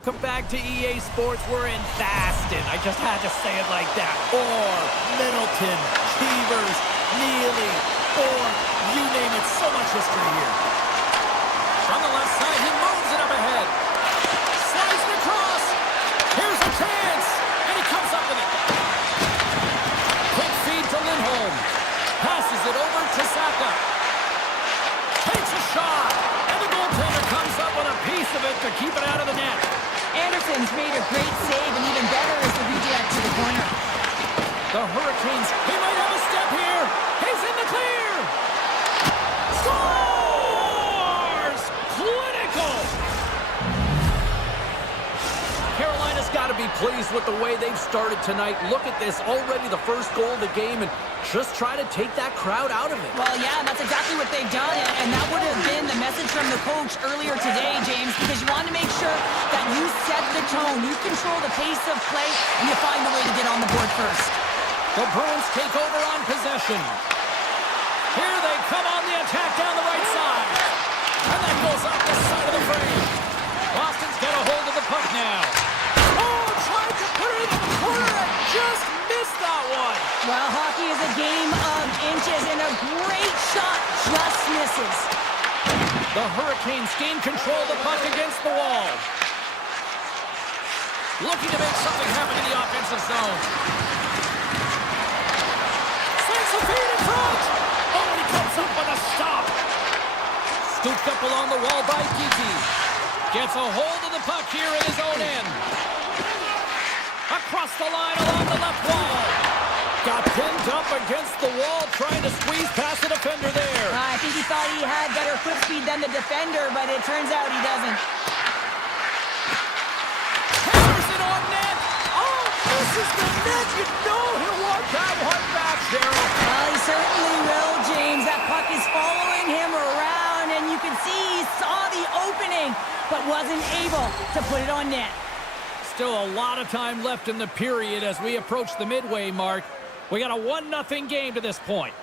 Welcome back to EA Sports. We're in Faston. I just had to say it like that. Or Middleton, Cheevers, Neely, or you name it. So much history here. From the left side, he moves it up ahead. Slides it across. Here's a chance. And he comes up with it. Quick feed to Lindholm. Passes it over to Saka. Takes a shot. And the goaltender comes up with a piece of it to keep it out of the net. Anderson's made a great save, and even better is the redirect to the corner. The Hurricanes, he might have a step here. He's in the clear. Scores! Clinical! Carolina's got to be pleased with the way they've started tonight. Look at this, already the first goal of the game, and just try to take that crowd out of it. Well, yeah, and that's exactly what they've done, and that would have been the message from the coach earlier today, James, because you want to make sure that you set the tone, you control the pace of play, and you find a way to get on the board first. The Bruins take over on possession. Here they come on the attack down the right side. And that goes off the side of the frame. Boston's got a hold of the puck now. Oh, tried to put it in the corner and just missed that one. Well, hockey is a game of inches, and a great shot just misses. The Hurricanes gain control of the puck against the wall. Looking to make something happen in the offensive zone. Slings the feed in front. Oh, and he comes up with a stop. Scooped up along the wall by Gigi. Gets a hold of the puck here in his own end. Across the line along the left wall. Got pinned up against the wall, trying to squeeze past the defender there. I think he thought he had better foot speed than the defender, but it turns out he doesn't. Hammers it on net. Oh, this is the net. You know he'll want that one back, Daryl. Well, he certainly will, James. That puck is following him around, and you can see he saw the opening, but wasn't able to put it on net. Still a lot of time left in the period as we approach the midway mark. We got a 1-0 game to this point.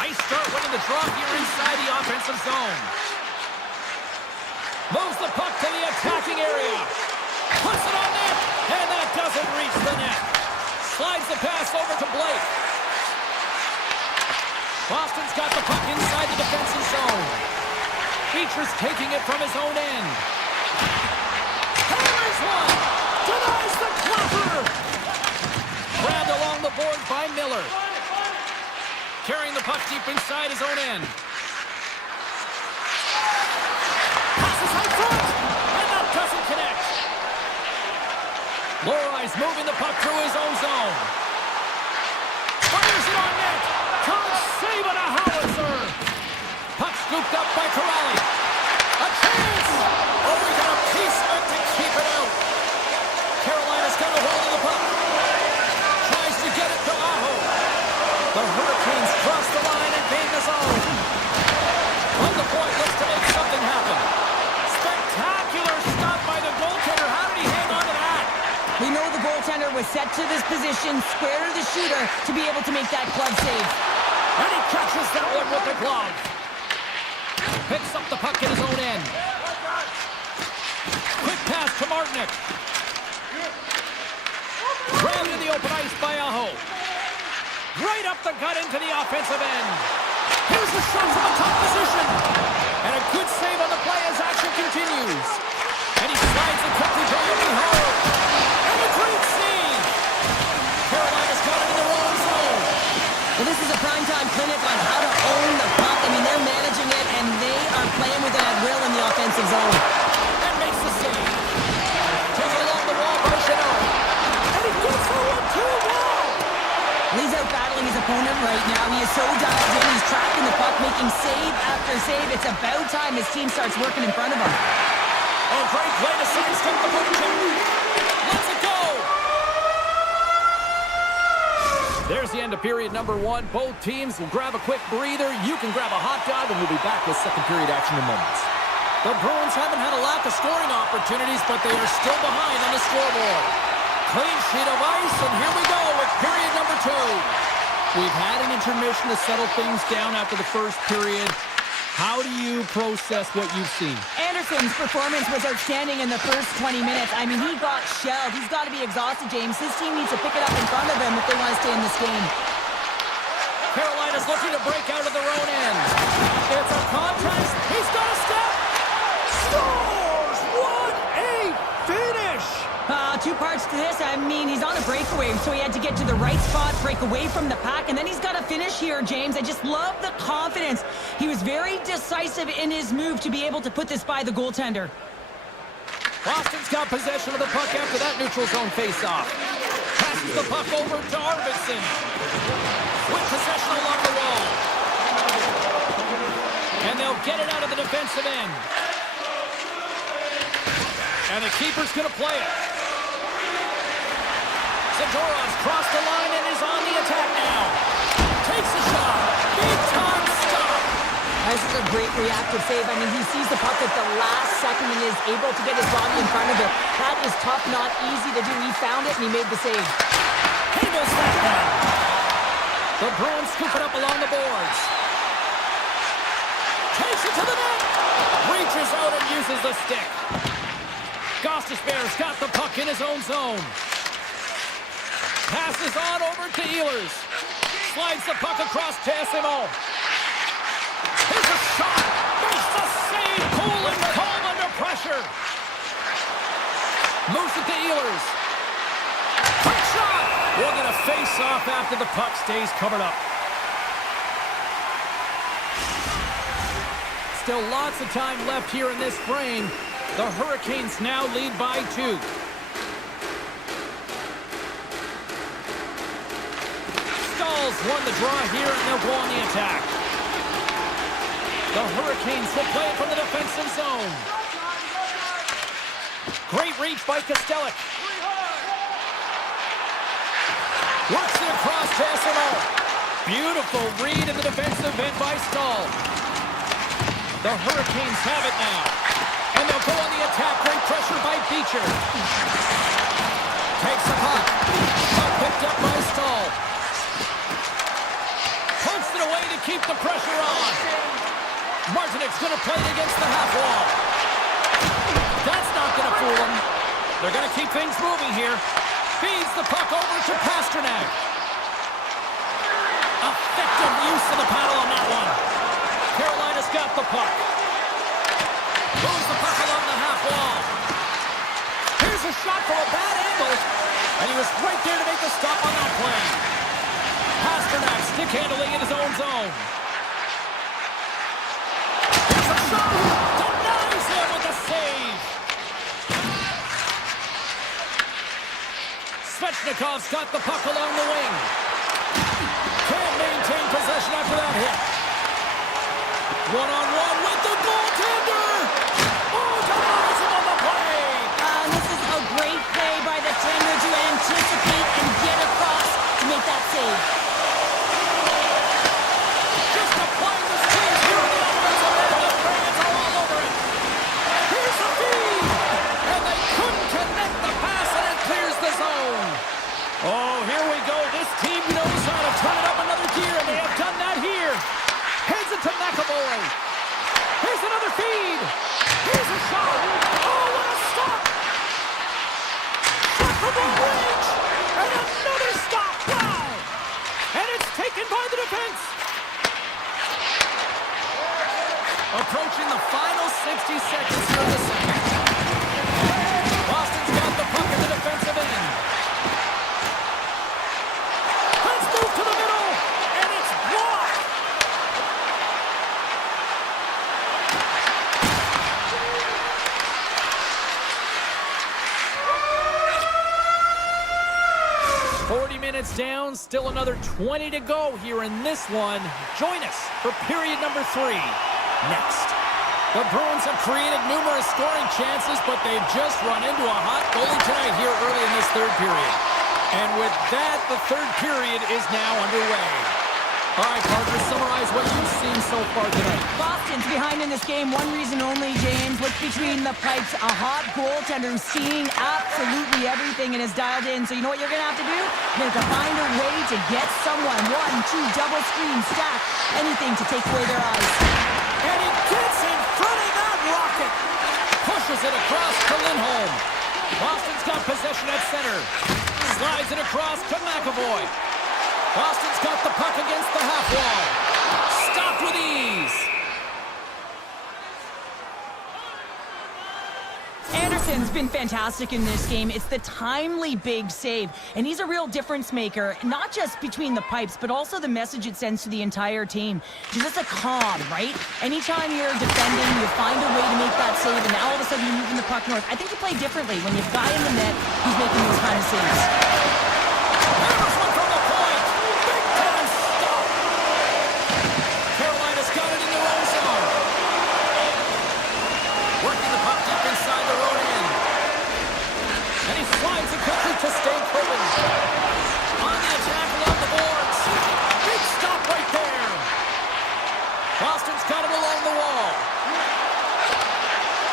Nice start winning the draw here inside the offensive zone. Moves the puck to the attacking area. Puts it on net, and that doesn't reach the net. Slides the pass over to Blake. Boston's got the puck inside the defensive zone. Beecher's taking it from his own end. Hammers one. Denies the clapper. Grabbed along the board by Miller. Carrying the puck deep inside his own end. Passes high front. And that doesn't connect. Lorai's moving the puck through his own zone. Fires it on net. Can't save it, a howitzer. Puck scooped up by Corrali. A chance. Oh, we got a piece of it to keep it out. Carolina's got a hold of the puck. Tries to get it to Aho. The Hurricanes cross the line and gain the zone. On the point, looks to make something happen. Spectacular stop by the goaltender. How did he hang on to that? We know the goaltender was set to this position, square to the shooter, to be able to make that glove save. And he catches that one with the glove. Picks up the puck in his own end. Quick pass to Martinick. Grabbed in the open ice by Aho. Right up the gut into the offensive end. Here's the shot from the top position. And a good save on the play as action continues. And he slides it quickly to Aho. And a great save. Carolina's got it in their own zone. Well, this is a primetime clinic on how to own the puck. I mean, they're managing it, and they are playing with it at will in the offensive zone. And makes the save. Taken along the wall by Chanel. And he gets a 1-2 wall. He's out battling his opponent right now. He is so dialed in. He's tracking the puck, making save after save. It's about time his team starts working in front of him. Oh, great play to sidestep the poke check. Let's it go. There's the end of period number one. Both teams will grab a quick breather. You can grab a hot dog, and we'll be back with second period action in moments. The Bruins haven't had a lack of scoring opportunities, but they are still behind on the scoreboard. Clean sheet of ice, and here we go with period number two. We've had an intermission to settle things down after the first period. How do you process what you've seen? Anderson's performance was outstanding in the first 20 minutes. I mean, he got shelled. He's got to be exhausted, James. His team needs to pick it up in front of him if they want to stay in this game. Carolina's looking to break out of their own end. It's a contest. He's got a step. Scores! What a finish! Two parts to this. I mean, he's on a breakaway, so he had to get to the right spot, break away from the pack, and then he's got to finish here, James. I just love the confidence. He was very decisive in his move to be able to put this by the goaltender. Boston's got possession of the puck after that neutral zone face-off. Passes the puck over to Arvidsson. With possession along the wall. And they'll get it out of the defensive end. And the keeper's going to play it. Zadorov's crossed the line and is on the attack now. Takes a shot. Big time stop. This is a great reactive save. I mean, he sees the puck at the last second and is able to get his body in front of it. That is tough, not easy to do. He found it and he made the save. Handles that one. The Bruins scoop it up along the boards. Takes it to the net. Reaches out and uses the stick. Gostisbehere's got the puck in his own zone. Passes on over to Ehlers. Slides the puck across to SMO. Here's a shot. Makes the save. Cool and calm under pressure. Moves it to Ehlers. Quick shot. We'll get a face-off after the puck stays covered up. Still lots of time left here in this frame. The Hurricanes now lead by 2. Stall's won the draw here, and they'll go on the attack. The Hurricanes will play it from the defensive zone. Great reach by Kostelic. Works it across to SMO. Beautiful read in the defensive end by Stahl. The Hurricanes have it now. And they'll go on the attack. Great pressure by Beecher. Takes the puck. Puck picked up by Stahl. Punts it away to keep the pressure on. Martinek's going to play it against the half wall. That's not going to fool them. They're going to keep things moving here. Feeds the puck over to Pasternak. Effective use of the paddle on that one. Carolina's got the puck. Moves the puck along the half wall. Here's a shot from a bad angle. And he was right there to make the stop on that play. Pasternak stick handling in his own zone. Here's a shot. Denies him with a save. Svechnikov's got the puck along the wing. Can't maintain possession after that hit. One-on-one with the goaltender. Oh, denies him on the play. This is a great play by the tender to anticipate and get across to make that save. Just applying the skills here in the offensive end. The fans are all over it. Here's the feed. And they couldn't connect the pass, and it clears the zone. Oh, here we go. This team knows how to turn it up another gear, and they have done that here. Heads it to McAvoy. Here's another feed. Here's a shot. Oh, what a stop. Shot from the range. And another stop. Wow. And it's taken by the defense. Approaching the final 60 seconds here in the second. Boston's got the puck in the defensive end. Let's move to the middle. And it's blocked. 40 minutes down, still another 20 to go here in this one. Join us for period number 3 next. The Bruins have created numerous scoring chances, but they've just run into a hot goalie tonight here early in this third period. And with that, the third period is now underway. All right, Parker, summarize what you've seen so far tonight. Boston's behind in this game. One reason only, James. Look between the pipes. A hot goaltender who's seeing absolutely everything and is dialed in. So you know what you're going to have to do? You're going to have to find a way to get someone. 1, 2, double screen, stack, anything to take away their eyes. And he gets in front of that rocket. Pushes it across to Lindholm. Boston's got possession at center. Slides it across to McAvoy. Boston's got the puck against the half wall. Stopped with ease. Anderson's been fantastic in this game. It's the timely big save, and he's a real difference maker, not just between the pipes, but also the message it sends to the entire team. Just a calm, right? Anytime you're defending, you find a way to make that save, and now all of a sudden you're moving the puck north. I think you play differently when you've got in the net who's making those kind of saves. There's one from the point. Big time stop. Carolina's got it in their own zone. Working the puck deep inside their own end. And he slides it quickly to stay Coben. On the attack along the boards. Big stop right there. Boston's got it along the wall.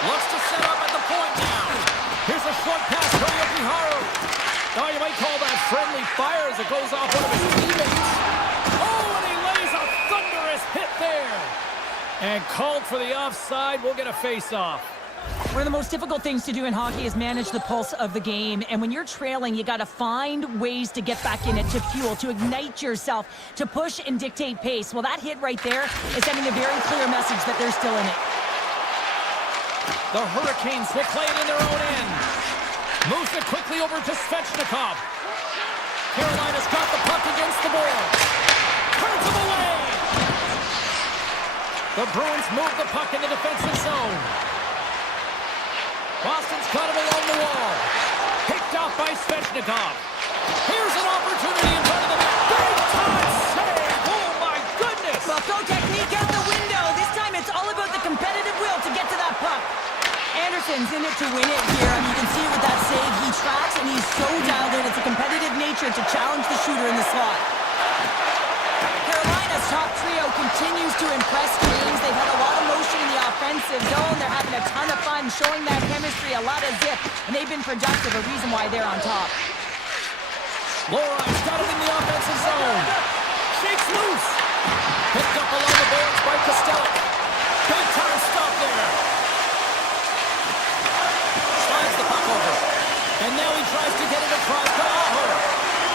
Looks to set up at the point now. Here's a short pass to Yokiharu. Oh, you might call that friendly fire as it goes off one of his teammates. Oh, and he lays a thunderous hit there. And called for the offside. We'll get a face-off. One of the most difficult things to do in hockey is manage the pulse of the game. And when you're trailing, you got to find ways to get back in it, to fuel, to ignite yourself, to push and dictate pace. Well, that hit right there is sending a very clear message that they're still in it. The Hurricanes will play it in their own end. Moves it quickly over to Svechnikov. Carolina's got the puck against the board. Turns him away. The Bruins move the puck in the defensive zone. Boston's got him along the wall. Picked off by Svechnikov. Here's an opportunity in front of the net. Big time save. Oh my goodness. Well, throw technique out the window. This time it's all about the competitive will to get to that puck. Anderson's in it to win it here. I mean, you can see it with that save. He tracks and he's so dialed in. It's a competitive nature to challenge the shooter in the slot. Carolina's top trio continues to impress teams. They've had a lot of motion in the offensive zone. They're having a ton of fun, showing that chemistry, a lot of zip, and they've been productive, a reason why they're on top. Lori's got it in the offensive zone. Shakes loose. Picked up along the boards by Costello. Big time stop there. Slides the puck over. And now he tries to get it across to Aho.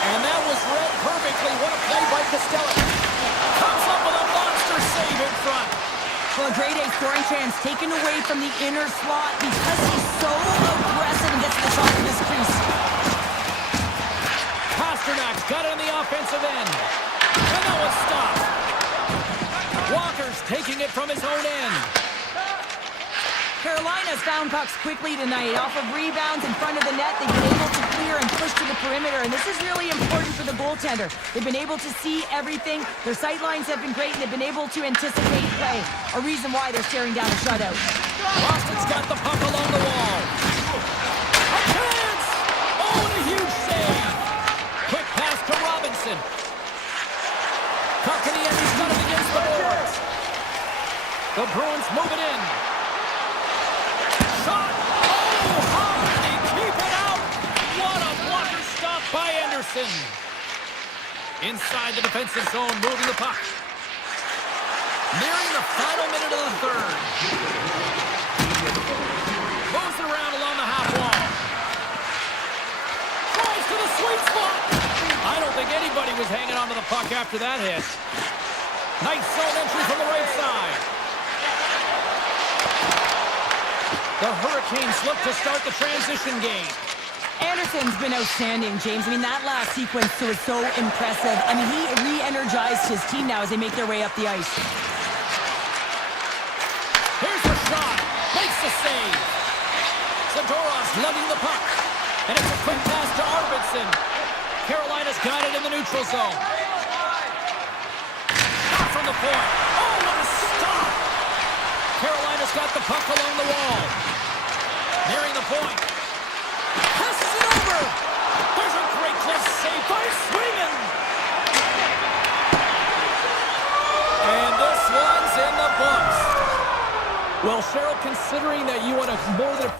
And that was read perfectly. What a play by Costello. Comes up with a monster save in front. Well, a grade A scoring chance taken away from the inner slot because he's so aggressive and gets to the top of his crease. Pasternak's got it on the offensive end. And that was stopped. Walker's taking it from his own end. Carolina's found pucks quickly tonight. Off of rebounds in front of the net, they've been able to clear and push to the perimeter, and this is really important for the goaltender. They've been able to see everything. Their sight lines have been great, and they've been able to anticipate play. A reason why they're staring down a shutout. Boston's got the puck along the wall. A chance! Oh, and a huge save. Quick pass to Robinson. Kotkaniemi's got it against the boards. The Bruins move it in. Shot! Oh, how did he keep it out? What a blocker stop by Anderson. Inside the defensive zone, moving the puck. Nearing the final minute of the third. Moves it around along the half wall. Tries to the sweet spot. I don't think anybody was hanging on to the puck after that hit. Nice zone entry from the right side. The Hurricanes look to start the transition game. Anderson's been outstanding, James. I mean, that last sequence was so impressive. I mean, he re-energized his team now as they make their way up the ice. Here's the shot. Makes the save. Zadorov's lugging the puck. And it's a quick pass to Arvidsson. Carolina's got it in the neutral zone. Shot from the point. Oh, what a stop. Carolina's got the puck along the wall. Nearing the point. Passes it over. There's a great glove save by Swingen. And this one's in the books. Well, Cheryl, considering that you want to more than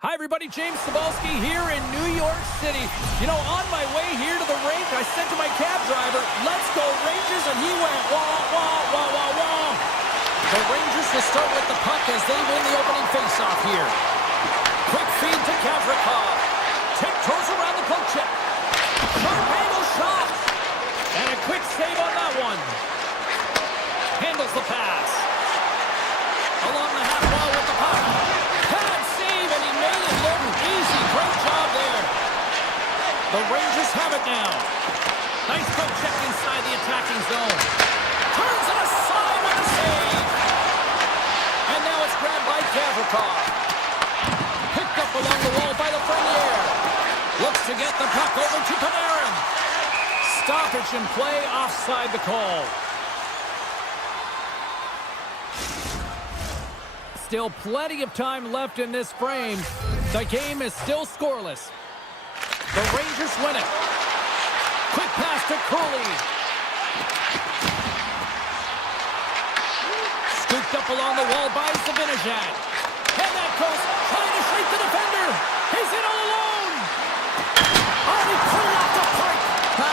Hi everybody, James Cybulski here in New York City. You know, on my way here to the rink, I said to my cab driver, let's go Rangers, and he went, wah, wah, wah, wah, wah. The Rangers will start with the puck as they win the opening faceoff here. Quick feed to Gavrikov. Tiptoes around the poke check. Sharp angle shot. And a quick save on that one. Handles the pass. Along the half wall with the puck. Pad save, and he made it look easy. Great job there. The Rangers have it now. Nice poke check inside the attacking zone. Turns it aside with a save. And now it's grabbed by Gavrikov. Picked up along the wall by Lafreniere. Looks to get the puck over to Panarin. Stoppage in play, offside the call. Still plenty of time left in this frame. The game is still scoreless. The Rangers win it. Quick pass to Cooley. Scooped up along the wall by Zibanejad. And that goes trying to shake the defender. He's in all alone. Oh, he put it off the park.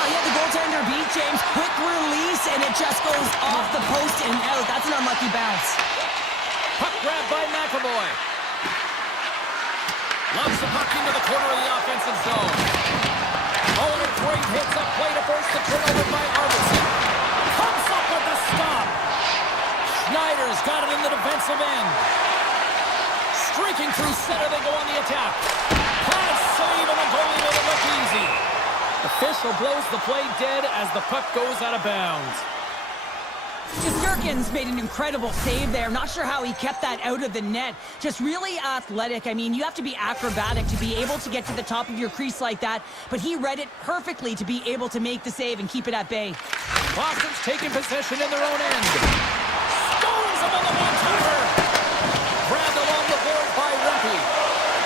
He had the goaltender beat, James. Quick release, and it just goes off the post and out. That's an unlucky bounce. Puck grabbed by McAvoy. Loves the puck into the corner of the offensive zone. Oh, and a great hits up play to force the turnover by Arvidsson. Comes up with the stop. Schneider's got it in the defensive end. Streaking through center, they go on the attack. Pass save, and the goalie made it look easy. Official blows the play dead as the puck goes out of bounds. Shesterkin's made an incredible save there. Not sure how he kept that out of the net. Just really athletic. I mean, you have to be acrobatic to be able to get to the top of your crease like that, but he read it perfectly to be able to make the save and keep it at bay. Boston's taking possession in their own end. Scores him on the one-timer. Grabbed along the board by Rumpy.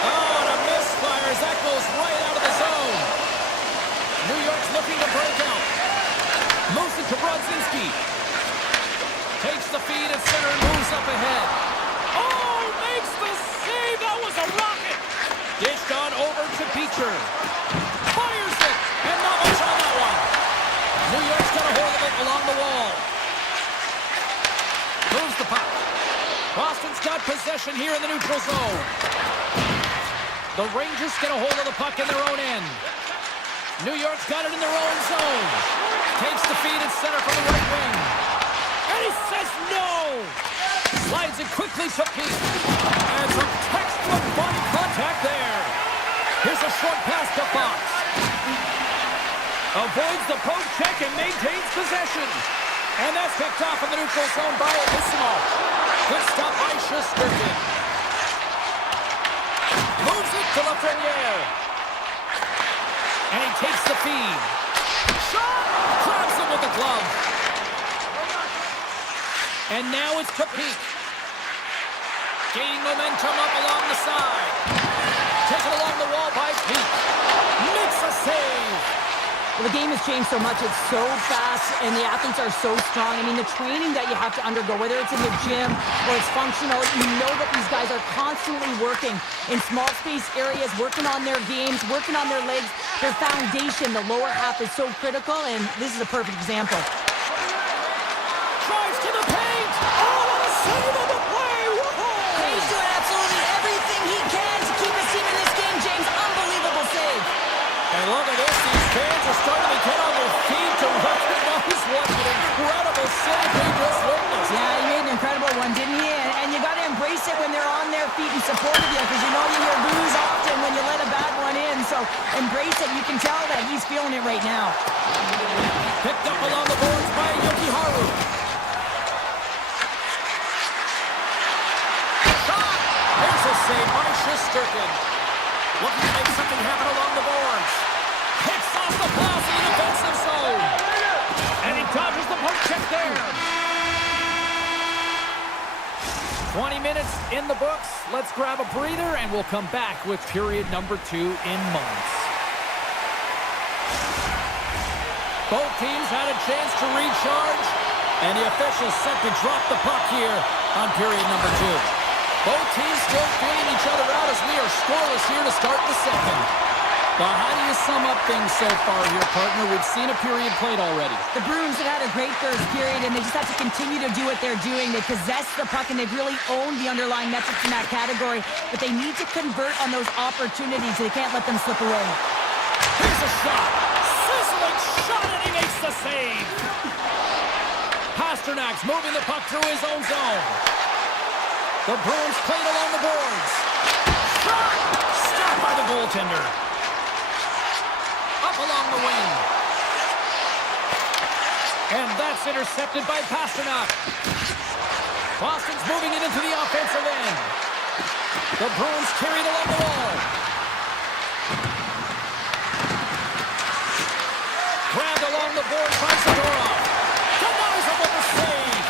Oh, and a misfire as that goes right out of the zone. New York's looking to break out. Moves it to Brodzinski. Takes the feed at center and moves up ahead. Oh, makes the save. That was a rocket. Dished on over to Beecher. Fires it. And not much on that one. New York's got a hold of it along the wall. Moves the puck. Boston's got possession here in the neutral zone. The Rangers get a hold of the puck in their own end. New York's got it in their own zone. Takes the feed at center from the right wing. And he says no! Slides it quickly to Pete. And some textbook body contact there. Here's a short pass to Fox. Avoids the poke check and maintains possession. And that's picked off in the neutral zone by Ismo. Good stop by Shesterkin. Moves it to Lafreniere. And he takes the feed. Shot! Grabs him with the glove. And now it's to Pete. Gaining momentum up along the side. Taken along the wall by Pete. Makes a save. Well, the game has changed so much. It's so fast, and the athletes are so strong. I mean, the training that you have to undergo, whether it's in the gym or it's functional, you know that these guys are constantly working in small space areas, working on their games, working on their legs. Their foundation, the lower half, is so critical, and this is a perfect example. Drives to the paint. Oh, what a save on the play. Whoa. He's doing absolutely everything he can to keep his team in this game, James. Unbelievable save. And look at this. These fans are starting to get on their feet to recognize what an incredible save they just witnessed. Yeah, he made an incredible one, didn't he? And you got to embrace it when they're on their feet and support of you, because you know you hear boos often when you let a bad one in. So embrace it. You can tell that he's feeling it right now. Picked up along the boards by Yokiharu. Shot! There's a save by Shesterkin. Looking to make something happen along the boards. Picks off the pass in the defensive zone. And he dodges the poke check there. 20 minutes in the books. Let's grab a breather, and we'll come back with period number 2 in moments. Both teams had a chance to recharge, and the officials set to drop the puck here on period number 2. Both teams still feeling each other out as we are scoreless here to start the second. Well, how do you sum up things so far here, partner? We've seen a period played already. The Bruins have had a great first period, and they just have to continue to do what they're doing. They possess the puck, and they've really owned the underlying metrics in that category, but they need to convert on those opportunities. They can't let them slip away. Here's a shot. Sizzling shot, and he makes the save. Pasternak's moving the puck through his own zone. The Bruins played along the boards. Shot! Stopped by the goaltender. Up along the wing. And that's intercepted by Pasternak. Boston's moving it into the offensive end. The Bruins carried along the wall. Grabbed along the board by Zadorov. Denies him with the save.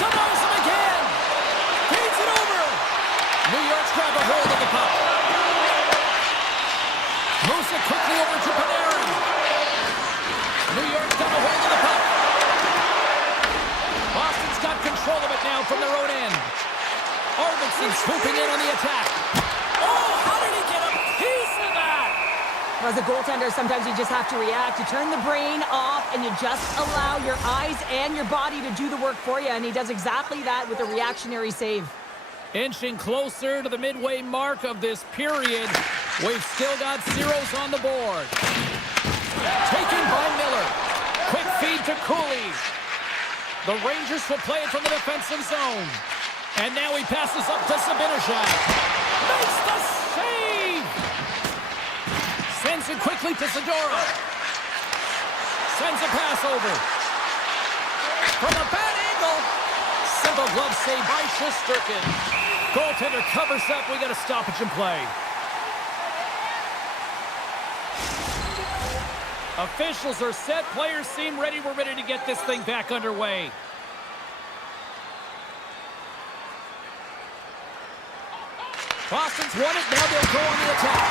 Denies him again. Feeds it over. New York's grabbed a hold of the puck. Moves it quickly over to Panarin. New York's got a hold of the puck. Boston's got control of it now from their own end. Arvidsson swooping in on the attack. Oh, how did he get a piece of that? As a goaltender, sometimes you just have to react. You turn the brain off, and you just allow your eyes and your body to do the work for you, and he does exactly that with a reactionary save. Inching closer to the midway mark of this period. We've still got zeros on the board. Taken by Miller. Quick feed to Cooley. The Rangers will play it from the defensive zone. And now he passes up to Zibanejad. Makes the save! Sends it quickly to Zadorov. Sends a pass over. From a bad angle. Simple glove save by Shesterkin. Goaltender covers up. We got a stoppage in play. Officials are set. Players seem ready. We're ready to get this thing back underway. Boston's won it. Now they'll go on the attack.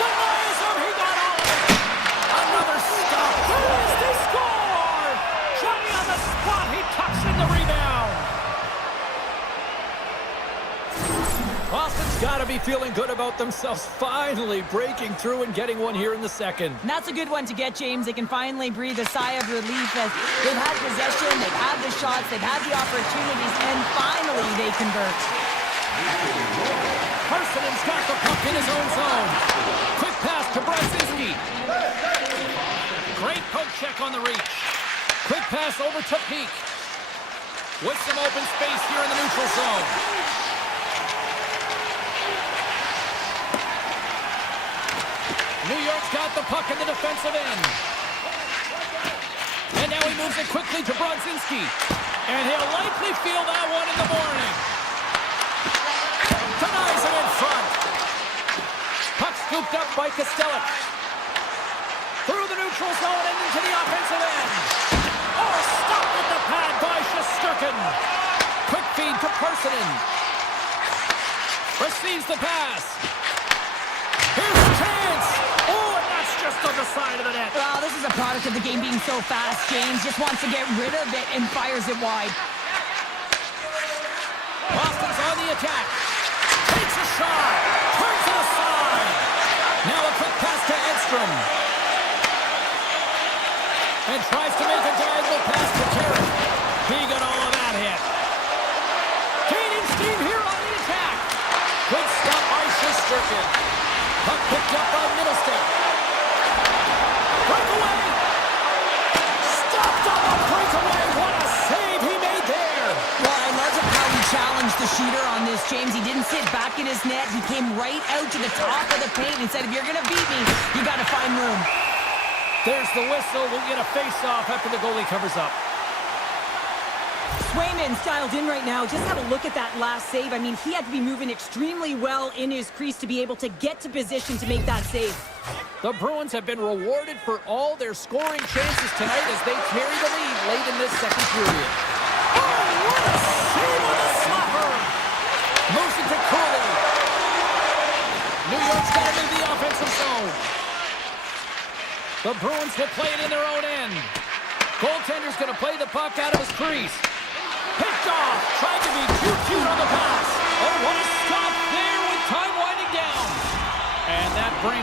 Denies him. He got all of it. Another stop. They score! Johnny on the spot. He tucks in the rebound. Boston's got to be feeling good about themselves, finally breaking through and getting one here in the second. And that's a good one to get, James. They can finally breathe a sigh of relief as they've had possession, they've had the shots, they've had the opportunities, and finally they convert. Parsonen's got the puck in his own zone. Quick pass to Brzezinski. Great poke check on the reach. Quick pass over to Peak. With some open space here in the neutral zone. New York's got the puck in the defensive end. And now he moves it quickly to Brzezinski. And he'll likely feel that one in the morning. Denies him in front. Puck scooped up by Kostelic. Through the neutral zone and into the offensive end. Oh, stopped at the pad by Shesterkin. Quick feed to Parsonen. Receives the pass. Here's a chance. Oh, and that's just on the side of the net. Well, this is a product of the game being so fast. James just wants to get rid of it and fires it wide. Boston's on the attack. Takes a shot. Turns it aside. Now a quick pass to Edstrom. And tries to make a diagonal pass to Carey. He got all of that hit. Gaining steam here on the attack. Good stop by Shesterkin. Puck picked up by Middlestate. Breakaway. Stopped on the breakaway. What a save he made there. Well, I love how he challenged the shooter on this, James. He didn't sit back in his net. He came right out to the top of the paint and said, if you're going to beat me, you got to find room. There's the whistle. We'll get a face-off after the goalie covers up. Swayman's dialed in right now. Just have a look at that last save. I mean, he had to be moving extremely well in his crease to be able to get to position to make that save. The Bruins have been rewarded for all their scoring chances tonight as they carry the lead late in this second period. Oh, what a save on the slapper! Moves it to Cooley. New York's got to leave the offensive zone. The Bruins will play it in their own end. Goaltender's going to play the puck out of his crease. Picked off. Tried to be too cute on the pass. Oh, what a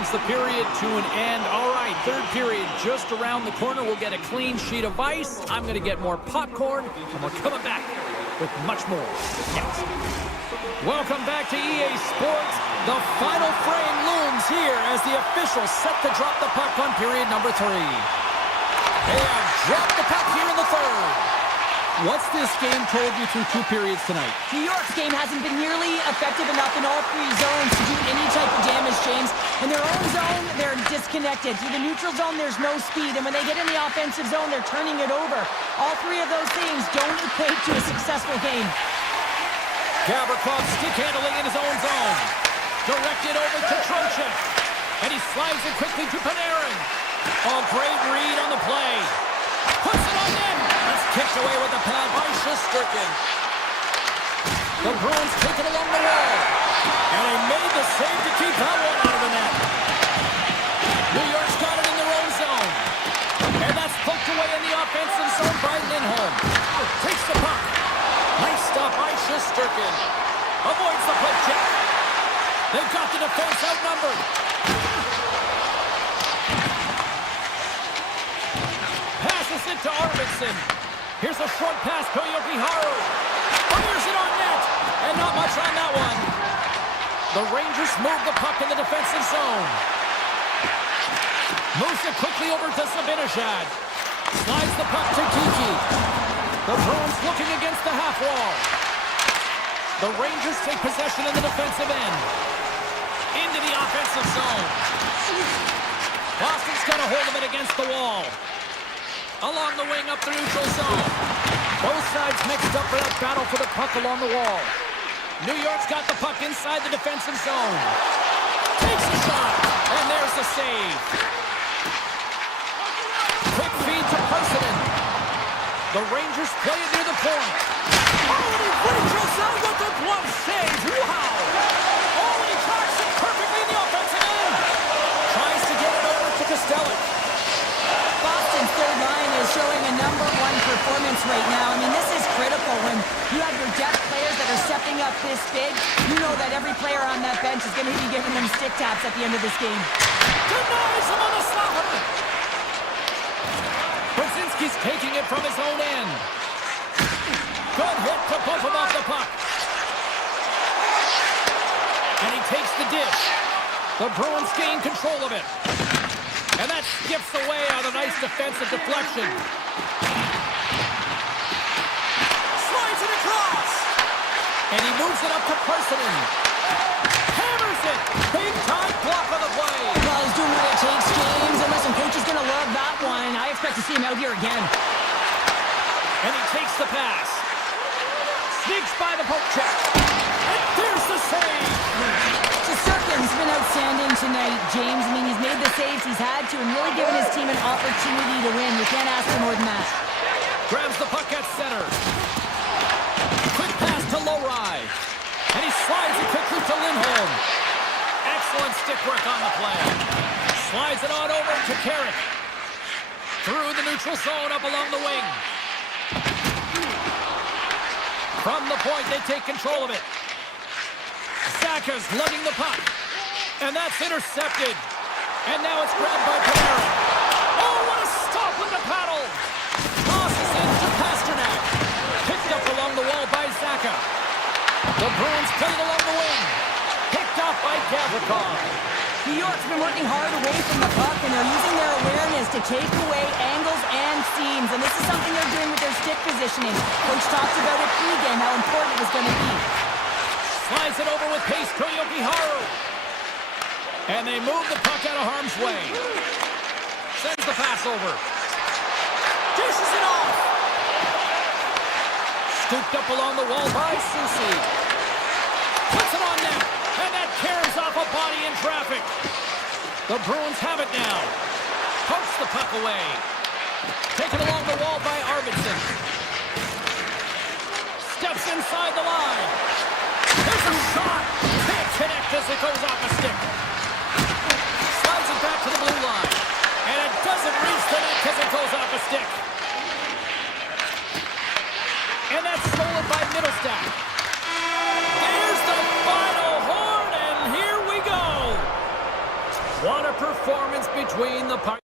brings the period to an end. All right, third period just around the corner. We'll get a clean sheet of ice. I'm going to get more popcorn, and we're coming back with much more next. Welcome back to EA Sports. The final frame looms here as the officials set to drop the puck on period number 3. They have dropped the puck here in the third. What's this game told you through 2 periods tonight? New York's game hasn't been nearly effective enough in all 3 zones to do any type of damage, James. In their own zone, they're disconnected. Through the neutral zone, there's no speed. And when they get in the offensive zone, they're turning it over. All 3 of those things don't equate to a successful game. Gavrikov stick handling in his own zone. Directed over to Trocheck. And he slides it quickly to Panarin. Oh, great read on the play. Puts it on in. That's kicked away with the pad by Shesterkin. The Bruins take it along the wall. And they made the save to keep that one out of the net. New York's got it in their own zone. And that's poked away in the offensive zone by Lindholm. Takes the puck. Nice stop by Shesterkin. Avoids the poke check. They've got the defense outnumbered. Passes it to Arvidsson. Here's a short pass to Jokiharju. Fires it on net. And not much on that one. The Rangers move the puck in the defensive zone. Moves it quickly over to Zibanejad. Slides the puck to Kiki. The Bruins looking against the half wall. The Rangers take possession in the defensive end. Into the offensive zone. Boston's got a hold of it against the wall. Along the wing up the neutral zone. Both sides mixed up for that battle for the puck along the wall. New York's got the puck inside the defensive zone. Takes a shot. And there's the save. Quick feed to Persson. The Rangers play it near the point. Oh, and he reaches out with the glove save. Wow. Oh, and he tracks it perfectly in the offensive end. Tries to get it over to Kostelic. Boston's third line is showing a #1 performance right now. I mean, this is critical when you have your depth players that are stepping up this big. You know that every player on that bench is going to be giving them stick taps at the end of this game. Denies him on the slapper. Brzezinski's taking it from his own end. Good hit to bump him off the puck. And he takes the dish. The Bruins gain control of it. And that skips away on a nice defensive deflection. Slides it across. And he moves it up to Persson. Hammers it. Big time block on the play. Well, he's doing what it takes, James. And listen, coach is going to love that one. I expect to see him out here again. And he takes the pass. Sneaks by the poke check. And there's the save. Shesterkin's been outstanding tonight, James. I mean, he's made the saves he's had to and really given his team an opportunity to win. You can't ask for more than that. Grabs the puck at center. Quick pass to Lowry. And he slides it quickly to Lindholm. Excellent stick work on the play. Slides it on over to Carrick. Through the neutral zone up along the wing. From the point, they take control of it. Saka's lugging the puck. And that's intercepted. And now it's grabbed by Panarin. Oh, what a stop with the paddle. Tosses in to Pasternak. Picked up along the wall by Saka. The Bruins play it along the wing. Picked off by Gavrikov. New York's been working hard away from the puck, and they're using their awareness to take away angles and seams. And this is something they're doing with their stick positioning. Coach talked about it pregame, how important it was going to be. Slides it over with pace to Jokiharju. And they move the puck out of harm's way. Sends the pass over. Dishes it off. Scooped up along the wall by Susi. Puts it on net. And that carries off a body in traffic. The Bruins have it now. Pokes the puck away. Taken along the wall by Arvidsson. Steps inside the line. There's a shot. Can't connect as it goes off a stick. Slides it back to the blue line. And it doesn't reach the net because it goes off a stick. And that's stolen by Middlestat. There's the final horn, and here we go. What performance between the parties.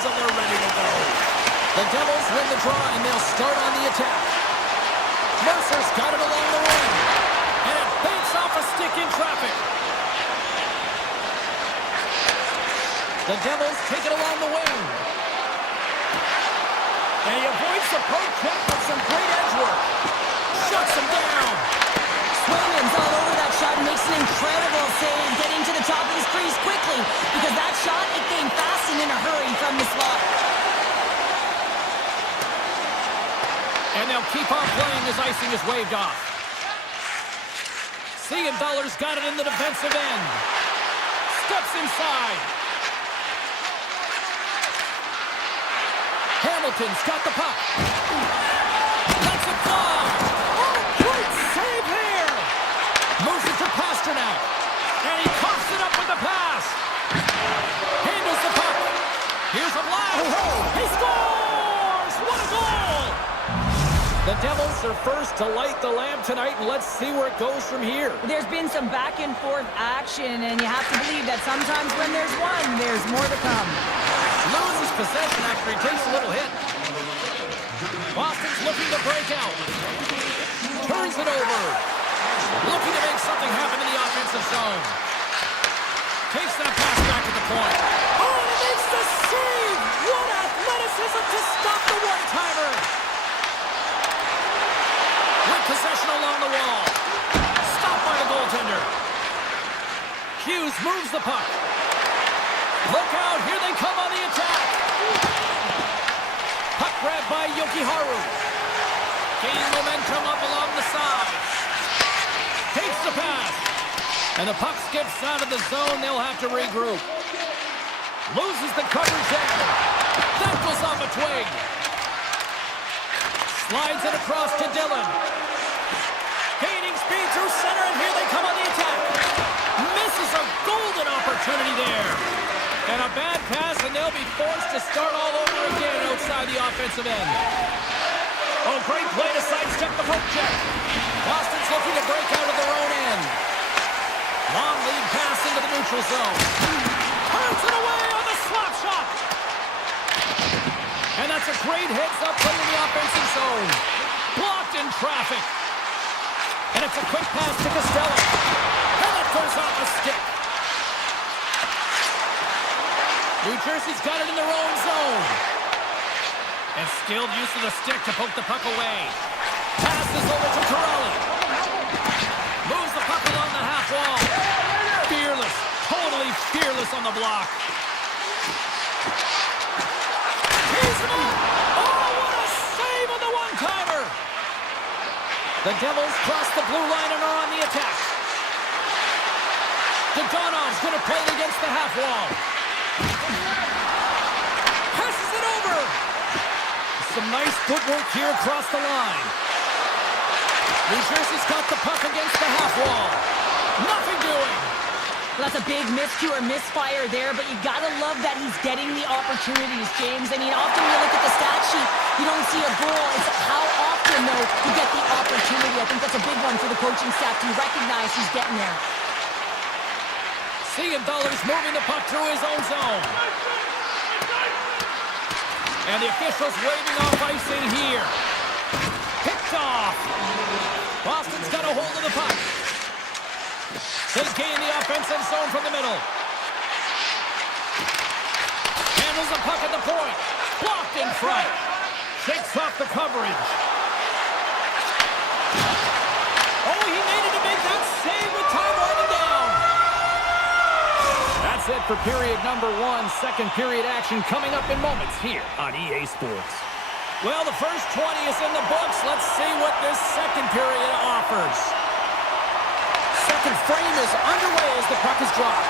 hands and they're ready to go. The Devils win the draw and they'll start on the attack. Mercer's got it along the wing. And it banks off a stick in traffic. The Devils take it along the wing. And he avoids the poke check with some great edge work. Shuts him down. Swayman's all over that shot and makes an incredible save, getting to the top of his crease quickly, because that shot, it came fast and in a hurry from the slot. And they'll keep on playing as icing is waved off. Siegenthaler's got it in the defensive end. Steps inside. Hamilton's got the puck. Lets it fly. Oh, great save here. Moves it to Pasternak. And he coughs it up with the pass. Handles the puck. Here's a blast. He scores! What a goal! The Devils are first to light the lamp tonight, and let's see where it goes from here. There's been some back and forth action, and you have to believe that sometimes when there's one, there's more to come. Loses possession after he takes a little hit. Boston's looking to break out. Turns it over. Looking to make something happen in the offensive zone. Takes that pass back to the point. Oh, and he makes the save! What athleticism to stop the one-timer! With possession along the wall. Stopped by the goaltender. Hughes moves the puck. Look out, here they come on the attack. Puck grabbed by Yokiharu. Gaining momentum up along the side. Takes the pass. And the puck skips out of the zone. They'll have to regroup. Loses the coverage there. That goes off a twig. Slides it across to Dillon. Gaining speed through center, and here they come on the attack. Misses a golden opportunity there. And a bad pass, and they'll be forced to start all over again outside the offensive end. Oh, great play to sidestep the poke check. Boston's looking to break out of their own end. Long lead pass into the neutral zone. Turns it away on the slap shot. And that's a great heads-up play in the offensive zone. Blocked in traffic. And it's a quick pass to Costello. And it goes off a stick. New Jersey's got it in their own zone. And skilled use of the stick to poke the puck away. Passes over to Corrali. Moves the puck along the half wall. Fearless. Totally fearless on the block. He's in. Oh, what a save on the one-timer. The Devils cross the blue line and are on the attack. Dodonov's going to play it against the half wall. Passes it over. Some nice footwork here across the line. New Jersey's got the puck against the half wall. Nothing doing. Well, that's a big miscue or misfire there, but you gotta love that he's getting the opportunities, James. I mean, often you look at the stat sheet, you don't see a goal. It's how often, though, you get the opportunity. I think that's a big one for the coaching staff to recognize he's getting there. Siegenthaler's moving the puck through his own zone. And the officials waving off icing here. Picked off. Boston's got a hold of the puck. They gain the offensive zone from the middle. Handles the puck at the point. Blocked in front. Shakes off the coverage. Oh, he needed to make that save with time winding down. That's it for period number one. Second period action coming up in moments here on EA Sports. Well, the first 20 is in the books. Let's see what this second period offers. Second frame is underway as the puck is dropped.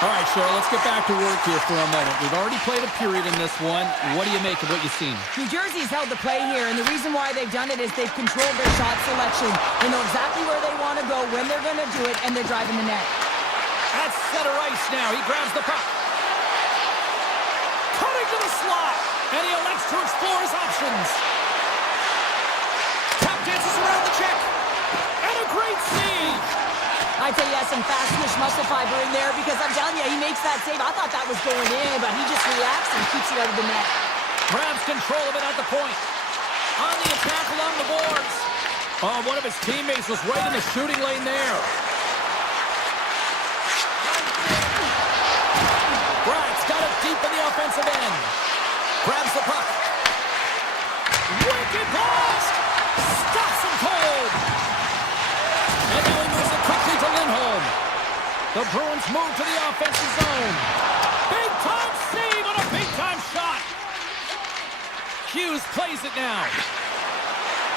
All right, Cheryl, let's get back to work here for a moment. We've already played a period in this one. What do you make of what you've seen? New Jersey's held the play here, and the reason why they've done it is they've controlled their shot selection. They know exactly where they want to go, when they're going to do it, and they're driving the net. That's center ice now. He grabs the puck. Cutting to the slot, and he elects to explore his options. Tap dances around the check, and a great save. I'd say he has some fast-twitch muscle fiber in there because I'm telling you, he makes that save. I thought that was going in, but he just reacts and keeps it out of the net. Grabs control of it at the point. On the attack along the boards. Oh, one of his teammates was right in the shooting lane there. Bryant's got it deep in the offensive end. Grabs the puck. Wicked blast! Stops him cold! And now he moves it quickly to Lindholm. The Bruins move to the offensive zone. Big-time save on a big-time shot. Hughes plays it now.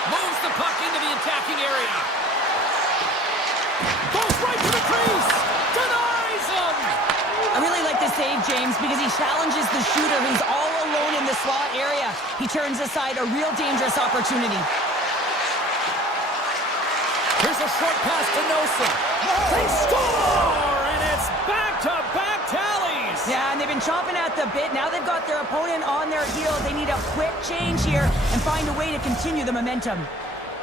Moves the puck into the attacking area. Goes right to the crease. Denies him. I really like the save, James, because he challenges the shooter who's all alone in the slot area. He turns aside a real dangerous opportunity. Here's a short pass to Nosa. They score! And it's back-to-back tallies! Yeah, and they've been chomping at the bit. Now they've got their opponent on their heels. They need a quick change here and find a way to continue the momentum.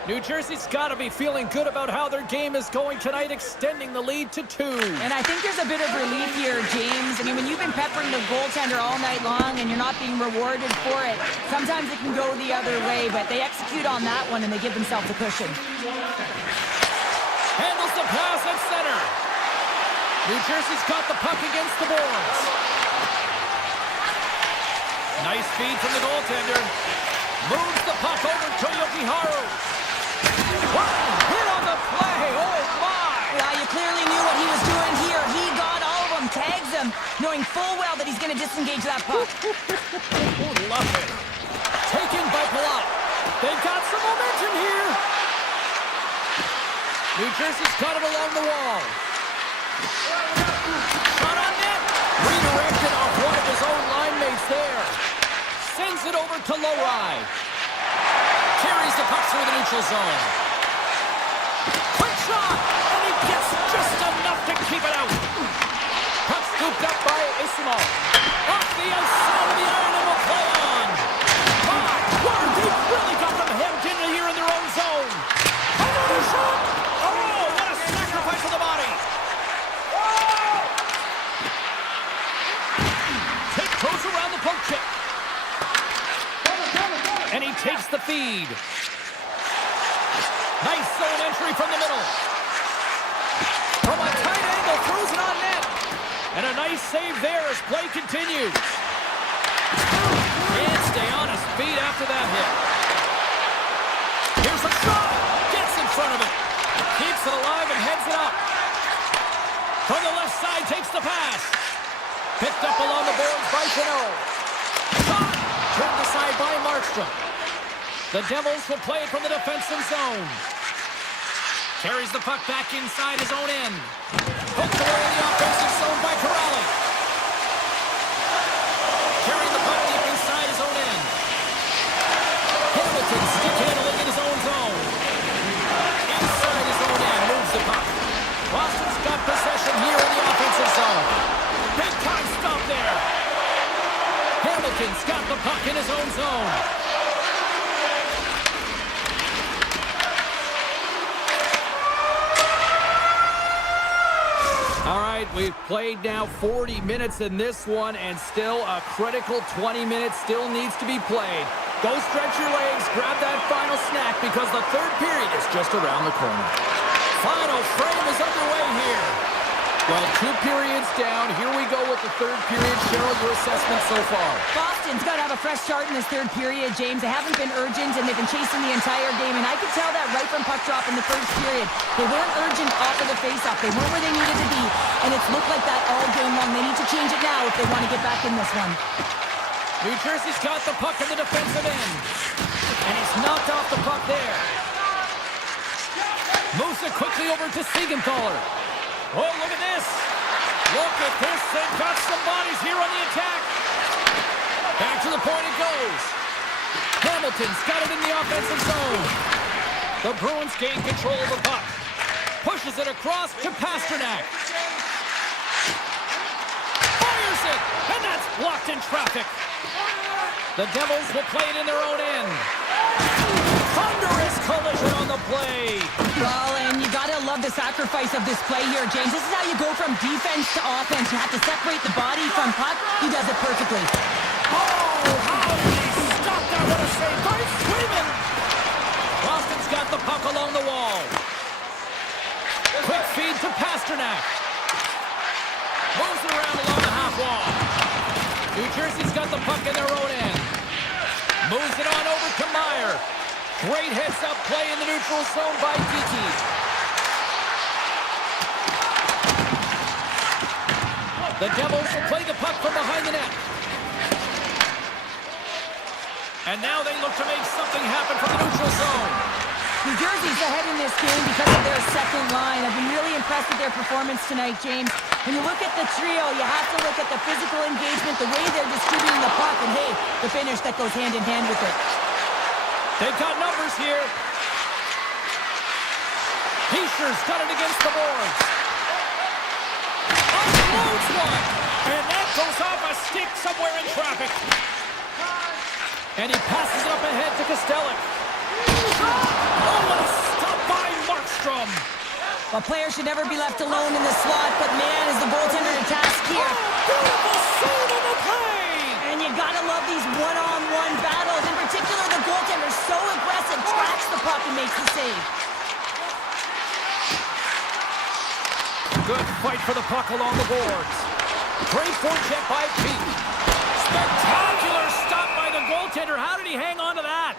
New Jersey's got to be feeling good about how their game is going tonight, extending the lead to 2. And I think there's a bit of relief here, James. I mean, when you've been peppering the goaltender all night long and you're not being rewarded for it, sometimes it can go the other way, but they execute on that one and they give themselves a cushion. Handles the pass at center. New Jersey's got the puck against the boards. Nice feed from the goaltender. Moves the puck over to Yokiharu. Wow, hit on the play. Oh, my. Yeah, you clearly knew what he was doing here. He got all of them, tags them, knowing full well that he's going to disengage that puck. Love it. Taken by Palat. They've got some momentum here. New Jersey's got it along the wall. Shot on net. Redirected off one of his own line mates there. Sends it over to Lowry. Carries the puck through the neutral zone. Quick shot! And he gets just enough to keep it out. Puck scooped up by Isimov. Off the outside of the iron and will play on. My word, they've really got them hemmed in here in their own zone. Another shot! Oh, what a sacrifice of the body. Tate goes around the poke check. And he takes the feed. Nice zone entry from the middle. From a tight angle, throws it on net. And a nice save there as play continues. Can't stay on his feet after that hit. Here's a shot. Gets in front of it. Keeps it alive and heads it up. From the left side, takes the pass. Picked up along the boards by Janot. Shot. Turned aside by Markstrom. The Devils will play it from the defensive zone. Carries the puck back inside his own end. Hooked away in the offensive zone by Corrali. Carrying the puck deep inside his own end. Hamilton stick handling in his own zone. Inside his own end, moves the puck. Boston's got possession here in the offensive zone. Big time stop there. Hamilton's got the puck in his own zone. All right, we've played now 40 minutes in this one, and still a critical 20 minutes still needs to be played. Go stretch your legs, grab that final snack, because the third period is just around the corner. Final frame is underway here. Well, 2 periods down. Here we go with the third period. Cheryl, your assessment so far? Boston's got to have a fresh start in this third period, James. They haven't been urgent, and they've been chasing the entire game. And I could tell that right from puck drop in the first period. They weren't urgent off of the faceoff. They weren't where they needed to be. And it's looked like that all game long. They need to change it now if they want to get back in this one. New Jersey's got the puck in the defensive end. And he's knocked off the puck there. Moves it quickly over to Siegenthaler. Oh, look at this. Look at this. They've got some bodies here on the attack. Back to the point it goes. Hamilton's got it in the offensive zone. The Bruins gain control of the puck. Pushes it across to Pasternak. Fires it. And that's blocked in traffic. The Devils will play it in their own end. Thunderous collision on the play. Well, and you gotta love the sacrifice of this play here, James. This is how you go from defense to offense. You have to separate the body from puck. He does it perfectly. Oh, how did he stop that? What a save by Swayman. Boston's got the puck along the wall. Quick feed to Pasternak. Moves it around along the half wall. New Jersey's got the puck in their own end. Moves it on over to Meyer. Great heads-up play in the neutral zone by Dickey. The Devils will play the puck from behind the net. And now they look to make something happen from the neutral zone. New Jersey's ahead in this game because of their second line. I've been really impressed with their performance tonight, James. When you look at the trio, you have to look at the physical engagement, the way they're distributing the puck, and hey, the finish that goes hand in hand with it. They've got numbers here. Heischer's got it against the boards. Unloads one. And that goes off a stick somewhere in traffic. And he passes it up ahead to Kostelic. Oh, what a stop by Markstrom. Well, players should never be left alone in the slot, but man, is the goaltender to task here. Beautiful save on the play. And you gotta love these one-on-one battles. In particular, the goaltender so aggressive, tracks the puck and makes the save. Good fight for the puck along the boards. Great forecheck by Pete. Spectacular stop by the goaltender. How did he hang on to that?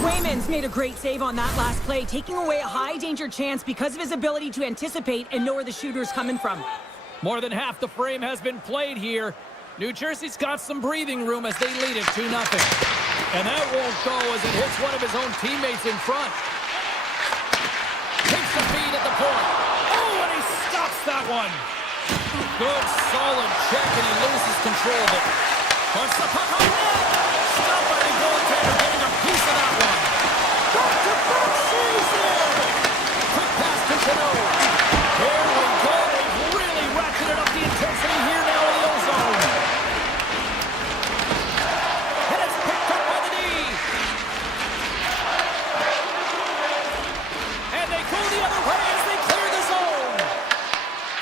Swayman's made a great save on that last play, taking away a high-danger chance because of his ability to anticipate and know where the shooter's coming from. More than half the frame has been played here. New Jersey's got some breathing room as they lead it 2-0. And that won't go as it hits one of his own teammates in front. Takes the feed at the point. Oh, and he stops that one. Good, solid check, and he loses control of it. Puts the puck on net. Stopped by the goaltender, getting a piece of that one. Back-to-back saves there. Quick pass to Cano. Here we go. They've really ratcheted up the intensity here now in the ozone. And it's picked up by the D. And they go the other way as they clear the zone.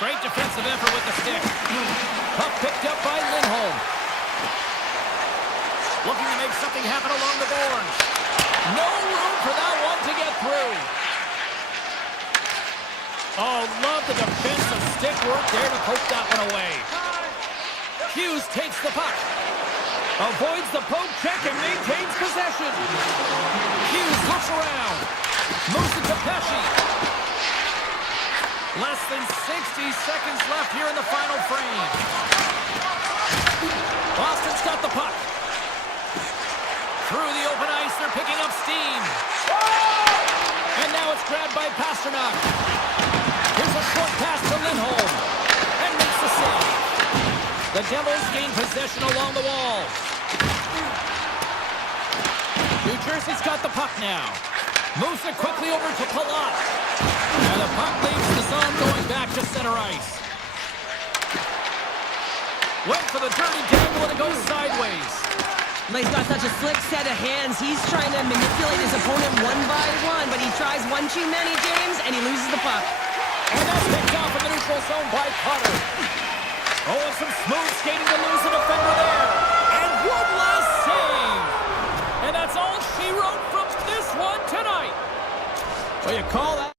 Great defensive effort with the stick. Puck picked up by Lindholm. Looking to make something happen along the boards. No room for that one to get through. Oh, love the defensive stick work there to poke that one away. Hughes takes the puck. Avoids the poke check and maintains possession. Hughes looks around. Moves it to Pesci. Less than 60 seconds left here in the final frame. Boston's got the puck. Through the open ice, they're picking up steam. And now it's grabbed by Pasternak. Here's a short pass to Lindholm. And makes the save. The Devils gain possession along the wall. New Jersey's got the puck now. Moves it quickly over to Palat. And the puck leaves the zone going back to center ice. Went for the dirty dangle and it goes sideways. He's got such a slick set of hands. He's trying to manipulate his opponent one by one, but he tries one too many, James, and he loses the puck. And that's picked off in the neutral zone by Potter. Oh, and some smooth skating to lose a defender there. And one last save. And that's all she wrote from this one tonight. Well, you call that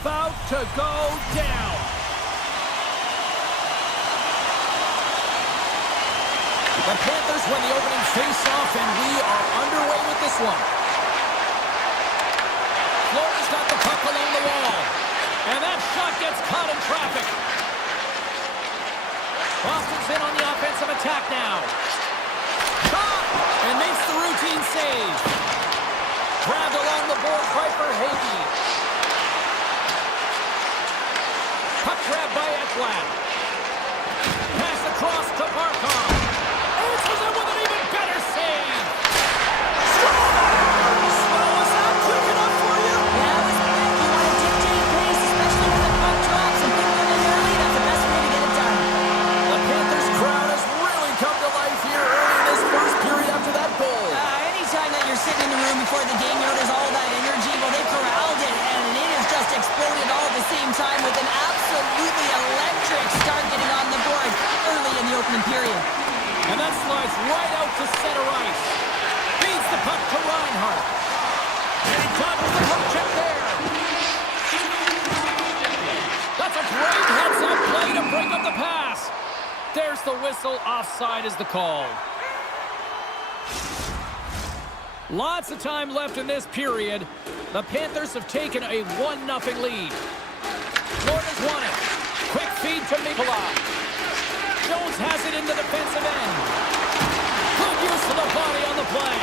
about to go down. The Panthers win the opening face-off, and we are underway with this one. Florida's got the puck along the wall. And that shot gets caught in traffic. Boston's in on the offensive attack now. Shot! And makes the routine save. Grabbed along the boards right for Hagee. Puck grab by Ekblad. Pass across to Barkov. Answers it with an even better save. Well, was that quick enough for you? Yeah, it was quick. You want to dictate pace, especially when the puck drops and pick them in early. That's the best way to get it done. The Panthers crowd has really come to life here early in this first period after that goal. Anytime that you're sitting in the room before the game, you know there's all that energy. Well, they corralled it, and it has just exploded all at the same time with an absolutely electric start getting on the board early in the opening period. And that slides right out to center ice. Feeds the puck to Reinhart. And he dodges the puck check there. That's a great heads-up play to break up the pass. There's the whistle. Offside is the call. Lots of time left in this period. The Panthers have taken a 1-0 lead. Florida's won it. Quick feed to Nikolai. Jones has it in the defensive end. Good use of the body on the play.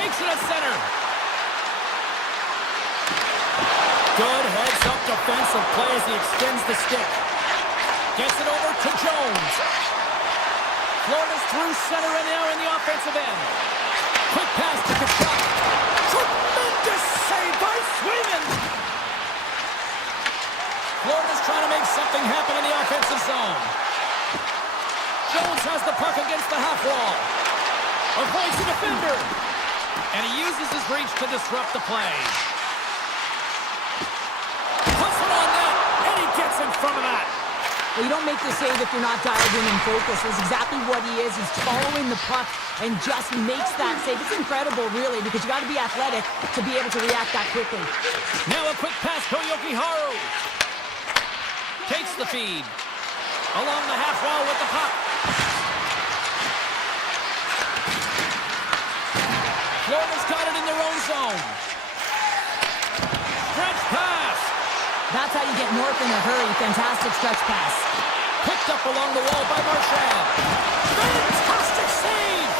Takes it at center. Good heads-up defensive play as he extends the stick. Gets it over to Jones. Florida's through center and now in the offensive end. Quick pass to Kachuk. Tremendous save by Swayman. Florida's trying to make something happen in the offensive zone. Jones has the puck against the half wall. Avoids the defender. And he uses his reach to disrupt the play. Puts it on net, and he gets in front of that. Well, you don't make the save if you're not dialed in and focused. That's exactly what he is. He's following the puck and just makes that save. It's incredible, really, because you got to be athletic to be able to react that quickly. Now a quick pass to Yokiharu. Takes the feed. Along the half wall with the puck. Florida's got it in their own zone. Stretch pass. That's how you get north in a hurry. Fantastic stretch pass. Picked up along the wall by Marchand. Fantastic save!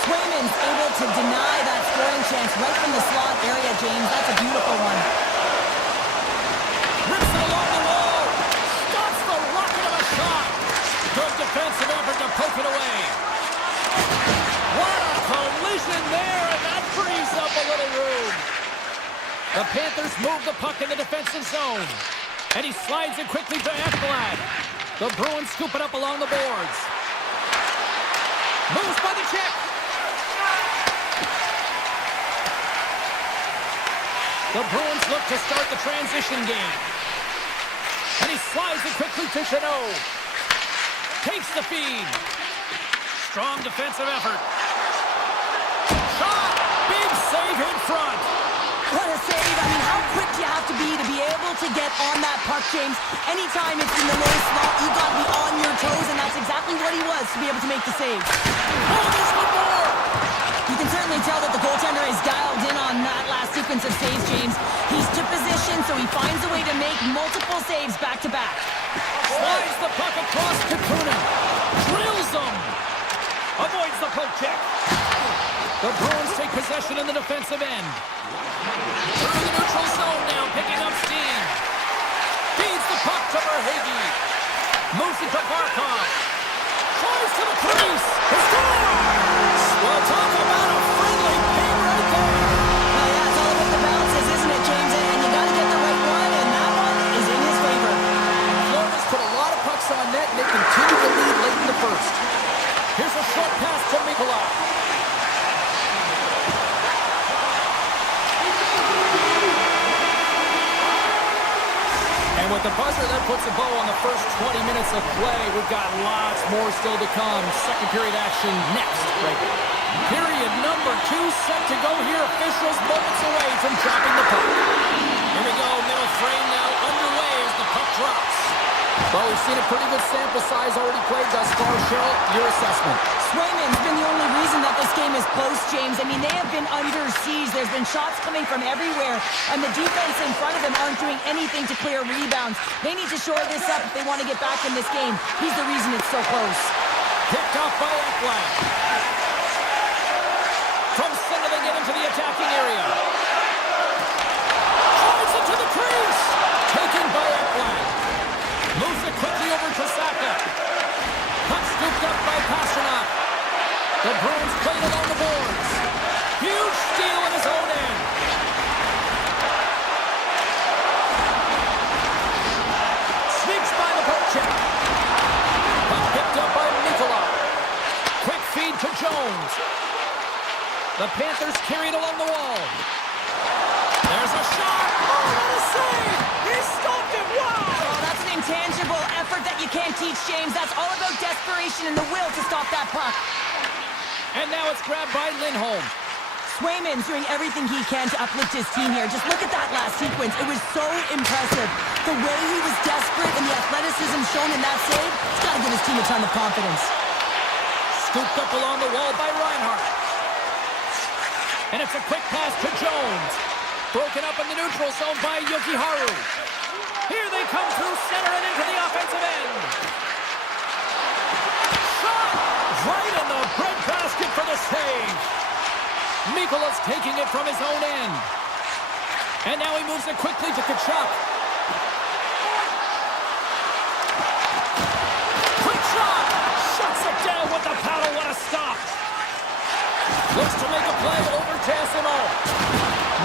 Swayman's able to deny that scoring chance right from the slot area, James. That's a beautiful one. Rips it along the wall. Stops the rocket of a shot. Good defensive effort to poke it away. What a collision there, and that frees up a little room. The Panthers move the puck in the defensive zone. And he slides it quickly to Ekblad. The Bruins scoop it up along the boards. Moves by the check. The Bruins look to start the transition game. And he slides it quickly to Chanot. Takes the feed. Strong defensive effort. Shot! Big save in front. What a save. I mean, how quick do you have to be able to get on that puck, James? Anytime it's in the low slot, you've got to be on your toes, and that's exactly what he was to be able to make the save. Oh, there's one more! You can certainly tell that the goaltender is dialed in on that last sequence of saves, James. He's to position, so he finds a way to make multiple saves back-to-back. Slides the puck across to Kunin. Drills him. Avoids the poke check. The Bruins take possession in the defensive end. Through the neutral zone now, picking up steam. Feeds the puck to Verhaeghe. Moves it to Barkov. Tries to the crease. He scores! Well, talk about a friendly game right there. Well, yeah, it's all about the bounces, isn't it, James? And you got to get the right one, and that one is in his favor. Florida's put a lot of pucks on net, and they continue to lead late in the first. Here's a short pass to Nikolai. And with the buzzer, that puts a bow on the first 20 minutes of play. We've got lots more still to come. Second period action next. Right. Period number 2 set to go here. Officials moments away from dropping the puck. seen a pretty good sample size already played thus far. Cheryl, your assessment. Swayman's been the only reason that this game is close, James. I mean, they have been under siege. There's been shots coming from everywhere, and the defense in front of them aren't doing anything to clear rebounds. They need to shore this up if they want to get back in this game. He's the reason it's so close. Picked off by Ekblad. From center, they get into the attacking area. Drives it to the crease. Taken by Ekblad. Moves it quickly over to Saka. Puck scooped up by Pasternak. The Bruins played along the boards. Huge steal in his own end. Sneaks by the poke check. Puck picked up by Nikola. Quick feed to Jones. The Panthers carried along the wall. There's a shot. Oh, what a save! He stopped it. Wow! Oh, that's an intangible effort that you can't teach, James. That's all about desperation and the will to stop that puck. And now it's grabbed by Lindholm. Swayman's doing everything he can to uplift his team here. Just look at that last sequence. It was so impressive. The way he was desperate and the athleticism shown in that save, it's got to give his team a ton of confidence. Scooped up along the wall by Reinhart. And it's a quick pass to Jones. Broken up in the neutral zone by Yokiharu. Here they come through center and into the offensive end. Shot! Right in the breadbasket for the save. Mikola's taking it from his own end. And now he moves it quickly to Kachuk. Quick shot! Shuts it down with the paddle. What a stop! Looks to make a play over Tassimo.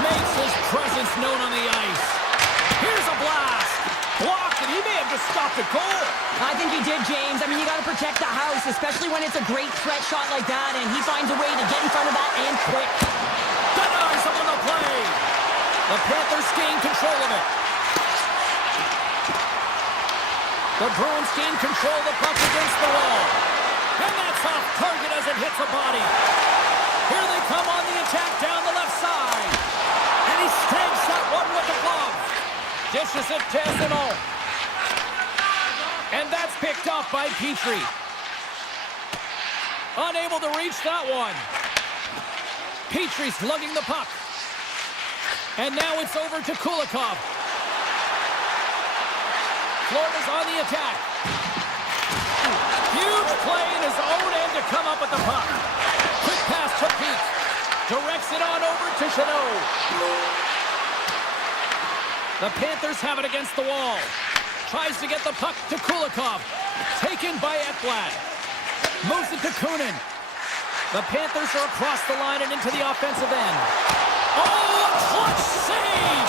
Makes his presence known on the ice. Here's a blast. Blocked, and he may have just stopped a goal. I think he did, James. I mean, you got to protect the house, especially when it's a great threat shot like that, and he finds a way to get in front of that and quick. Denies him on the play. The Panthers gain control of it. The Bruins gain control of the puck against the wall. And that's off target as it hits a body. Here they come on the attack down the left side. And he snags that one with the glove. Dishes it Tassimo. And that's picked off by Petrie. Unable to reach that one. Petrie's lugging the puck. And now it's over to Kulikov. Florida's on the attack. Huge play in his own end to come up with the puck. Quick pass to Pete. Directs it on over to Chanot. The Panthers have it against the wall. Tries to get the puck to Kulikov. Taken by Ekblad. Moves it to Kunin. The Panthers are across the line and into the offensive end. Oh, a clutch save!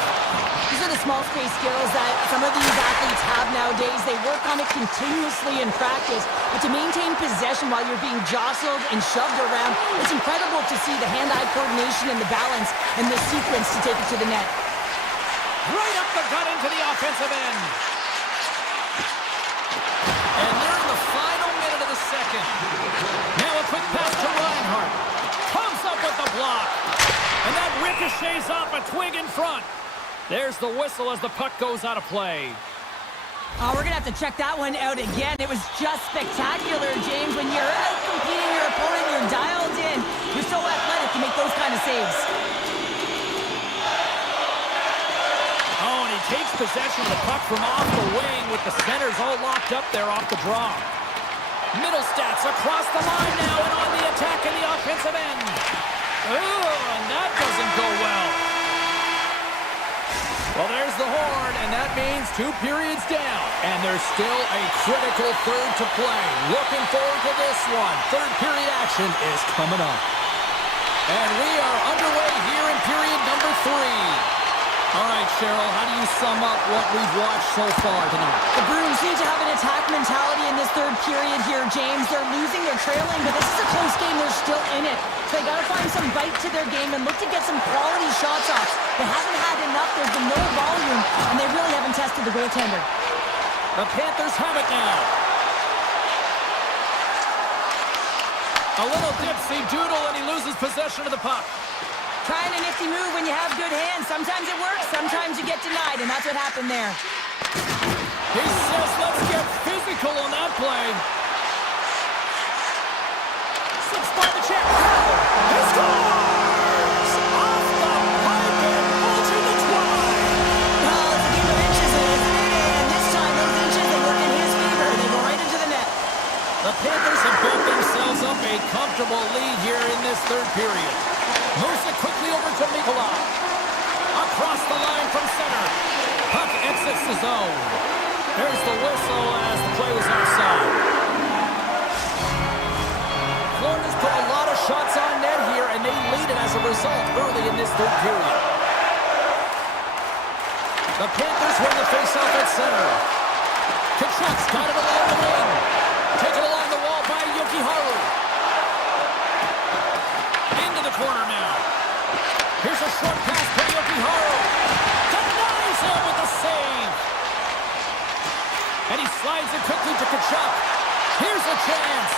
These are the small space skills that some of these athletes have nowadays. They work on it continuously in practice. But to maintain possession while you're being jostled and shoved around, it's incredible to see the hand-eye coordination and the balance in this sequence to take it to the net. Right up the gut into the offensive end. And they're in the final minute of the second. Now a quick pass to Reinhart. Comes up with the block. And that ricochets off a twig in front. There's the whistle as the puck goes out of play. Oh, we're going to have to check that one out again. It was just spectacular, James. When you're out competing your opponent, you're dialed in. You're so athletic to make those kind of saves. Oh, and he takes possession of the puck from off the wing with the centers all locked up there off the draw. Middle stats across the line now and on the attack in the offensive end. Ooh, and that doesn't go well. Well, there's the horn, and that means 2 periods down. And there's still a critical third to play. Looking forward to this one. Third period action is coming up. And we are underway here in period number 3. All right, Cheryl, how do you sum up what we've watched so far tonight? The Bruins need to have an attack mentality in this third period here, James. They're losing, they're trailing, but this is a close game. They're still in it. So they got to find some bite to their game and look to get some quality shots off. They haven't had enough. There's been no volume, and they really haven't tested the goaltender. The Panthers have it now. A little dipsy doodle, and he loses possession of the puck. Trying a nifty move when you have good hands. Sometimes it works, sometimes you get denied, and that's what happened there. He says, let's get physical on that play. Slips by the check. He scores! Off the pipe and bulging the twine. Oh, it's a game of inches, and this time those inches, they work in his favor. They go right into the net. The Panthers have built themselves up a comfortable lead here in this third period. Moves it quickly over to Mikola. Across the line from center. Puck exits the zone. There's the whistle as the play was offside. Florida's put a lot of shots on net here, and they lead it as a result early in this third period. The Panthers win the faceoff at center. Kachuk's got it along the wing. Taken along the wall by Yokiharu. Into the corner now. Here's a short pass by Yokiharu. Denies him with the save. And he slides it quickly to Kachuk. Here's a chance.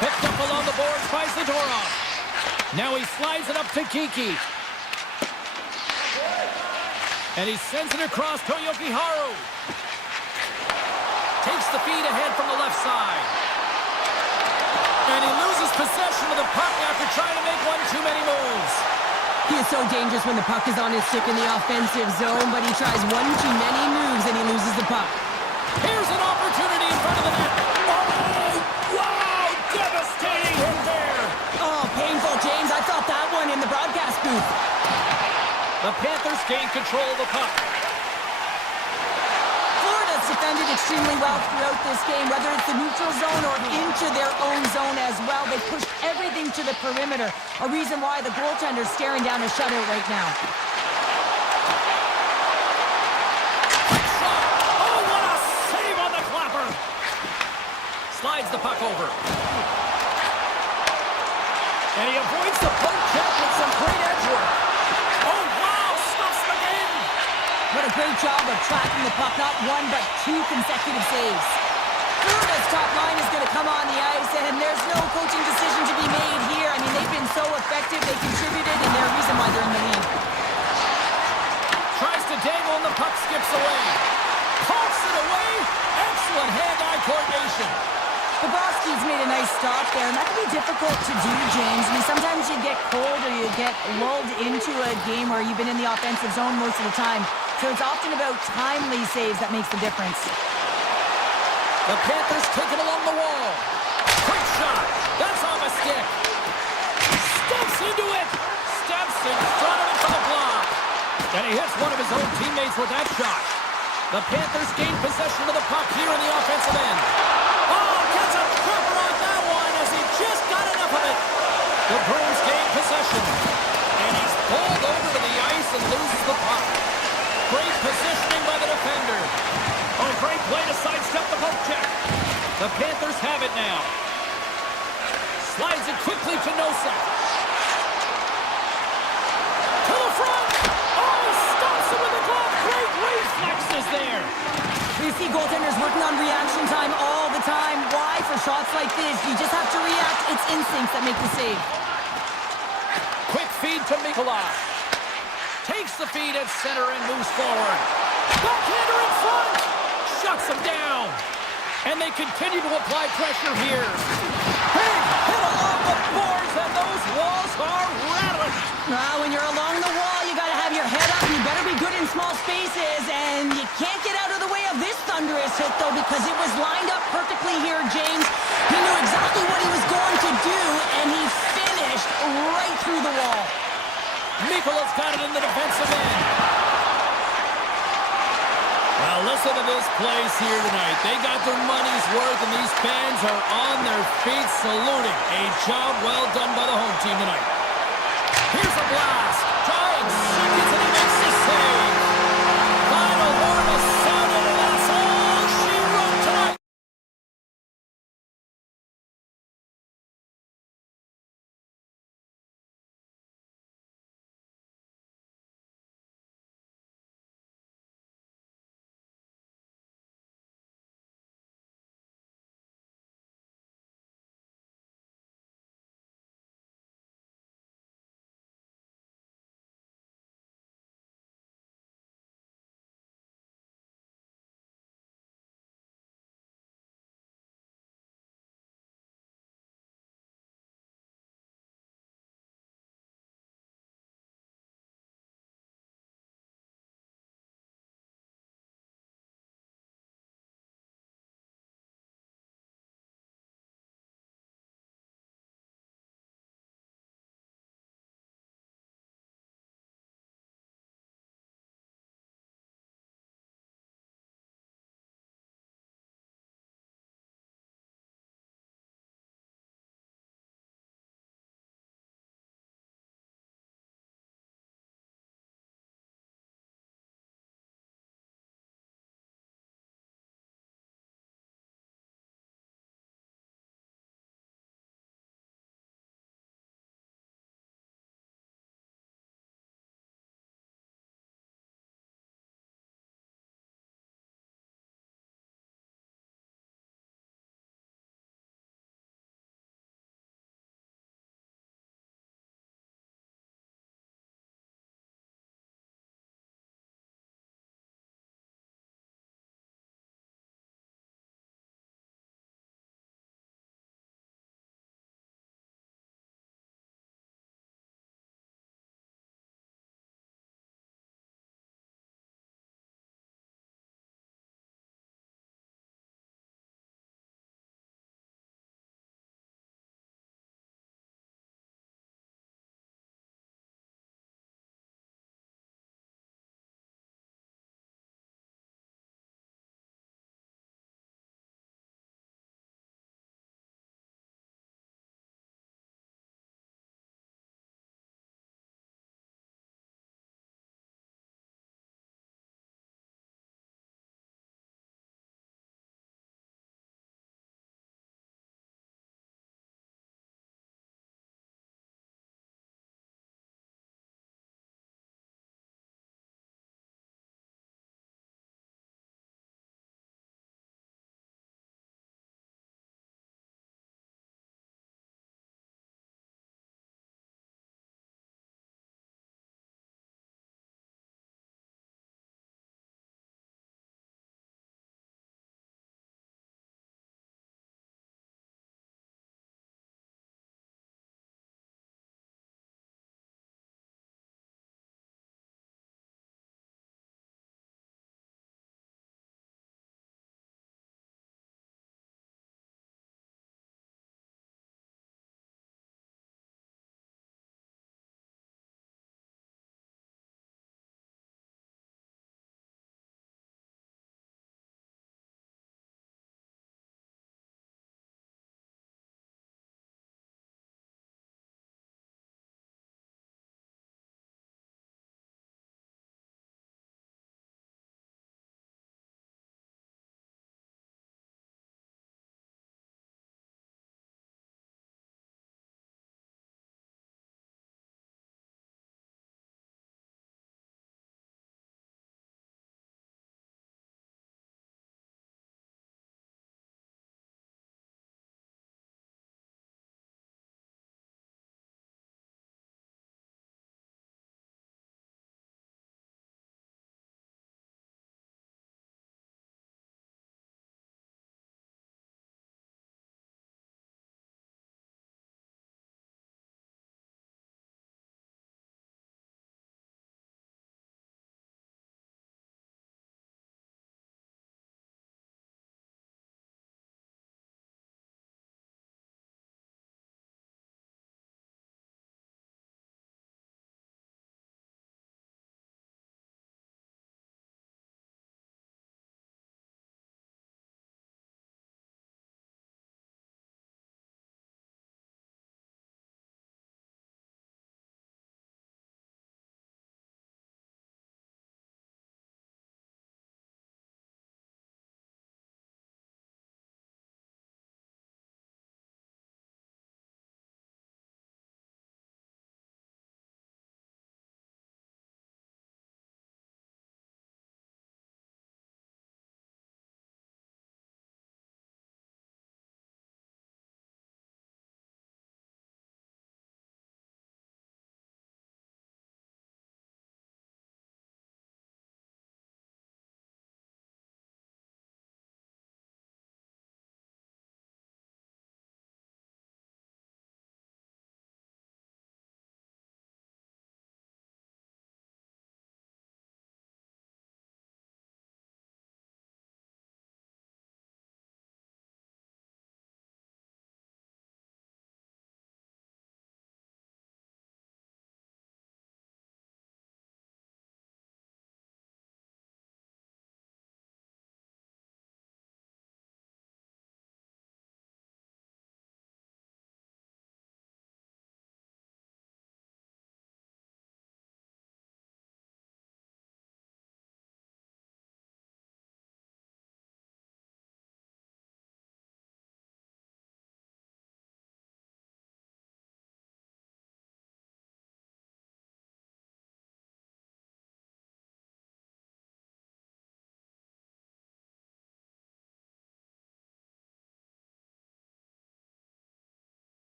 Picked up along the boards by Zadorov. Now he slides it up to Kiki. And he sends it across to Yokiharu. Takes the feed ahead from the left side. And he loses possession of the puck after trying to make one too many moves. He is so dangerous when the puck is on his stick in the offensive zone, but he tries one too many moves and he loses the puck. Here's an opportunity in front of the net. Oh, wow! Devastating hit there. Oh, painful, James. I felt that one in the broadcast booth. The Panthers gain control of the puck. Florida's defended extremely well throughout this game, whether it's the neutral zone or into their own zone as well. They pushed everything to the perimeter, a reason why the goaltender's staring down a shutout right now. Quick shot! Oh, what a save on the clapper! Slides the puck over. And he avoids the poke check with some great edge work. Oh, wow! Stuffs the game! What a great job of tracking the puck, not one but two consecutive saves. Florida's top line is going to come on the ice, and there's no coaching decision to be made here. I mean, they've been so effective, they contributed, and they're a reason why they're in the lead. Tries to dangle, and the puck skips away. Pokes it away. Excellent hand-eye coordination. Bobrovsky's made a nice stop there, and that can be difficult to do, James. I mean, sometimes you get cold or you get lulled into a game where you've been in the offensive zone most of the time. So it's often about timely saves that makes the difference. The Panthers take it along the wall. Quick shot. That's off a stick. Steps into it. Steps in front of it for the block. And he hits one of his own teammates with that shot. The Panthers gain possession of the puck here in the offensive end. Oh, gets a cover on that one as he just got enough of it. The Bruins gain possession. And he's pulled over to the ice and loses the puck. Great positioning by the defender. Oh, great play to sidestep the poke check. The Panthers have it now. Slides it quickly to Nosek. To the front. Oh, stops him with the glove. Great reflexes there. You see goaltenders working on reaction time all the time. Why? For shots like this, you just have to react. It's instincts that make the save. Quick feed to Mikola. Takes the feed at center and moves forward. Backhander in front. Shuts him down. And they continue to apply pressure here. Big hit along the boards, and those walls are rattling. When you're along the wall, you got to have your head up. You better be good in small spaces, and you can't get out of the way of this thunderous hit, though, because it was lined up perfectly here, James. He knew exactly what he was going to do, and he finished right through the wall. Mikola's got it in the defensive end. Well, listen to this place here tonight. They got their money's worth, and these fans are on their feet saluting. A job well done by the home team tonight. Here's a blast. Trying seconds, and he makes the save. Final horn is sounded, and that's all she wrote tonight.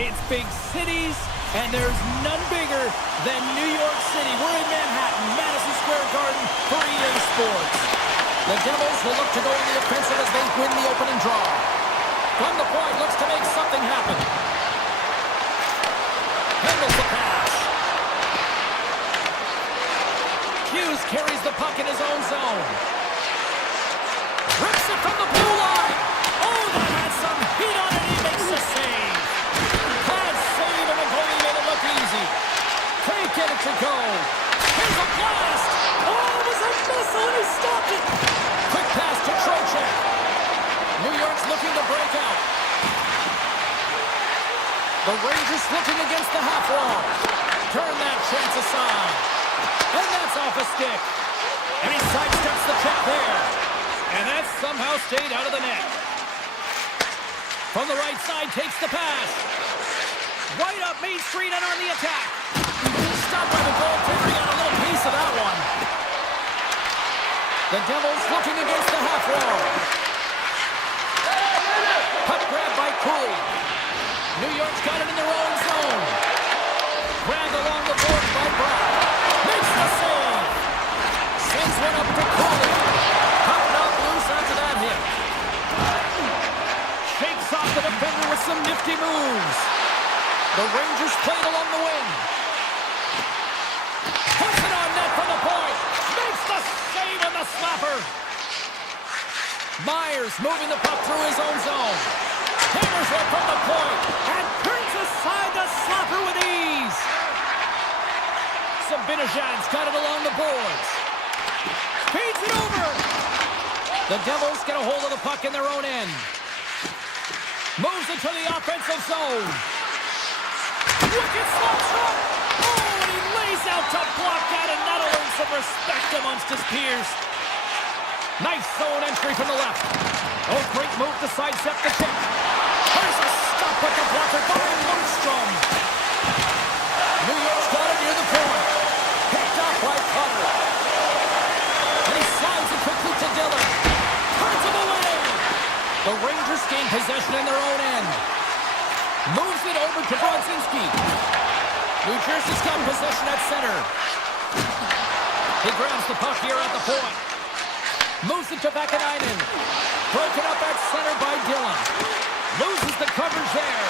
It's big cities, and there's none bigger than New York City. We're in Manhattan, Madison Square Garden for EA Sports. The Devils will look to go on the offensive as they win the opening draw. From the point, looks to make something happen. Handles the pass. Hughes carries the puck in his own zone. Rips it from the blue line. Oh, that had some heat on it. He makes the save. Bad save, and the goalie made it look easy. Can't get it to go. Here's a blast. Oh, it was a missile, and he stopped it. Quick pass to Trocheck. New York's looking to break out. The Rangers looking against the half wall. Turn that chance aside. And that's off a stick. And he sidesteps the check there. And that somehow stayed out of the net. From the right side, takes the pass. Right up Main Street and on the attack. Stopped by the goaltender. He got a little piece of that one. The Devils looking against the half wall. Puck grab by Cooley. New York's got it in their own zone. Grabbed along the boards by Brown. Makes the save. Sends one up to Cooley. Puck knocked loose after that hit. Shakes off the defender with some nifty moves. The Rangers played along the wing. Puts it on net from the point. Makes the save on the slapper. Myers moving the puck through his own zone. Hammers one from the point. And turns aside the slapper with ease. Sabinajad's got it along the boards. Feeds it over. The Devils get a hold of the puck in their own end. Moves it to the offensive zone. Wicked slap shot. Oh, and he lays out to block that, and that'll earn some respect amongst his peers. Nice zone entry from the left. Oh, great move to sidestep the kick. There's a stop with the blocker by Lundstrom. New York's got it near the point. Picked up by Cutter. And he slides it quickly to Dillon. Turns him away. The Rangers gain possession in their own end. Moves it over to Brodzinski. New Jersey's got possession at center. He grabs the puck here at the point. Moves it to Vakanainen. Broken up at center by Dillon. Loses the coverage there.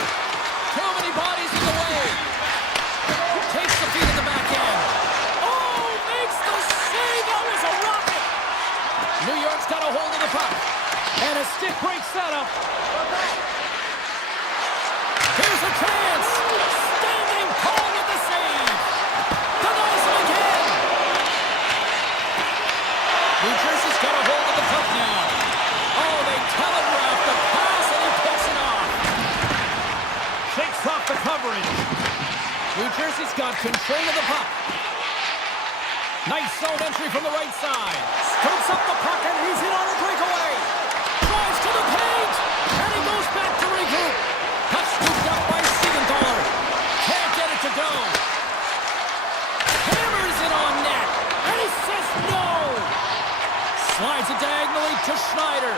Too many bodies in the way. Takes the feed in the back end. Oh, makes the save. That was a rocket. New York's got a hold of the puck. And a stick break setup. Here's a chance. Standing tall with the save. Denies him again. New Jersey's got a hold of the puck now. Oh, they telegraphed the pass, and he picks it off. Shakes off the coverage. New Jersey's got control of the puck. Nice zone entry from the right side. Scoops up the puck, and he's in on a breakaway. Drives to the paint, and he goes back to regroup. Puck scooped up by Siegenthaler. Can't get it to go. Hammers it on net, and he says no. Slides it diagonally to Schneider.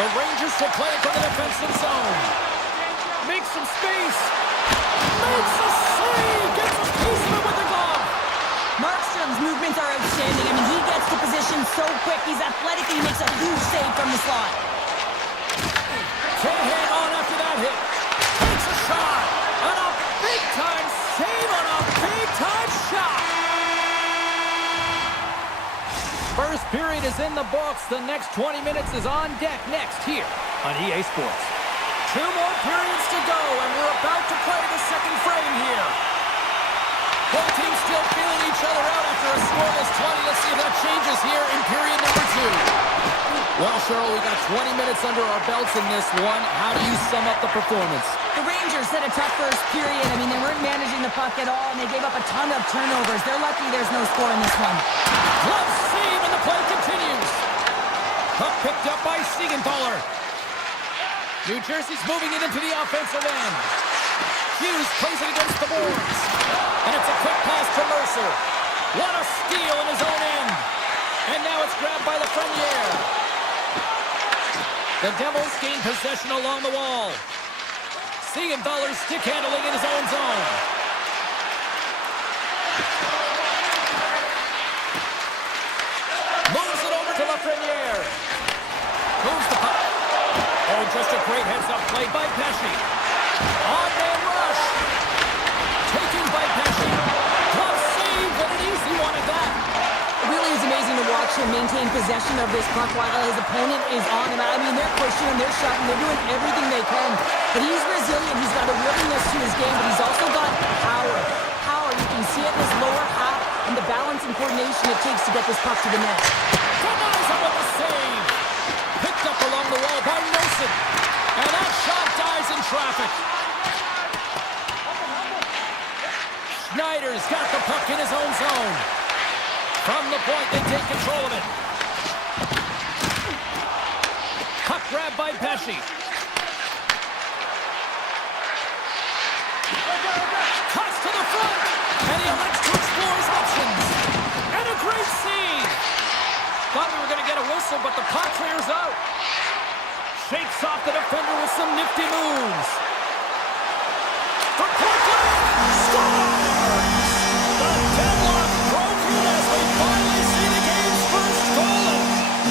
The Rangers will play it to the defensive zone. Makes some space. Makes a save. Gets a piece of it with the glove. Markstrom's movements are outstanding. I mean, he gets to position so quick. He's athletic, and he makes a huge save from the slot. Can't hang on after that hit. Takes a shot. And a big-time save on a big-time shot. First period is in the books. The next 20 minutes is on deck next here on EA Sports. 2 more periods to go, and we're about to play the second frame here. Both teams still feeling each other out after a scoreless 20. Let's see if that changes here in period number 2. Well, Cheryl, we got 20 minutes under our belts in this one. How do you sum up the performance? The Rangers had a tough first period. I mean, they weren't managing the puck at all, and they gave up a ton of turnovers. They're lucky there's no score in this one. Glove save, and the play continues. Puck picked up by Siegenthaler. New Jersey's moving it into the offensive end. Hughes plays it against the boards. And it's a quick pass to Mercer. What a steal in his own end. And now it's grabbed by Lafreniere. The Devils gain possession along the wall. Dollar's stick handling in his own zone. Moves it over to Lafreniere. Moves the puck. Oh, just a great heads-up play by Pesci. On-man rush. Taken by Pesci. Glove save, and an easy one at that. It really is amazing to watch him maintain possession of this puck while his opponent is on him. I mean, they're pushing him, they're shoving, they're doing everything they can. But he's resilient, he's got a willingness to his game, but he's also got power. Power, you can see it in his lower half and the balance and coordination it takes to get this puck to the net. Comes up with the save. Picked up along the wall by Nelson. And that shot dies in traffic. Schneider's got the puck in his own zone. From the point, they take control of it. Puck grab by Pesci. Cuts to the front. And he elects to explore his options. And a great save. Thought we were going to get a whistle, but the puck clears out. Shakes off the defender with some nifty moves. For Portland, scores! The deadlock broken as we finally see the game's first goal.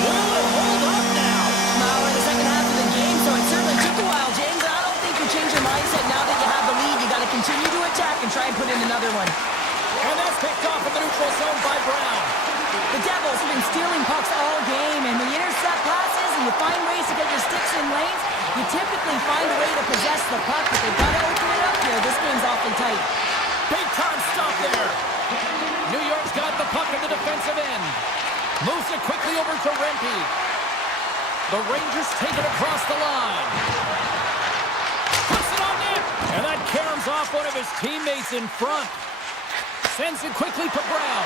Will it hold up now? Now we're in the second half of the game, so it certainly took a while, James. I don't think you change your mindset now that you have the lead. You got to continue to attack and try and put in another one. And that's picked off in the neutral zone by Brown. The Devils have been stealing pucks all game, and when you intercept passes and you find ways to get your sticks in lanes, you typically find a way to possess the puck, but they've got to open it up here. This game's awfully tight. Big time stop there. New York's got the puck at the defensive end. Moves it quickly over to Rempe. The Rangers take it across the line. Puts it on net. And that caroms off one of his teammates in front. Sends it quickly to Brown.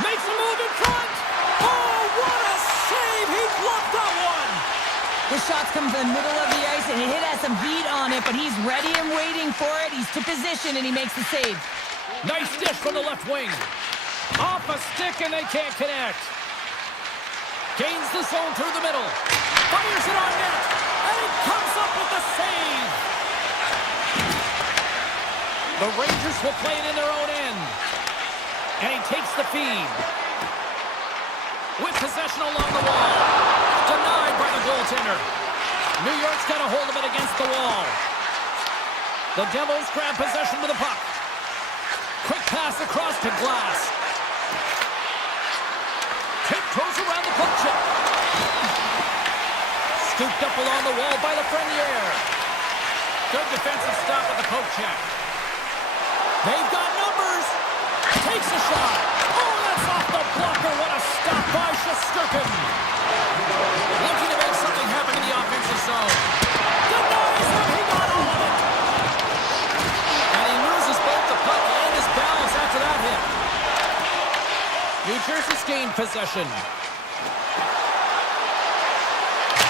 Makes a move in front. Oh, what a save. He bluffed that one. The shots come from the middle of the ice, and it has some heat on it, but he's ready and waiting for it. He's to position, and he makes the save. Nice dish from the left wing. Off a stick, and they can't connect. Gains the zone through the middle. Fires it on net. And he comes up with the save. The Rangers will play it in their own end. And he takes the feed. With possession along the wall. Denied by the goaltender. New York's got a hold of it against the wall. The Devils grab possession with the puck. Quick pass across to Glass. Tiptoes around the puck chip. Scooped up along the wall by Lafreniere. Good defensive stop at the poke check. They've got numbers. Takes a shot. Oh, that's off the blocker. What a stop by Shesterkin. Looking to make something happen in the offensive zone. Denies him. He got all of it. And he loses both the puck and his balance after that hit. New Jersey's gained possession.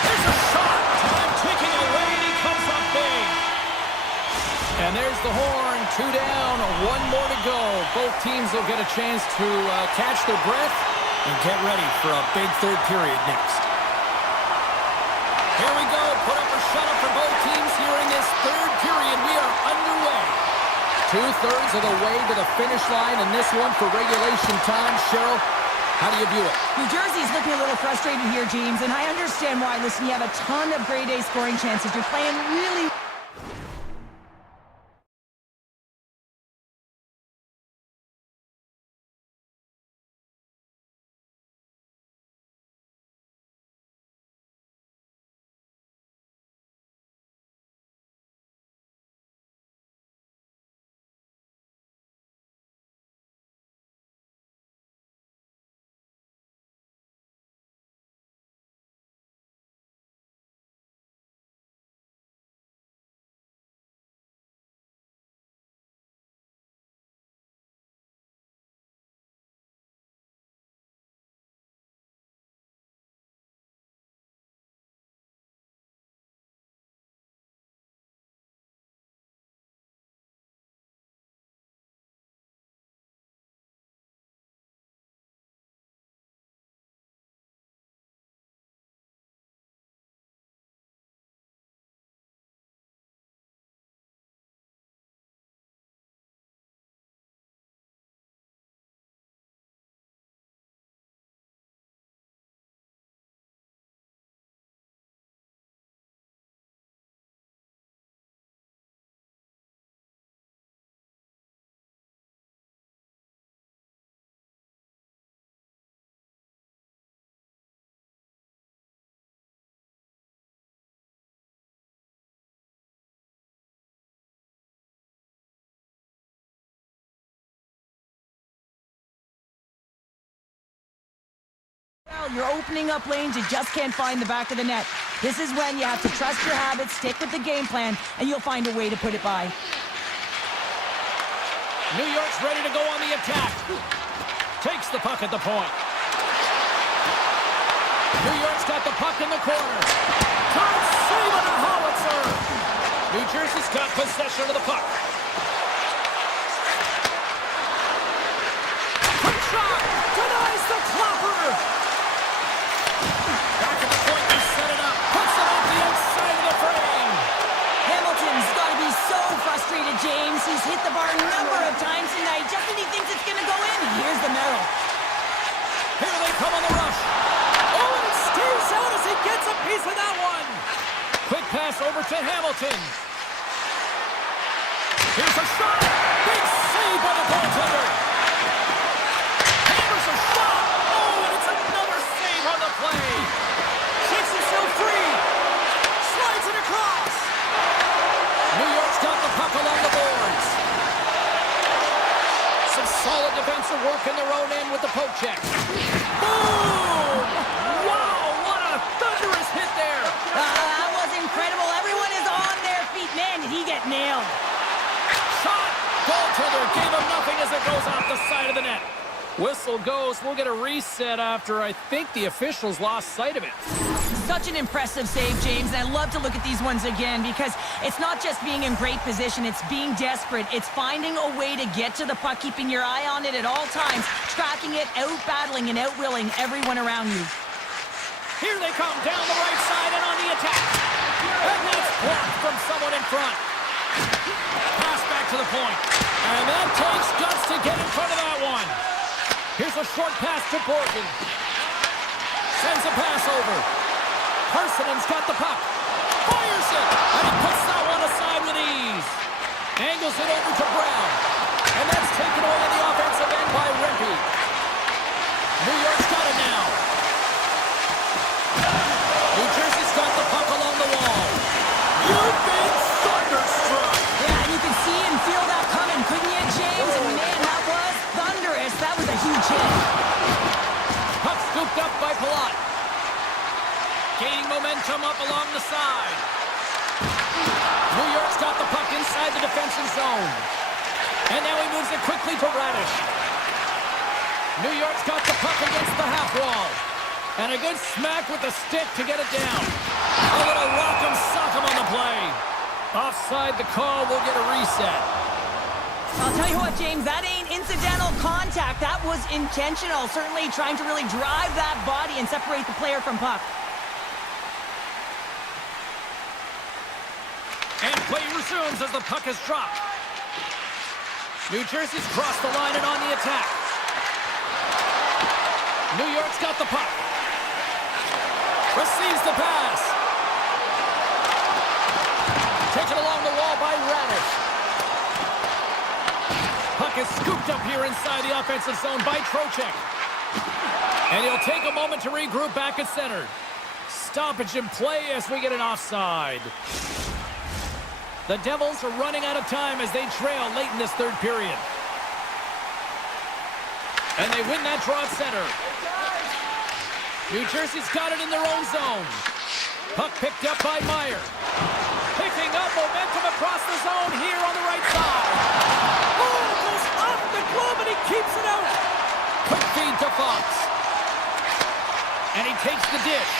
There's a shot. Time ticking away, and he comes up big. And there's the horn. 2 down, 1 more to go. Both teams will get a chance to catch their breath and get ready for a big third period next. Here we go. Put up or shut up for both teams here in this third period. We are underway. 2/3 of the way to the finish line in this one for regulation time. Cheryl, how do you view it? New Jersey's looking a little frustrated here, James, and I understand why. Listen, you have a ton of grade A scoring chances. You're playing really You're opening up lanes, you just can't find the back of the net. This is when you have to trust your habits, stick with the game plan, and you'll find a way to put it by. New York's ready to go on the attack. Takes the puck at the point. New York's got the puck in the corner. Can't save on a howitzer. New Jersey's got possession of the puck. Quick shot! Denies the clopper! Back at the point, they set it up. Puts it off the outside of the frame. Hamilton's got to be so frustrated, James. He's hit the bar a number of times tonight. Just when he thinks it's going to go in, here's the Merrill. Here they come on the rush. Oh, and it stays out as he gets a piece of that one. Quick pass over to Hamilton. Here's a shot. Big save by the goaltender. Hammers a shot. Oh, and it's another save on the play. Shakes himself free. Slides it across. New York's got the puck along the boards. Some solid defensive work in their own end with the poke check. Boom! Wow, what a thunderous hit there. That was incredible. Everyone is on their feet. Man, did he get nailed. Shot! Goaltender gave him nothing as it goes off the side of the net. Whistle goes. We'll get a reset after I think the officials lost sight of it. Such an impressive save, James, and I love to look at these ones again because it's not just being in great position, it's being desperate. It's finding a way to get to the puck, keeping your eye on it at all times, tracking it, out-battling and out-willing everyone around you. Here they come down the right side and on the attack. And that's blocked from someone in front. Pass back to the point. And that takes guts to get in front of that one. Here's a short pass to Borgen. Sends a pass over. Parsonen's got the puck. Fires it. And he puts that one aside with ease. Angles it over to Brown. And that's taken away in the offensive end by Rempe. New York's got it now. New Jersey's got the puck along the wall. You've been thunderstruck. Yeah, you can see and feel that coming, couldn't you, James? And man, that was thunderous. That was a huge hit. Puck scooped up by Palat. Gaining momentum up along the side. New York's got the puck inside the defensive zone. And now he moves it quickly to Radish. New York's got the puck against the half wall. And a good smack with the stick to get it down. A little rock'em sock'em on the play. Offside the call, will get a reset. I'll tell you what, James, that ain't incidental contact. That was intentional. Certainly trying to really drive that body and separate the player from puck. And play resumes as the puck is dropped. New Jersey's crossed the line and on the attack. New York's got the puck. Receives the pass. Taken along the wall by Radish. Puck is scooped up here inside the offensive zone by Trocheck. And he'll take a moment to regroup back at center. Stoppage in play as we get an offside. The Devils are running out of time as they trail late in this third period. And they win that draw at center. New Jersey's got it in their own zone. Puck picked up by Meyer. Picking up momentum across the zone here on the right side. Oh, it goes off the glove and he keeps it out. Quick feed to Fox. And he takes the dish.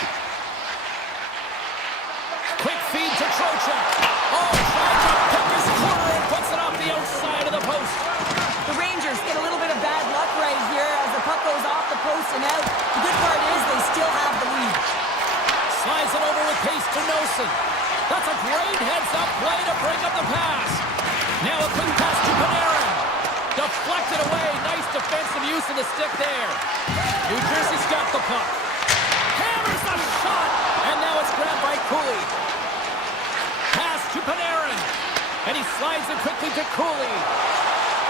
Quick feed to Trocheck. Oh, tries to pick his corner and puts it off the outside of the post. The Rangers get a little bit of bad luck right here as the puck goes off the post and out. The good part is they still have the lead. Slides it over with pace to Nosen. That's a great heads-up play to break up the pass. Now a quick pass to Panarin. Deflected away. Nice defensive use of the stick there. New Jersey's got the puck. Hammers the shot. And now it's grabbed by Cooley. Pass to Panarin. And he slides it quickly to Cooley.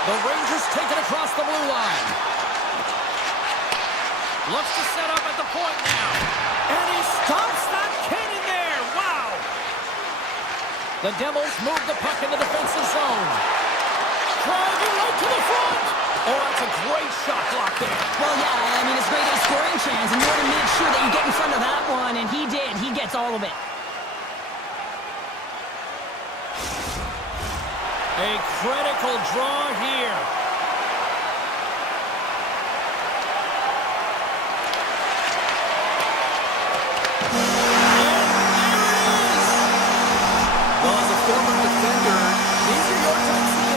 The Rangers take it across the blue line. Looks to set up at the point now. And he stops that cannon there. Wow. The Devils move the puck in the defensive zone. driving right to the front. Oh, that's a great shot block there. Well, yeah, I mean, it's great a scoring chance, and you want to make sure that you get in front of that one, and he did. He gets all of it. A critical draw here. Well, as a former defender, these are your types of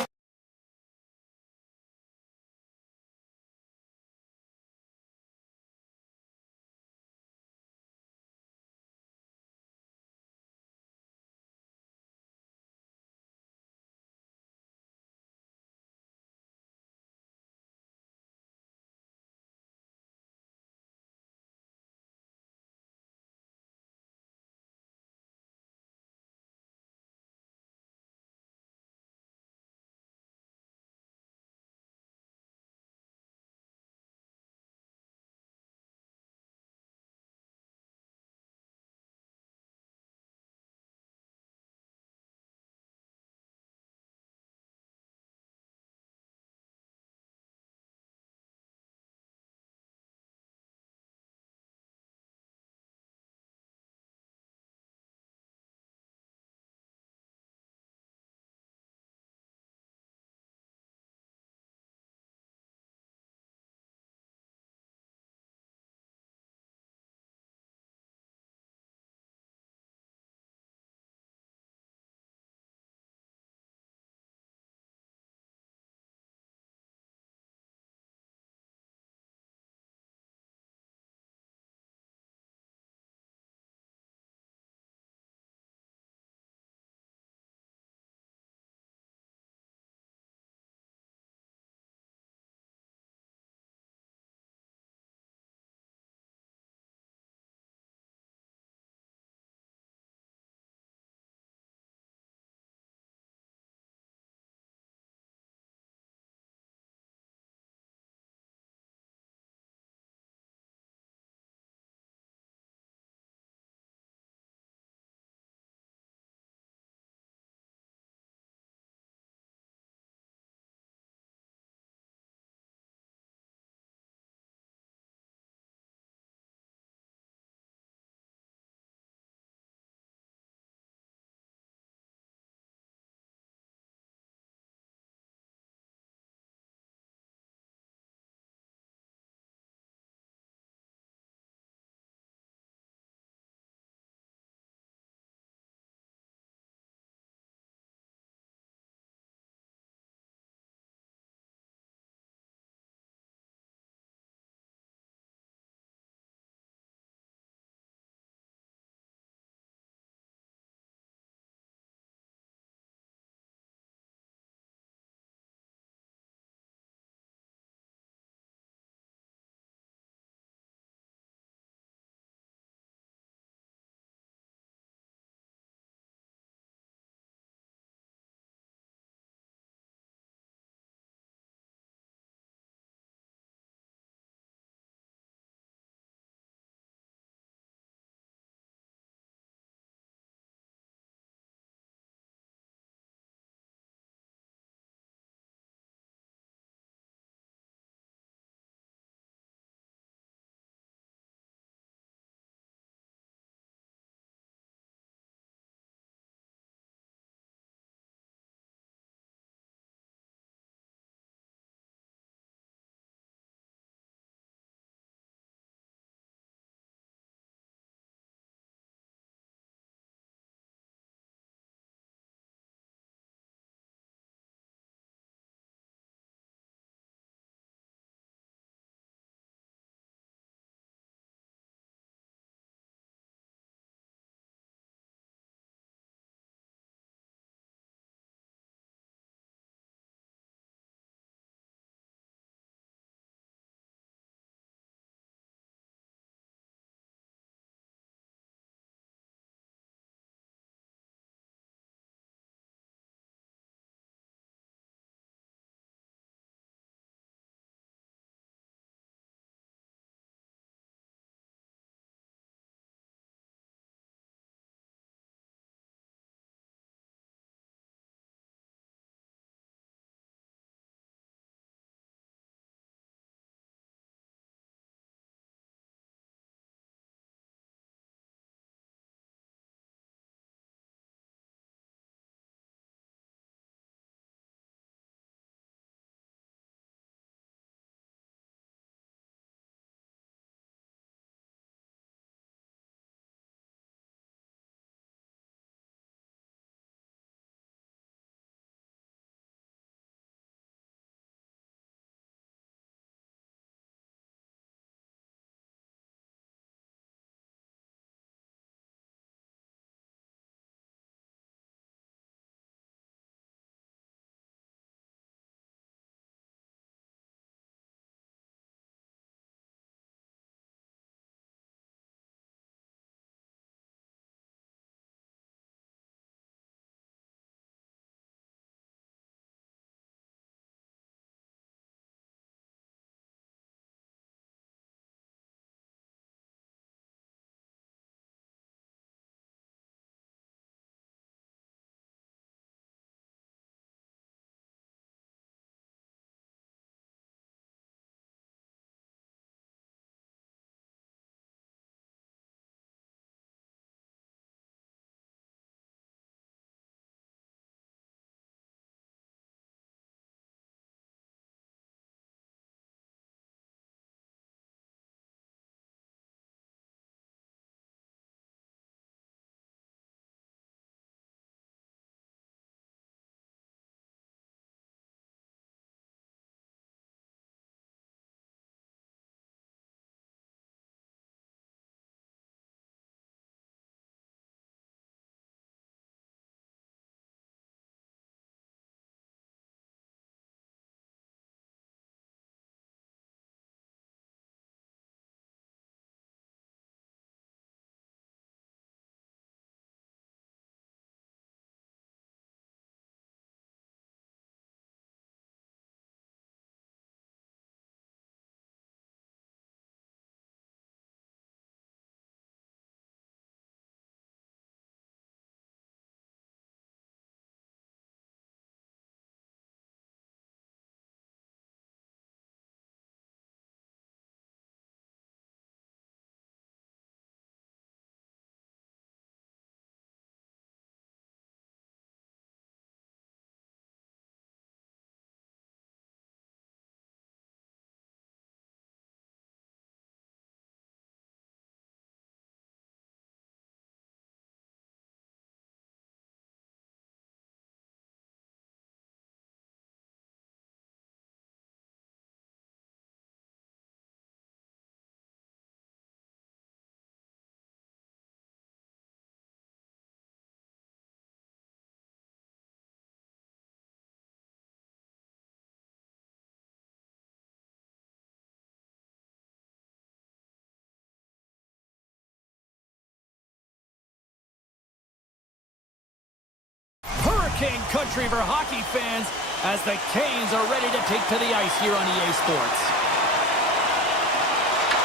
Hurricane country for hockey fans as the Canes are ready to take to the ice here on EA Sports.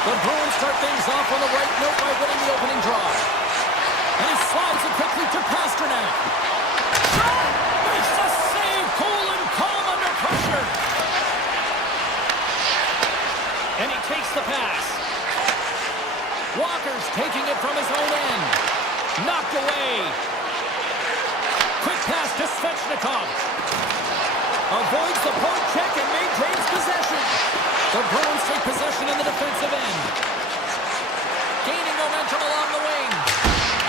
The Bruins start things off on the right note by winning the opening draw. And he slides it quickly to Pasternak. Shot! Makes the save! Cool and calm under pressure. And he takes the pass. Walker's taking it from his own end. Knocked away. Quick pass to Svechnikov. Avoids the poke check and maintains possession. The Bruins take possession in the defensive end. Gaining momentum along the wing.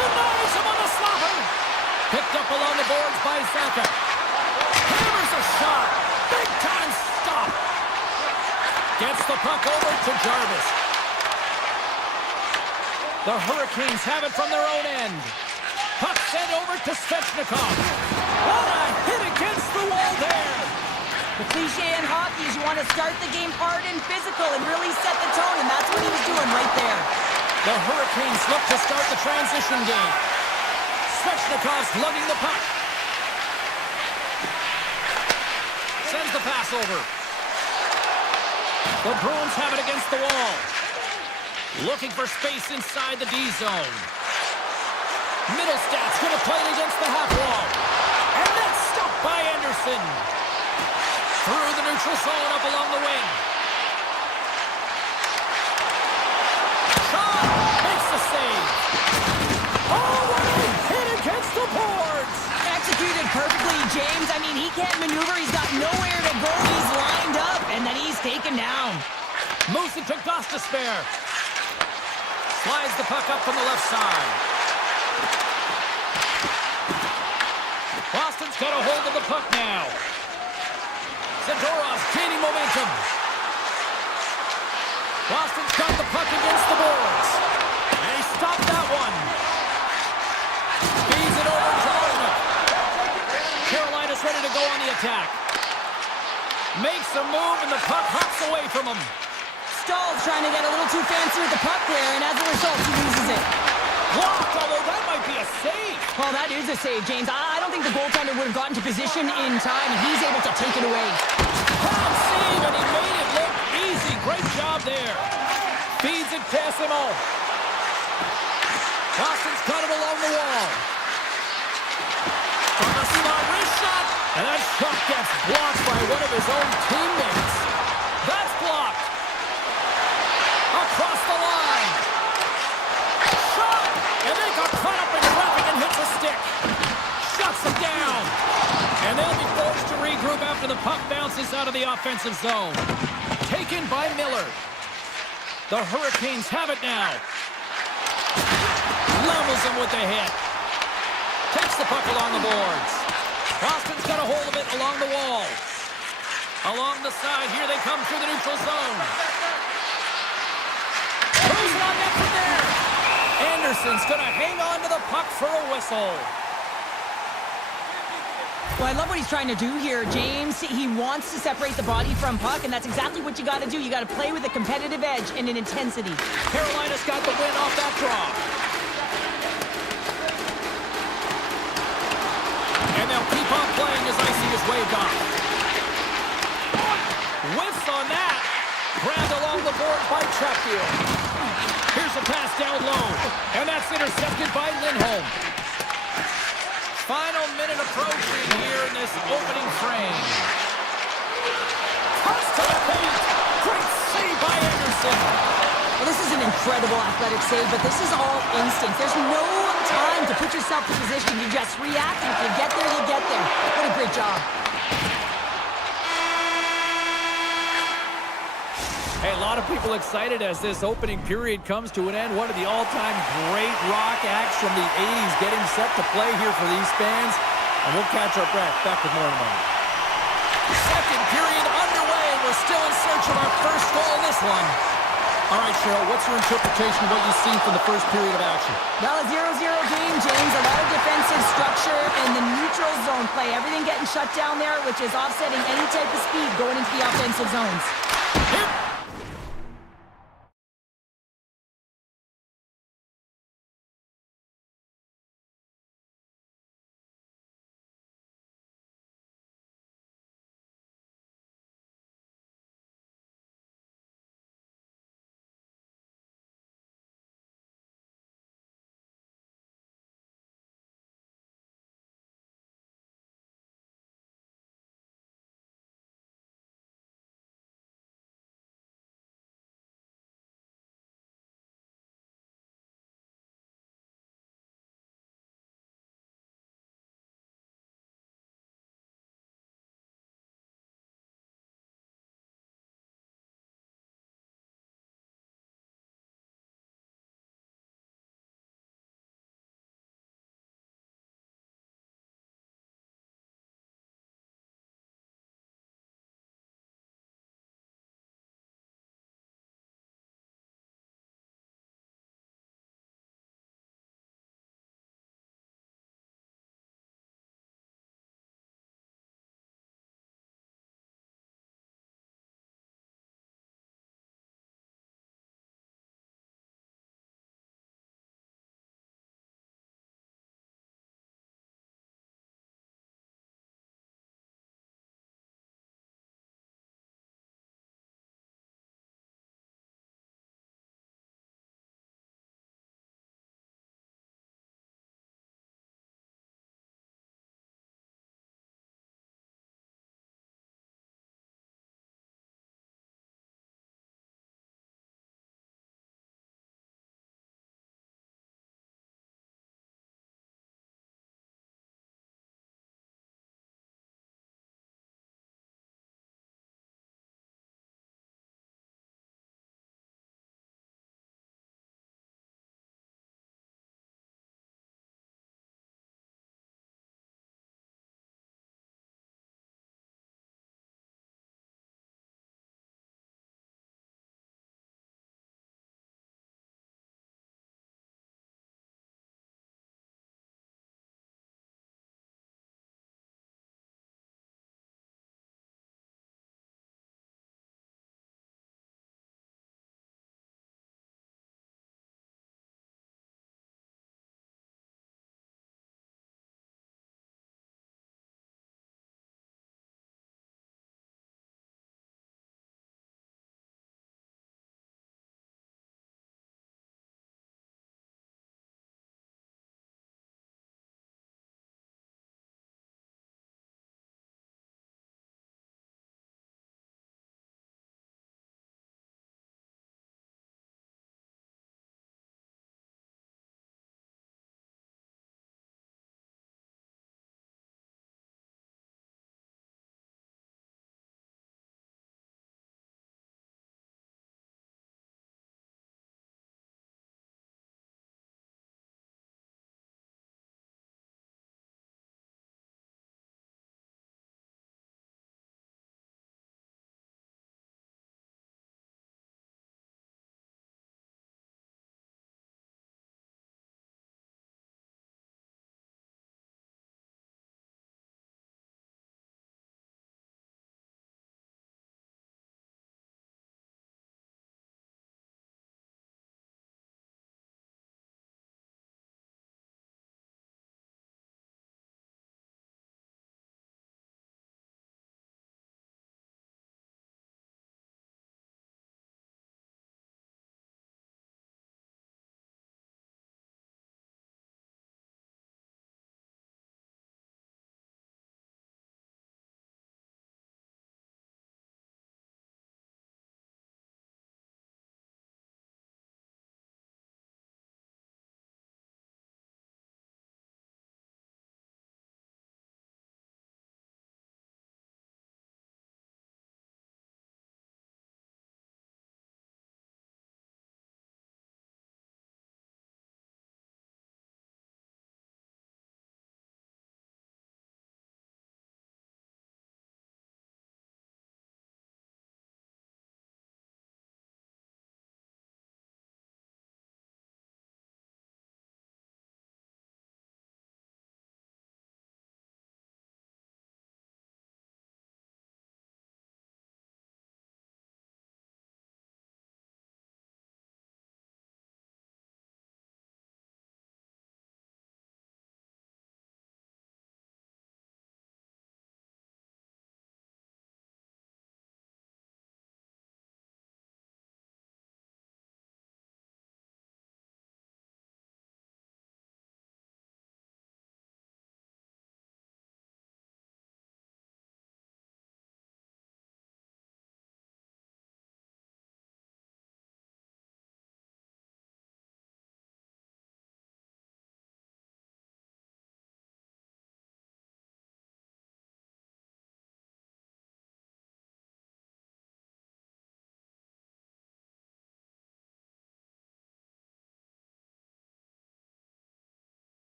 Denies him on the slapper. Picked up along the boards by Zaka. Hammers a shot. Big time stop. Gets the puck over to Jarvis. The Hurricanes have it from their own end. Puck sent over to Svechnikov. What a hit against the wall there. The cliche in hockey is you want to start the game hard and physical and really set the tone, and that's what he was doing right there. The Hurricanes look to start the transition game. Svechnikov's lugging the puck. Sends the pass over. The Bruins have it against the wall. Looking for space inside the D zone. Middlestats going to play it against the half wall. And that's stopped by Anderson. Through the neutral zone up along the wing. Shot! Makes the save. Oh, what a hit against the boards! Executed perfectly, James. I mean, he can't maneuver. He's got nowhere to go. He's lined up, and then he's taken down. Moves it to Gostisbehere. Slides the puck up from the left side. Boston's got a hold of the puck now. Zadorov's gaining momentum. Boston's got the puck against the boards. And he stopped that one. Feeds it over to Arnold. Carolina's ready to go on the attack. Makes a move and the puck hops away from him. Stahl's trying to get a little too fancy with the puck there, and as a result, he loses it. Blocked, although that might be a save. Well, that is a save, James. I don't think the goaltender would have gotten to position in time, and he's able to take it away. Pound save, and he made it look easy. Great job there. Feeds it to SMO. Boston's got it along the wall. From the slot, wrist shot, and that shot gets blocked by one of his own teammates. That's blocked. Across the line. Shot! And they got caught up in traffic and hits a stick. Shuts them down. And they'll be forced to regroup after the puck bounces out of the offensive zone. Taken by Miller. The Hurricanes have it now. Levels him with the hit. Takes the puck along the boards. Boston's got a hold of it along the wall. Along the side, here they come through the neutral zone. Throws it on net from there. Anderson's going to hang on to the puck for a whistle. Well, I love what he's trying to do here, James. He wants to separate the body from puck, and that's exactly what you got to do. You got to play with a competitive edge and an intensity. Carolina's got the win off that draw. And they'll keep on playing as icing is waved off. Whiffs on that. Grabbed along the board by Chatfield. Here's a pass down low. And that's intercepted by Lindholm. Final minute approaching here in this opening frame. Cuts to the paint. Great save by Anderson. Well, this is an incredible athletic save, but this is all instinct. There's no time to put yourself in position. You just react, and if you get there, you get there. What a great job. Hey, a lot of people excited as this opening period comes to an end. One of the all-time great rock acts from the 80s getting set to play here for these fans. And we'll catch our breath. Back with more in a moment. Second period underway, and we're still in search of our first goal in this one. All right, Cheryl, what's your interpretation of what you've seen from the first period of action? Well, a 0-0 game, James. A lot of defensive structure and the neutral zone play. Everything getting shut down there, which is offsetting any type of speed going into the offensive zones. Here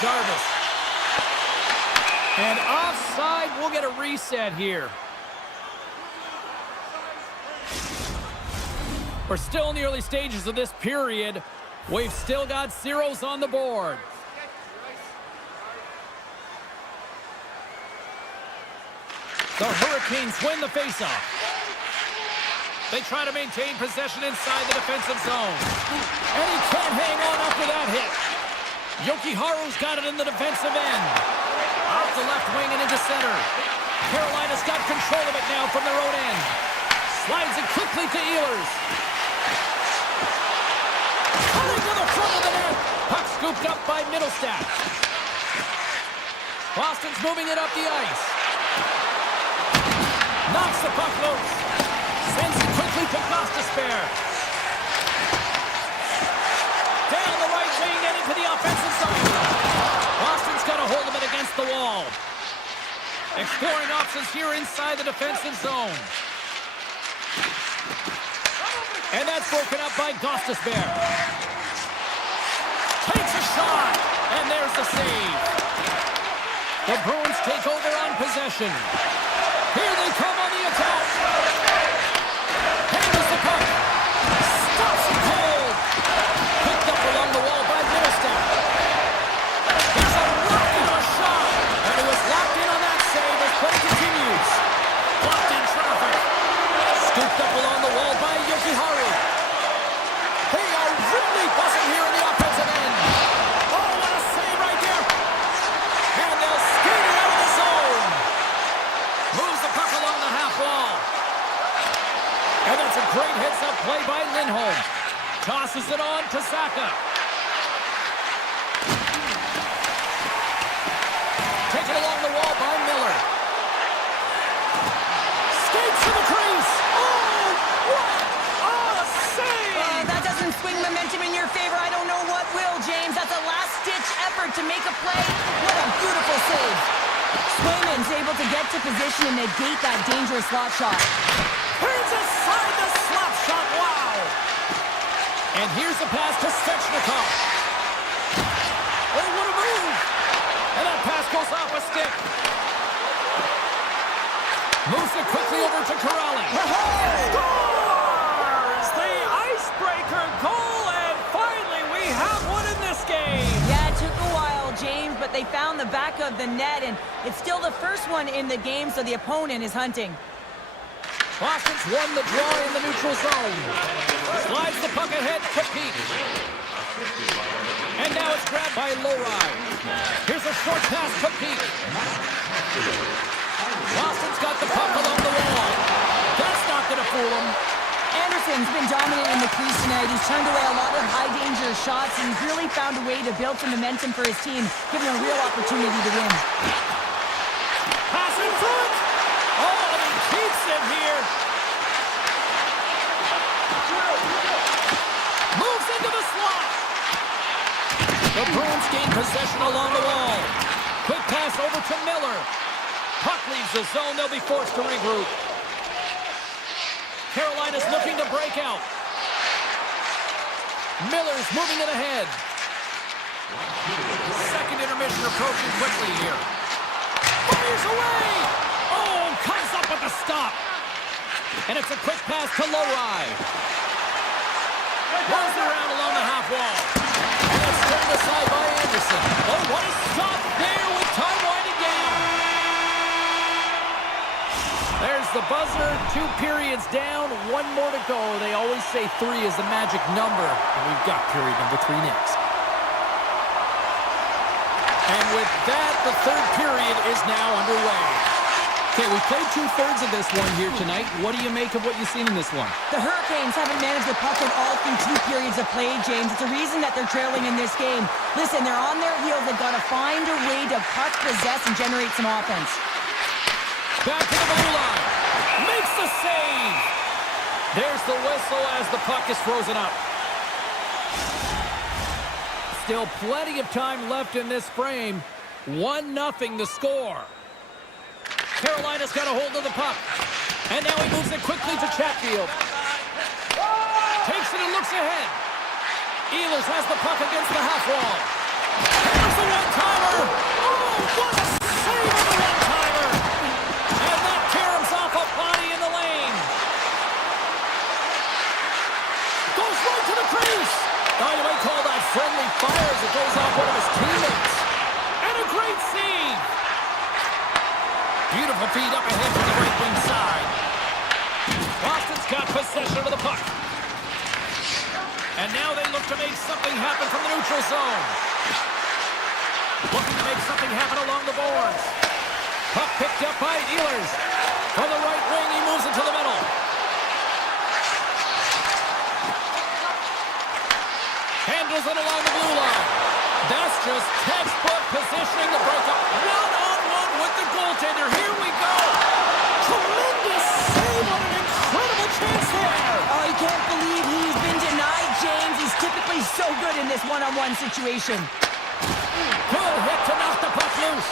Jarvis. And offside, we'll get a reset here. We're still in the early stages of this period. We've still got zeros on the board. The Hurricanes win the faceoff. They try to maintain possession inside the defensive zone. And he can't hang on after that hit. Yokiharu's got it in the defensive end. Off the left wing and into center. Carolina's got control of it now from their own end. Slides it quickly to Ehlers. Cutting to the front of the net. Puck scooped up by Middlestat. Boston's moving it up the ice. Knocks the puck loose. Sends it quickly to Gostisbehere. Down the right wing and into the offensive zone. Boston's got a hold of it against the wall. Exploring options here inside the defensive zone. And that's broken up by Gostisbehere. Takes a shot. And there's the save. The Bruins take over on possession. Here they come on the attack. Handles the puck. Stops it cold. Picked up along the wall by Middlestat. There's a rocket of a shot. And it was locked in on that save as play continues. Blocked in traffic. Scooped up along the wall by Yokiharu. They are really buzzing here in the offensive end. Oh, what a save right there. And they'll skate it out of the zone. Moves the puck along the half wall. And that's a great heads-up play by Lindholm. Tosses it on to Saka. Taken along the wall by Miller. Skates to the crease. Oh, what a save! That doesn't swing momentum in your favor. I don't know what will, James. That's a last-ditch effort to make a play. What a beautiful save. Swayman's able to get to position and negate that dangerous slot shot. Here's aside the slap shot. Wow! And here's the pass to Svechnikov. Oh, what a move! And that pass goes off a stick. Moves it quickly over to Corrali. Scores! The icebreaker goal, and finally we have one in this game. Yeah, it took a while, James, but they found the back of the net, and it's still the first one in the game, so the opponent is hunting. Boston's won the draw in the neutral zone. Slides the puck ahead to Peak. And now it's grabbed by Lohrei. Here's a short pass to Peak. Boston's got the puck along the wall. That's not going to fool him. Anderson's been dominant in the crease tonight. He's turned away a lot of high-danger shots, and he's really found a way to build some momentum for his team, giving him a real opportunity to win. Pass in front. Oh, and he keeps it here. Moves into the slot. The Bruins gain possession along the wall. Quick pass over to Miller. Puck leaves the zone. They'll be forced to regroup. Carolina's looking to break out. Miller's moving it ahead. Second intermission approaching quickly here. Fires away! Oh, comes up with a stop. And it's a quick pass to Lohrei. Rolls around along the half wall. And it's turned aside by Anderson. Oh, what a stop there with time winding down. There's the buzzer. 2 periods down. 1 more to go. They always say 3 is the magic number. And we've got period number 3 next. And with that, the 3rd period is now underway. Okay, we played 2/3 of this one here tonight. What do you make of what you've seen in this one? The Hurricanes haven't managed the puck in all through 2 periods of play, James. It's a reason that they're trailing in this game. Listen, they're on their heels. They've got to find a way to puck possess and generate some offense. Back to the blue line. Makes the save. There's the whistle as the puck is frozen up. Still plenty of time left in this frame. 1-0 the score. Carolina's got a hold of the puck. And now he moves it quickly to Chatfield. Takes it and looks ahead. Ehlers has the puck against the half wall. Hammers the one-timer. Oh, what a save on the one-timer. And that caroms off a body in the lane. Goes right to the crease. Oh, you might call that friendly fire as it goes off one of his teammates. And a great save. Beautiful feed up ahead to the right wing side. Boston's got possession of the puck. And now they look to make something happen from the neutral zone. Looking to make something happen along the boards. Puck picked up by Ehlers. From the right wing, he moves into the middle. Handles it along the blue line. That's just textbook positioning the breakup. One-on-one with the goaltender. Here we go. Tremendous save on an incredible chance there. Oh, I can't believe he's been denied, James. He's typically so good in this one-on-one situation. Good hit to knock the puck loose.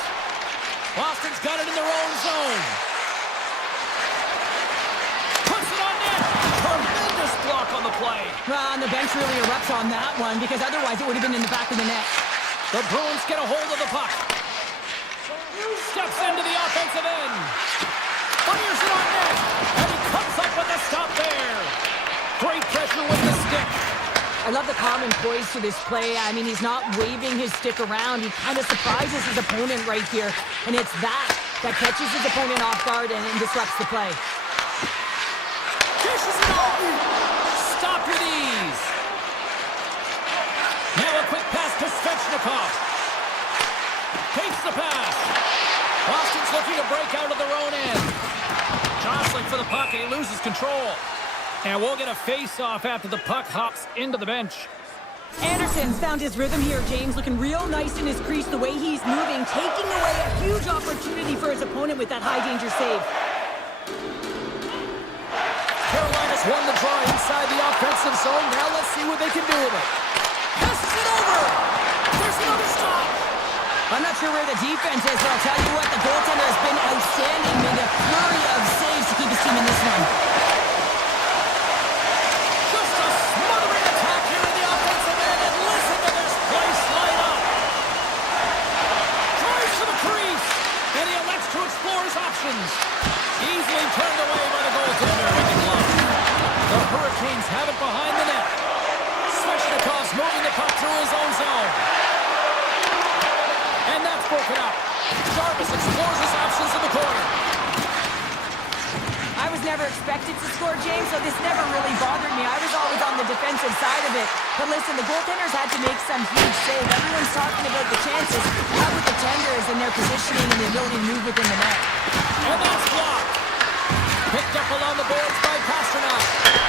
Boston's got it in their own zone. Puts it on net. Tremendous block on the play. Well, and the bench really erupts on that one because otherwise it would have been in the back of the net. The Bruins get a hold of the puck. Steps into the offensive end. Fires it on net. And he comes up with a stop there. Great pressure with the stick. I love the calm and poise to this play. I mean, he's not waving his stick around. He kind of surprises his opponent right here. And it's that catches his opponent off guard and disrupts the play. Dishes it off. Stop with ease. Now a quick pass to Svechnikov. Takes the pass. Boston's looking to break out of their own end. Jostling for the puck, and he loses control. And we'll get a face-off after the puck hops into the bench. Anderson's found his rhythm here, James. Looking real nice in his crease, the way he's moving, taking away a huge opportunity for his opponent with that high-danger save. Carolina's won the draw inside the offensive zone. Now let's see what they can do with it. Passes it over. There's another stop. I'm not sure where the defense is, but I'll tell you what, the goaltender has been outstanding. Made a flurry of saves to keep his team in this one. Just a smothering attack here in the offensive end, and listen to this place light up. Drives to the crease, and he elects to explore his options. Easily turned away by the goaltender with the glove. The Hurricanes have it behind the net. Svechnikov's moving the puck through his own zone. And that's broken up. Jarvis explores his options in the corner. I was never expected to score, James, so this never really bothered me. I was always on the defensive side of it. But listen, the goaltenders had to make some huge save. Everyone's talking about the chances. How with the tenders and their positioning and the ability to move within the net? And that's blocked. Picked up along the boards by Pasternak.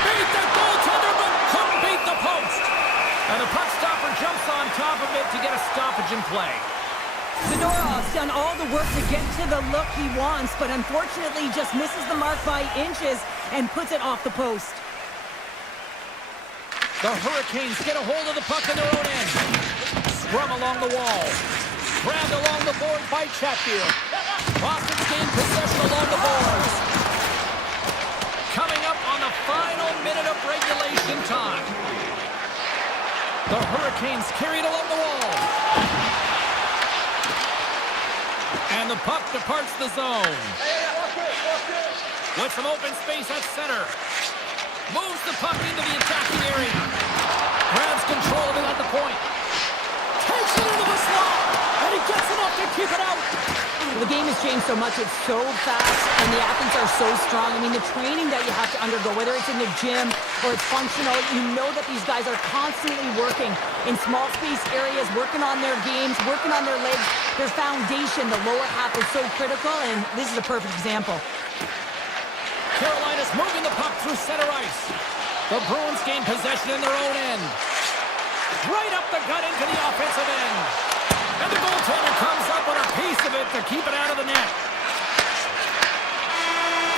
Beat the goaltender, but couldn't beat the post. And the puck stopper jumps on top of it to get a stoppage in play. Zadorov's done all the work to get to the look he wants, but unfortunately just misses the mark by inches and puts it off the post. The Hurricanes get a hold of the puck in their own end. Scrum along the wall. Grabbed along the board by Chatfield. Boston's gained possession along the boards. Coming up on the final minute of regulation time. The Hurricanes carried along the wall. And the puck departs the zone. With some open space at center. Moves the puck into the attacking area. Grabs control of it at the point. Takes it into the slot. And he gets enough to keep it out. The game has changed so much. It's so fast, and the athletes are so strong. I mean, the training that you have to undergo, whether it's in the gym or it's functional, you know that these guys are constantly working in small space areas, working on their games, working on their legs. Their foundation, the lower half, is so critical, and this is a perfect example. Carolina's moving the puck through center ice. The Bruins gain possession in their own end. Right up the gut into the offensive end. And the goaltender comes up with a piece of it to keep it out of the net.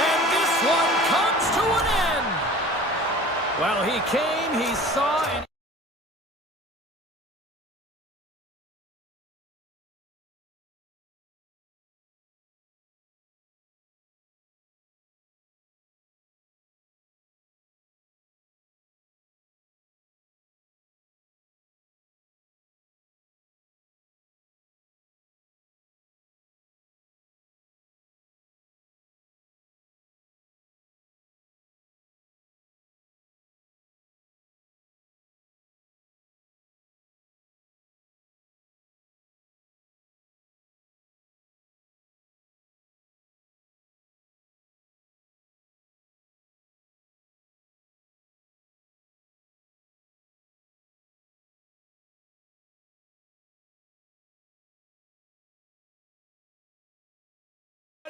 And this one comes to an end. Well, he came, he saw, and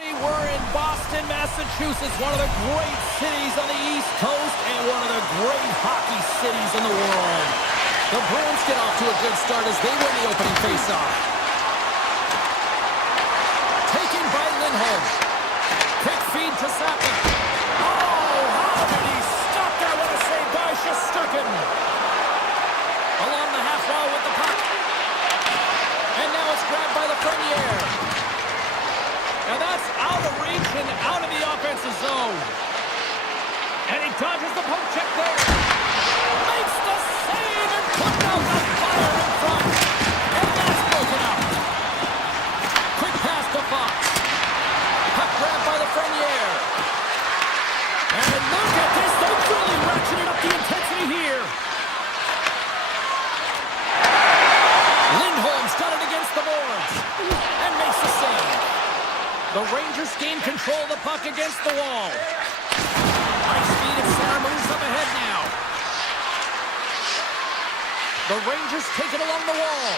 We're in Boston, Massachusetts, one of the great cities on the East Coast and one of the great hockey cities in the world. The Bruins get off to a good start as they win the opening faceoff. Taken by Lindholm. Quick feed to Saka. Oh, how did he stop that? What a save by Shesterkin. Along the half wall with the puck. And now it's grabbed by the Premier. Now that's out of reach and out of the offensive zone. And he dodges the poke check there. Makes the save and puts out the fire in front. And that's broken up. Quick pass to Fox. Puck grabbed by the Frenier. And look at this. They're really ratcheting up the intensity here. Lindholm's got it against the boards. And makes the save. The Rangers gain control of the puck against the wall. High speed and center moves up ahead now. The Rangers take it along the wall.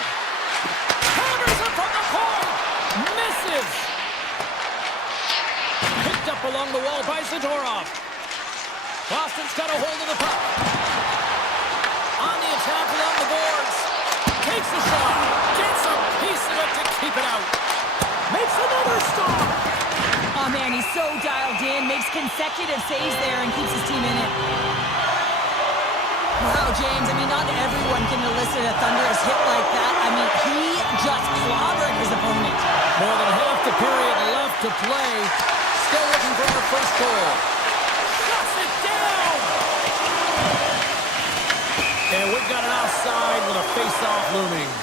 Hammers it from the point. Misses. Picked up along the wall by Zadorov. Boston's got a hold of the puck. On the attack along the boards. Takes a shot. Gets a piece of it to keep it out. Makes another stop. Oh, man, he's so dialed in. Makes consecutive saves there and keeps his team in it. Wow, James, I mean, not everyone can elicit a thunderous hit like that. I mean, he just clobbered his opponent. More than half the period left to play. Still looking for their first goal. Shuts it down. And we've got an offside with a face-off looming.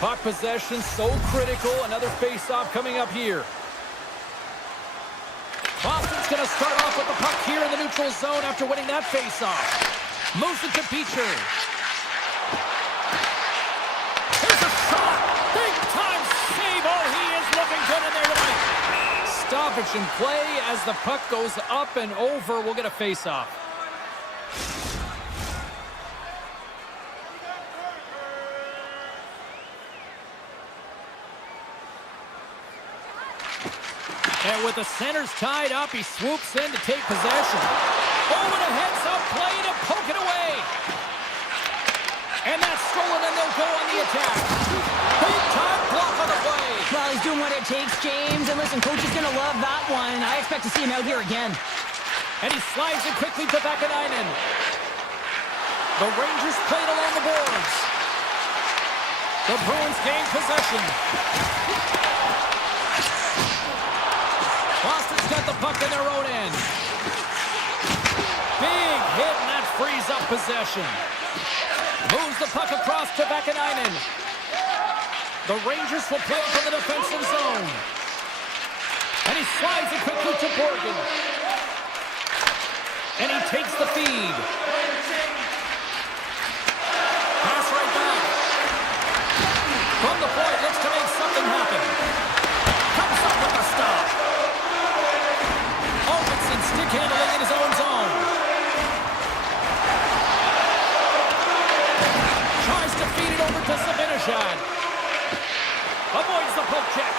Puck possession so critical. Another face-off coming up here. Boston's going to start off with the puck here in the neutral zone after winning that face-off. Moves it to Beecher. Here's a shot. Big-time save. Oh, he is looking good in there tonight. Stoppage in play as the puck goes up and over. We'll get a face-off. And with the centers tied up, he swoops in to take possession. Oh, and a heads-up play to poke it away. And that's stolen, and they'll go on the attack. Big-time block on the play. Well, he's doing what it takes, James. And listen, coach is going to love that one. I expect to see him out here again. And he slides it quickly to Vakanainen. The Rangers played along the boards. The Bruins gain possession. Boston's got the puck in their own end. Big hit, and that frees up possession. Moves the puck across to Vakanainen. The Rangers will play from the defensive zone. And he slides it quickly to Borgen. And he takes the feed. Pass right back. From the point, looks to make something happen. Comes up with a stop. Stick handling in his own zone. Tries to feed it over to Zibanejad. Avoids the poke check.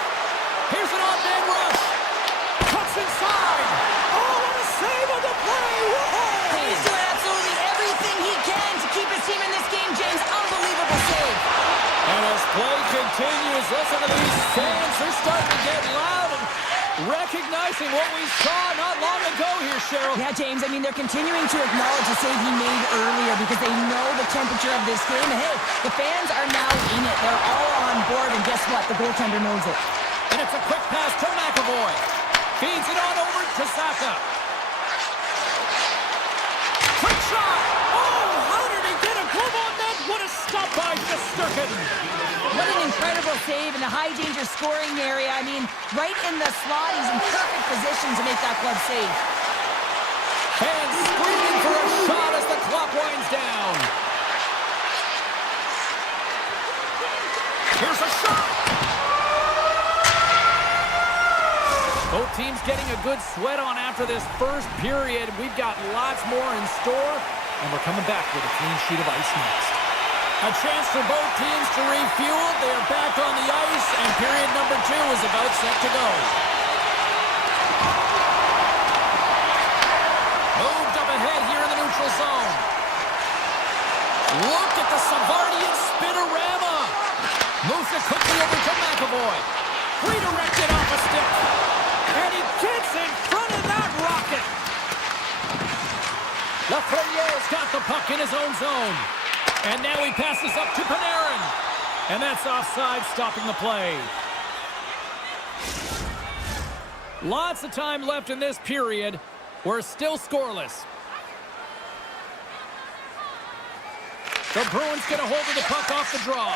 Here's an odd-man rush. Cuts inside. Oh, what a save on the play. Whoa! He's doing absolutely everything he can to keep his team in this game, James. Unbelievable save. And as play continues, listen to these fans. They're starting to get loud and recognizing what we saw not long ago here, Cheryl. Yeah, James, I mean, they're continuing to acknowledge the save he made earlier because they know the temperature of this game. And hey, the fans are now in it. They're all on board, and guess what? The goaltender knows it. And it's a quick pass to McAvoy. Feeds it on over to Saka. Quick shot! Oh, how did he get a glove on that? What a stop by Shesterkin. What an incredible save in the high-danger scoring area. I mean, right in the slot, he's in perfect position to make that glove save. Fans screaming for a shot as the clock winds down. Here's a shot! Both teams getting a good sweat on after this first period. We've got lots more in store, and we're coming back with a clean sheet of ice next. A chance for both teams to refuel. They are back on the ice, and period number 2 is about set to go. Moved up ahead here in the neutral zone. Look at the Savardian spinorama. Moves it quickly over to McAvoy. Redirected off a stick. And he gets in front of that rocket. Lafreniere's got the puck in his own zone. And now he passes up to Panarin. And that's offside, stopping the play. Lots of time left in this period. We're still scoreless. The Bruins get a hold of the puck off the draw.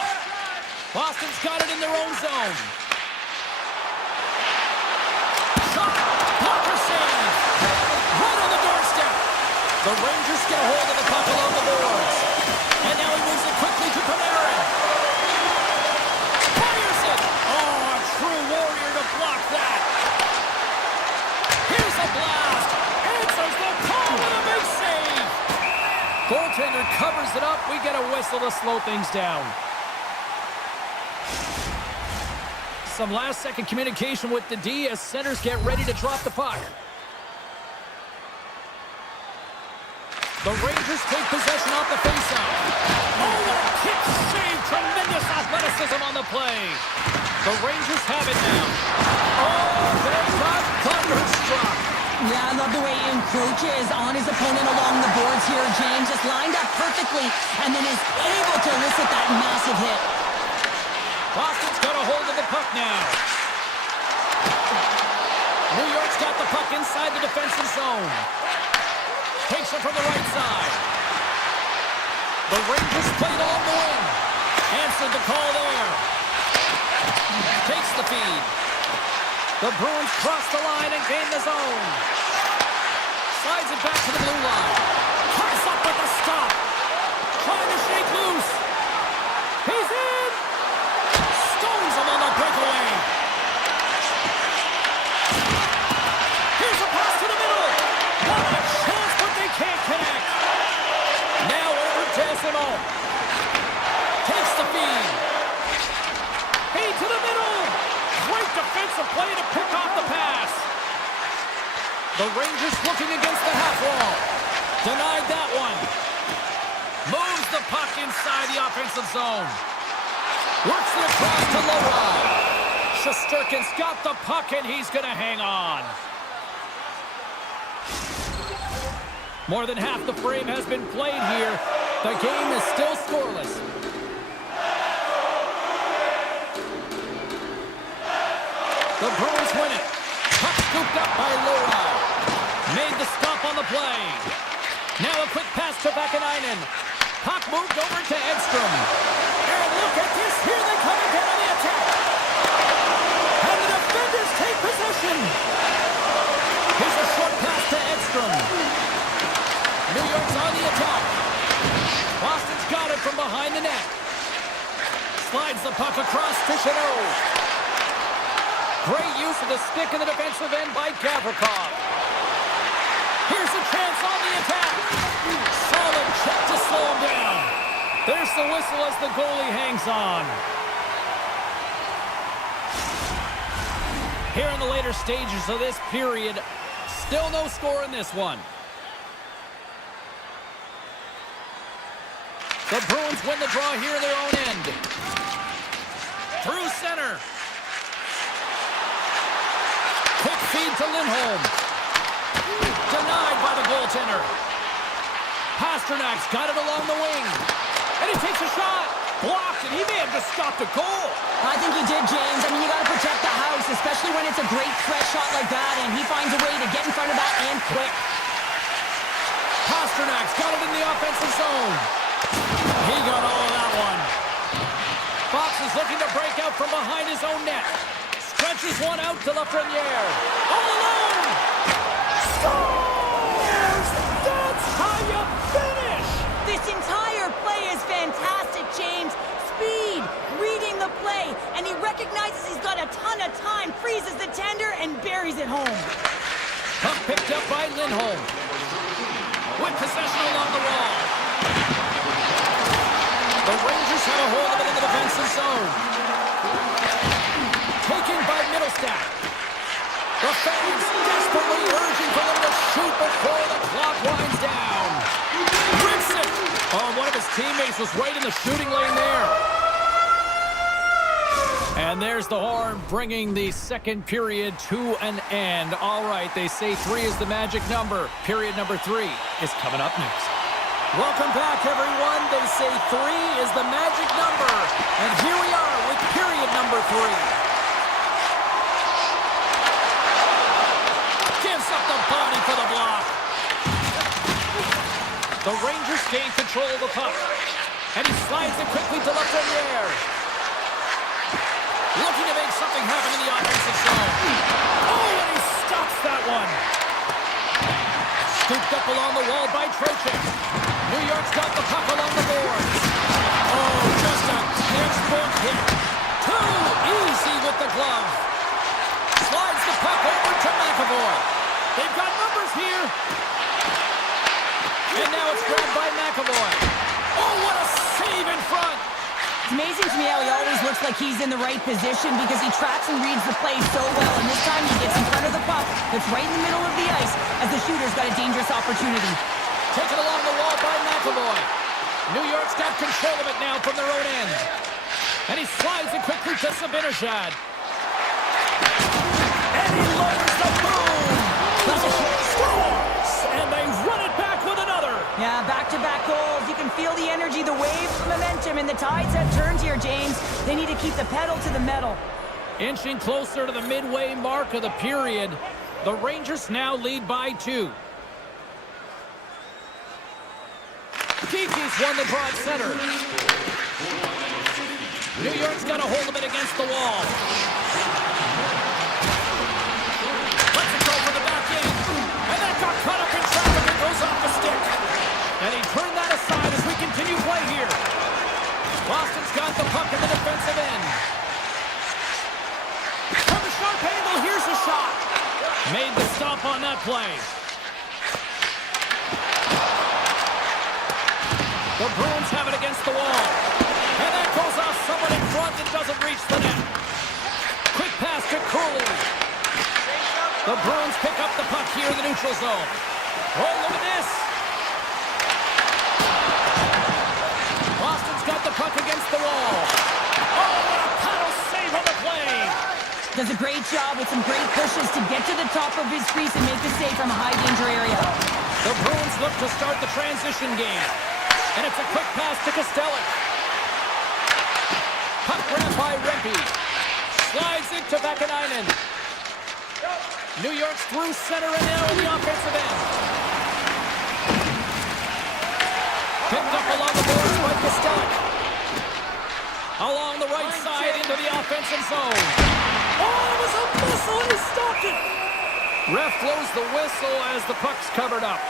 Boston's got it in their own zone. Shot! Blocker save! Right on the doorstep! The Rangers get a hold of the puck along the boards. And now he moves it quickly to Panarin. Fires it! Oh, a true warrior to block that. Here's a blast! Answers the call with a big save! Goaltender covers it up. We get a whistle to slow things down. Some last-second communication with the D as centers get ready to drop the puck. The Rangers take possession off the faceoff. Oh, what a kick save. Tremendous Athleticism on the play. The Rangers have it now. Oh, they got thunderstruck. Yeah, I love the way he encroaches on his opponent along the boards here, James. Just lined up perfectly and then is able to elicit that massive hit. Boston's got a hold of the puck now. New York's got the puck inside the defensive zone. Takes it from the right side. The Rangers played along the wing. Answered the call there. Takes the feed. The Bruins cross the line and gain the zone. Slides it back to the blue line. Comes up with a stop. Trying to shake loose. He's in. Stones him on the breakaway. Here's a pass to the middle. What a chance, but they can't connect. Now over to Essimo. Takes the feed. Feed to the middle. Great defensive play to pick off the pass. The Rangers looking against the half wall. Denied that one. Moves the puck inside the offensive zone. Works it across to Lowry. Shesterkin's got the puck and he's going to hang on. More than half the frame has been played here. The game is still scoreless. The Bruins win it. Puck scooped up by Lowry. Made the stop on the play. Now a quick pass to Vakanainen. Puck moved over to Edstrom. And look at this. Here they come again on the attack. And the defenders take possession. Here's a short pass to Edstrom. New York's on the attack. Boston's got it from behind the net. Slides the puck across to Chanot. Great use of the stick in the defensive end by Gavrikov. Here's a chance on the attack. Solid check to slow him down. There's the whistle as the goalie hangs on. Here in the later stages of this period, still no score in this one. The Bruins win the draw here in their own end. Through center. Quick feed to Lindholm. Denied by the goaltender. Pasternak's got it along the wing. And he takes a shot. Blocked, and he may have just stopped a goal. I think he did, James. I mean, you got to protect the house, especially when it's a great threat shot like that, and he finds a way to get in front of that and quick. Pasternak's got it in the offensive zone. He got all of that one. Fox is looking to break out from behind his own net. Stretches one out to Lafreniere. All alone! Scores! That's how you finish! This entire play is fantastic, James. Speed, reading the play, and he recognizes he's got a ton of time, freezes the tender, and buries it home. Puck picked up by Lindholm. With possession along the wall. The Rangers the zone. Taken by Middlestat. The fans desperately urging for them to shoot before the clock winds down. Rips it! Oh, one of his teammates was right in the shooting lane there. And there's the horn, bringing the second period to an end. All right, they say 3 is the magic number. Period number 3 is coming up next. Welcome back, everyone. They say 3 is the magic number. And here we are with period number 3. Gives up the body for the block. The Rangers gain control of the puck. And he slides it quickly to Lafreniere. Looking to make something happen in the offensive zone. Oh, and he stops that one. Scooped up along the wall by Trocheck. New York's got the puck along the boards. Oh, just a textbook hit. Too easy with the glove. Slides the puck over to McAvoy. They've got numbers here. And now it's grabbed by McAvoy. Oh, what a save in front. It's amazing to me how he always looks like he's in the right position because he tracks and reads the play so well. And this time he gets in front of the puck that's right in the middle of the ice as the shooter's got a dangerous opportunity. Taken along the wall by McAvoy. New York's got control of it now from their own end. And he slides it quickly to Zibanejad. And he lowers the boom. Scores! And they run it back with another. Yeah, back-to-back goals. You can feel the energy, the wave, the momentum, and the tides have turned here, James. They need to keep the pedal to the metal. Inching closer to the midway mark of the period. The Rangers now lead by 2. Kiki's won the draw at center. New York's got a hold of it against the wall. Let's it go for the back end. And that got caught up in traffic and goes off the stick. And he turned that aside as we continue play here. Boston's got the puck in the defensive end. From the sharp angle, here's a shot. Made the stop on that play. The Bruins have it against the wall. And that goes off someone in front and doesn't reach the net. Quick pass to Cooley. The Bruins pick up the puck here in the neutral zone. Oh, look at this. Boston's got the puck against the wall. Oh, what a paddle save on the play. Does a great job with some great pushes to get to the top of his crease and make the save from a high-danger area. The Bruins look to start the transition game. And it's a quick pass to Kostelic. Puck grabbed by Rempe. Slides it to Vakanainen. New York's through center and now in the offensive end. Picked up along the boards by Kostelic. Along the right side into the offensive zone. Oh, it was a missile and he stopped it. Ref blows the whistle as the puck's covered up.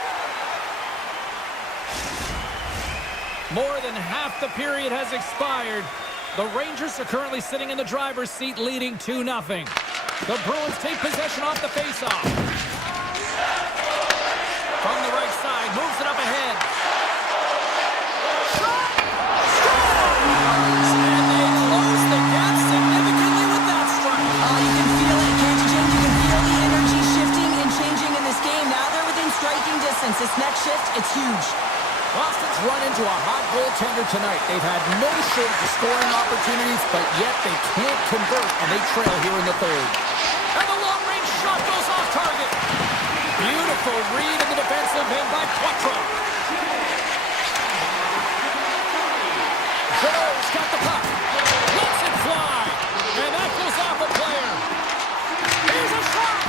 More than half the period has expired. The Rangers are currently sitting in the driver's seat, leading 2-0. The Bruins take possession off the faceoff. From the right side, moves it up ahead. Shot! Scores! And they close the gap significantly with that strike. Oh, you can feel it, can't you, James? You can feel the energy shifting and changing in this game. Now they're within striking distance. This next shift, it's huge. Boston's run into a hot goaltender tonight. They've had no shortage of scoring opportunities, but yet they can't convert, and they trail here in the third. And the long-range shot goes off target. Beautiful read in the defensive end by Quattro. Joe's got the puck. Lets it fly. And that goes off a player. Here's a shot.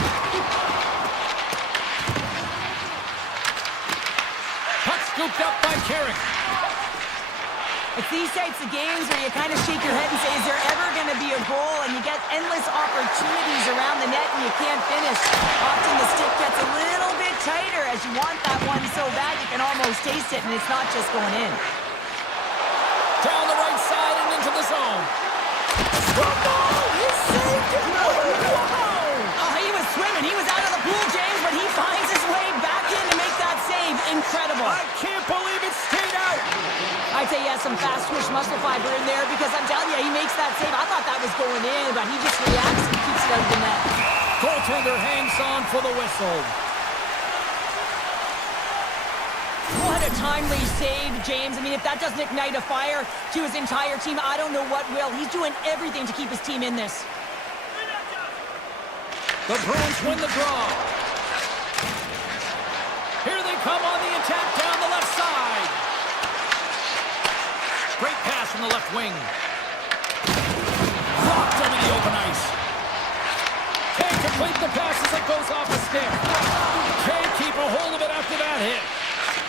Puck scooped up by Carrick. It's these types of games where you kind of shake your head and say, is there ever going to be a goal? And you get endless opportunities around the net and you can't finish. Often the stick gets a little bit tighter as you want that one so bad you can almost taste it, and it's not just going in. Down the right side and into the zone. He saved it! Wow! Oh, he was swimming. He was out of the pool, James, but he finds his way back in to make that save. Incredible. I can't believe it stayed out! I I'd say he has some fast twitch muscle fiber in there because I'm telling you, he makes that save. I thought that was going in, but he just reacts and keeps it out of the net. Goaltender hangs on for the whistle. What a timely save, James. I mean, if that doesn't ignite a fire to his entire team, I don't know what will. He's doing everything to keep his team in this. The Bruins win the draw. Here they come on the attack down the left side. Great pass from the left wing. Locked him in the open ice. Can't complete the pass as it goes off the stick. Can't keep a hold of it after that hit.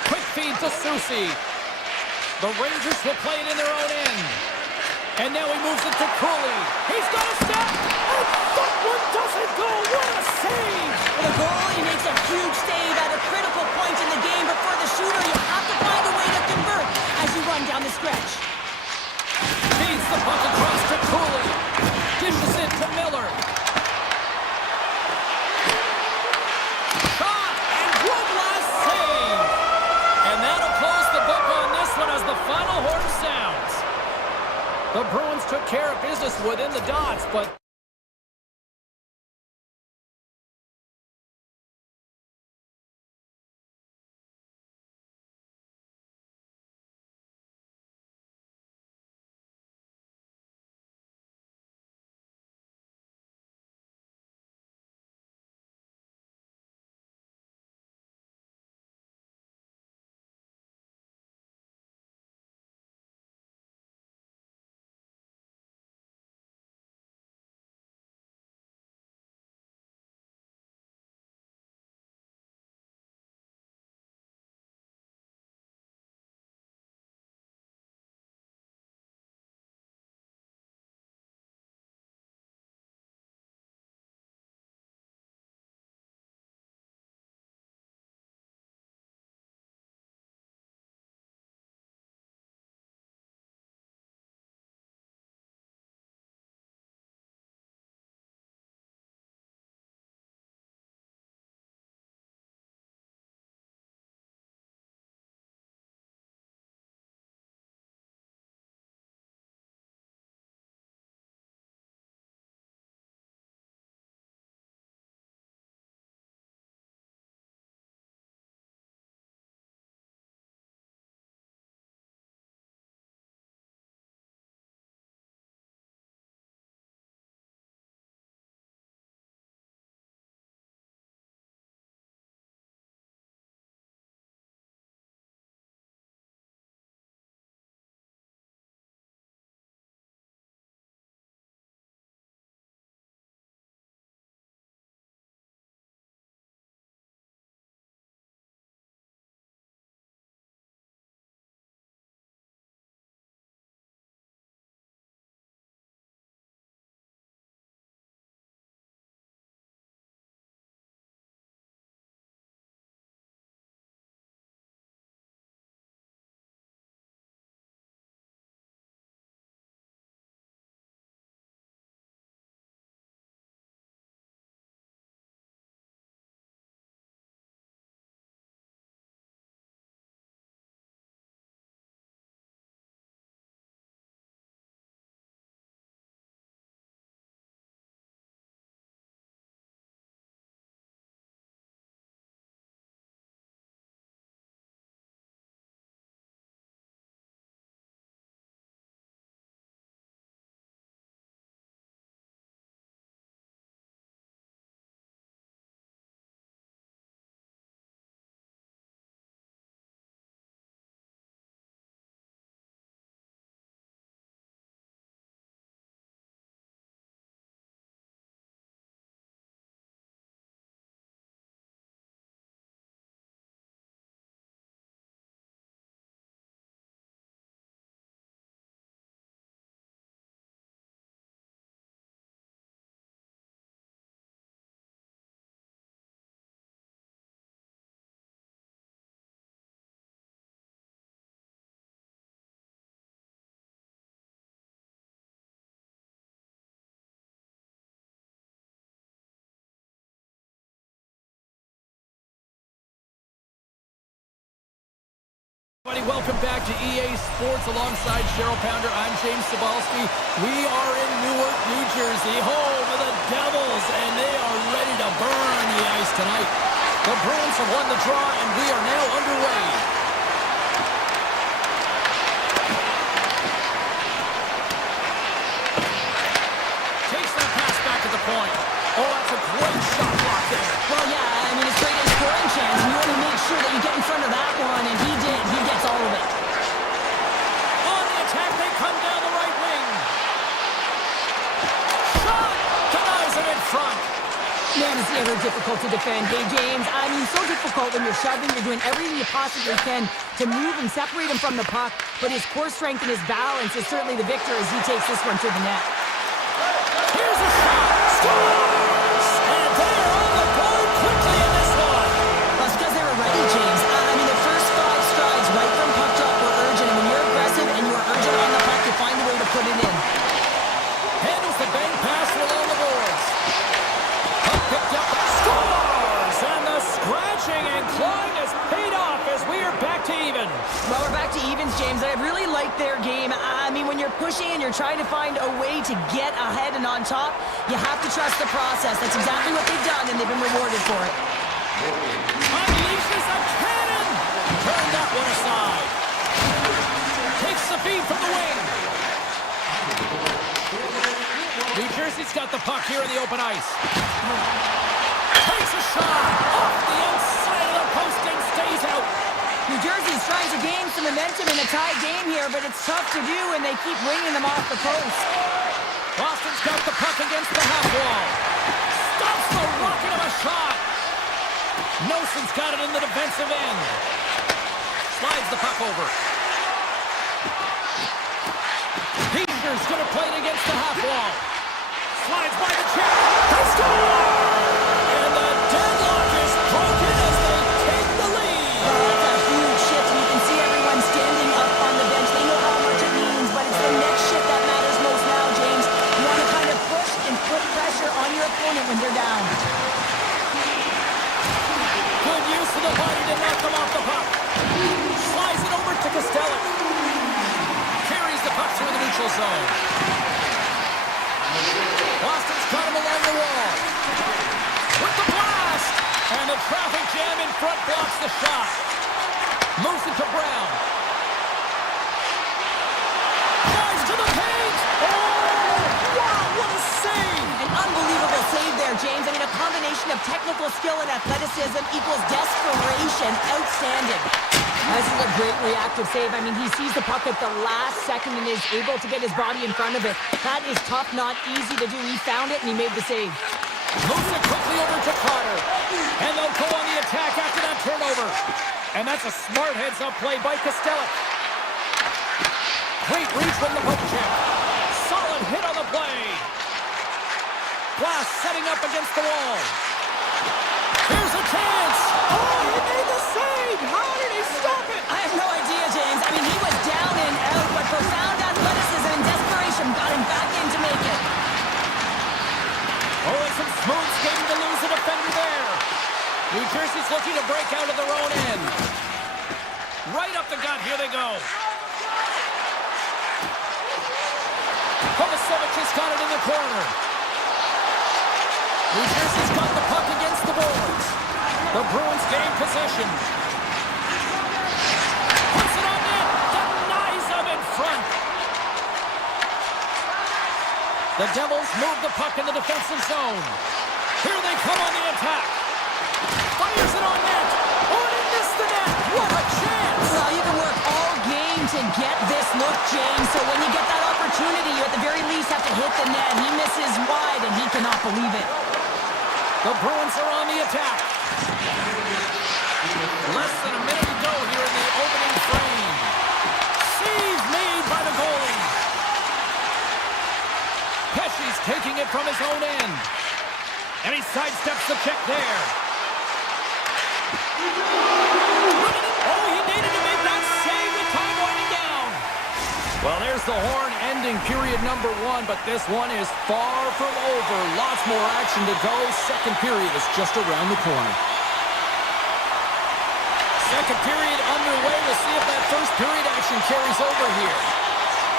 Quick feed to Susie. The Rangers will play it in their own end. And now he moves it to Cooley. He's got a step. And that one doesn't go. What a save. For the goal, he makes a huge save at a critical point in the game. But for the shooter, you have to find a way to convert as you run down the stretch. Feeds the puck across to Cooley. Dishes it to Miller. Shot. And one last save. And that'll close the book on this one as the final horn sounds. The Bruins took care of business within the dots, but Welcome back to EA Sports alongside Cheryl Pounder. I'm James Cybulski. We are in Newark, New Jersey, home of the Devils, and they are ready to burn the ice tonight. The Bruins have won the draw, and we are now underway. Takes that pass back at the point. Oh, that's a great shot block there. Well, yeah, I mean, it's great in scoring chance, and you want to make sure that you get in front of that one, and he did. He gets all of it. On the attack, they come down the right wing. Shot! Denies him in front. Man, it's ever difficult to defend. Hey, James, I mean, so difficult when you're shoving, you're doing everything you possibly can to move and separate him from the puck, but his core strength and his balance is certainly the victor as he takes this one to the net. Here's a shot! Scores! And they are on the board quickly in this one. Well, it's because they were ready, James. I mean, the first 5 strides right from puck drop were urgent, and when you're aggressive and you are urgent on the puck, you find a way to put it in. Handles the bang pass along the boards. Puck picked up. Scores! And the scratching and clawing has paid off as we are back to even. Well, we're back to evens, James. I really like their game. I mean, when you're pushing and you're trying to find a way to get ahead and on top, you have to trust the process. That's exactly what they've done, and they've been rewarded for it. Unleashes a cannon! Turn that one aside. Takes the feed from the wing. New Jersey's got the puck here in the open ice. Takes a shot off the outside of the post and stays out. New Jersey's trying to gain some momentum in a tied game here, but it's tough to do, and they keep ringing them off the post. Boston's got the puck against the half wall. Stops the rocket of a shot. Nelson's got it in the defensive end. Slides the puck over. Peter's going to play it against the half wall. Slides by the check. They score! And the deadlock is broken as they take the lead. That's a huge shift, and you can see everyone standing up on the bench. They know how much it means, but it's the next shift that matters most now, James. You want to kind of push and put pressure on your opponent when they're down. Good use of the body to knock them off the puck. Slides it over to Costello. Carries the puck through the neutral zone. Boston's got him along the wall. With the blast! And the traffic jam in front blocks the shot. Moves it to Brown. Drives to the paint! Oh! Wow, what a save! An unbelievable save there, James. I mean, a combination of technical skill and athleticism equals desperation. Outstanding. This is a great reactive save. I mean, he sees the puck at the last second and is able to get his body in front of it. That is tough, not easy to do. He found it, and he made the save. Moves it quickly over to Carter. And they'll go on the attack after that turnover. And that's a smart heads-up play by Costello. Great reach from the poke check. Solid hit on the play. Glass setting up against the wall. Here's a chance. Oh, he made the save. How did he stop it? I have no idea, James. I mean, he was down and out, but profound athleticism and desperation got him back in to make it. Oh, and some smooth skating to lose a defender there. New Jersey's looking to break out of their own end. Right up the gut. Here they go. Kovacevic has got it in the corner. New Jersey's got the puck against the boards. The Bruins gain possession. Puts it on net. Denies them in front. The Devils move the puck in the defensive zone. Here they come on the attack. Fires it on net. Oh, and he missed the net. What a chance. Well, you can work all game to get this look, James. So when you get that opportunity, you at the very least have to hit the net. He misses wide, and he cannot believe it. The Bruins are on the attack. Less than a minute to go here in the opening frame. Save made by the goalie. Pesci's taking it from his own end. And he sidesteps the check there. Oh, he needed to make that save with time winding down. Well, there's the horn ending period number 1, but this one is far from over. Lots more action to go. Second period is just around the corner. Second period underway. We'll see if that first period action carries over here.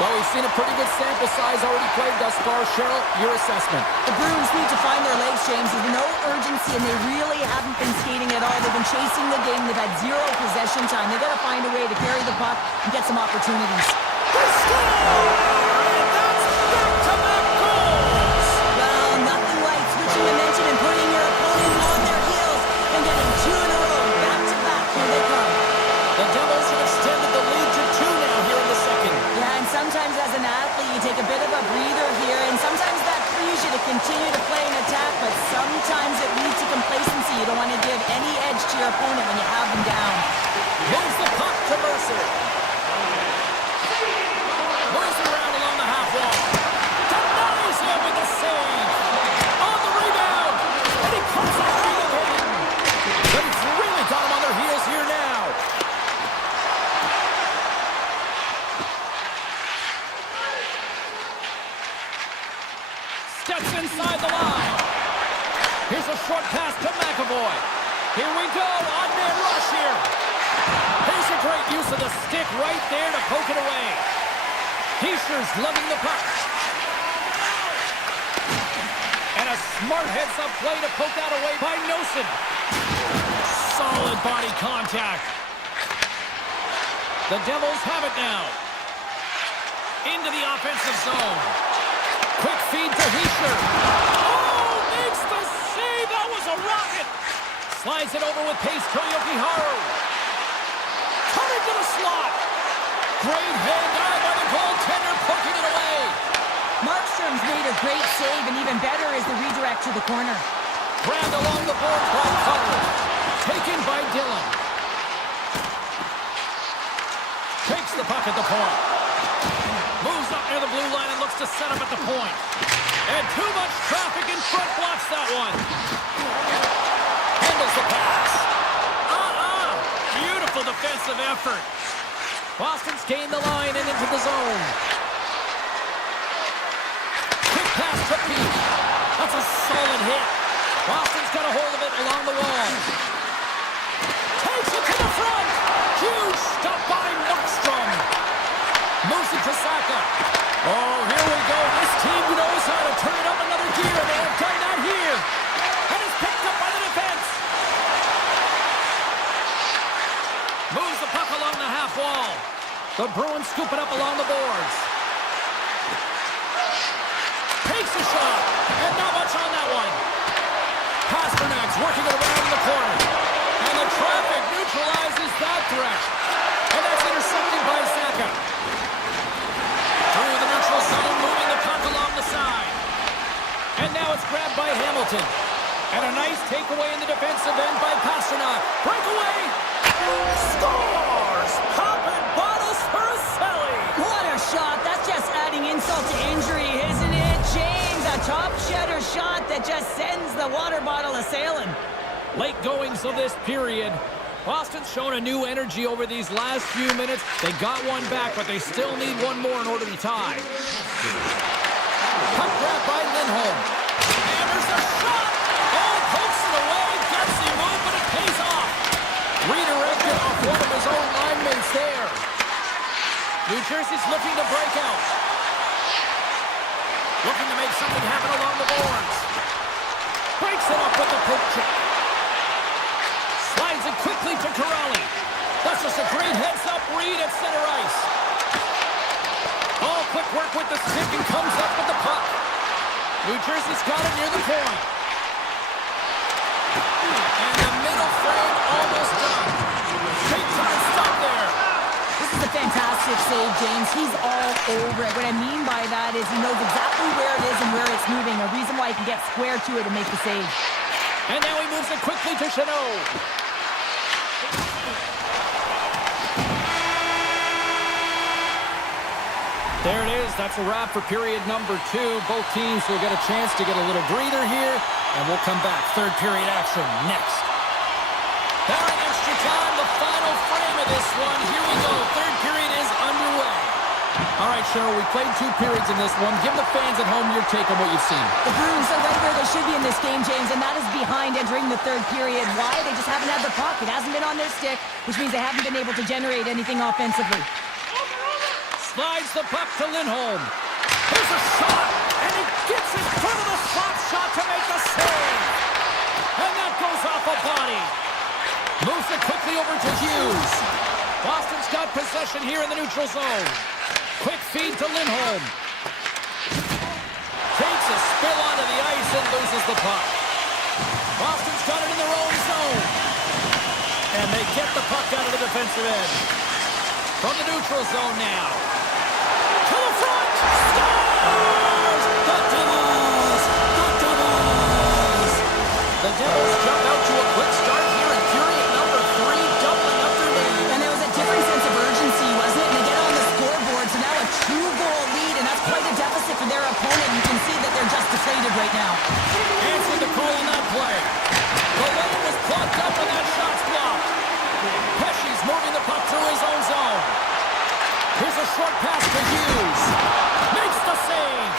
Well, we've seen a pretty good sample size already played thus far. Cheryl, your assessment. The Bruins need to find their legs, James. There's no urgency, and they really haven't been skating at all. They've been chasing the game. They've had zero possession time. They've got to find a way to carry the puck and get some opportunities. They score! And that's back-to-back goals! Well, nothing like switching dimension and putting your opponent on their heels and getting two in a row. Back-to-back, here they come. The Devils have extended the lead to 2 now here in the second. Yeah, and sometimes as an athlete, you take a bit of a breather here, and sometimes that frees you to continue to play and attack, but sometimes it leads to complacency. You don't want to give any edge to your opponent when you have them down. Moves the puck to Mercer. Moves around along the half wall. Denies him with the save. On the rebound. And he comes out with him. But he's really got him on their heels here now. Steps inside the line. Here's a short pass to McAvoy. Here we go. On-man rush here. Here's a great use of the stick right there to poke it away. Heischer's lugging the puck. And a smart heads-up play to poke that away by Nosen. Solid body contact. The Devils have it now. Into the offensive zone. Quick feed to Heischer. Oh, makes the save. That was a rocket. Slides it over with pace to Yokiharu. Coming to the slot. Great hand dive by the goaltender, poking it away. Markstrom's made a great save, and even better is the redirect to the corner. Grabbed along the boards by Cutler. Taken by Dillon. Takes the puck at the point. Moves up near the blue line and looks to set up at the point. And too much traffic in front blocks that one. Handles the pass. Beautiful defensive effort. Boston's gained the line and into the zone. Quick pass to Pete. That's a solid hit. Boston's got a hold of it along the wall. Takes it to the front. Huge stop by Markstrom. Moves it to Saka. Oh, here we go. This team knows how to turn it up another gear. They have done that here. And it's picked up by the defense. Moves the puck along the half wall. The Bruins scoop it up along the boards. Takes a shot. And not much on that one. Pasternak's working it around in the corner. And the traffic neutralizes that threat. And that's intercepted by Saka. Through the neutral zone, moving the puck along the side. And now it's grabbed by Hamilton. And a nice takeaway in the defensive end by Pasternak. Breakaway. Scores! Popping bottles for a Selly! What a shot! That's just adding insult to injury, isn't it, James? A top shedder shot that just sends the water bottle a-sailing. Late goings of this period. Boston's shown a new energy over these last few minutes. They got one back, but they still need one more in order to tie. Puck grab by Lindholm. And there's a shot! Oh, pokes it away. Gutsy move, but it pays off. Redirected off one of his own line mates there. New Jersey's looking to break out. Looking to make something happen along the boards. Breaks it up with the poke check. Slides it quickly to Corrali. That's just a great heads-up read at center ice. All quick work with the stick and comes up with the puck. New Jersey's got it near the point. And the middle frame almost done. Big time stop there. This is a fantastic save, James. He's all over it. What I mean by that is he knows exactly where it is and where it's moving. A reason why he can get square to it and make the save. And now he moves it quickly to Chanot. There it is. That's a wrap for period number 2. Both teams will get a chance to get a little breather here, and we'll come back. Third period action next. Barring extra time, the final frame of this one. Here we go. Third period is underway. All All right, Cheryl, we played 2 periods in this one. Give the fans at home your take on what you've seen. The Bruins are right where they should be in this game, James, and that is behind entering the 3rd period. Why? They just haven't had the puck. It hasn't been on their stick, which means they haven't been able to generate anything offensively. Slides the puck to Lindholm. Here's a shot, and he gets in front of the slot shot to make the save. And that goes off a body. Moves it quickly over to Hughes. Boston's got possession here in the neutral zone. Quick feed to Lindholm. Takes a spill onto the ice and loses the puck. Boston's got it in their own zone. And they get the puck out of the defensive end. From the neutral zone now. To the front! Scores! The Devils! The Devils! The Devils jump out to a quick start here in period number 3, doubling up their lead. And there was a different sense of urgency, wasn't it? And they get on the scoreboard, so now a 2-goal lead, and that's quite a deficit for their opponent. You can see that they're just deflated right now. Answering the call on that play. The lane was plugged up and that shot's blocked. Pesci's moving the puck through his own zone. Here's a short pass to Hughes. Makes the save.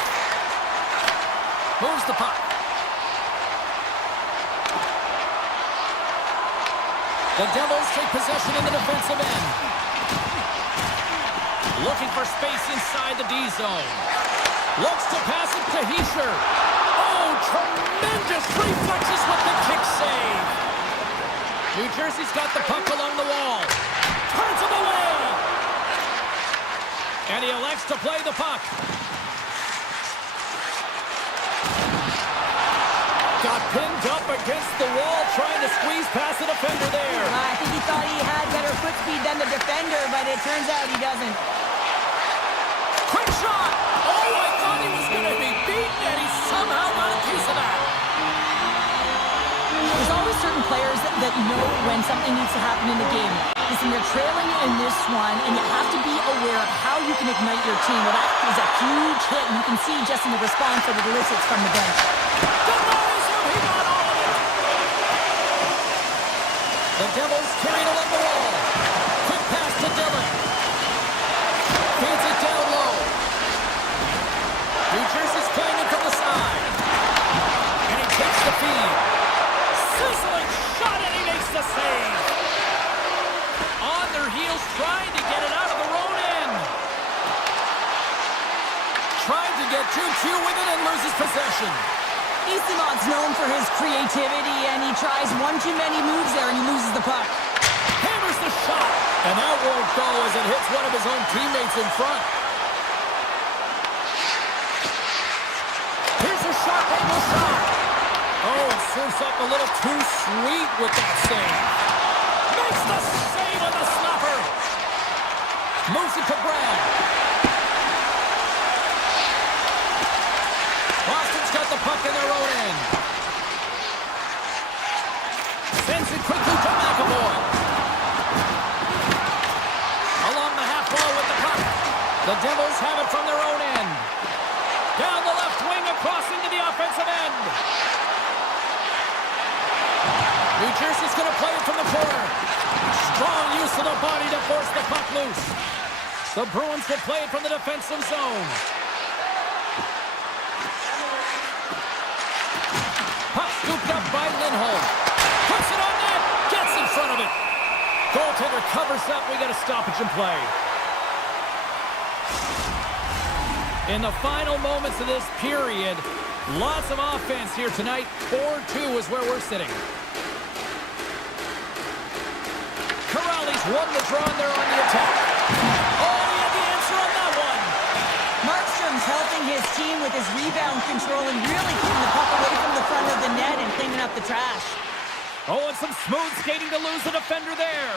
Moves the puck. The Devils take possession in the defensive end. Looking for space inside the D zone. Looks to pass it to Hischier. Oh, tremendous reflexes with the kick save. New Jersey's got the puck along the wall. Turns him away. And he elects to play the puck. Got pinned up against the wall, trying to squeeze past the defender there. I think he thought he had better foot speed than the defender, but it turns out he doesn't. Quick shot! Oh, I thought he was going to be beaten, and he somehow got a piece of that. There's always certain players that know when something needs to happen in the game. Listen, you're trailing in this one, and you have to be aware of how you can ignite your team. Well, that is a huge hit, and you can see just in the response that it elicits from the bench. He got all of it. The Devils carried along the wall. Quick pass to Dillon. Feeds it down low. New Jersey's playing it from the side. And he takes the feed. Sizzling shot, and he makes the save. On their heels, trying to get it out of their own end. Trying to get too cute with it and loses possession. Eastman's known for his creativity, and he tries one too many moves there, and he loses the puck. Hammers the shot, and that won't go as it hits one of his own teammates in front. Here's a sharp angle shot. Oh, it serves up a little too sweet with that save. Makes the save on the snapper. Moves it to Brown. Boston's got the puck in their own end. Sends it quickly to McAvoy. Along the half wall with the puck. The Devils have it from their own end. Down the left wing, across into the offensive end. New Jersey's going to play it from the corner. Strong use of the body to force the puck loose. The Bruins will play it from the defensive zone. Puck scooped up by Lindholm. Puts it on net. Gets in front of it. Goaltender covers up. We got a stoppage in play. In the final moments of this period, lots of offense here tonight. 4-2 is where we're sitting. Corrales won the draw and they're on the attack. Oh, he had the answer on that one. Markstrom's helping his team with his rebound control and really keeping the puck away from the front of the net and cleaning up the trash. Oh, and some smooth skating to lose the defender there.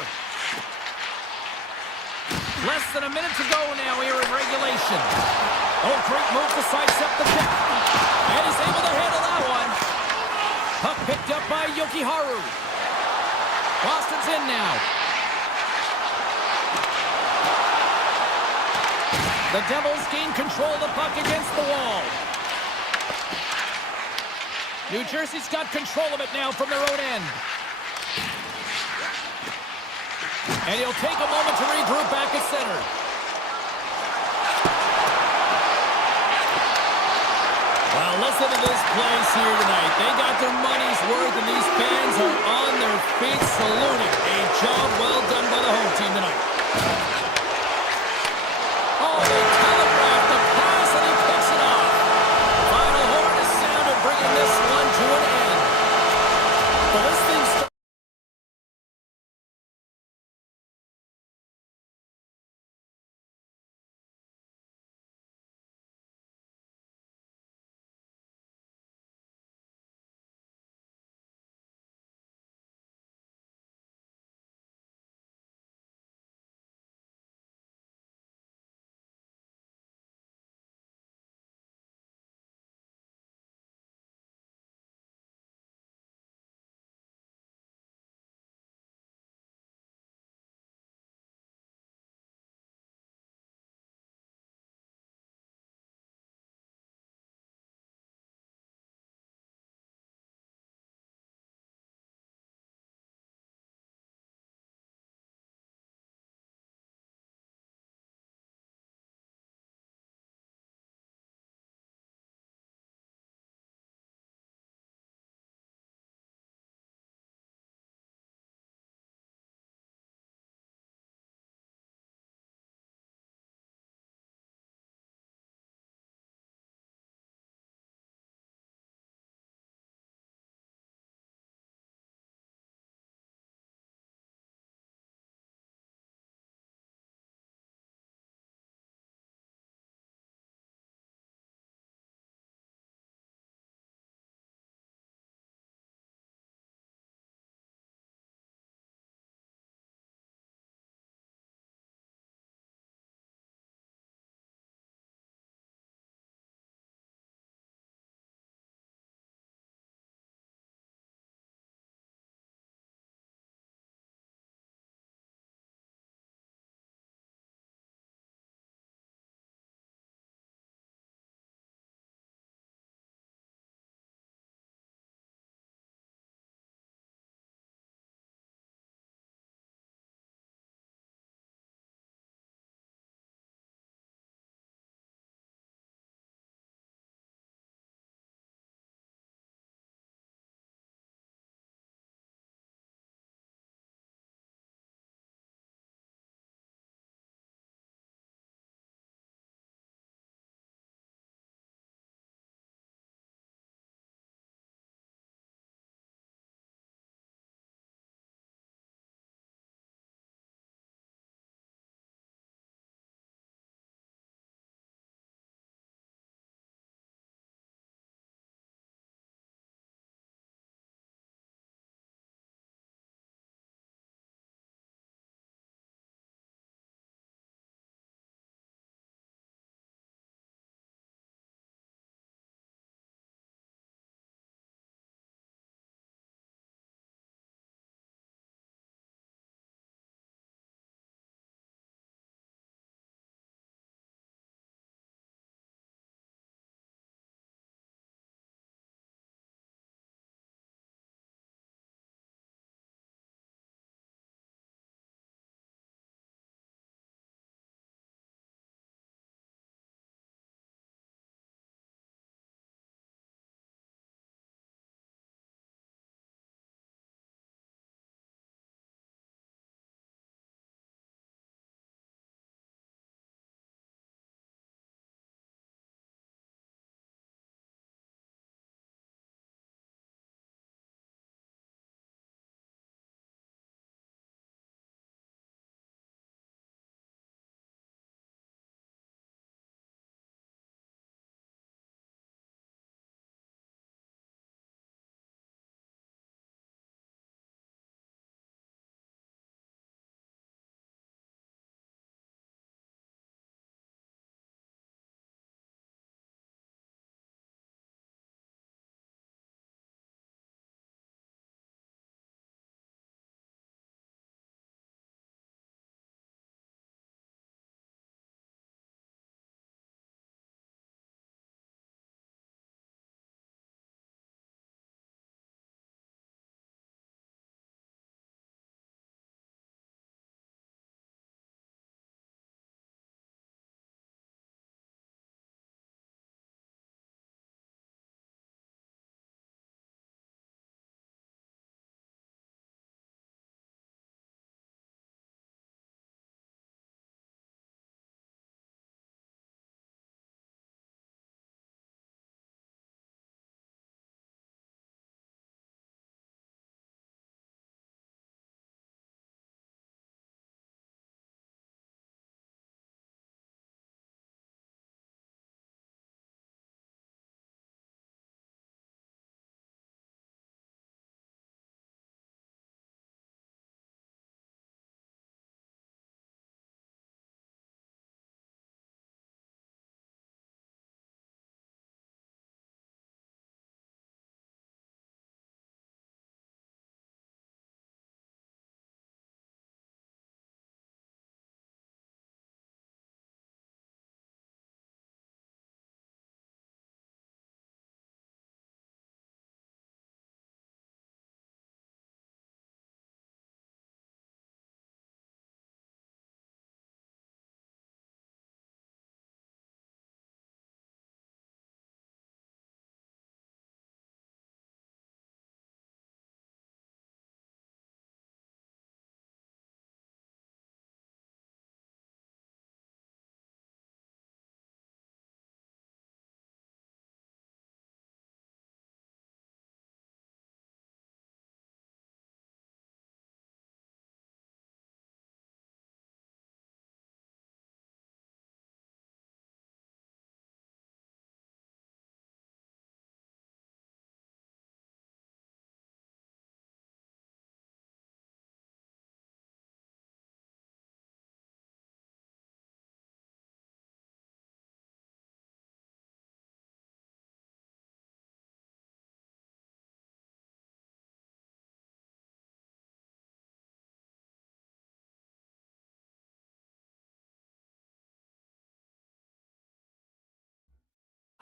Less than a minute to go now here in regulation. Oh, great move to sidestep the check. And he's able to handle that one. Puck picked up by Yokiharu. Boston's in now. The Devils gain control of the puck against the wall. New Jersey's got control of it now from their own end. And he'll take a moment to regroup back at center. Well, listen to this place here tonight. They got their money's worth, and these fans are on their feet saluting. A job well done by the home team tonight. Oh, they telegraphed the pass, and he picks it off. Final horn is sounded, bringing this one to an end. Well, this thing's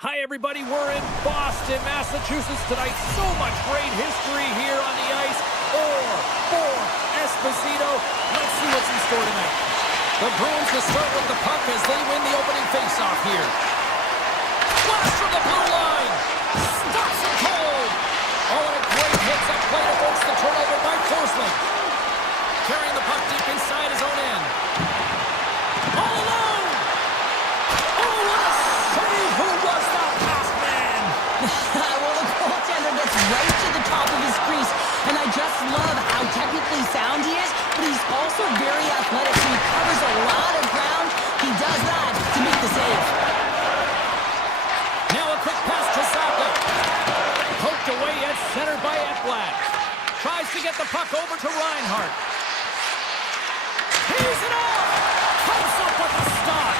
Hi, everybody. We're in Boston, Massachusetts tonight. So much great history here on the ice. Or for Esposito. Let's see what's in store tonight. The Bruins will start with the puck as they win the opening faceoff here. Flash from the blue line. Stops him cold. Oh, and a great hits up play to force the turnover by Forsling. Carrying the puck deep inside his own end. All alone. Oh, what a save. Who was that last man? Well, the goaltender gets right to the top of his crease, and I just love how technically sound he is, but he's also very athletic, so he covers a lot of ground. He does that to make the save. Now a quick pass to Saka. Poked away at center by Ekblad. Tries to get the puck over to Reinhart. He's it off. Comes up with the stop.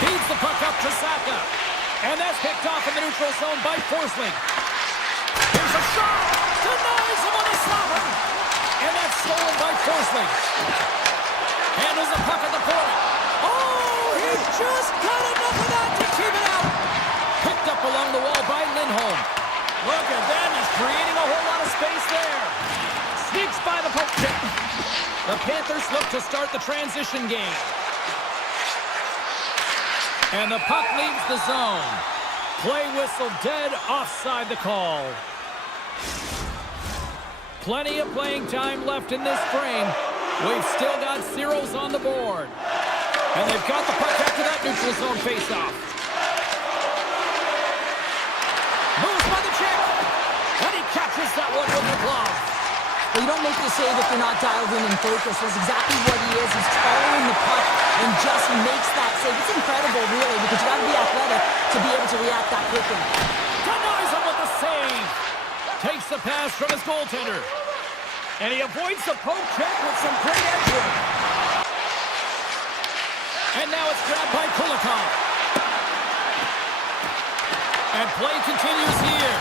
Feeds the puck up to Saka. And that's picked off in the neutral zone by Forsling. Here's a shot. Denies him on the stopper. And that's stolen by Forsling. Handles the puck at the point. Oh, he just got enough of that to keep it out. Picked up along the wall by Lindholm. Look at them. He's creating a whole lot of space there. Sneaks by the poke check. The Panthers look to start the transition game. And the puck leaves the zone. Play whistle dead, offside the call. Plenty of playing time left in this frame. We've still got zeros on the board. And they've got the puck after that neutral zone faceoff. Moves by the check. And he catches that one with the glove. Well, you don't make the save if you're not dialed in and focused. That's exactly what he is. He's following the puck and just makes that save. It's incredible, really, because you got to be athletic to be able to react that quickly. Denies him with the save. Takes the pass from his goaltender. And he avoids the poke check with some great edge work. And now it's grabbed by Kulikov. And play continues here.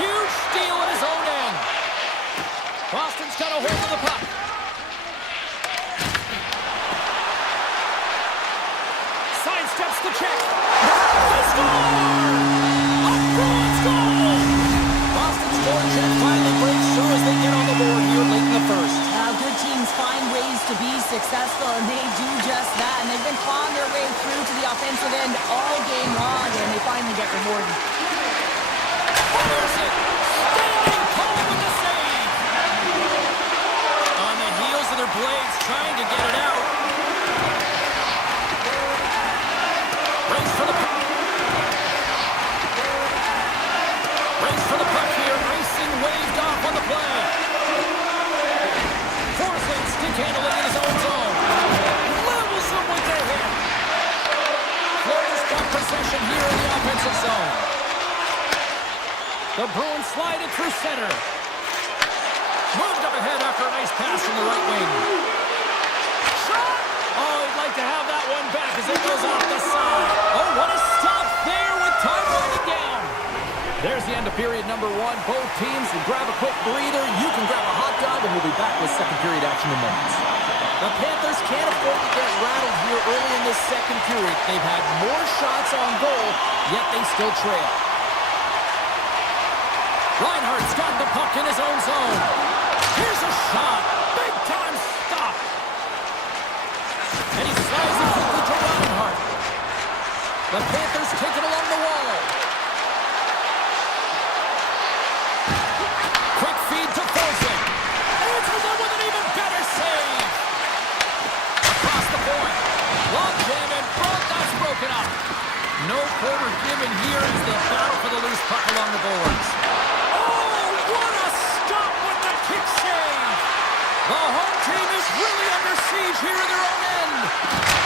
Huge steal at his own end. Boston's got a hold of the puck. Sidesteps the check. They score! A Bruins goal! Boston's forecheck finally breaks through as they get on the board here late in the first. Good teams find ways to be successful, and they do just that. And they've been clawing their way through to the offensive end all game long, and they finally get rewarded. Fires it! Standing tall with the save! On the heels of their blades, trying to get it out. Race for the puck. Race for the puck here. Icing waved off on the play. Forsling stick handling in his own zone. Levels him with their hit. Florida's got possession here in the offensive zone. The Bruins slide it through center. Moved up ahead after a nice pass from the right wing. Shot! Oh, he'd like to have that one back as it goes off the side. Oh, what a stop there with time winding down. There's the end of period number one. Both teams will grab a quick breather. You can grab a hot dog, and we'll be back with second period action in moments. The Panthers can't afford to get rattled here early in this second period. They've had more shots on goal, yet they still trail. Reinhart's got the puck in his own zone. Here's a shot. Big time stop. And he slides it quickly to Reinhart. The Panthers take it along the wall. Quick feed to Forsling. Answers it with an even better save. Across the point. Long jam and front. That's broken up. No quarter given here as they battle for the loose puck along the boards. What a stop with the kick save! The home team is really under siege here in their own end.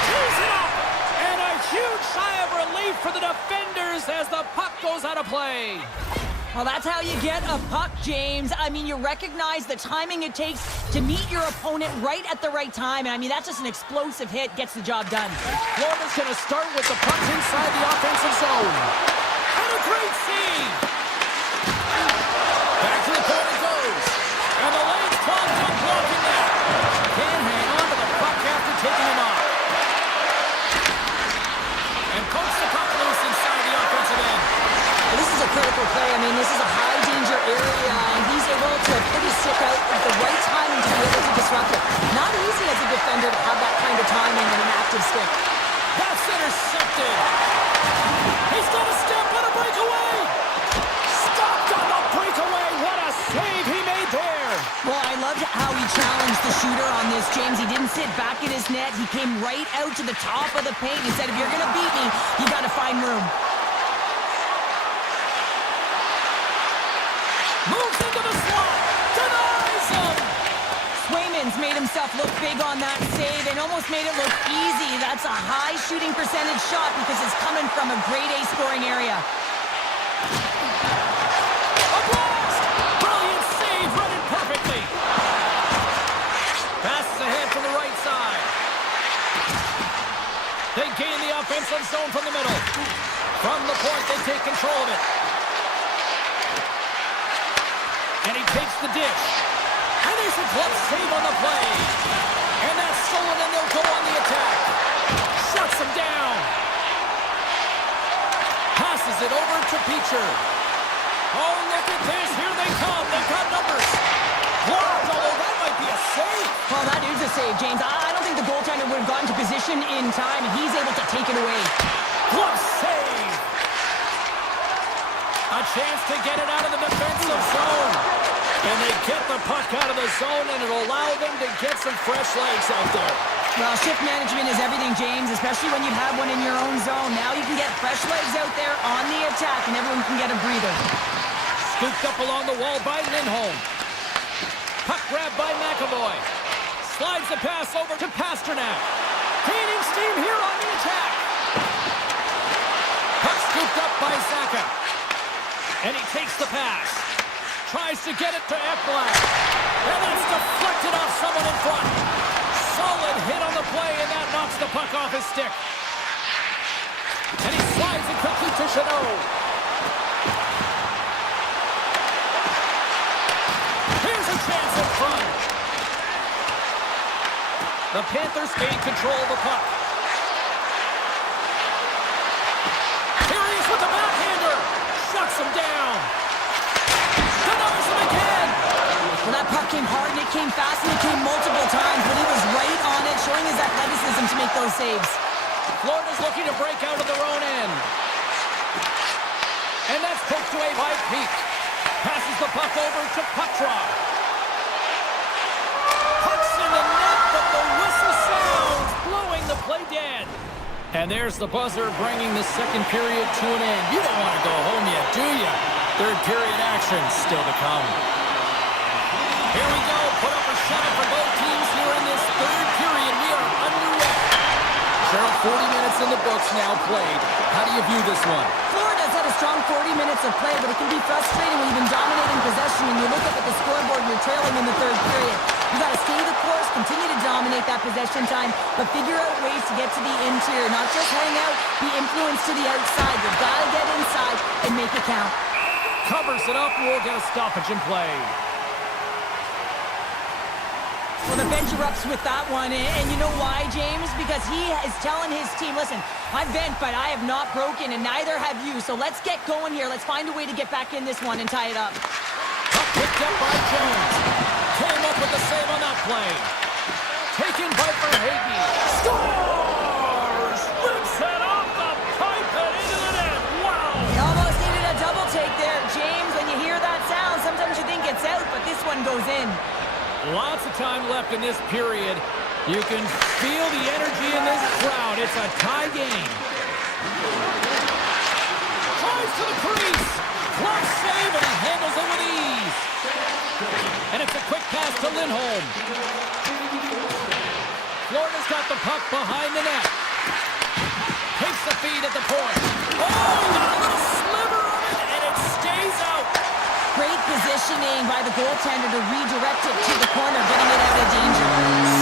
Tees it up! And a huge sigh of relief for the defenders as the puck goes out of play. Well, that's how you get a puck, James. I mean, you recognize the timing it takes to meet your opponent right at the right time. And I mean, that's just an explosive hit, gets the job done. Florida's going to start with the puck inside the offensive zone. And a great save! Back to the point it goes. And the lane's clogged up blocking that. Can't hang on to the puck after taking him off. And pokes the puck loose inside. offensive stick. That's intercepted. He's got a step and a breakaway. Stopped on the breakaway. What a save he made there. Well, I loved how he challenged the shooter on this, James. He didn't sit back in his net. He came right out to the top of the paint. He said, if you're going to beat me, you got to find room. Moves into the slot. Denies him. Swayman's made himself look big on that save and almost made it look easy. That's a high shooting percentage shot because it's coming from a grade A scoring area. A blast! Brilliant save, running perfectly. Passes ahead from the right side. They gain the offensive zone from the middle. From the point, they take control of it. And he takes the dish. And there's a glove save on the play. And that's stolen, and they'll go on the attack. Shuts him down. Passes it over to Beecher. Oh, look at this. Here they come. They've got numbers. Blocked, although that might be a save. Well, that is a save, James. I don't think the goaltender would have gotten to position in time, and he's able to take it away. Glove save. A chance to get it out of the defensive zone. And they get the puck out of the zone, and it'll allow them to get some fresh legs out there. Well, shift management is everything, James, especially when you have one in your own zone. Now you can get fresh legs out there on the attack, and everyone can get a breather. Scooped up along the wall by Lindholm. Puck grabbed by McAvoy. Slides the pass over to Pasternak. Gaining steam here on the attack. Puck scooped up by Zaka. And he takes the pass. Tries to get it to Ekblad. And that's deflected off someone in front. Solid hit on the play, and that knocks the puck off his stick. And he slides it quickly to Chanot. Here's a chance in front. The Panthers gain control of the puck. Here he is with the backhander. Shuts him down. Denies him again. Well, that puck came hard, and it came fast, and it came multiple times, but he was right on it, showing his athleticism to make those saves. Florida's looking to break out of their own end. And that's poked away by Peak. Passes the puck over to Petrov. Puck's in the net, but the whistle sounds, blowing the play dead. And there's the buzzer, bringing the second period to an end. You don't want to go home yet, do you? Third period action still to come. Here we go. Put up a shot for both teams here in this third period. We are underway. Cheryl, 40 minutes in the books now played. How do you view this one? Florida's had a strong 40 minutes of play, but it can be frustrating when you've been dominating possession and you look up at the scoreboard and you're trailing in the third period. You got to stay the course, continue to dominate that possession time, but figure out ways to get to the interior, not just hang out, be influenced to the outside. You've got to get inside and make it count. Covers it up, and we'll get a stoppage in play. Well, the bench erupts with that one, and you know why, James? Because he is telling his team, listen, I've bent, but I have not broken, and neither have you, so let's get going here. Let's find a way to get back in this one and tie it up. Puck picked up by Jones. Came up with the save on that play. Taken by Verhaeghe. Scores! Rips it off the pipe and into the net. Wow! He almost needed a double take there, James. When you hear that sound, sometimes you think it's out, but this one goes in. Lots of time left in this period. You can feel the energy in this crowd. It's a tie game. Tries to the crease. Glove save, and he handles it with ease. And it's a quick pass to Lindholm. Florida's got the puck behind the net. Takes the feed at the point. Oh, got a little sliver of it, and it stays out. Great positioning by the goaltender to redirect it to the corner, getting it out of danger.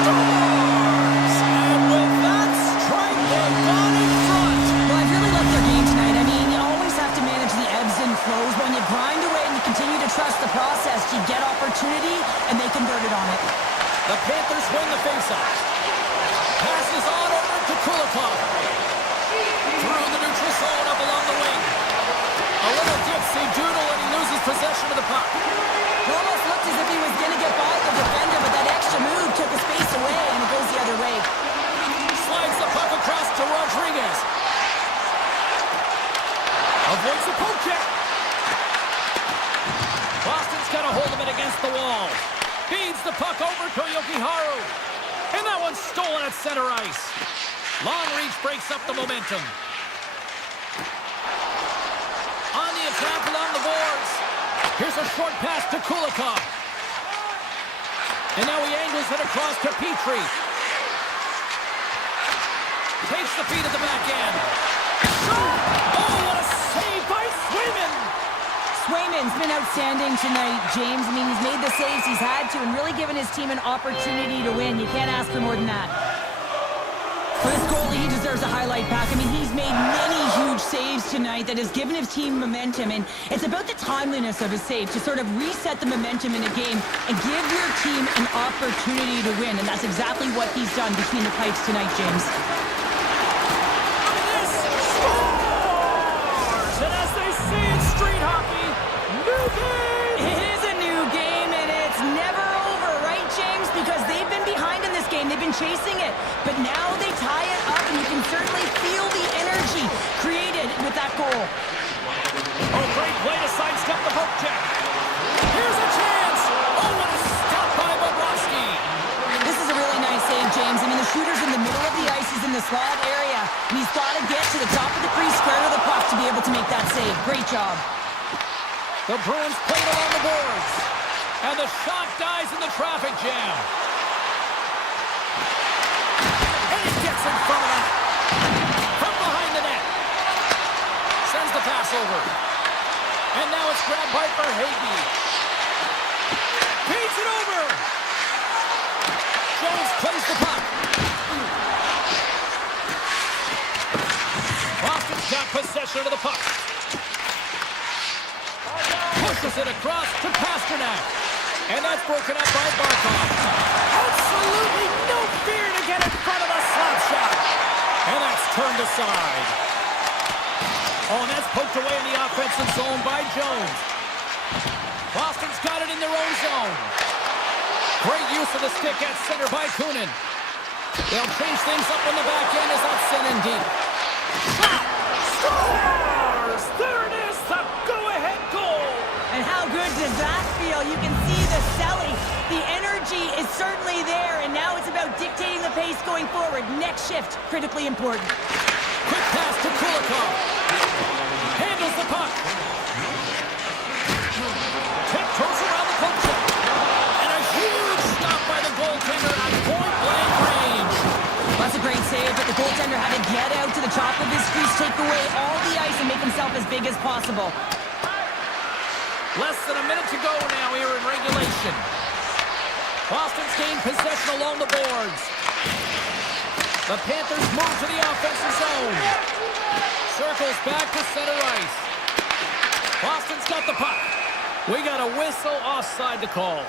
Scores! And with that strike, they've gone in front. Well, I've really loved their game tonight. I mean, you always have to manage the ebbs and flows. When you grind away and you continue to trust the process, you get opportunity, and they convert it on it. The Panthers win the faceoff. Passes on over to Kulikov. Through the neutral zone up along the wing. A little gypsy doodle, and he loses possession of the puck. It almost looked as if he was going to get by the defender, but that extra move took the space away, and it goes center ice. Long reach breaks up the momentum. On the attack along the boards. Here's a short pass to Kulikov. And now he angles it across to Petrie. Takes the feed at the back end. Oh, what a save by Swayman! Swayman's been outstanding tonight, James. I mean, he's made the saves he's had to and really given his team an opportunity to win. You can't ask for more than that. For this goalie, he deserves a highlight pack. I mean, he's made many huge saves tonight that has given his team momentum, and it's about the timeliness of his save to sort of reset the momentum in a game and give your team an opportunity to win, and that's exactly what he's done between the pipes tonight, James. This scores! And as they say in street hockey, new game! It is a new game, and it's never over, right, James? Because they've been behind in this game. They've been chasing it. But now they tie it up, and you can certainly feel the energy created with that goal. Oh, great way to sidestep the poke check. Here's a chance! Oh, what a stop by Bobrovsky! This is a really nice save, James. I mean, the shooter's in the middle of the ice. He's in the slot area, and he's got to get to the top of the crease square to the puck to be able to make that save. Great job. The Bruins played along the boards. And the shot dies in the traffic jam. And he gets in front of that. From behind the net. Sends the pass over. And now it's grabbed by Verhaeghe. Feeds it over. Jones plays the puck. Boston's got possession of the puck. Pushes it across to Pasternak. And that's broken up by Barkov. Absolutely no fear to get in front of a slap shot. And that's turned aside. Oh, and that's poked away in the offensive zone by Jones. Boston's got it in their own zone. Great use of the stick at center by Kunin. They'll change things up on the back end as that's sent in deep. Shot! Scores! There it is, the go-ahead goal! And how good does that feel? You can see the selling. The energy is certainly there, and now it's about dictating the pace going forward. Next shift, critically important. Quick pass to Kulikov. Handles the puck. Tiptoes around the poke check. And a huge stop by the goaltender at point-blank range. That's a great save, but the goaltender had to get out to the top of his crease, take away all the ice, and make himself as big as possible. Less than a minute to go now here in regulation. Boston's gained possession along the boards. The Panthers move to the offensive zone. Circles back to center ice. Boston's got the puck. We got a whistle offside to call.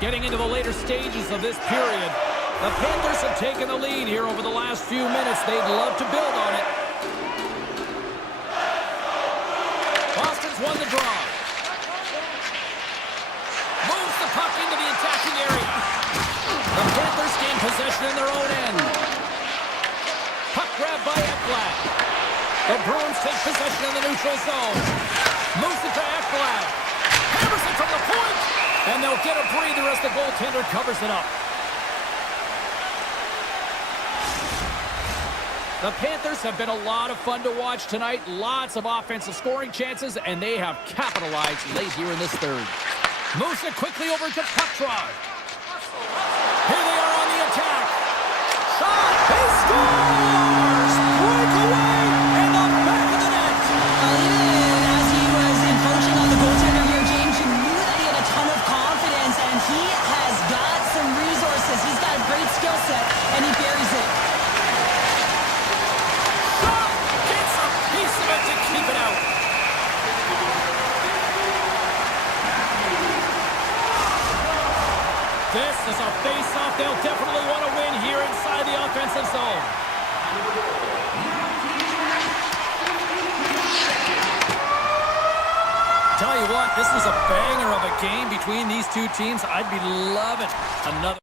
Getting into the later stages of this period, the Panthers have taken the lead here over the last few minutes. They'd love to build on it. Boston's won the draw. Moves the puck into the attacking area. The Panthers gain possession in their own end. Puck grab by Ekblad. The Bruins take possession in the neutral zone. Moves it to Ekblad. Hammers it from the point. And they'll get a breather as the goaltender covers it up. The Panthers have been a lot of fun to watch tonight. Lots of offensive scoring chances, and they have capitalized late here in this third. Moves it quickly over to Kucherov. Here they are on the attack. Shot! He scores! Breakaway in the back of the net. Even as he was encroaching on the goaltender here, James, you knew that he had a ton of confidence, and he has got some resources. He's got a great skill set, and he buries it. To keep it out. This is a face-off they'll definitely want to win here inside the offensive zone. Tell you what, this is a banger of a game between these two teams. I'd be loving another.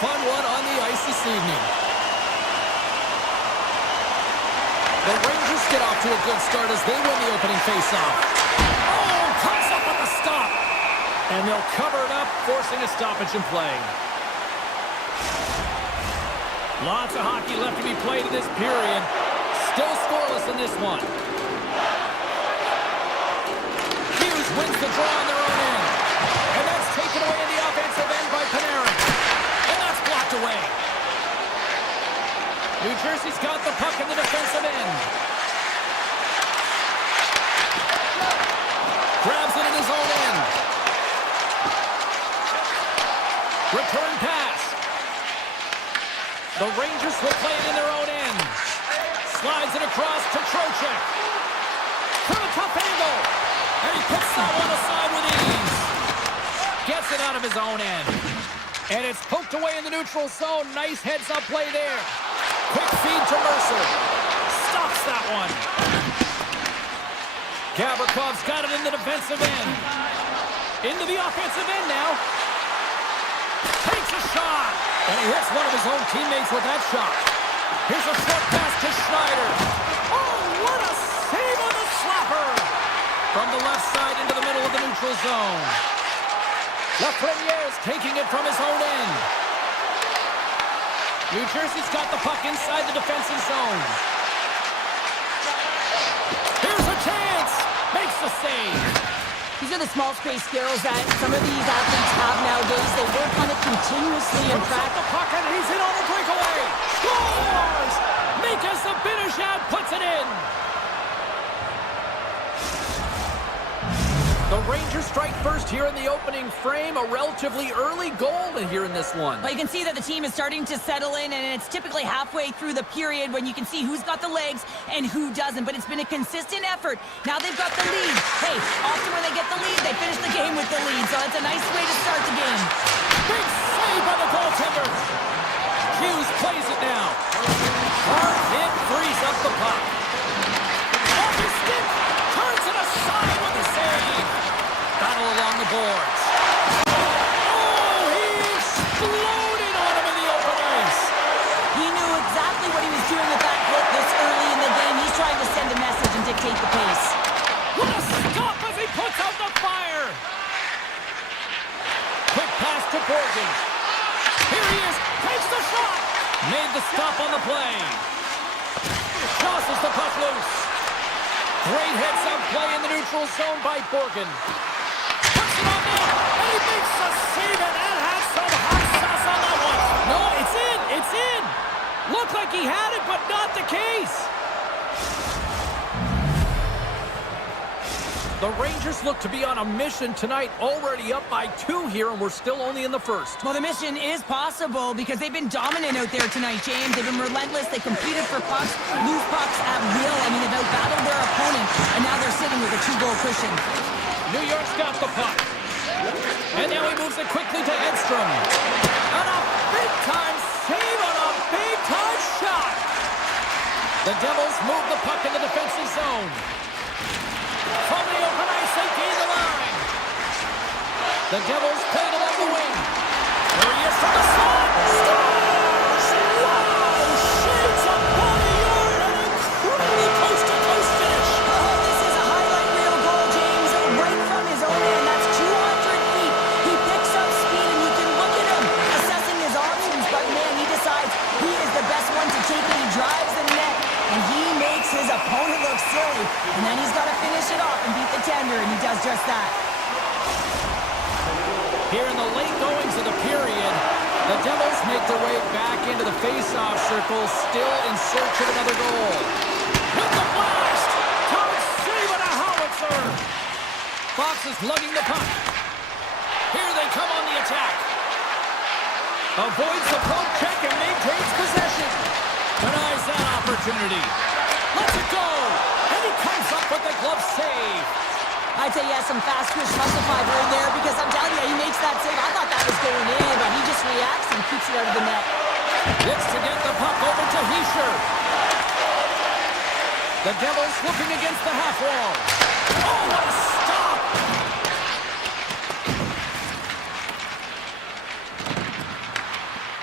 fun one on the ice this evening. The Rangers get off to a good start as they win the opening faceoff. Oh, comes up with a stop. And they'll cover it up, forcing a stoppage in play. Lots of hockey left to be played in this period. Still scoreless in this one. Hughes wins the draw on their own end. And that's taken away in the offensive end by Panarin. And that's blocked away. New Jersey's got the puck in the defensive end. Grabs it in his own end. Return pass. The Rangers will play it in their own end. Slides it across to Trocheck. From a tough angle. And he puts that one aside with ease. Gets it out of his own end. And it's poked away in the neutral zone. Nice heads-up play there. Quick feed to Mercer. Stops that one. Gavrikoff's got it in the defensive end. Into the offensive end now. Takes a shot. And he hits one of his own teammates with that shot. Here's a short pass to Schneider. Oh, what a save on the slapper. From the left side into the middle of the neutral zone. Lafreniere's taking it from his own end. New Jersey's got the puck inside the defensive zone. Here's a chance. Makes the save. These are the small space skills that some of these athletes have nowadays. They work on it continuously in Puts up practice. the puck and he's in on a breakaway. Scores! Mika Zibanejad puts it in. The Rangers strike first here in the opening frame. A relatively early goal here in this one. But you can see that the team is starting to settle in, and it's typically halfway through the period when you can see who's got the legs and who doesn't. But it's been a consistent effort. Now they've got the lead. Hey, often when they get the lead, they finish the game with the lead. So it's a nice way to start the game. Big save by the goaltender. Hughes plays it now. Hard hit frees up the puck. Off his stick. Turns it aside with the save. Battle along the boards. Oh, he exploded on him in the open ice. He knew exactly what he was doing with that hit this early in the game. He's trying to send a message and dictate the pace. What a stop as he puts out the fire. Quick pass to Borgen. Here he is. Takes the shot. Made the stop on the play. Tosses the puck loose. Great heads-up play in the neutral zone by Borgen. Puts it on net, and he makes the save, and that has some hot sauce on that one. No, it's in. It's in. Looked like he had it, but not the case. The Rangers look to be on a mission tonight, already up by 2 here, and we're still only in the first. Well, the mission is possible because they've been dominant out there tonight, James. They've been relentless. They competed for pucks, lose pucks at will. I mean, they've outbattled their opponent, and now they're sitting with a 2-goal cushion. New York's got the puck. And now he moves it quickly to Edstrom. And a big-time save on a big-time shot. The Devils move the puck in the defensive zone. From the open ice, they gain the line. The Devils play it along the wing. There he is from the slot. Scores! Wow! Shades up on the yard. An incredible coast-to-coast finish. Oh, this is a highlight reel goal, James. Right from his own end. That's 200 feet. He picks up speed, and you can look at him assessing his options. But, man, he decides he is the best one to take it. He drives the net, and he makes his opponent look silly. And then he's got to finish it off and beat the tender, and he does just that. Here in the late goings of the period, the Devils make their way back into the face-off circle, still in search of another goal. With the blast! Tom saving a howitzer! Fox is lugging the puck. Here they come on the attack. Avoids the poke check and maintains possession. Denies that opportunity. Lets it go! And he comes up with the glove save. I'd say he has some fast twitch muscle fiber in there because I'm telling you, he makes that save. I thought that was going in, but he just reacts and keeps it out of the net. Gets to get the puck over to Hischier. The Devils looking against the half wall. Oh, what a stop!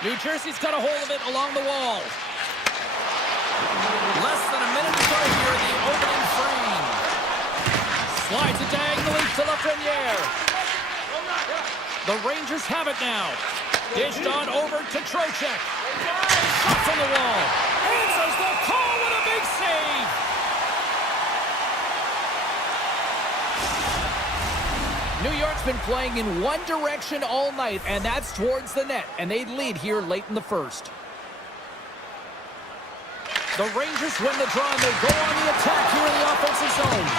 New Jersey's got a hold of it along the wall. Less than a minute to go here in the opening frame. Slides it diagonally to Lafreniere. The Rangers have it now. Dished on over to Trocheck. Shots on the wall. Answers the call with a big save. New York's been playing in one direction all night, and that's towards the net, and they lead here late in the first. The Rangers win the draw, and they go on the attack here in the offensive zone.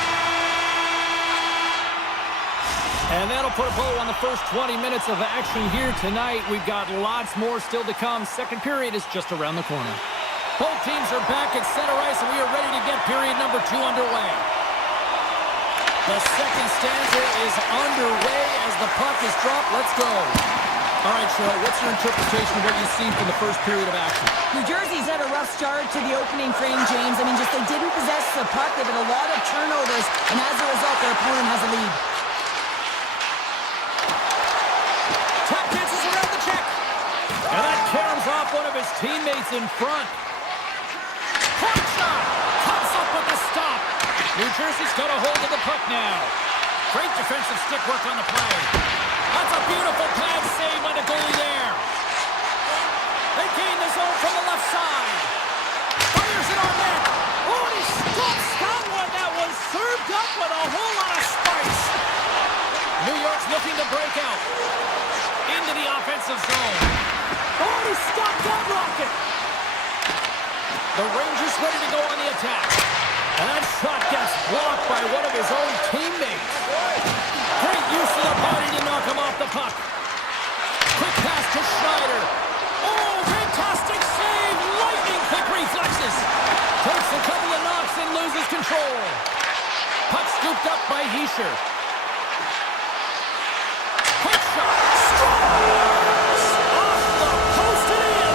And that'll put a bow on the first 20 minutes of action here tonight. We've got lots more still to come. Second period is just around the corner. Both teams are back at center ice, and we are ready to get period number 2 underway. The second stanza is underway as the puck is dropped. Let's go. All right, Cheryl, what's your interpretation of what you've seen from the first period of action? New Jersey's had a rough start to the opening frame, James. I mean, just they didn't possess the puck. They've had a lot of turnovers, and as a result, their opponent has a lead. Tap dances around the check. And that caroms off one of his teammates in front. Point shot. Comes up with the stop. New Jersey's got a hold of the puck now. Great defensive stick work on the play. That's a beautiful pad save by the goalie there. They gain the zone from the left side. Fires it on net. Oh, and he stops that one. That was served up with a whole lot of spice. New York's looking to break out into the offensive zone. Oh, he stopped that rocket. The Rangers ready to go on the attack. And that shot gets blocked by one of his own teammates. Great use of the body to knock him off the puck. Quick pass to Schneider. Oh, fantastic save. Lightning quick reflexes. Takes a couple of knocks and loses control. Puck scooped up by Hischier. Quick shot. Scores! Off the post and in.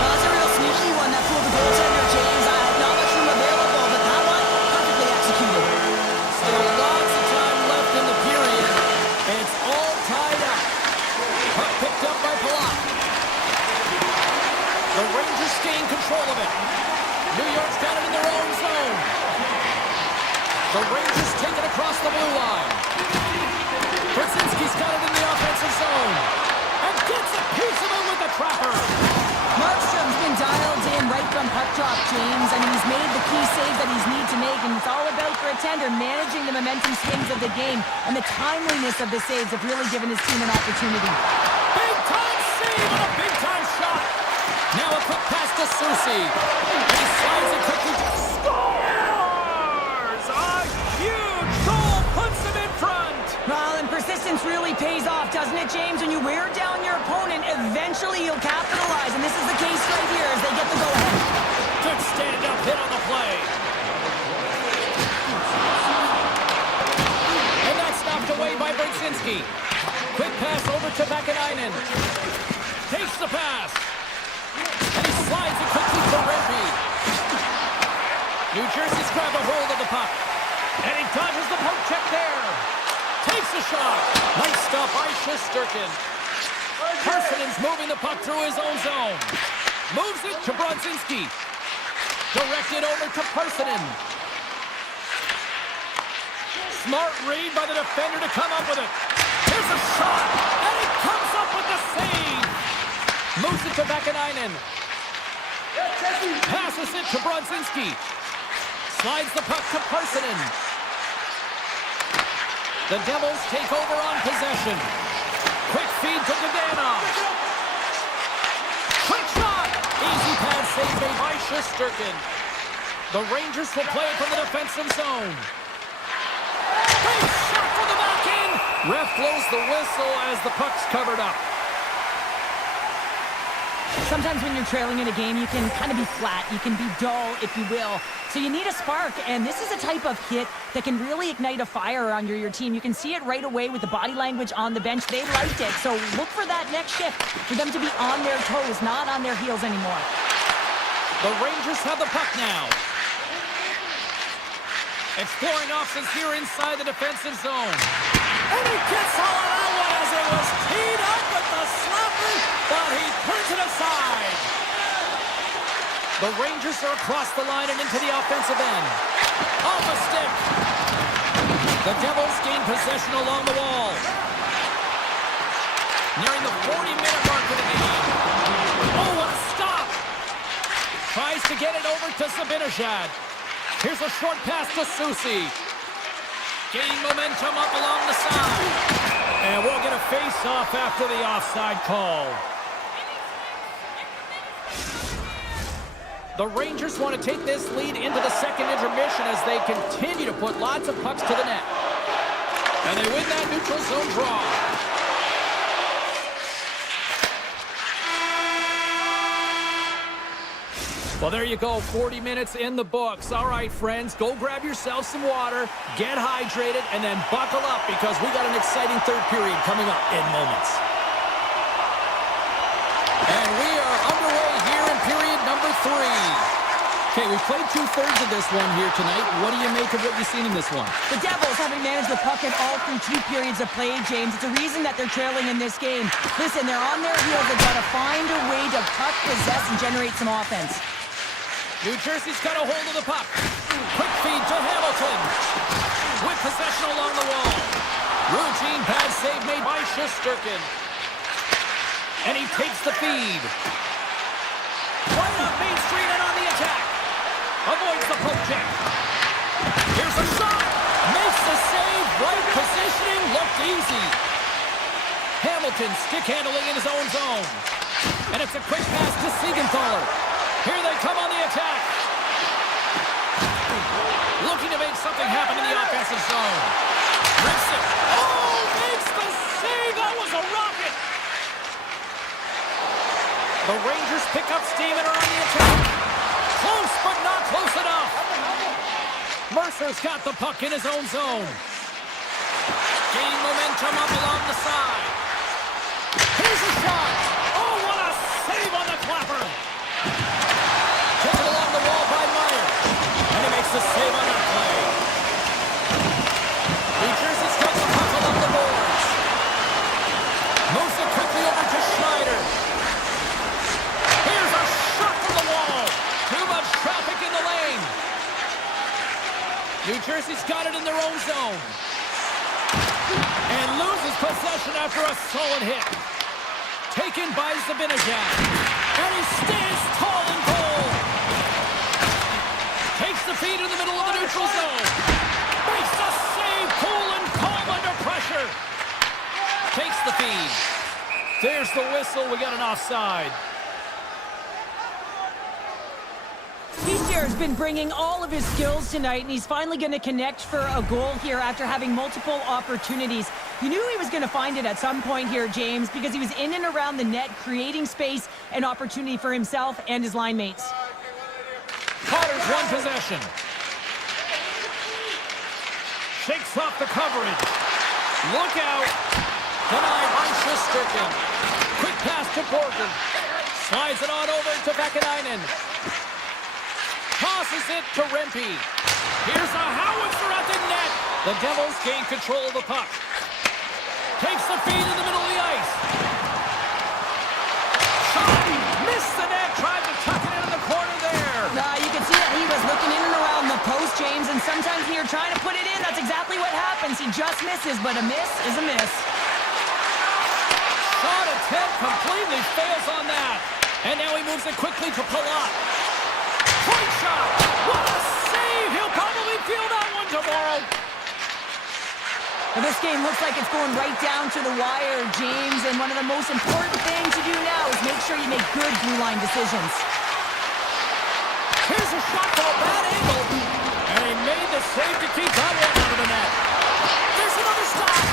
Well, that's a real sneaky one. That fooled the goaltender, James. I had not much room available, but that one perfectly executed. Still lots of time left in the period. It's all tied up. Puck picked up by Palat. The Rangers gain control of it. New York's got it in their own zone. The Rangers take it across the blue line. Brzezinski's got it in the offensive zone. And gets a piece of it with the trapper. Markstrom's been dialed in right from puck drop, James. I mean, he's made the key saves that he's need to make, and it's all about for a tender managing the momentum swings of the game, and the timeliness of the saves have really given his team an opportunity. Big time save and a big time shot. Now a quick pass to Soucy. And he slides it quickly. Scores! A huge goal puts him in front. Well, and persistence really pays off, doesn't it, James? When you wear down your opponent, eventually you'll capitalize, and this is the case right here as they get the go-ahead. Good stand-up hit on the play. And that's knocked away by Brzezinski. Quick pass over to Vakanainen. Takes the pass. And he slides it quickly to Rempe. New Jersey's grabbed a hold of the puck. And he dodges the poke check there. Takes a shot. Nice stop by Shesterkin. Parsonen's moving the puck through his own zone. Moves it to Brzezinski. Directed over to Parsonen. Smart read by the defender to come up with it. Here's a shot. And he comes up with the save. Moves it to Vakanainen. Passes it to Brzezinski. Slides the puck to Parsonen. The Devils take over on possession. Quick feed to Gdanov. Quick shot. Easy pass save made by Shesterkin. The Rangers will play it from the defensive zone. Big shot from the back end. Ref blows the whistle as the puck's covered up. Sometimes when you're trailing in a game, you can kind of be flat. You can be dull, if you will. So you need a spark, and this is a type of hit that can really ignite a fire under your team. You can see it right away with the body language on the bench. They liked it, so look for that next shift, for them to be on their toes, not on their heels anymore. The Rangers have the puck now. Exploring options here inside the defensive zone. And he gets all of that one as it was teed up with the slapper, but he turns it aside. The Rangers are across the line and into the offensive end. Off a stick. The Devils gain possession along the wall. Nearing the 40-minute mark of the game. Oh, what a stop! Tries to get it over to Zibanejad. Here's a short pass to Susi. Gaining momentum up along the side. And we'll get a face-off after the offside call. The Rangers want to take this lead into the second intermission as they continue to put lots of pucks to the net. And they win that neutral zone draw. Well, there you go, 40 minutes in the books. All right, friends, go grab yourself some water, get hydrated, and then buckle up because we got an exciting third period coming up in moments. And we are underway here in period number 3. Okay, we've played 2/3 of this one here tonight. What do you make of what you've seen in this one? The Devils haven't managed the puck at all through 2 periods of play, James. It's a reason that they're trailing in this game. Listen, they're on their heels. They've got to find a way to puck, possess, and generate some offense. New Jersey's got a hold of the puck. Quick feed to Hamilton. With possession along the wall. Routine bad save made by Shesterkin. And he takes the feed. Right up Main Street and on the attack. Avoids the poke check. Here's a shot. Makes the save. Right positioning. Looked easy. Hamilton stick handling in his own zone. And it's a quick pass to Siegenthaler. Here they come on the attack. Looking to make something happen in the offensive zone. Rips it. Oh, makes the save. That was a rocket. The Rangers pick up steam and are on the attack. Close, but not close enough. Mercer's got the puck in his own zone. Gaining momentum up along the side. Here's a shot. Oh, what a save on the clapper. Taken along the wall by Meyer. And he makes the save on that play. New Jersey's got the puck along the boards. Moves it quickly over to Schneider. Here's a shot from the wall. Too much traffic in the lane. New Jersey's got it in their own zone. And loses possession after a solid hit. Taken by Zibanejad. And he stands tall and bold. Takes the feed in the middle of the neutral zone. Makes the save, cool and calm under pressure. Takes the feed. There's the whistle. We got an offside. He's been bringing all of his skills tonight, and he's finally going to connect for a goal here after having multiple opportunities. You knew he was going to find it at some point here, James, because he was in and around the net, creating space and opportunity for himself and his line mates. Potter's won possession. Shakes off the coverage. Look out. Denied by Shesterkin. Quick pass to Borgen. Slides it on over to Vakanainen. Tosses it to Rempe. Here's a howitzer at the net. The Devils gain control of the puck. Takes the feed in the middle of the ice. Shot! Missed the net. Tried to tuck it into the corner there. You can see that he was looking in and around the post, James, and sometimes when you're trying to put it in, that's exactly what happens. He just misses, but a miss is a miss. Shot attempt completely fails on that. And now he moves it quickly to Palat. Point shot! What a save! He'll probably feel that one tomorrow. Well, this game looks like it's going right down to the wire, James, and one of the most important things to do now is make sure you make good blue line decisions. Here's a shot from a bad angle, and he made the save to keep that one out of the net. There's another stop,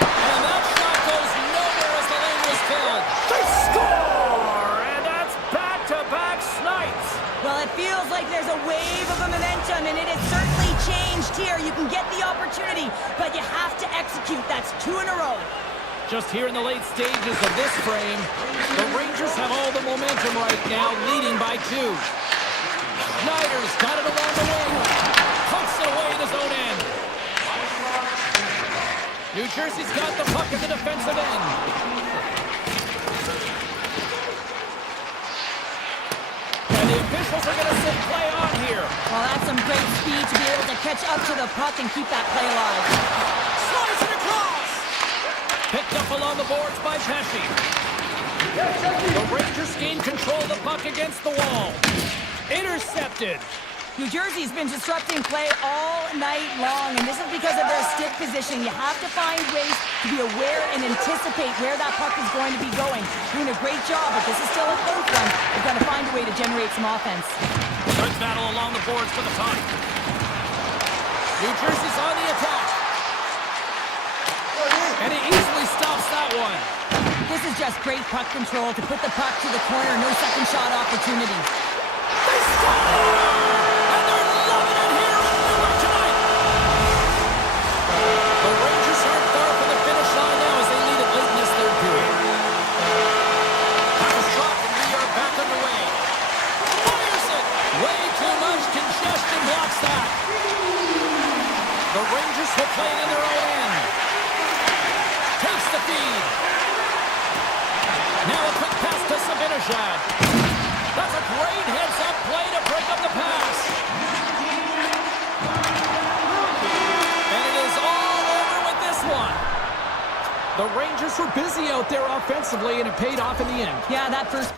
and that shot goes nowhere as the lane was filled. They score, and that's back-to-back snipes. Well, it feels like there's a wave of momentum, and it has certainly changed here. You can get the opportunity, but you have to execute. That's 2 in a row. Just here in the late stages of this frame, the Rangers have all the momentum right now, leading by 2. Schneider's got it along the wing. Pucks it away in his own end. New Jersey's got the puck at the defensive end. And the officials are Well, that's some great speed to be able to catch up to the puck and keep that play alive. Slides it across. Picked up along the boards by Pesci. The Rangers gain control of the puck against the wall. Intercepted. New Jersey's been disrupting play all night long, and this is because of their stick position. You have to find ways to be aware and anticipate where that puck is going to be going. Doing a great job, but this is still a close one. They've got to find a way to generate some offense. Good battle along the boards for the puck. New Jersey's on the attack. And he easily stops that one. This is just great puck control to put the puck to the corner. No second shot opportunity. They stop! And they're loving it here in Newark tonight. The Rangers aren't far from the finish line now as they lead it late in this third period. Puck is dropped and we are back underway. Fires it! Way too much congestion blocks that. The Rangers will play it in their own end. Takes the feed. Now a quick pass to Sabinajad. That's a great heads-up play to break up the pass. And it is all over with this one. The Rangers were busy out there offensively, and it paid off in the end. Yeah, that first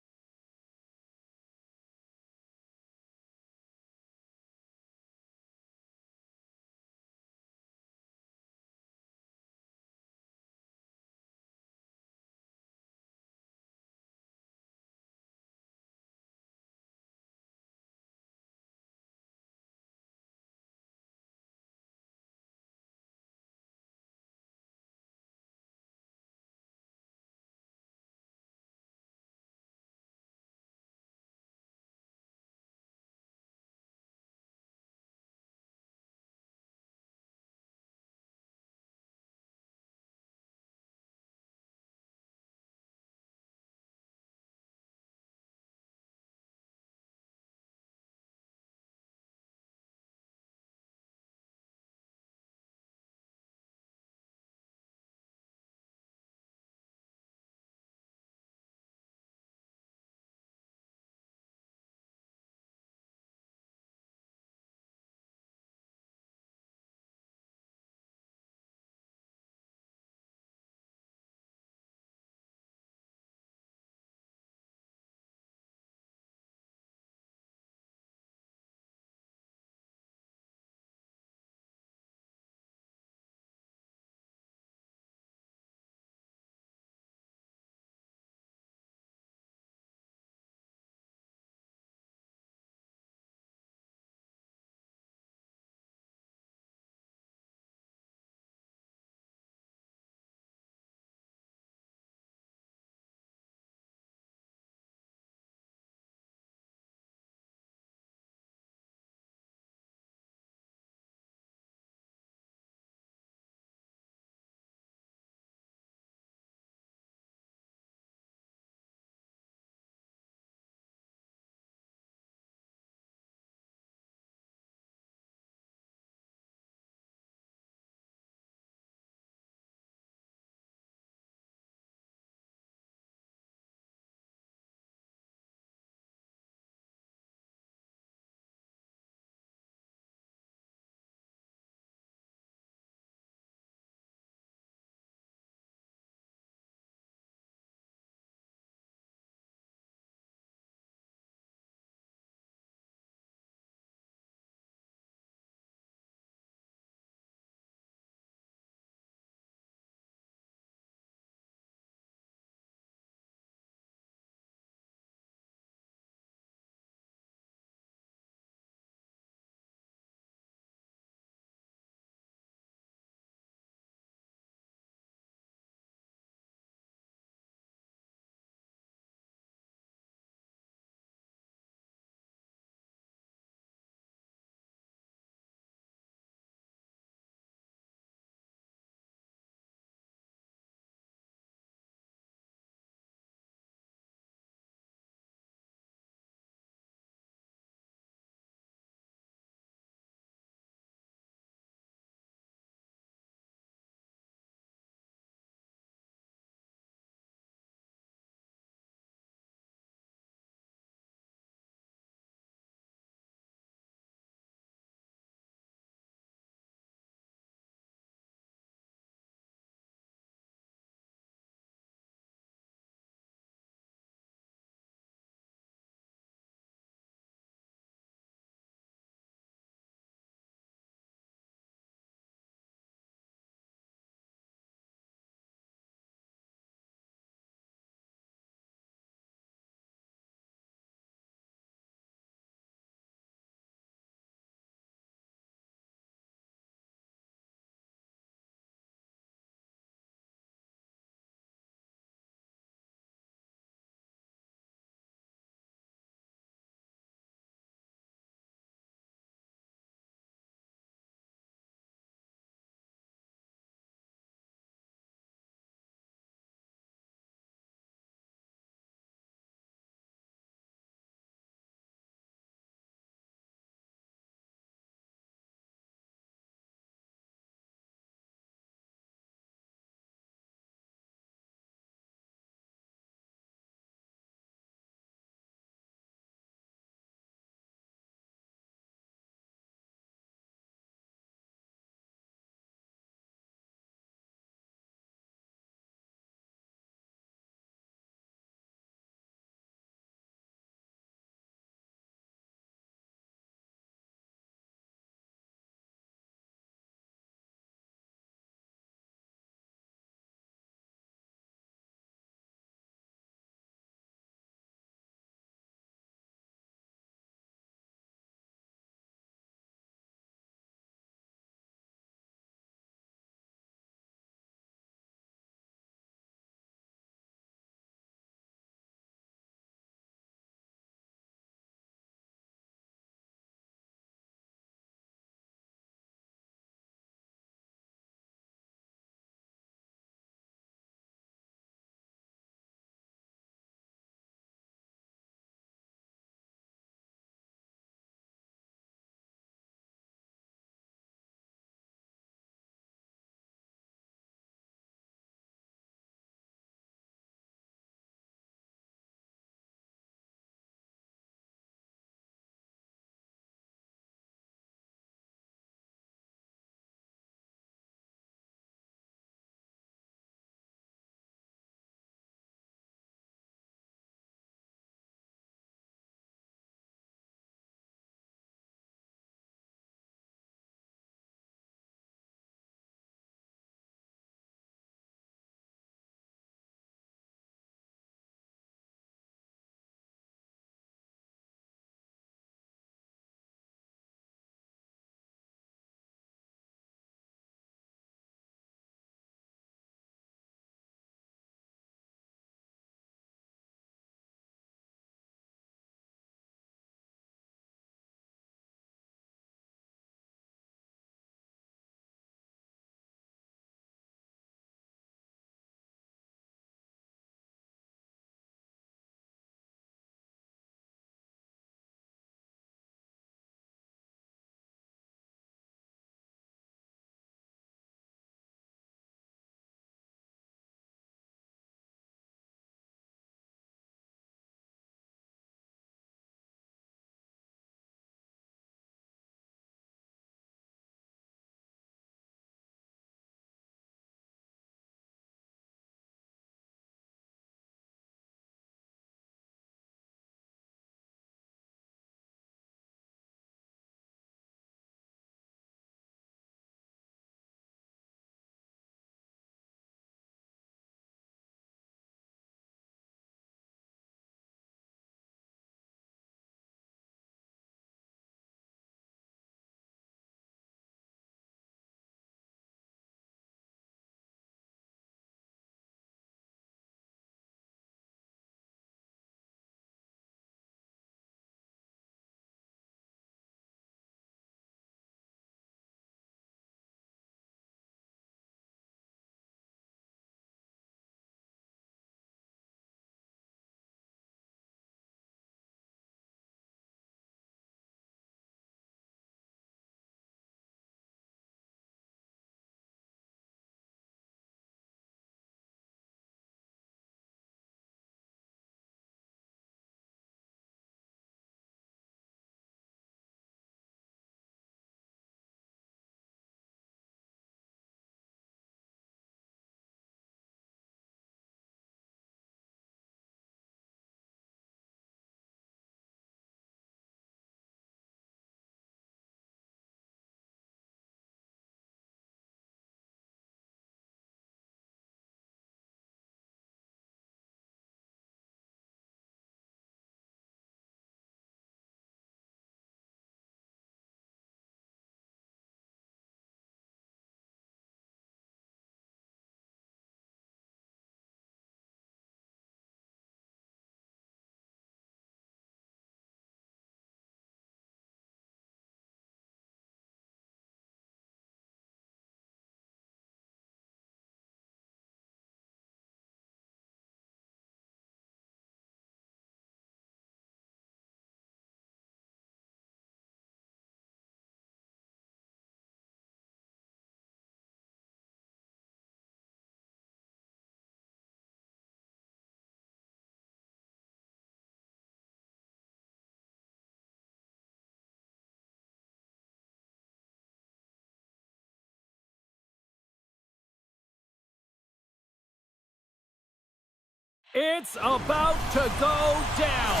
It's about to go down.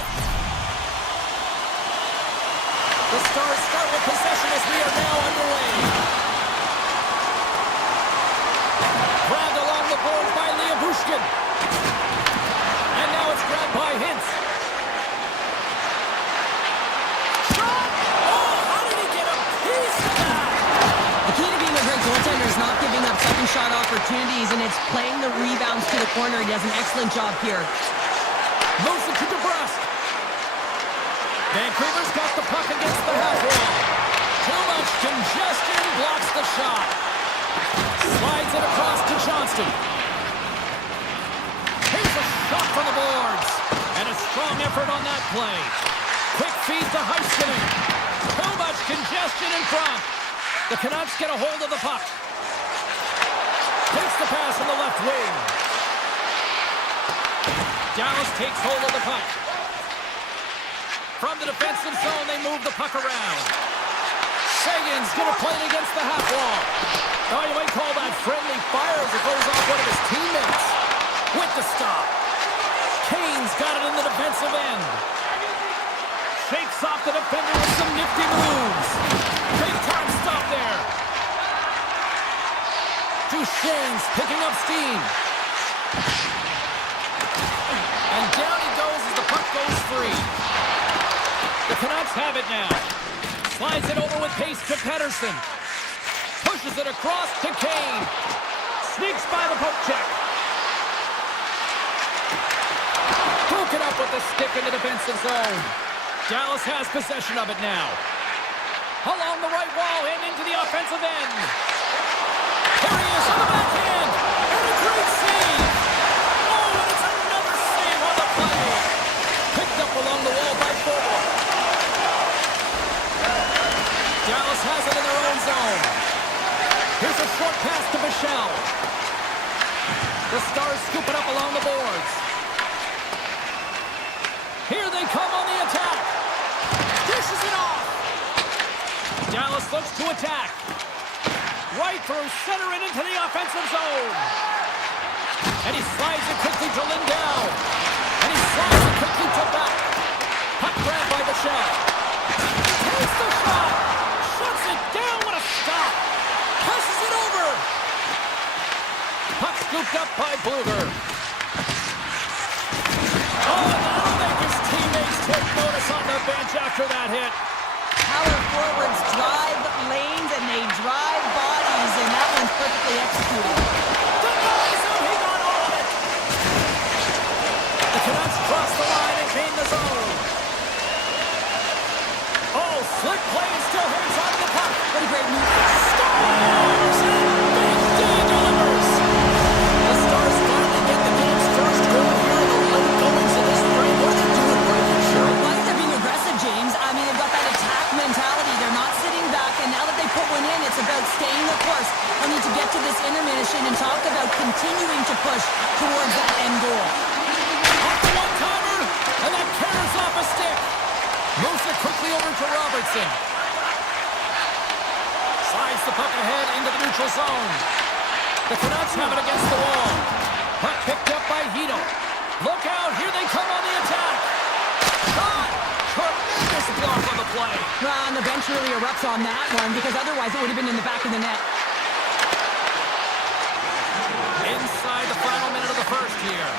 The Stars start with possession as we are now underway. Grabbed along the board by Bushkin. And now it's grabbed by Hintz. Shot! Oh, how did he get a piece of that? The key to being a great goaltender is not giving up second shot opportunities, and it's playing the rebounds to the corner. He does an excellent job here. Moves it to DeBrusque. Vancouver's got the puck against the half wall. Too much congestion, blocks the shot. Slides it across to Johnston. Here's a shot from the boards. And a strong effort on that play. Quick feed to Heiskanen. Too much congestion in front. The Canucks get a hold of the puck. Takes the pass on the left wing. Dallas takes hold of the puck. From the defensive zone, they move the puck around. Sagan's going to play it against the half wall. Oh, you might call that friendly fire as it goes off one of his teammates. With the stop. Kane's got it in the defensive end. Shakes off the defender with some nifty moves. Big time stop there. Duchesne's picking up steam. And down he goes as the puck goes free. The Canucks have it now. Slides it over with pace to Pettersson. Pushes it across to Kane. Sneaks by the poke check. Broken up with the stick in the defensive zone. Dallas has possession of it now. Along the right wall and into the offensive end. Here he is on the backhand. And a great save. Oh, and it's another save on the play. Picked up along the wall by Forward. Dallas has it in their own zone. Here's a short pass to Michel. The Stars scoop it up along the boards. Here they come on the attack. Dishes it off. Dallas looks to attack. Right through center and into the offensive zone. And he slides it quickly to Lindell. And he slides it quickly to back. Puck grabbed by Michel. Takes the shot. Shuts it down with a stop. Passes it over. Puck scooped up by Bluger. Oh, and that'll make his teammates take notice on the bench after that hit. Power forwards drive lanes and they drive bodies, and that one's perfectly executed. Denies him. He got all of it. The Canucks cross the line and gain the zone. Oh, slick play and still hangs on to the puck. What a great move. Stars! Big D delivers. The Stars finally get the game's first goal here in the late goings of this frame. What are they doing right here, Cheryl? Well, I think they're being aggressive, James. I mean, they've got that attack mentality. They're not sitting back, and now that they put one in, it's about staying the course. They need to get to this intermission and talk about continuing to push towards that end goal. Off the one-timer, and that carries off a stick. Moves it quickly over to Robertson. Slides the puck ahead into the neutral zone. The Canucks have it against the wall. Puck picked up by Hito. Look out, here they come on the attack. Shot! Tremendous block on the play. Well, and the bench really erupts on that one, because otherwise it would have been in the back of the net. Inside the final minute of the first here.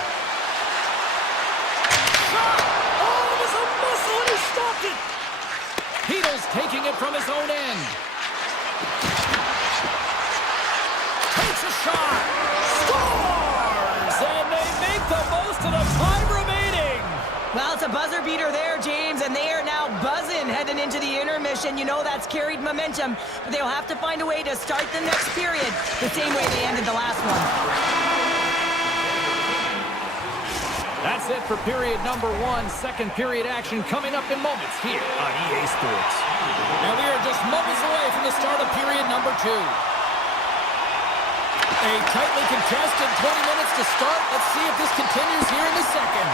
Shot! Oh, it was a missile and he stopped it. Hito's taking it from his own end. Takes a shot. Scores! And they make the most of the time remaining. Well, it's a buzzer beater there, James, and they are now buzzing heading into the intermission. You know that's carried momentum, but they'll have to find a way to start the next period the same way they ended the last one. That's it for period number one. Second period action coming up in moments here on EA Sports. And we are just moments away from the start of period number two. A tightly contested 20 minutes to start. Let's see if this continues here in the second.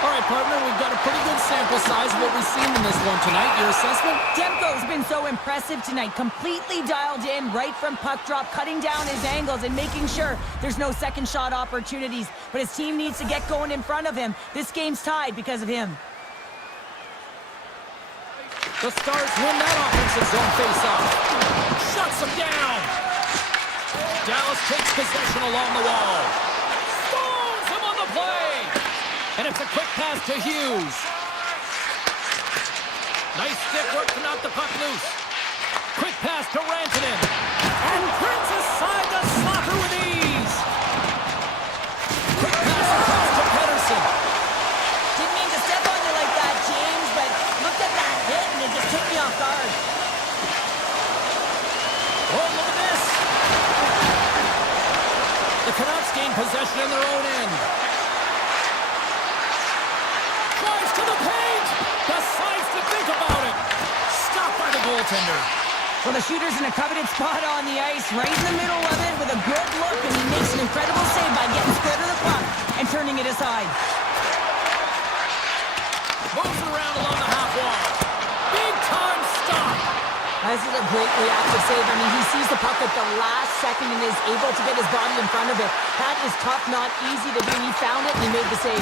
All right, partner, we've got a pretty good sample size of what we've seen in this one tonight. Your assessment? Demko's been so impressive tonight. Completely dialed in right from puck drop, cutting down his angles and making sure there's no second shot opportunities. But his team needs to get going in front of him. This game's tied because of him. The Stars win that offensive zone face-off. Shuts him down. Dallas takes possession along the wall. Stones him on the play. And it's a quick pass to Hughes. Nice stick work to knock the puck loose. Quick pass to Rantanen. And Prince aside the slapper with ease. Quick pass across to Pettersson. Didn't mean to step on you like that, James, but looked at that hit and it just took me off guard. Oh, look at this. The Canucks gain possession in their own end. Drives to the paint. Decides to think about it. Stopped by the goaltender. Well, the shooter's in a coveted spot on the ice, right in the middle of it with a good look, and he makes an incredible save by getting square to the puck and turning it aside. Moves around along the half wall. Big time stop. This is a great reactive save. I mean, he sees the puck at the last second and is able to get his body in front of it. That is tough, not easy to do. He found it and he made the save.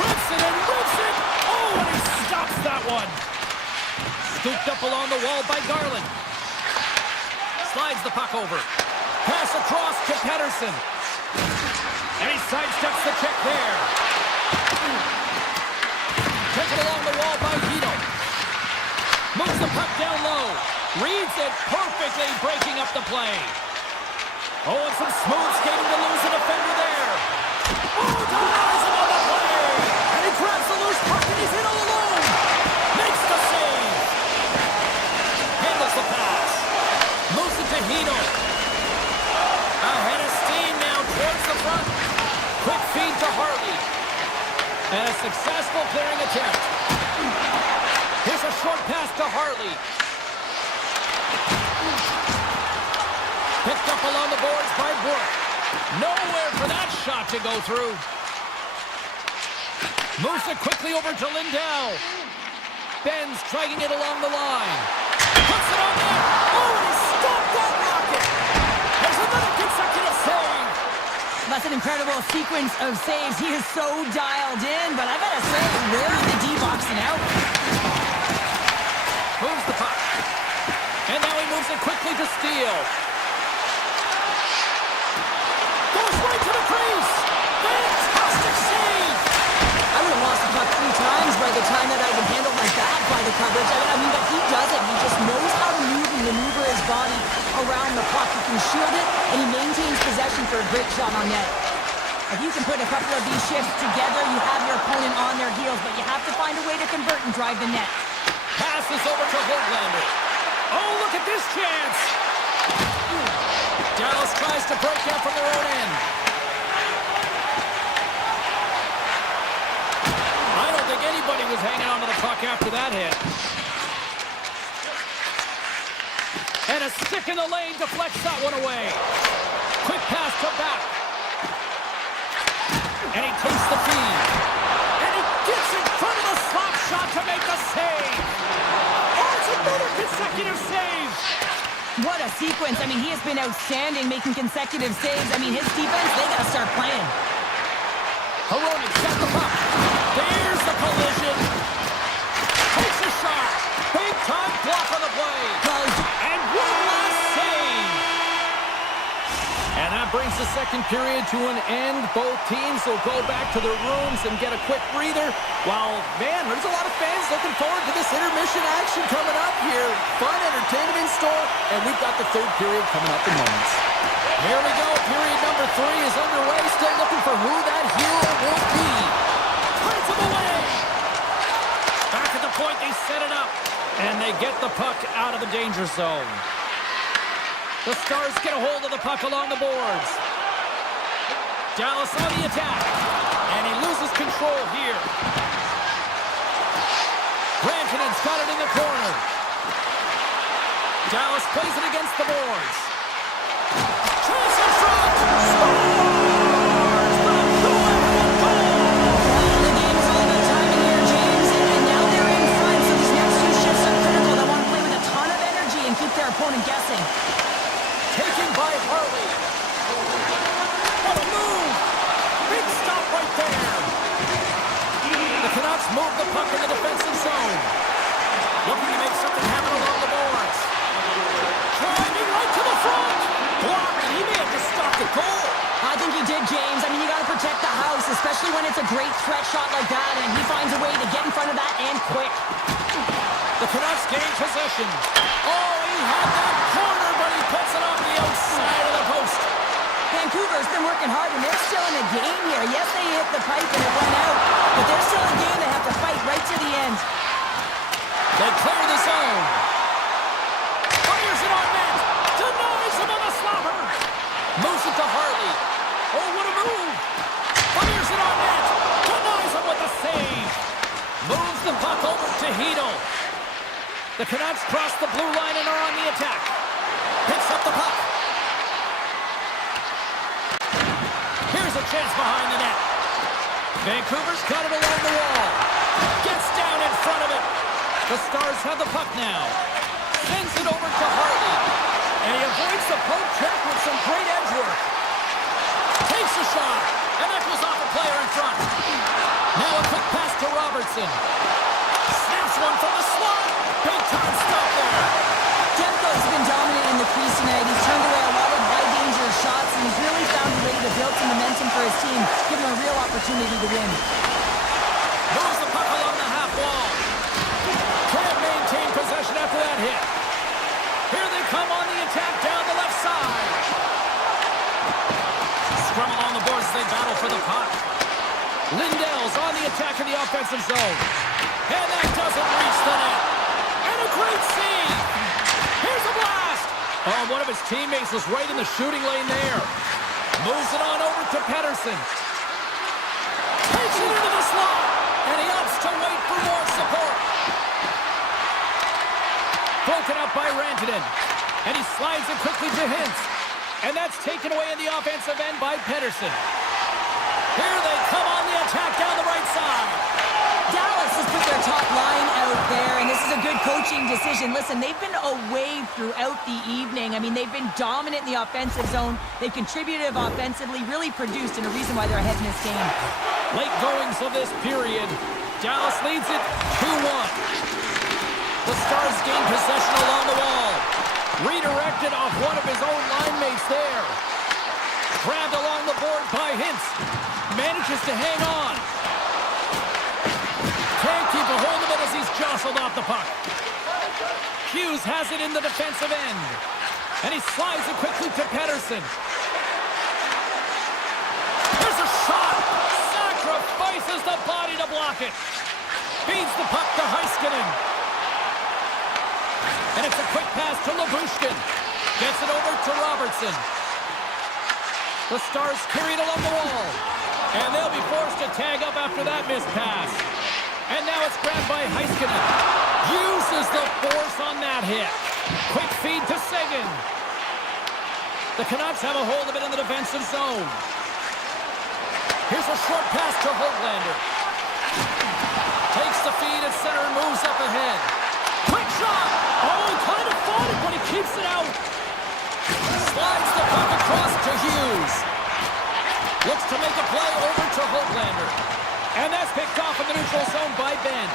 Rips it and rips it. Oh, and he stops that one. Scooped up along the wall by Garland. Slides the puck over. Pass across to Pettersson. And he sidesteps the check there. Taken along the wall by Hito. Moves the puck down low. Reads it perfectly, breaking up the play. Oh, and some smooth skating to lose a defender there. Oh, denies him on the play. And he grabs the loose puck and he's in all alone. Makes the save. Handles the pass. Moves it to Hito. Ahead of steam now towards the front. Quick feed to Hartley. And a successful clearing attempt. Here's a short pass to Hartley. Picked up along the boards by Brook. Nowhere for that shot to go through. Moves it quickly over to Lindell. Ben's striking it along the line. Puts it on there. Oh, and he stopped that rocket. There's another consecutive save. That's an incredible sequence of saves. He is so dialed in, but I gotta say, where are the D-boxing out? Moves the puck. And now he moves it quickly to Steele. Goes right to the crease. Fantastic save. I would have lost the puck 3 times by the time that I would handle like that by the coverage. I mean, but he does it. He just knows how to move and maneuver his body around the puck. He can shield it, and he maintains possession for a great shot on net. If you can put a couple of these shifts together, you have your opponent on their heels, but you have to find a way to convert and drive the net. Passes over to Hoglander. Oh, look at this chance. Dallas tries to break out from their own end. I don't think anybody was hanging on to the puck after that hit. And a stick in the lane deflects that one away. Quick pass to back. And he takes the feed. And he gets in front of the slap shot to make the save. Oh, it's another consecutive save. What a sequence. I mean, he has been outstanding making consecutive saves. I mean, his defense, they got to start playing. Hronek got the puck. There's the collision. Takes a shot. Big time block on the play. And one last save. And that brings the second period to an end. Both teams will go back to their rooms and get a quick breather. While, man, there's a lot of fans looking forward to this intermission action coming up here. Fun entertainment in store, and we've got the third period coming up in moments. Here we go. Period number 3 is underway. Still looking for who that hero will be. Puts him away. Back at the point, they set it up. And they get the puck out of the danger zone. The Stars get a hold of the puck along the boards. Dallas on the attack. And he loses control here. Rantanen's got it in the corner. Dallas plays it against the boards. Chase in front! Scores! The two-and-one goal! The game is all about timing here, James, and now they're in front, so these next two shifts are critical. They want to play with a ton of energy and keep their opponent guessing. Taken by Harley. What a move! Big stop right there. The Canucks move the puck in the defensive zone. Looking to make something happen along the boards. Driving right to the front. Blocked. He may have just stopped the goal. I think he did, James. I mean, you got to protect the house, especially when it's a great threat shot like that, and he finds a way to get in front of that and quick. The Canucks gain possession. Oh, he had that corner, but he puts it off the outside of the post. Vancouver's been working hard, and they're still in the game here. Yes, they hit the pipe and it went out, but they're still in the game. They have to fight right to the end. They clear the zone. Fires it on net. Denies him on the slapper. Moves it to Harley. Oh, what a move. Fires it on net. Denies him with the save. Moves the puck over to Hedel. The Canucks cross the blue line and are on the attack. Picks up the puck. Here's a chance behind the net. Vancouver's got it along the wall. Gets down in front of it. The Stars have the puck now. Sends it over to Harley. And he avoids the poke check with some great edge work. Takes a shot. And that goes off a player in front. Now a quick pass to Robertson. Snaps one from the slot. Big time stop there. Demko's been dominant in the crease tonight. He's turned away a lot of high-danger shots, and he's really found a way to build some momentum for his team, giving him a real opportunity to win. Moves the puck along the half wall. Can't maintain possession after that hit. Here they come on the attack down the left side. Scrum along the boards as they battle for the puck. Lindell's on the attack in the offensive zone. And that doesn't reach the net. And a great save. Here's a blast. Oh, one of his teammates was right in the shooting lane there. Moves it on over to Pettersson. Takes it into the slot. And he opts to wait for more support. Broken up by Rantanen. And he slides it quickly to Hintz. And that's taken away in the offensive end by Pettersson. Here they come on the attack down the right side. Dallas has put their top line out there, and this is a good coaching decision. Listen, they've been away throughout the evening. I mean, they've been dominant in the offensive zone. They've contributed offensively, really produced, and a reason why they're ahead in this game. Late goings of this period. Dallas leads it 2-1. The Stars gain possession along the wall. Redirected off one of his own line mates there. Grabbed along the board by Hintz. Manages to hang on. Can't keep a hold of it as he's jostled off the puck. Hughes has it in the defensive end. And he slides it quickly to Pettersson. There's a shot. Sacrifices the body to block it. Feeds the puck to Heiskanen. And it's a quick pass to Labushkin. Gets it over to Robertson. The Stars carry it along the wall. And they'll be forced to tag up after that missed pass. And now it's grabbed by Heiskanen. Uses the force on that hit. Quick feed to Seguin. The Canucks have a hold of it in the defensive zone. Here's a short pass to Höglander. Takes the feed at center and moves up ahead. Quick shot! Oh, he kind of fought it, but he keeps it out. Slides the puck across to Hughes. Looks to make a play over to Höglander. And that's picked off in the neutral zone by Ben.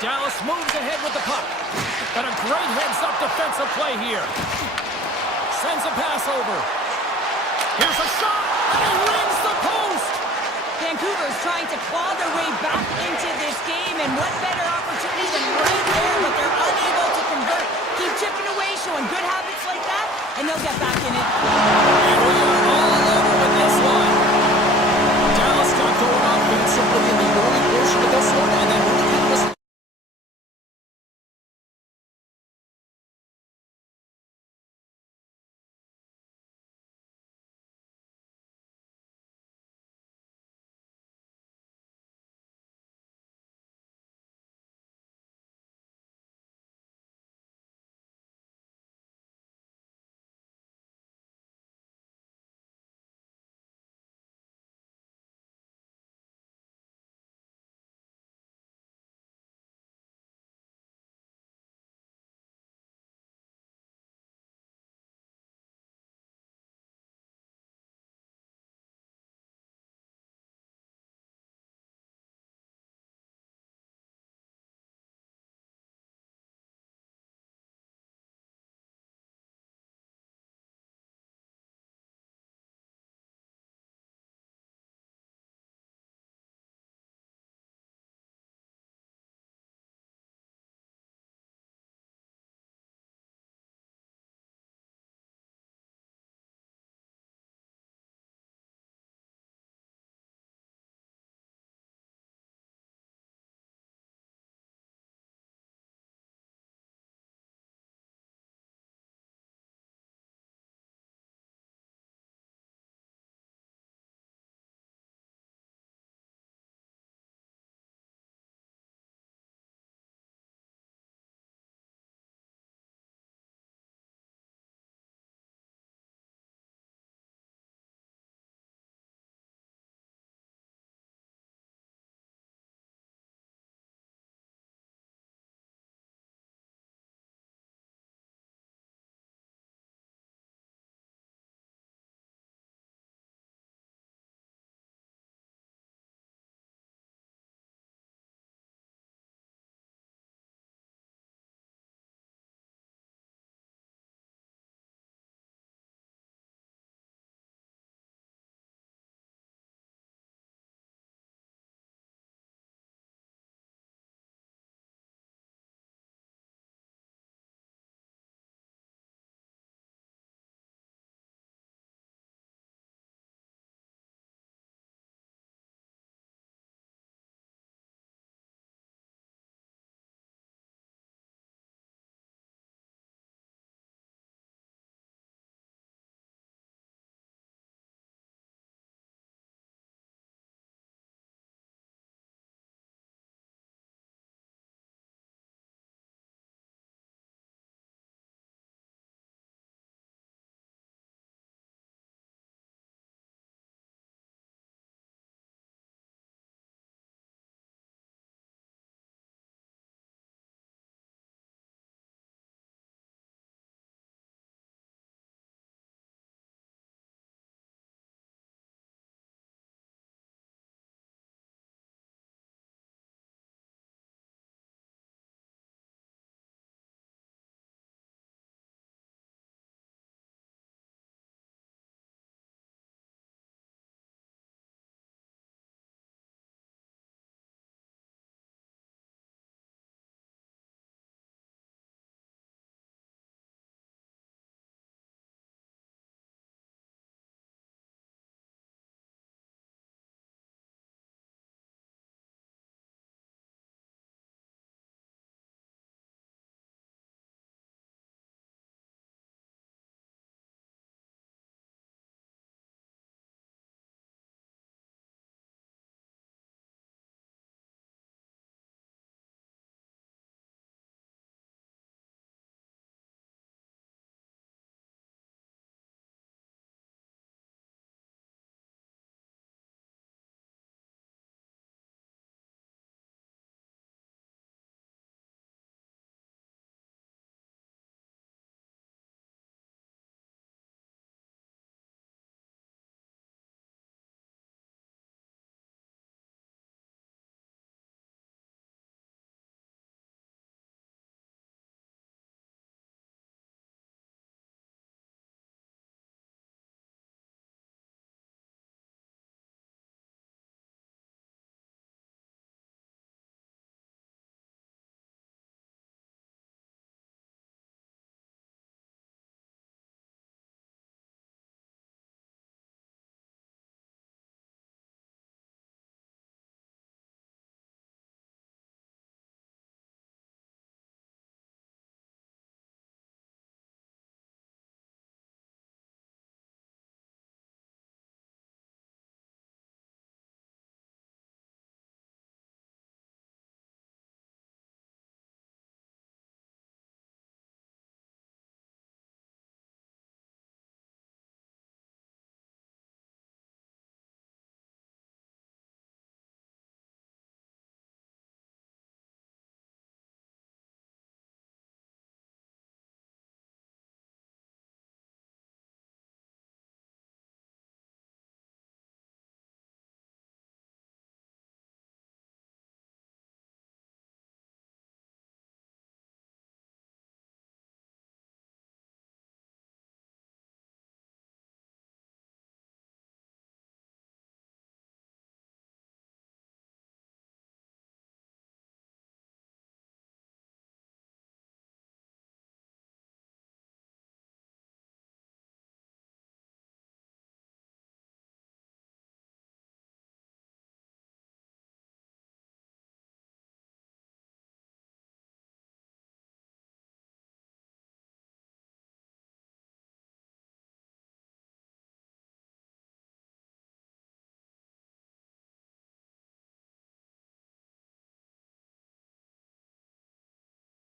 Dallas moves ahead with the puck. And a great heads-up defensive play here. Sends a pass over. Here's a shot, and he rings the post! Vancouver's trying to claw their way back into this game, and what better opportunity than right there, but they're unable to convert. Keep chipping away, showing good habits like that, and they'll get back in it. And we are all over with this one. Dallas got going offensively in the early portion of this one, and then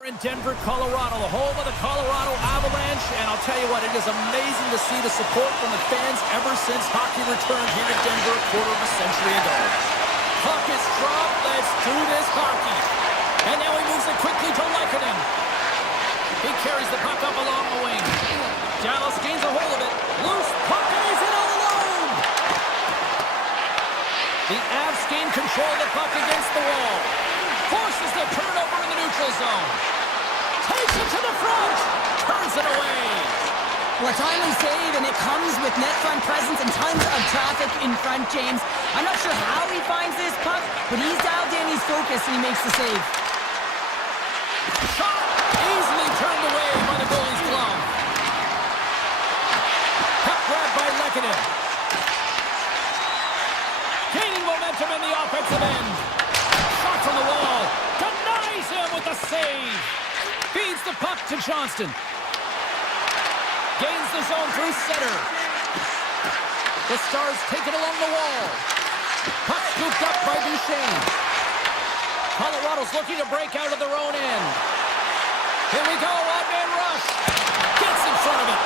In Denver, Colorado, the home of the Colorado Avalanche, and I'll tell you what, it is amazing to see the support from the fans ever since hockey returned here to Denver a quarter of a century ago. Puck is dropped, let's do this hockey. And now he moves it quickly to Lehkonen. He carries the puck up along the wing. Dallas gains a hold of it. Loose puck, and he's in all alone. The Avs gain control of the puck against the wall. Forces the turnover in the neutral zone. Takes it to the front. Turns it away. Well, a timely save, and it comes with net front presence and tons of traffic in front, James. I'm not sure how he finds this puck, but he's dialed in, he's focused, and he makes the save. Shot easily turned away by the goalie's glove. Puck grabbed by Lehkonen. Gaining momentum in the offensive end. Shot from the wall. Denies him with the save. Feeds the puck to Johnston. Gains the zone through center. The Stars take it along the wall. Puck scooped up by Boucher. Colorado's looking to break out of their own end. Here we go, one-man rush. Gets in front of it.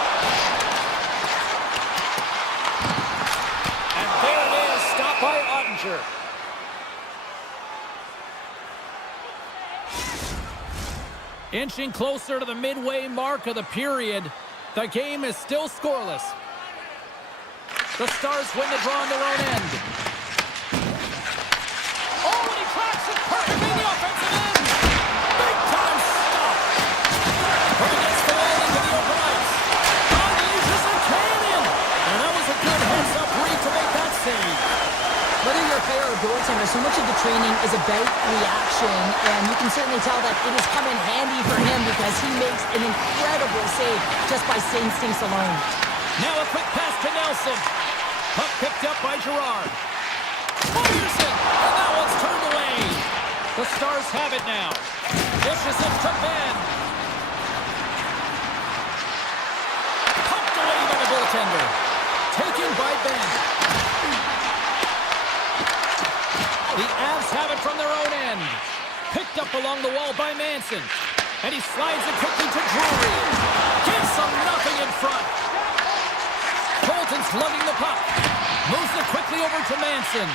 And there it is, stopped by Ottinger. Inching closer to the midway mark of the period, the game is still scoreless. The Stars win the draw on their own end. Oh, and he tracks it perfectly in the offensive end. Big time stop. Put against the wall into the open ice. Unleashes a cannon. And that was a good heads-up read to make that save. Whether you're a player or a goaltender, so much of the training is about reaction, and you can certainly tell that it has come in handy for him because he makes an incredible save just by instincts alone. Now a quick pass to Nelson. Puck picked up by Gerard. Fires it, and that one's turned away. The Stars have it now. Dishes it to Ben. Pumped away by the goaltender. Taken by Ben. The Avs have it from their own end. Picked up along the wall by Manson. And he slides it quickly to Drury. Gives them nothing in front. Colton's lugging the puck. Moves it quickly over to Manson.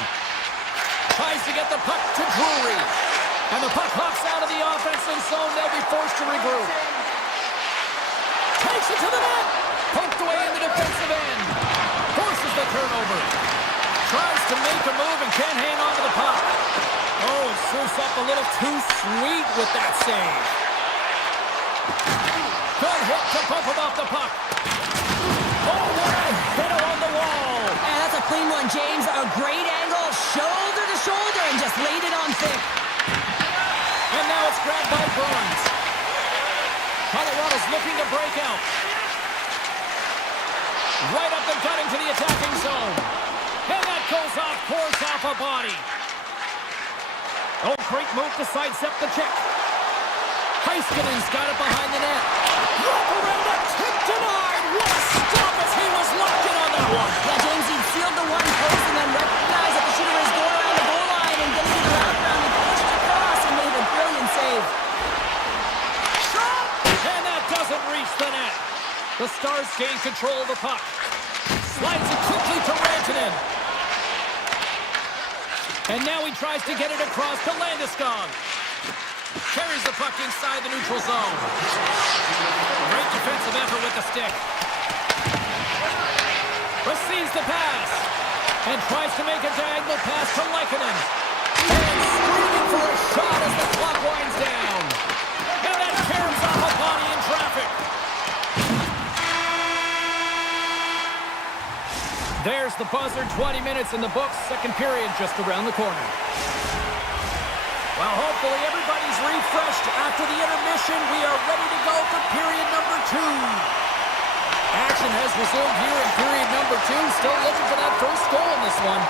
Tries to get the puck to Drury. And the puck hops out of the offensive zone. They'll be forced to regroup. Takes it to the net. Poked away in the defensive end. Forces the turnover. Tries to make a move and can't hang on to the puck. Oh, surfs up a little too sweet with that save. Good hit to bump him off the puck. Oh, what a hit on the wall. And that's a clean one, James. A great angle, shoulder to shoulder, and just laid it on thick. And now it's grabbed by Burns. Colorado's looking to break out. Right up the gut into the attacking zone. And that goes off, pours off a body. Oh, great move to sidestep the check. Heiskanen's got it behind the net. Wrap around the tip denied. What a stop as he was locked in on that one. Yeah, James, he sealed the one post and then recognized that the shooter was going around the goal line and getting to the wraparound and pushed across and made a brilliant save. Shot! And that doesn't reach the net. The Stars gain control of the puck. Slides it quickly to Rantanen. And now he tries to get it across to Landeskog. Carries the puck inside the neutral zone. Great defensive effort with the stick. Receives the pass. And tries to make a diagonal pass to Lehkonen. And screaming for a shot as the clock winds down. And that caroms off a body in traffic. There's the buzzer, 20 minutes in the books, second period just around the corner. Well, hopefully everybody's refreshed after the intermission. We are ready to go for period number 2. Action has resumed here in period number 2. Still looking for that first goal in this one.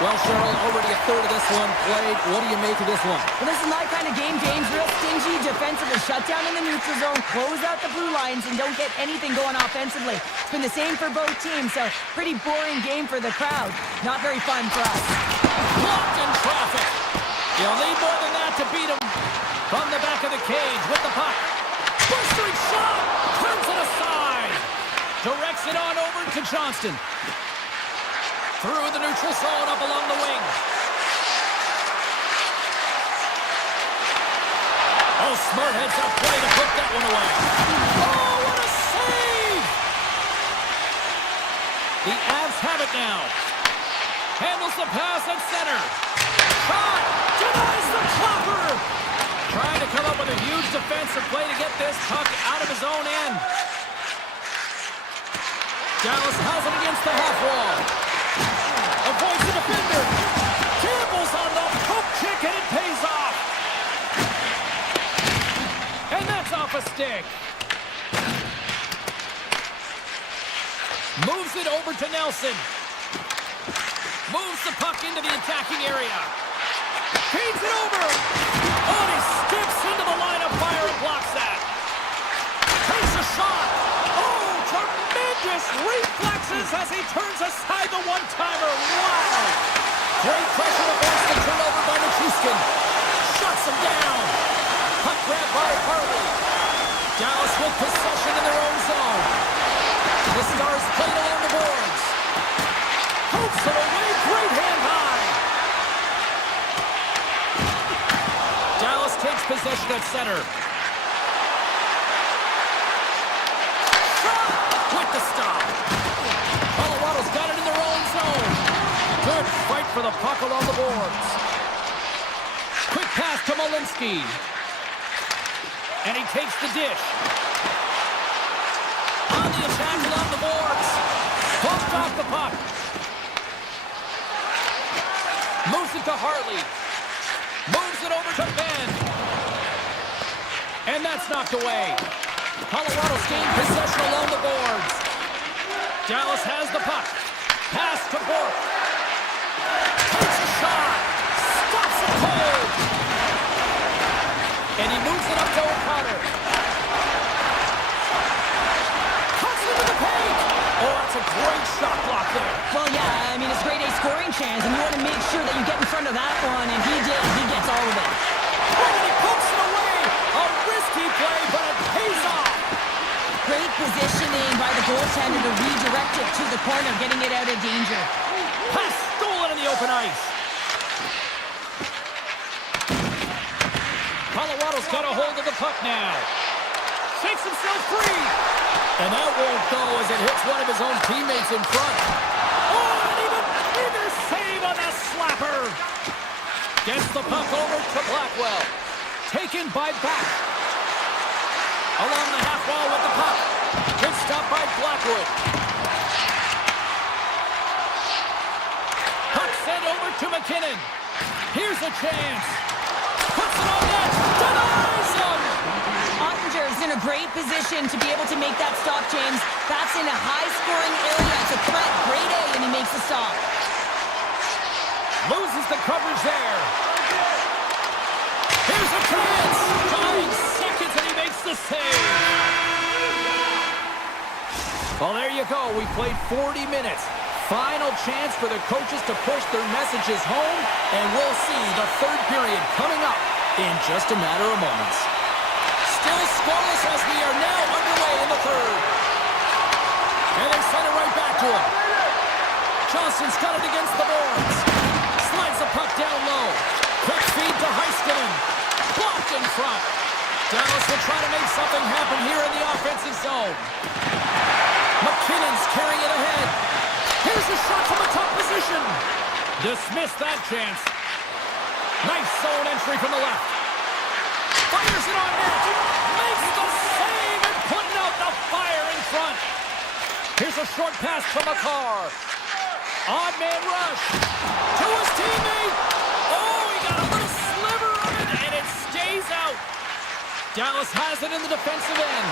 Well, Cheryl, already a third of this one played. What do you make of this one? Well, this is my kind of game, James. Real stingy defensively. Shut down in the neutral zone, close out the blue lines, and don't get anything going offensively. It's been the same for both teams, so pretty boring game for the crowd. Not very fun for us. Blocked in traffic. You'll need more than that to beat him. From the back of the cage with the Flicks it on over to Johnston. Through the neutral zone, up along the wing. Oh, smart heads-up play to put that one away. Oh, what a save! The Avs have it now. Handles the pass at center. Shot! Denies the clopper! Trying to come up with a huge defensive play to get this puck out of his own end. Dallas has it against the half wall. Avoids the defender. Gambles on the poke kick and it pays off. And that's off a stick. Moves it over to Nelson. Moves the puck into the attacking area. Feeds it over. Oh, and he skips into the line of fire and blocks that. Takes a shot. Oh, tremendous reflexes as he turns aside the one-timer. Wow. Great pressure to force the turnover by Nichushkin. Shuts him down. Puck grab by Harley. Dallas with possession in their own zone. The Stars played along the boards. Hoops it away, great hand high. Dallas takes possession at center. Shot with the stop. Colorado's got it in their own zone. Good fight for the puck along the boards. Quick pass to Malinsky. And he takes the dish. On the attack along the boards. Bumped off the puck. Moves it to Hartley. Moves it over to Ben. And that's knocked away. Colorado's gained possession along the boards. Dallas has the puck. Pass to Bork. Takes a shot. Stops it cold. And he moves it up to O'Connor. Cuts into the paint. Oh, that's a great shot block there. Well, yeah, I mean, it's grade A scoring chance, and you want to make sure that you get in front of that one, and he did. He gets all of it. Oh, and he pokes it away. A risky play, but it pays off. Great positioning by the goaltender to redirect it to the corner, getting it out of danger. Pass stolen in the open ice. Colorado's got a hold of the puck now. Shakes himself free. And that won't go as it hits one of his own teammates in front. Oh, and even bigger save on the slapper. Gets the puck over to Blackwell. Taken by Back. Along the half wall with the puck. Good stop by Blackwood. Puck sent over to McKinnon. Here's a chance. Puts it on net. Denies him. Ottinger is in a great position to be able to make that stop, James. That's in a high-scoring area. It's a threat. Grade A, and he makes the stop. Loses the coverage there. Here's a chance. 5 seconds, and he makes the save. Well, there you go. We played 40 minutes. Final chance for the coaches to push their messages home, and we'll see the third period coming up in just a matter of moments. Still scoreless as we are now underway in the third. And they send it right back to him. Johnston's got it against the boards. Slides the puck down low. Quick feed to Heiskanen. Blocked in front. Dallas will try to make something happen here in the offensive zone. McKinnon's carrying it ahead. Here's a shot from a tough position. Dismissed that chance. Nice zone entry from the left. Fires it on net. Makes the save and putting out the fire in front. Here's a short pass from McCarr. Odd man rush. To his teammate. Oh, he got a little sliver of it, and it stays out. Dallas has it in the defensive end.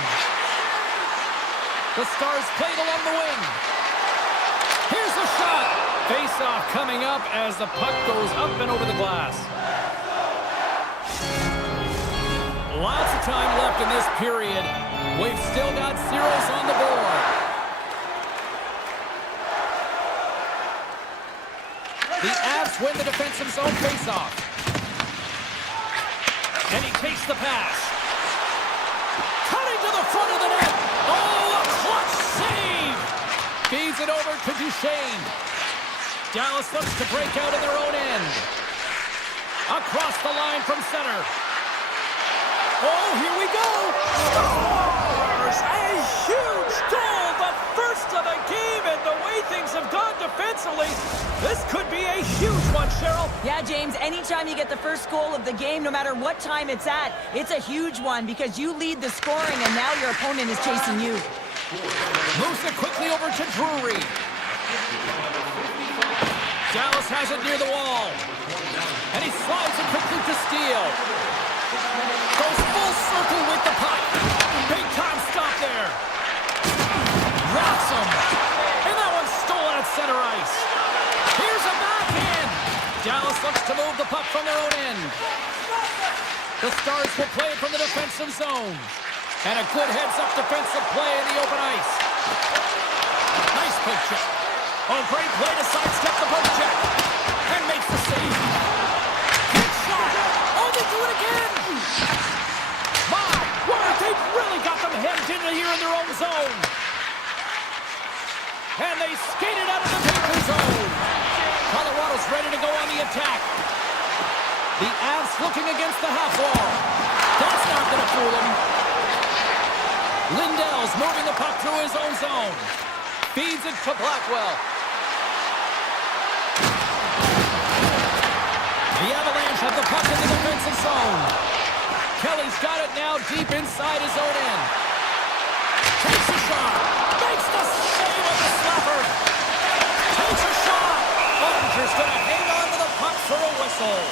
The Stars played along the wing. Here's a shot. Face-off coming up as the puck goes up and over the glass. Lots of time left in this period. We've still got zeros on the board. The Avs win the defensive zone face-off. And he takes the pass. Cutting to the front of the net. Oh, a clutch save! Duchesne. Dallas looks to break out in their own end. Across the line from center. Oh, here we go! Scores! A huge goal! The first of the game, and the way things have gone defensively, this could be a huge one, Cheryl. Yeah, James, anytime you get the first goal of the game, no matter what time it's at, it's a huge one because you lead the scoring and now your opponent is chasing you. Moves it quickly over to Drury. Dallas has it near the wall. And he slides it quickly to Steele. Goes full circle with the puck. Big time stop there. Rocks him. And that one's stolen at center ice. Here's a backhand. Dallas looks to move the puck from their own end. The Stars will play it from the defensive zone. And a good heads-up defensive play in the open ice. Nice poke check. Oh, great play to sidestep the poke check. And makes the save. Good shot. Oh, they do it again. My word, they've really got them hemmed in here in their own zone. And they skated out of the danger zone. Colorado's ready to go on the attack. The Avs looking against the half wall. That's not going to fool them. Lindell's moving the puck through his own zone. Feeds it to Blackwell. The Avalanche have the puck in the defensive zone. Kelly's got it now deep inside his own end. Takes a shot. Makes the save of the slapper. Takes a shot. Ottinger's going to hang on to the puck for a whistle.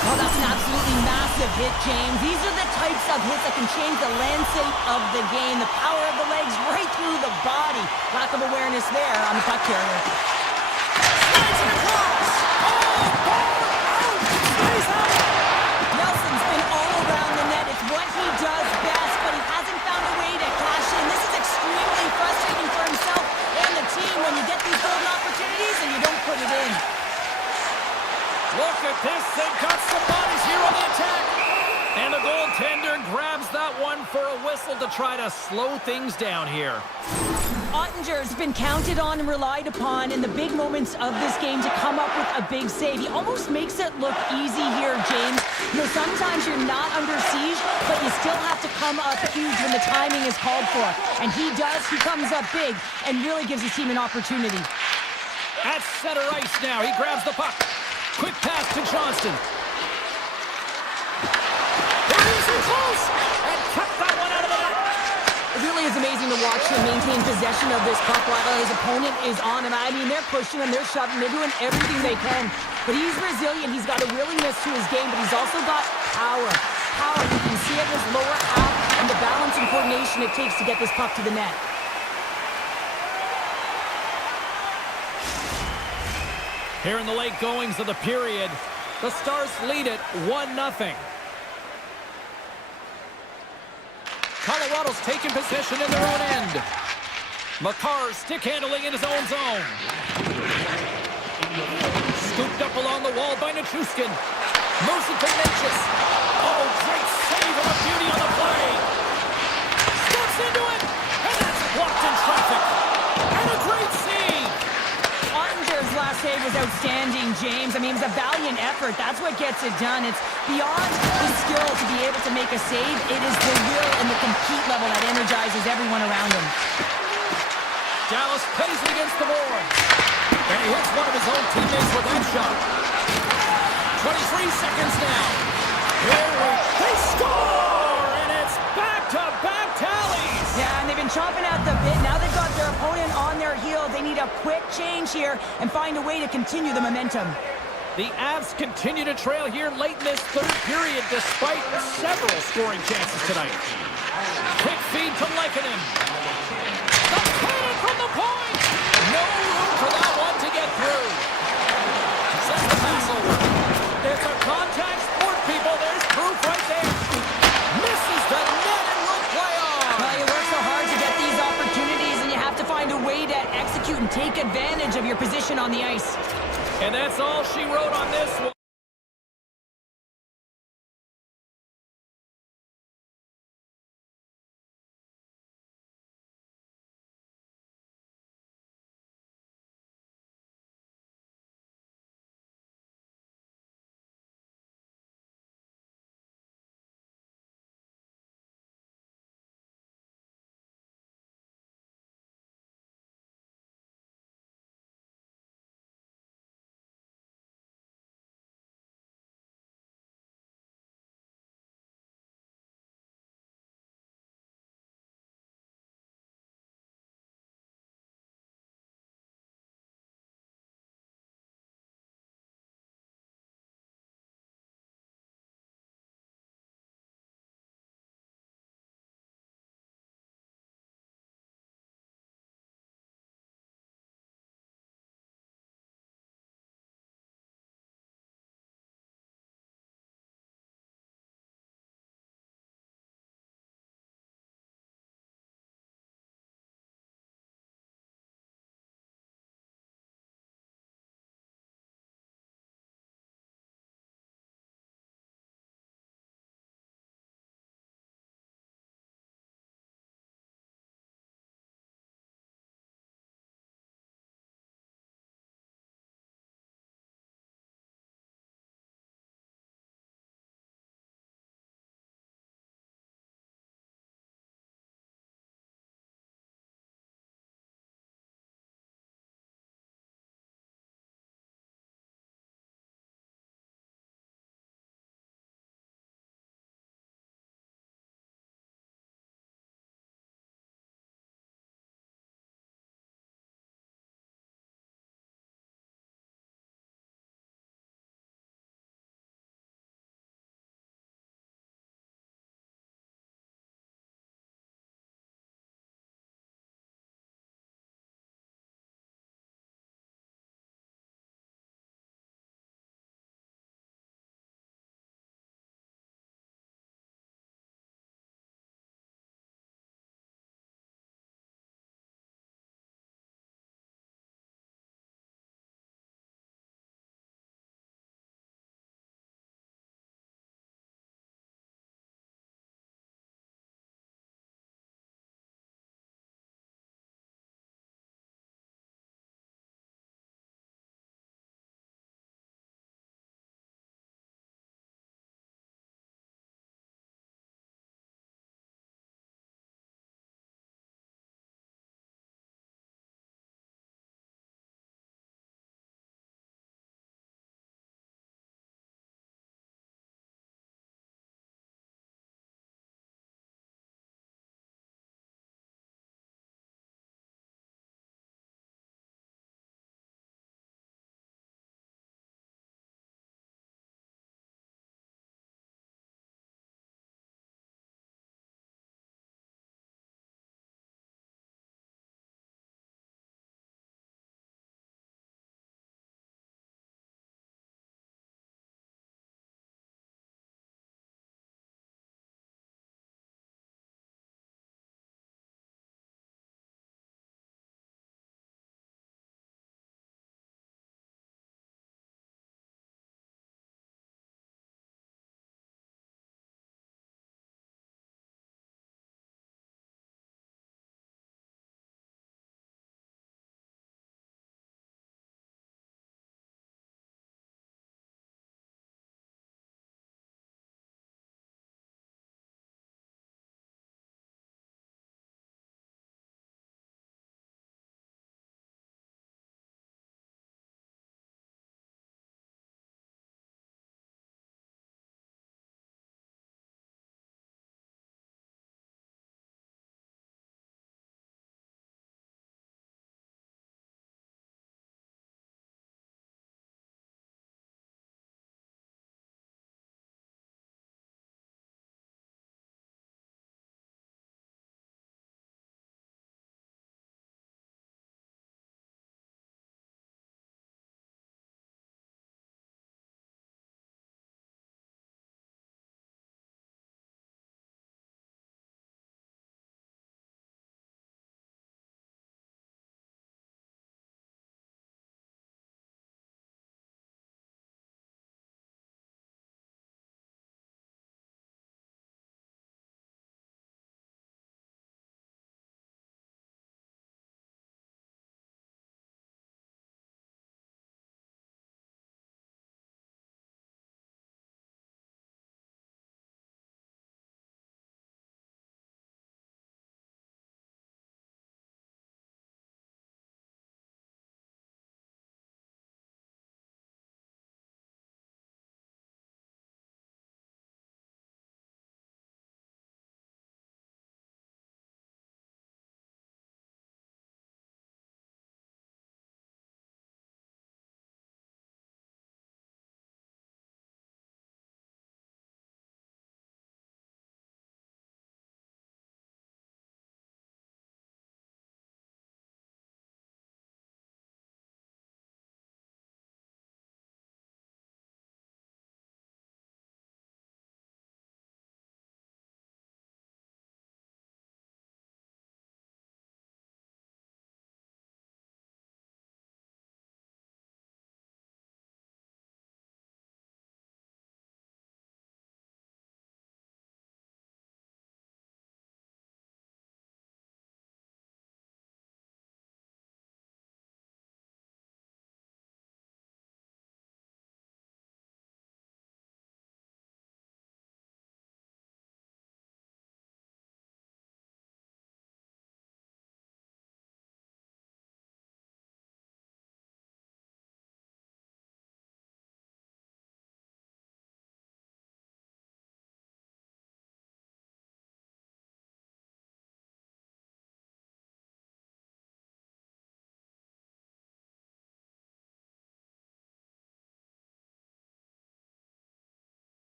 Oh, that's an absolutely massive hit, James. These are the types of hits that can change the landscape of the game. The power of the legs right through the body. Lack of awareness there on the puck carrier. Slides it across. Oh, ball out. Stays out. Nelson's been all around the net. It's what he does best, but he hasn't found a way to cash in. This is extremely frustrating for himself and the team when you get these golden opportunities and you don't put it in. Look at this. They've got some bodies here on the attack. And the goaltender grabs that one for a whistle to try to slow things down here. Ottinger's been counted on and relied upon in the big moments of this game to come up with a big save. He almost makes it look easy here, James. You know, sometimes you're not under siege, but you still have to come up huge when the timing is called for. And he does. He comes up big and really gives his team an opportunity. At center ice now. He grabs the puck. Quick pass to Johnston. They're easy close. And kept that one out of the net. It really is amazing to watch him maintain possession of this puck while his opponent is on him. I mean, they're pushing him, they're shoving, they're doing everything they can. But he's resilient. He's got a willingness to his game, but he's also got power. Power. You can see it in his lower half and the balance and coordination it takes to get this puck to the net. Here in the late goings of the period, the Stars lead it 1-0. Colorado's taking possession in their own end. Makar stick handling in his own zone. Scooped up along the wall by Nichushkin. Moves it to Natchez. Oh, great save and a beauty on the play. Steps into it, and that's blocked in traffic. And a great save. Ottinger's last save was outstanding, James. I mean, it was a valiant effort. That's what gets it done. It's beyond the skill to be able to make a save. It is the will and the compete level that energizes everyone around him. Dallas plays it against the boards. And he hits one of his own teammates with that shot. 23 seconds now. They score! And it's back-to-back tallies! Yeah, and they've been chomping at the bit. Now they've got their opponent on their heels. They need a quick change here and find a way to continue the momentum. The Avs continue to trail here late in this third period despite several scoring chances tonight. Quick feed to Lehkonen. The cannon from the point! No room for that one to get through. Sends the pass over. It's a contact sport, people. There's proof right there. Misses the net and will play on. Well, you work so hard to get these opportunities, and you have to find a way to execute and take advantage of your position on the ice. And that's all she wrote on this one.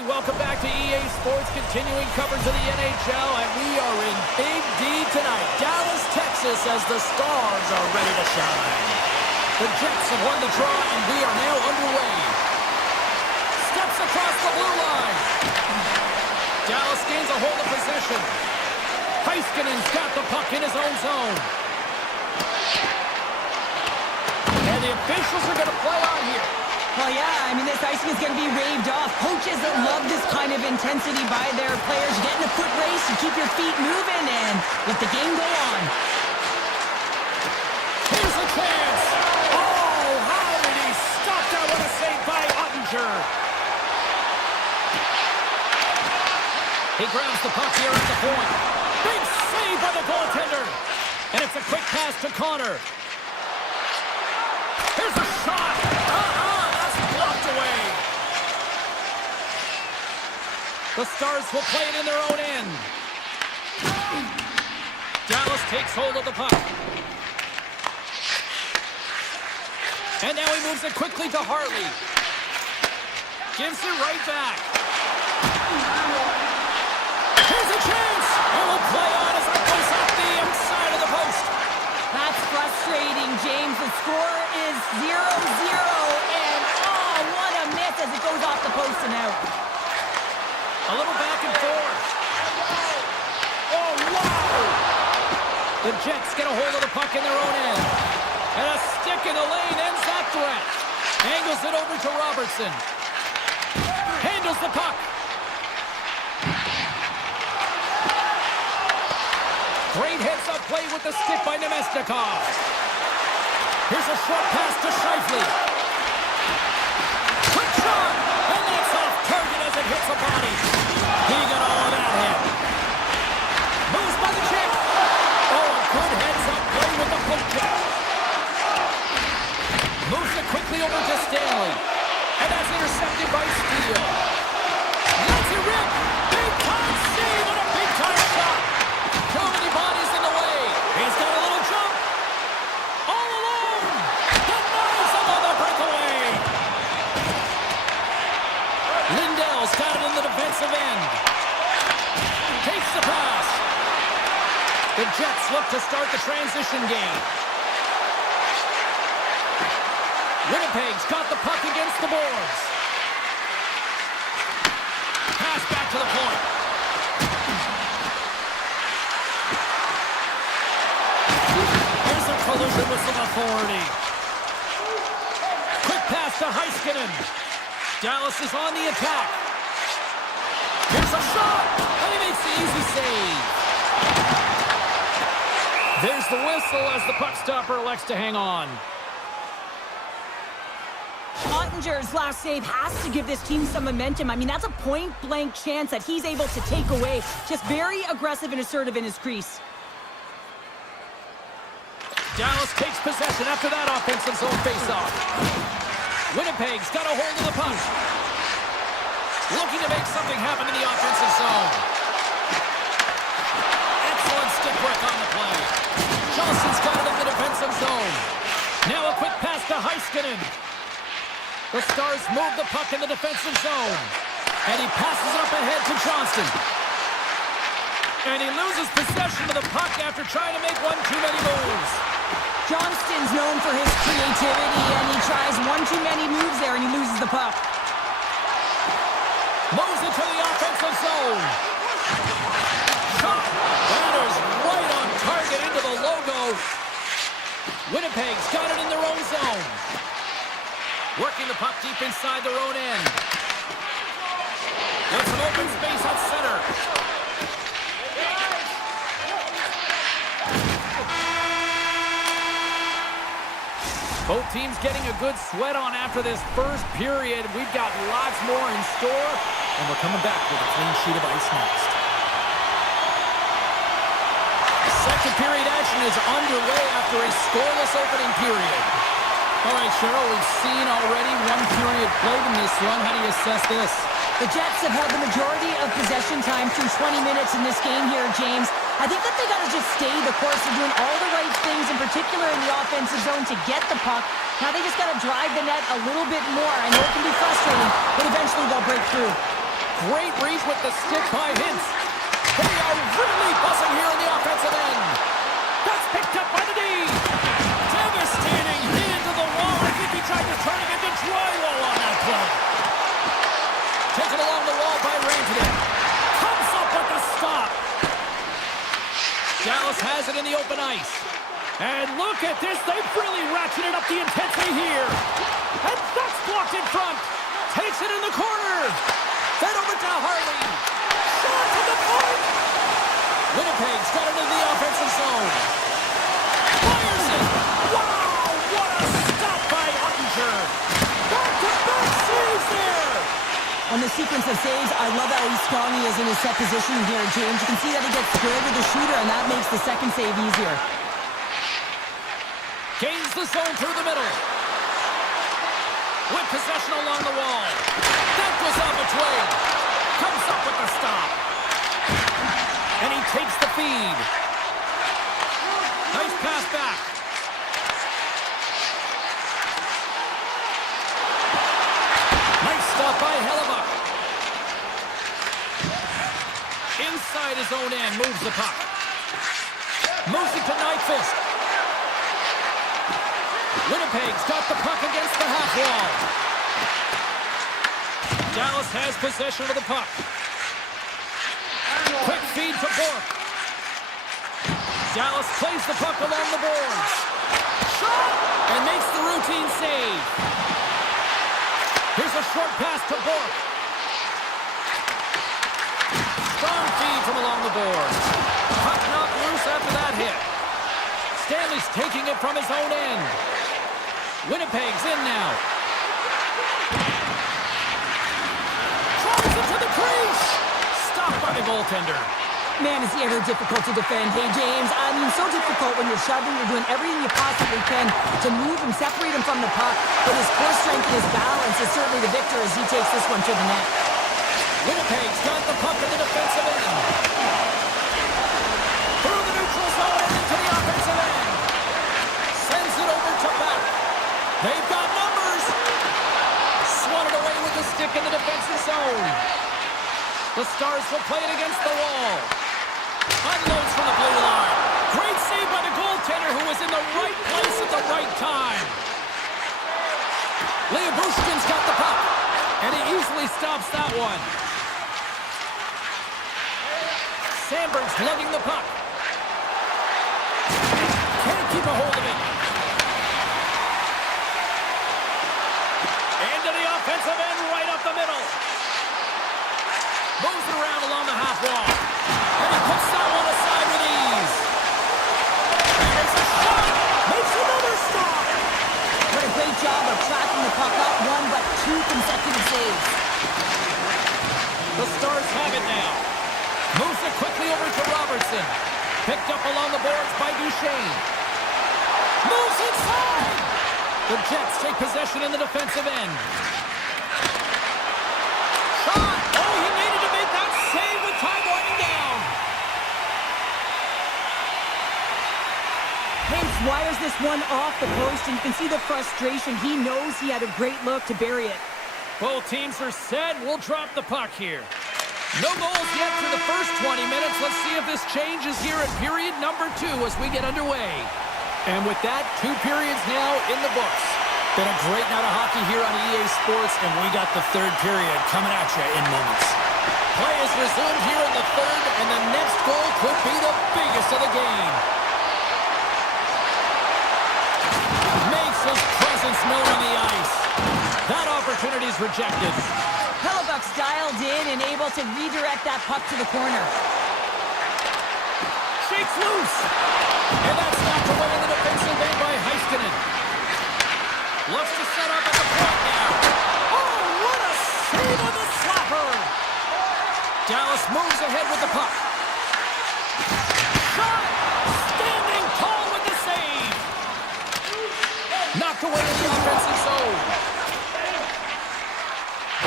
everybody. Welcome back to EA Sports, continuing coverage of the NHL, and we are in Big D tonight. Dallas, Texas, as the Stars are ready to shine. The Jets have won the draw, and we are now underway. Steps across the blue line. Dallas gains a hold of possession. Heiskanen's got the puck in his own zone. And the officials are going to play on here. Well, yeah, I mean, this icing is going to be waved off. Coaches that love this kind of intensity by their players. Get in a foot race and keep your feet moving and let the game go on. Here's a chance. Oh, how did he stop that? What a save by Ottinger. He grabs the puck here at the point. Big save by the goaltender. And it's a quick pass to Connor. Here's a shot. That's blocked away. The Stars will play it in their own end. Dallas takes hold of the puck. And now he moves it quickly to Hartley. Gives it right back. Here's a chance. And we'll play on as it goes off the inside of the post. That's frustrating, James. The score is 0-0, and oh, what a miss as it goes off the post and out. A little back and forth. Oh, wow! The Jets get a hold of the puck in their own end. And a stick in the lane ends that threat. Angles it over to Robertson. Handles the puck. Great heads-up play with the stick by Nemestikov. Here's a short pass to Scheifele. Quick shot! And that's off target as it hits a body. He got all of that hit. Moves by the chick. Oh, a good heads-up play with the poke check. Moves it quickly over to Stanley. And that's intercepted by Steele. Lets it rip. Big-time save and a big-time shot. Too many bodies in the way. He's got a little jump. All alone. Denies him on the breakaway. Lindell's got it in the defensive end. Takes the pass. The Jets look to start the transition game. Winnipeg's got the puck against the boards. Pass back to the point. Here's a collision with some authority. Quick pass to Heiskanen. Dallas is on the attack. Here's a shot, and he makes the easy save. There's the whistle as the puck stopper elects to hang on. Ottinger's last save has to give this team some momentum. I mean, that's a point-blank chance that he's able to take away. Just very aggressive and assertive in his crease. Dallas takes possession after that offensive zone faceoff. Winnipeg's got a hold of the puck. Looking to make something happen in the offensive zone. Excellent stick work on the play. Johnson's got it in the defensive zone. Now a quick pass to Heiskanen. The Stars move the puck in the defensive zone. And he passes it up ahead to Johnston. And he loses possession of the puck after trying to make one too many moves. Johnston's known for his creativity, and he tries one too many moves there, and he loses the puck. Moves it to the offensive zone. Shot. That is right on target into the logo. Winnipeg's got it in their own zone. Working the puck deep inside their own end. With some open space at center. Both teams getting a good sweat on after this first period. We've got lots more in store, and we're coming back with a clean sheet of ice next. Second period action is underway after a scoreless opening period. All right, Cheryl, we've seen already one period played in this run. How do you assess this? The Jets have had the majority of possession time through 20 minutes in this game here, James. I think that they got to just stay the course of doing all the right things, in particular in the offensive zone, to get the puck. Now they just got to drive the net a little bit more. I know it can be frustrating, but eventually they'll break through. Great reach with the stick by Hintz. They are really buzzing here in the offensive end. That's picked up by the D. Devastating hit into the wall. I think he tried to turn it into drywall on that play. Taken along the wall by Rantanen. Comes up with the stop. Dallas has it in the open ice. And look at this. They've really ratcheted up the intensity here. And that's blocked in front. Takes it in the corner. Fed over to Harley. Shot to the point. Winnipeg's got it in the offensive zone. Fires it. Wow, what a stop by Ottinger. Back-to-back saves there. On the sequence of saves, I love how strong he is in his set position here, James. You can see that he gets squared with the shooter, and that makes the second save easier. Gains the zone through the middle. With possession along the wall. That goes off its way. Comes up with the stop. And he takes the feed. Nice pass back. Nice stop by Hellebuck. Inside his own end, moves the puck. Moves it to Nyquist. Winnipeg's got the puck against the half wall. Dallas has possession of the puck. Quick feed to Bourque. Dallas plays the puck along the boards. Shot! And makes the routine save. Here's a short pass to Bourque. Strong feed from along the boards. Puck knocked loose after that hit. Stanley's taking it from his own end. Winnipeg's in now. Tries it to the crease. Stopped by the goaltender. Man, is he ever difficult to defend. Hey, James, I mean, so difficult when you're shoving, you're doing everything you possibly can to move him, separate him from the puck, but his core strength and his balance is certainly the victor as he takes this one to the net. Winnipeg's got the puck in the defensive end. Through the neutral zone and into the offensive end. Sends it over to back. They've got numbers. Swatted away with the stick in the defensive zone. The Stars will play it against the wall. Unloads from the blue line. Great save by the goaltender who was in the right place at the right time. Leobushkin's got the puck. And he easily stops that one. Sandberg's lugging the puck. Can't keep a hold of it. Into the offensive end, right up the middle. Moves it around along the half wall. And he puts that one aside with ease. And there's a shot. Makes another stop. What a great job of tracking the puck up, one but two consecutive saves. The Stars have it now. Moves it quickly over to Robertson. Picked up along the boards by Duchesne. Moves inside. The Jets take possession in the defensive end. Shot. Oh, he needed to make that save with time winding down. Hintz wires this one off the post, and you can see the frustration. He knows he had a great look to bury it. Both teams are set. We'll drop the puck here. No goals yet through the first 20 minutes. Let's see if this changes here at period number 2 as we get underway. And with that, 2 periods now in the books. Been a great night of hockey here on EA Sports, and we got the 3rd period coming at you in moments. Play is resumed here in the 3rd, and the next goal could be the biggest of the game. Makes his presence known on the ice. That opportunity's rejected. Hellebuck's dialed in and able to redirect that puck to the corner. Shakes loose. And that's knocked away in the defensive end by Heiskanen. Looks to set up at the point now. Oh, what a save on the slapper. Dallas moves ahead with the puck. Shot! Standing tall with the save. Knocked away in the offensive zone.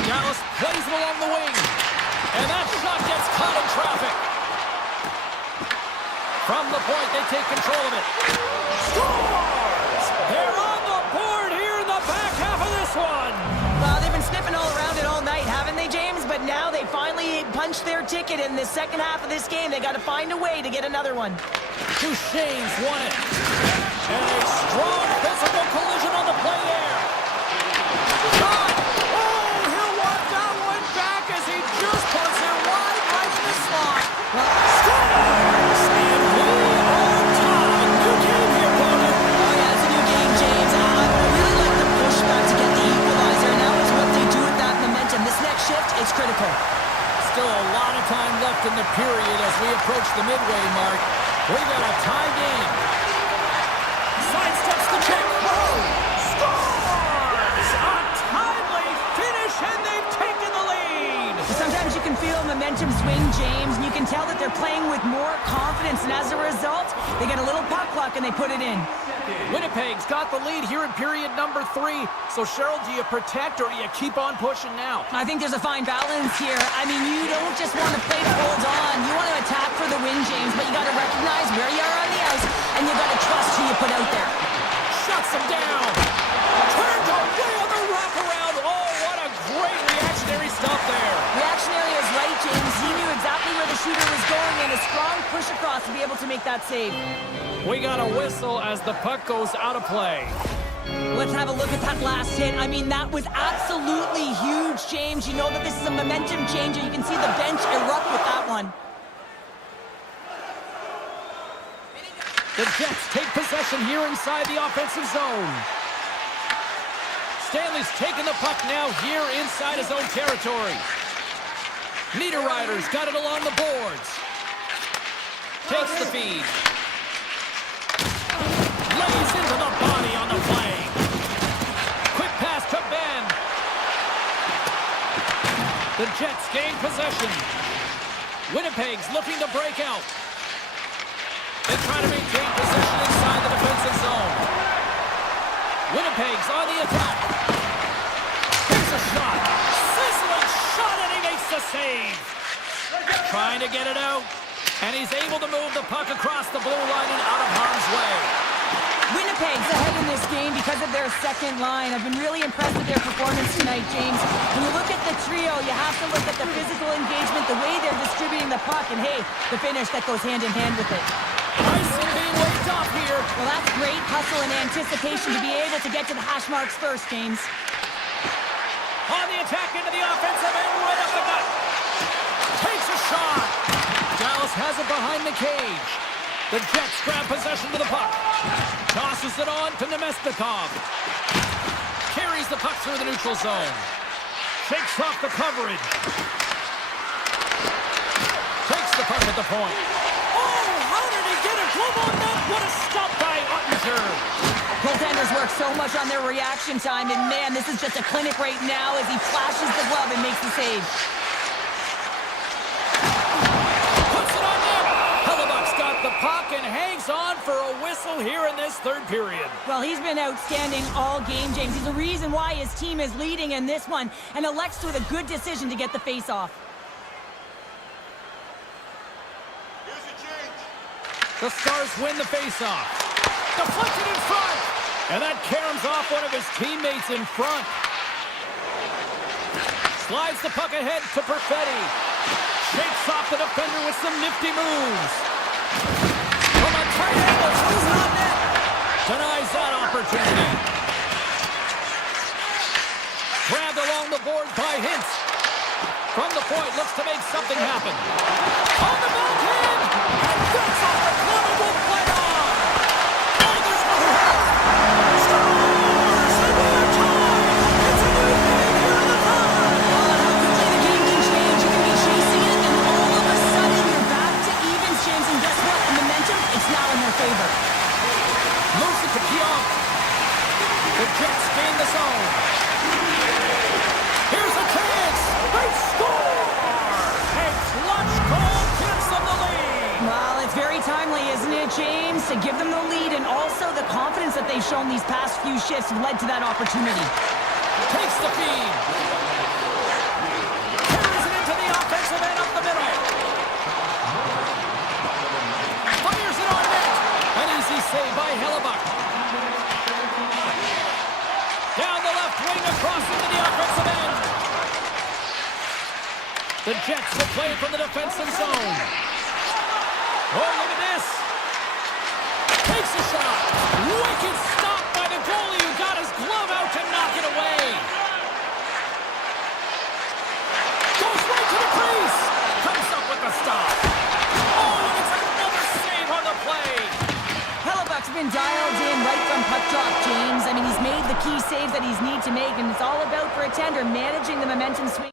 Dallas plays it along the wing. And that shot gets caught in traffic. From the point, they take control of it. Scores! They're on the board here in the back half of this one. Well, they've been sniffing all around it all night, haven't they, James? But now they finally punch their ticket in the second half of this game. They got to find a way to get another one. Duchesne's won it. And a strong physical collision on the play there. Shot! Oh, he'll want that one back as he just puts it wide right in the slot. Scores! And we are tied. New game here, Bowden. Oh, yeah, it's a new game, James. I really like the pushback to get the equalizer. Now it's what they do with that momentum. This next shift, it's critical. Still a lot of time left in the period as we approach the midway mark. We've got a tie game. Sidesteps the check. Oh, scores! A timely finish, and they've taken the lead. Sometimes you can feel momentum swing, James, and you can tell that they're playing with more confidence, and as a result, they get a little puck luck and they put it in. Winnipeg's got the lead here in period number 3. So, Cheryl, do you protect or do you keep on pushing now? I think there's a fine balance here. I mean, you don't just want to play to hold on. You want to attack for the win, James, but you got to recognize where you are on the ice, and you got to trust who you put out there. Shuts him down. Turned away on the wraparound. Oh, what a great reactionary stop there. Reactionary is right, James. He knew exactly where the shooter was going, and a strong push across to be able to make that save. We got a whistle as the puck goes out of play. Let's have a look at that last hit. I mean, that was absolutely huge, James. You know that this is a momentum changer. You can see the bench erupt with that one. The Jets take possession here inside the offensive zone. Stanley's taking the puck now here inside his own territory. Niederreiter's got it along the boards. Takes the feed. Lays into the body on the play. Quick pass to Ben. The Jets gain possession. Winnipeg's looking to break out. They try to maintain possession inside the defensive zone. Winnipeg's on the attack. Here's a shot. Sizzling shot, and he makes the save. Trying to get it out. And he's able to move the puck across the blue line and out of harm's way. Winnipeg's ahead in this game because of their second line. I've been really impressed with their performance tonight, James. When you look at the trio, you have to look at the physical engagement, the way they're distributing the puck, and hey, the finish that goes hand in hand with it. Icing being waved off here. Well, that's great hustle and anticipation to be able to get to the hash marks first, James. On the attack into the offensive end, right up the gut. Takes a shot. Dallas has it behind the cage. The Jets grab possession to the puck. Tosses it on to Nemestikov. Carries the puck through the neutral zone. Shakes off the coverage. Takes the puck at the point. Oh, how did he get a glove on that? What a stop by Ottinger. Goaltenders work so much on their reaction time, and man, this is just a clinic right now as he flashes the glove and makes the save. The puck and hangs on for a whistle here in this third period. Well, he's been outstanding all game, James. He's the reason why his team is leading in this one, and elects with a good decision to get the face-off. The Stars win the face-off. Deflected in front, and that caroms off one of his teammates in front. Slides the puck ahead to Perfetti. Shakes off the defender with some nifty moves. From a tight angle, throws it on net. Denies that opportunity. Grabbed along the board by Hintz. From the point, looks to make something happen. On the backhand! And that's off the glove and will play on! Oh, there's no help! Stars! And we are tied! It's a new game here in the third! Oh, how quickly the game can change. You can be chasing it, and all of a sudden you're back to evens, James. And guess what? The momentum, it's now in their favor. Moves it to Pionk. The Jets gain the zone. Here's a chance! They score! A clutch goal gives them the lead! Well, it's very timely, isn't it, James? To give them the lead, and also the confidence that they've shown these past few shifts led to that opportunity. Takes the feed. Carries it into the offensive end up the middle. Fires it on net. An easy save by Hellebuck. Down the left wing across into the offensive end. The Jets will play it from the defensive zone. Oh, look at this. Takes a shot. Wicked stop by the goalie who got his glove out to knock it away. Goes right to the crease. Comes up with the stop. Oh, and it's another save on the play. Hellebuck's been dialed in right from puck drop, James. I mean, he's made the key saves that he's need to make, and it's all about for a tender managing the momentum swing.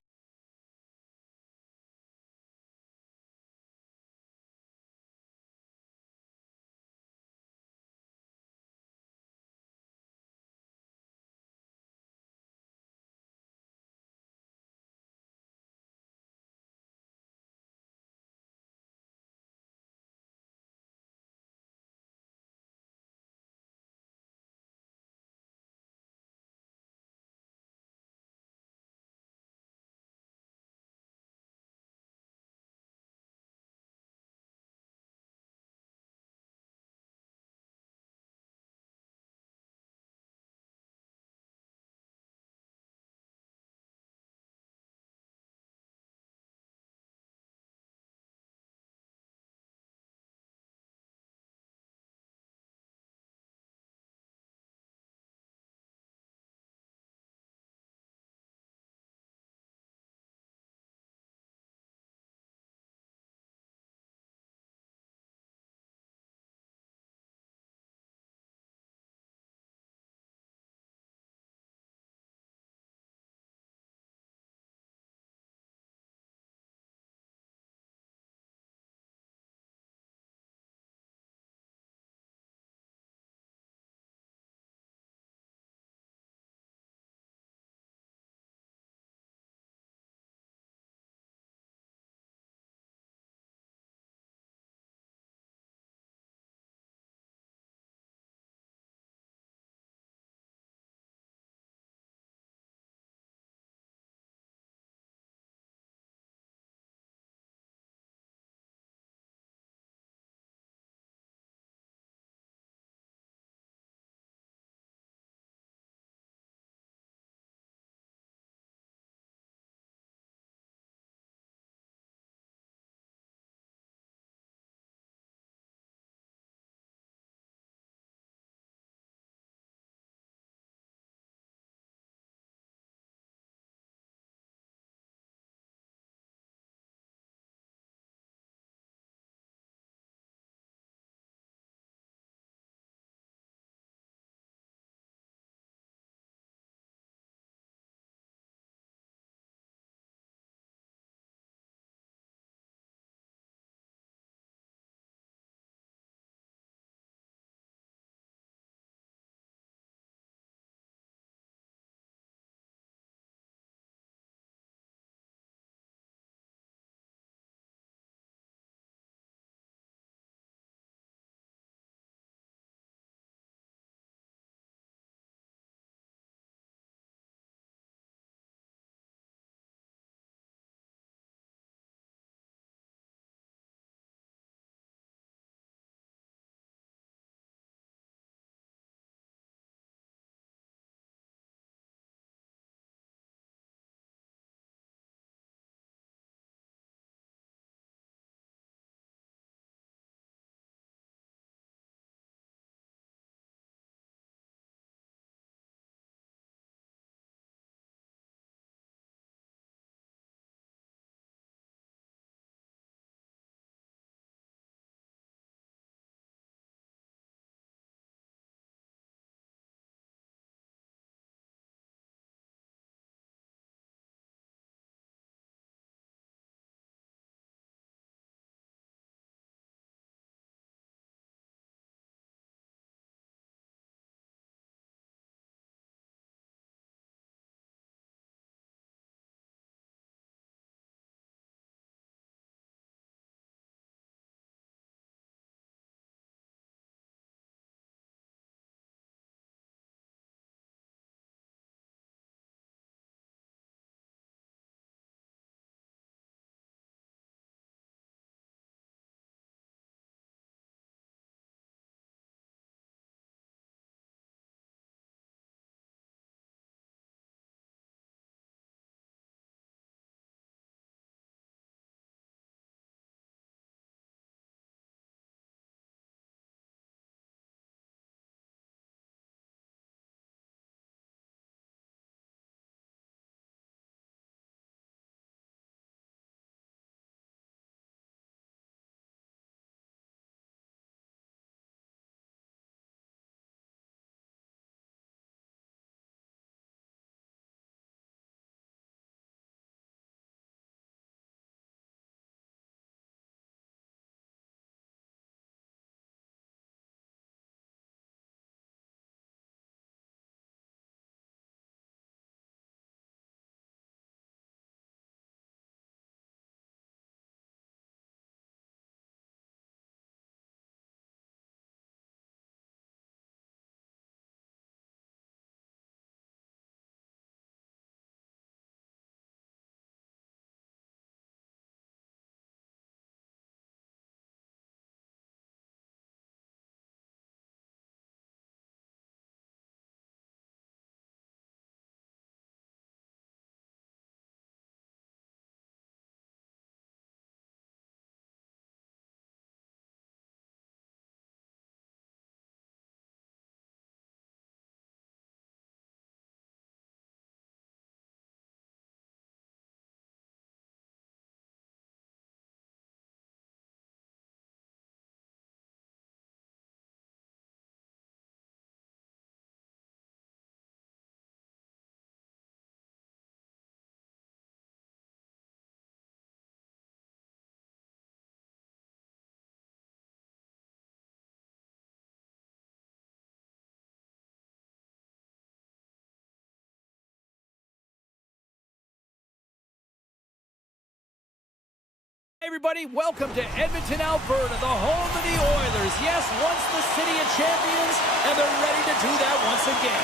Everybody, welcome to Edmonton, Alberta, the home of the Oilers. Yes, once the city of champions, and they're ready to do that once again.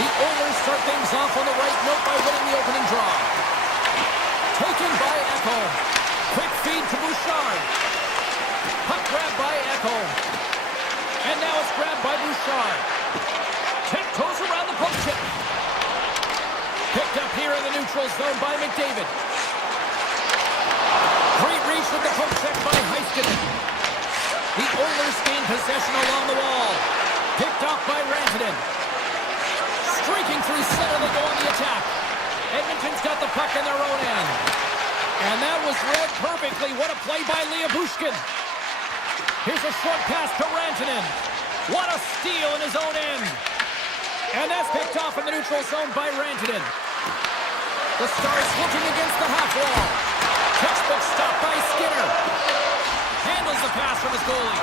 The Oilers start things off on the right note by winning the opening draw. Taken by Echo. Quick feed to Bouchard. Puck grab by Echo. And now it's grabbed by Bouchard. Tiptoes around the poke chip. Picked up here in the neutral zone by McDavid. Great reach with the poke check by Heiskanen. The Oilers gain possession along the wall. Picked off by Rantanen. Streaking through center, they go on the attack. Edmonton's got the puck in their own end. And that was read perfectly. What a play by Bushkin. Here's a short pass to Rantanen. What a steal in his own end. And that's picked off in the neutral zone by Rantanen. The Stars looking against the half wall. Textbook stop by Skinner. Handles the pass from his goalie.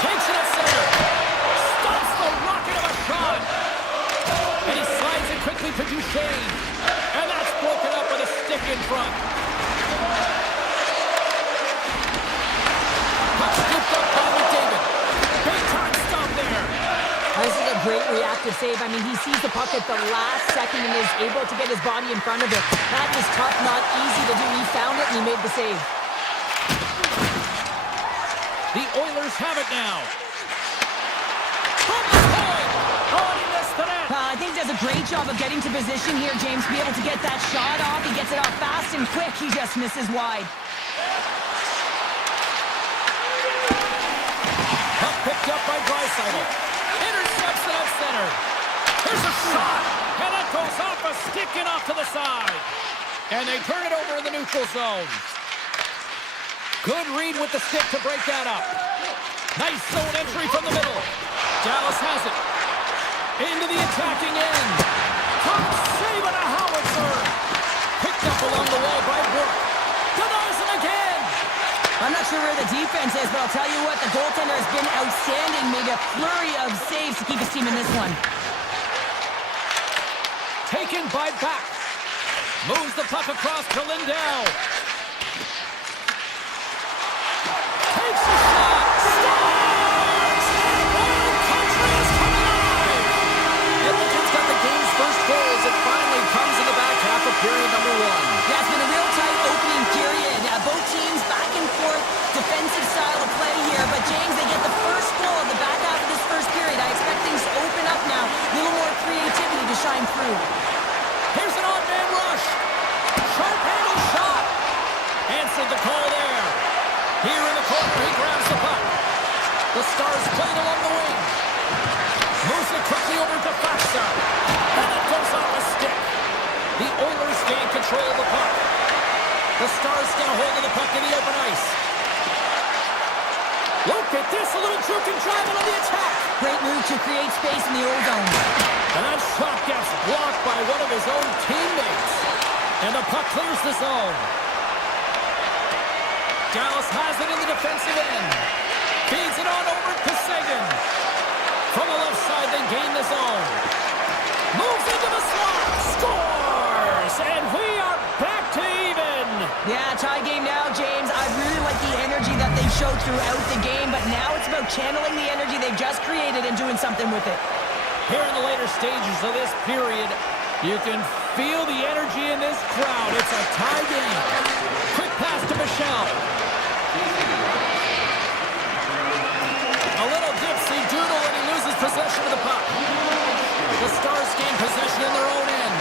Takes it at center. Stops the rocket of a shot. And he slides it quickly to Duchesne. And that's broken up with a stick in front. Puck scooped up by McDavid. Big time stop there. This is a great reactive save. I mean, he sees the puck at the last second and is able to get his body in front of it. That is tough, not easy to do. He found it and he made the save. The Oilers have it now. From the point. Oh, he missed the net. I think he does a great job of getting to position here, James, to be able to get that shot off. He gets it off fast and quick. He just misses wide. Puck picked up by Draisaitl. Intercepts it at center. Here's a shot. And that goes off a stick and off to the side. And they turn it over in the neutral zone. Good read with the stick to break that up. Nice zone entry from the middle. Dallas has it. Into the attacking end. Top save and a howitzer. Picked up along the wall by Burke. Denies him again. I'm not sure where the defense is, but I'll tell you what, the goaltender has been outstanding. Made a flurry of saves to keep his team in this one. Taken by Back. Moves the puck across to Lindell. Takes the shot. Scores! Oil country is coming alive! Edmonton's got the game's first goal as it finally comes in the back half of period number one. Yeah, it's been a real tight opening period. Both teams back and forth, defensive style of play here. But James, they get the first goal in the back half of this first period. I expect things to open up now. A little more creativity to shine through. Here's an odd-man rush. Sharp handle shot. Answered the call there. Here in the corner, he grabs the puck. The Stars playing along the wing. Moves it quickly over to Faksa. And it goes off a stick. The Oilers gain control of the puck. The Stars get a hold of the puck in the open ice. Look at this, a little juke and driving on the attack. Great move to create space in the old zone. And that shot gets blocked by one of his own teammates. And the puck clears the zone. Dallas has it in the defensive end. Feeds it on over to Sagan. From the left side, they gain the zone. Moves into the slot. Scores! And we are back to even. Yeah, tie game now, James. I really like the energy that they showed throughout the game, but now it's about channeling the energy they've just created and doing something with it. Here in the later stages of this period, you can feel the energy in this crowd. It's a tie game. Quick pass to Michel. A little dipsy doodle and he loses possession of the puck. The Stars gain possession in their own end.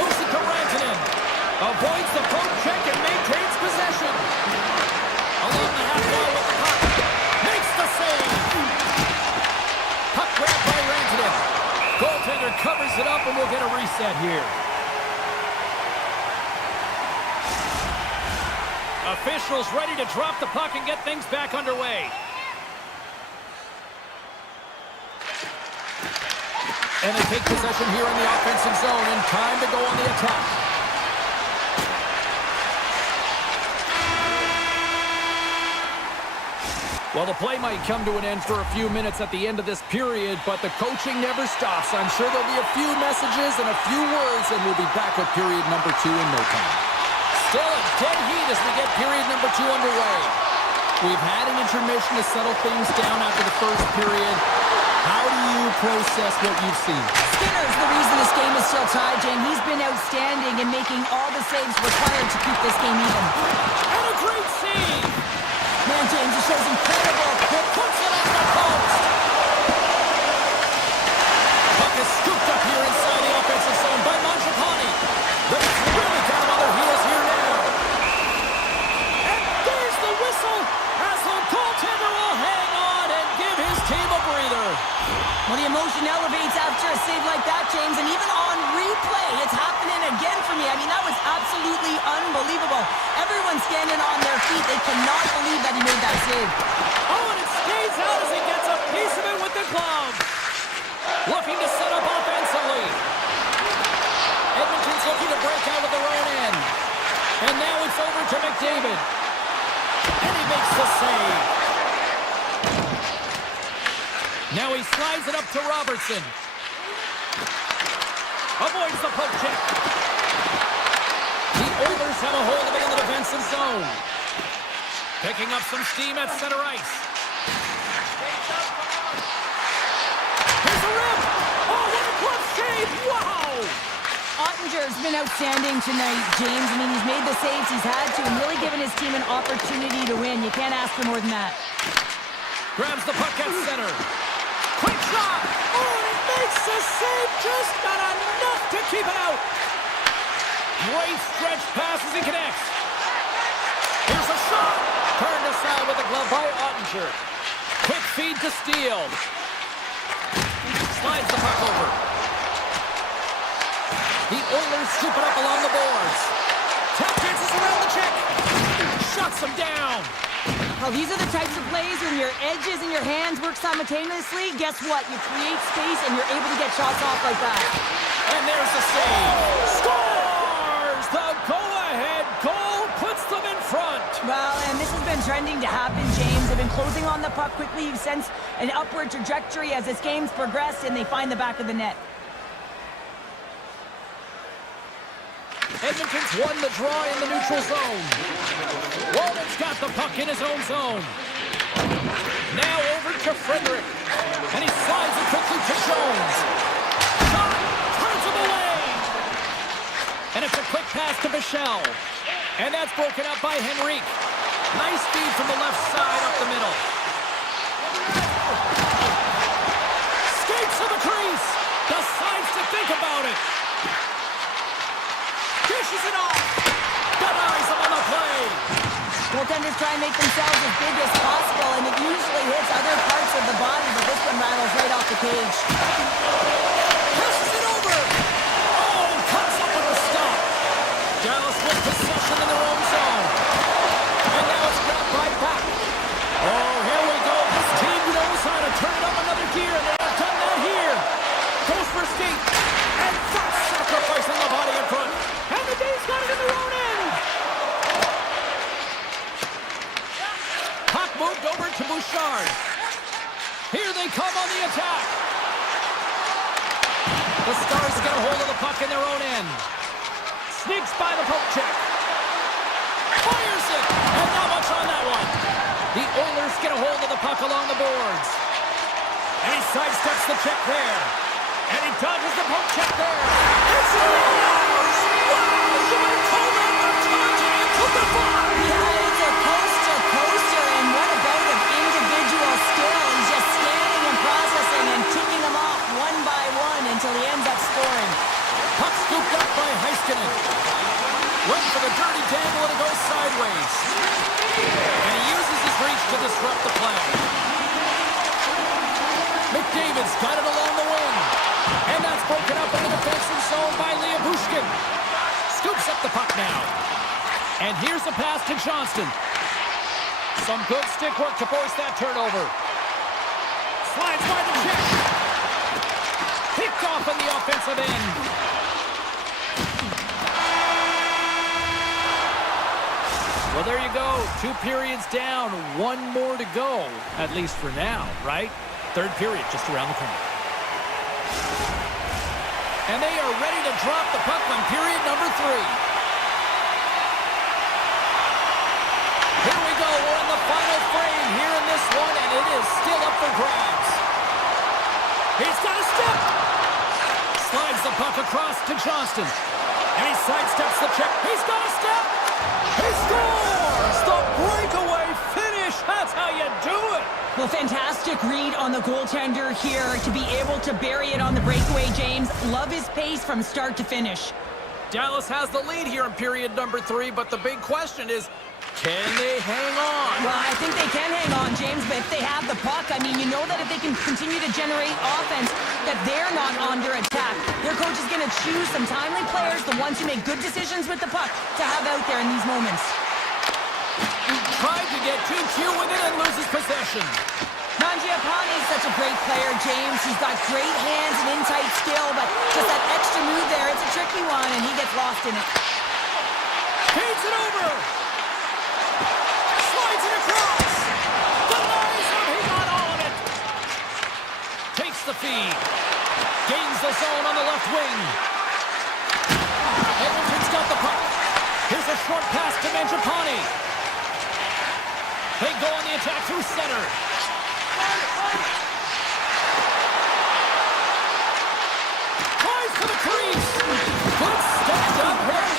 Moves it to Rantanen. Avoids the poke check and maintains possession. Along the half wall with the puck. Makes the save. Puck grabbed by Rantanen. Goaltender covers it up and we'll get a reset here. Officials ready to drop the puck and get things back underway. And they take possession here in the offensive zone in time to go on the attack. Well, the play might come to an end for a few minutes at the end of this period, but the coaching never stops. I'm sure there'll be a few messages and a few words, and we'll be back with period number 2 in no time. Still a dead heat as we get period number 2 underway. We've had an intermission to settle things down after the first period. How do you process what you've seen? Skinner's the reason this game is still tied, Jane. He's been outstanding in making all the saves required to keep this game even. And a great save! Man, James, he shows incredible quick. Puts it on the post! Puck is scooped up here inside the offensive zone by Mangiapane. But it's really got him on their heels here now. And there's the whistle as the goaltender will hang on and give his team a breather. Well, the emotion elevates after a save like that, James, and even on replay, it's happening again for me. I mean, that was absolutely unbelievable. Everyone's standing on their feet. They cannot believe that he made that save. Oh, and it stays out as he gets a piece of it with the glove. Looking to set up offensively. Edmonton's looking to break out of their own end. And now it's over to McDavid. And he makes the save. Now he slides it up to Robertson. Avoids the poke check. The Oilers have a hold of it in the defensive zone. Picking up some steam at center ice. Here's a rip! Oh, what a glove save! Wow! Ottinger's been outstanding tonight, James. I mean, he's made the saves he's had to and really given his team an opportunity to win. You can't ask for more than that. Grabs the puck at center. Quick shot! Oh, and he makes the save, just not enough to keep it out. Great stretch pass as he connects. Here's a shot. Turned aside with the glove by Ottinger. Quick feed to Steele. Slides the puck over. The Oilers scoop it up along the boards. Tap dances around the check. Shuts them down. Well, these are the types of plays when your edges and your hands work simultaneously. Guess what? You create space and you're able to get shots off like that. And there's the save. Scores! The go-ahead goal puts them in front. Well, and this has been trending to happen, James. They've been closing on the puck quickly. You've sensed an upward trajectory as this game's progressed, and they find the back of the net. Edmonton's won the draw in the neutral zone. Walden's got the puck in his own zone. Now over to Frederick. And he slides it quickly to Jones. Shot! Turns him away! And it's a quick pass to Bichelle. And that's broken up by Henrique. Nice feed from the left side up the middle. Skates to the crease. Decides to think about it. Dishes it off. Denies him on the play. Goaltenders try and make themselves as big as possible, and it usually hits other parts of the body, but this one rattles right off the cage. Passes it over. Oh, cuts up with the stop. Dallas with possession in their own zone. And now it's grabbed by Pack. Oh, here we go. This team knows how to turn it up another gear, and they have done that here. Goes for skate. And that's sacrificing the body in front. And the Dave's got it in their own end. Puck moved over to Bouchard. Here they come on the attack. The Stars get a hold of the puck in their own end. Sneaks by the poke check. Fires it. And not much on that one. The Oilers get a hold of the puck along the boards. And he sidesteps the check there. And he dodges the poke check there. It's yours! Wow! You might call that a target into the bar! Yeah, it's a coaster, and what a bout of individual skill. He's just scanning and processing and ticking them off one by one until he ends up scoring. Puck scooped up by Heiskanen. Went for the dirty dangle and it goes sideways. And he uses his reach to disrupt the play. McDavid's got it along the wing. And that's broken up in the defensive zone by Bushkin. Scoops up the puck now. And here's the pass to Johnston. Some good stick work to force that turnover. Slides by the check. Picked off in the offensive end. Well, there you go. 2 periods down, 1 more to go, at least for now, right? Third period just around the corner. And they are ready to drop the puck on period number 3. Here we go. We're in the final frame here in this one, and it is still up for grabs. He's got a step. Slides the puck across to Johnston. And he sidesteps the check. He's got a step. He scores! The breakaway finish. That's how you do it. Well, fantastic read on the goaltender here to be able to bury it on the breakaway, James. Love his pace from start to finish. Dallas has the lead here in period number 3, but the big question is, can they hang on? Well, I think they can hang on, James, but if they have the puck, I mean, you know that if they can continue to generate offense, that they're not under attack. Their coach is going to choose some timely players, the ones who make good decisions with the puck, to have out there in these moments. Tried to get too cute with it and loses possession. Mangiapane is such a great player, James. He's got great hands and in-tight skill, but just that extra move there, it's a tricky one, and he gets lost in it. Feeds it over. Slides it across. Denies him. He got all of it. Takes the feed. Gains the zone on the left wing. Edmonton's got the puck. Here's a short pass to Mangiapane. They go on the attack through center. Tries to the crease. Good stepped up hit.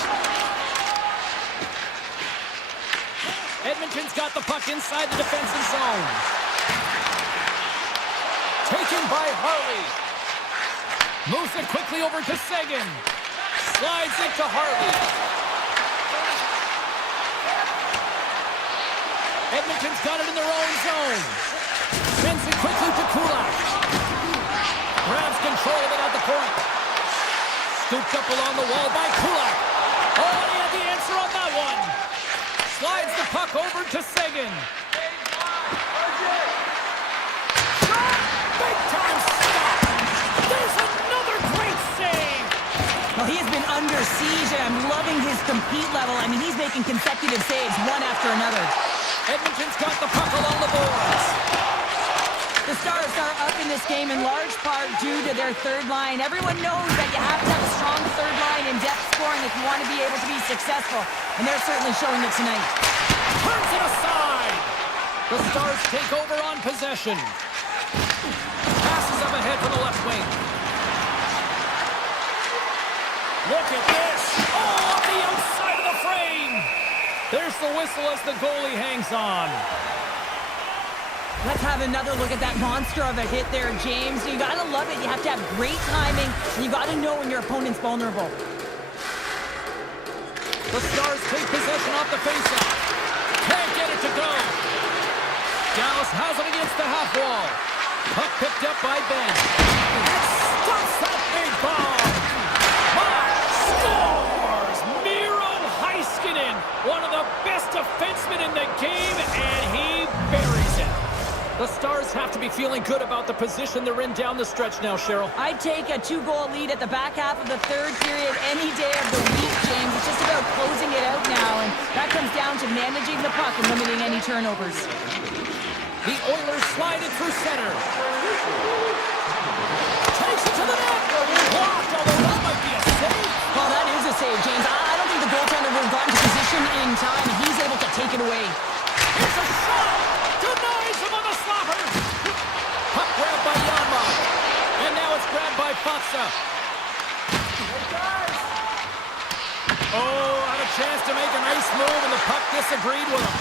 Edmonton's got the puck inside the defensive zone. Taken by Harley. Moves it quickly over to Seguin. Slides it to Harley. Edmonton's got it in their own zone. Sends it quickly to Kulak. Grabs control of it at the point. Scooped up along the wall by Kulak. Oh, and he had the answer on that one. Slides the puck over to Seguin. Shot! Big time stop! There's another great save! Well, he has been under siege, and I'm loving his compete level. I mean, he's making consecutive saves, one after another. Edmonton's got the puck along the boards. The Stars are up in this game in large part due to their third line. Everyone knows that you have to have a strong third line in depth scoring if you want to be able to be successful, and they're certainly showing it tonight. Turns it aside. The Stars take over on possession. Passes up ahead from the left wing. Look at this. Oh, off the outside of the frame. There's the whistle as the goalie hangs on. Let's have another look at that monster of a hit there, James. You gotta love it. You have to have great timing, and you gotta know when your opponent's vulnerable. The Stars take possession off the faceoff. Can't get it to go. Dallas has it against the half wall. Puck picked up by Ben. And stuffs that big bomb. Scores! Miro Heiskanen, one of the best defensemen in the game, and he buries it. The Stars have to be feeling good about the position they're in down the stretch now, Cheryl. I'd take a 2-goal lead at the back half of the third period any day of the week, James. It's just about closing it out now, and that comes down to managing the puck and limiting any turnovers. The Oilers slide it through center. Takes it to the net. Blocked, although that might be a save. Well, that is a save, James. I don't think the goaltender would have gotten to position in time, and he's able to take it away. Here's a shot. Denies him on the slapper. Puck grabbed by Yanma. And now it's grabbed by Fatsa. Oh, had a chance to make a nice move, and the puck disagreed with him.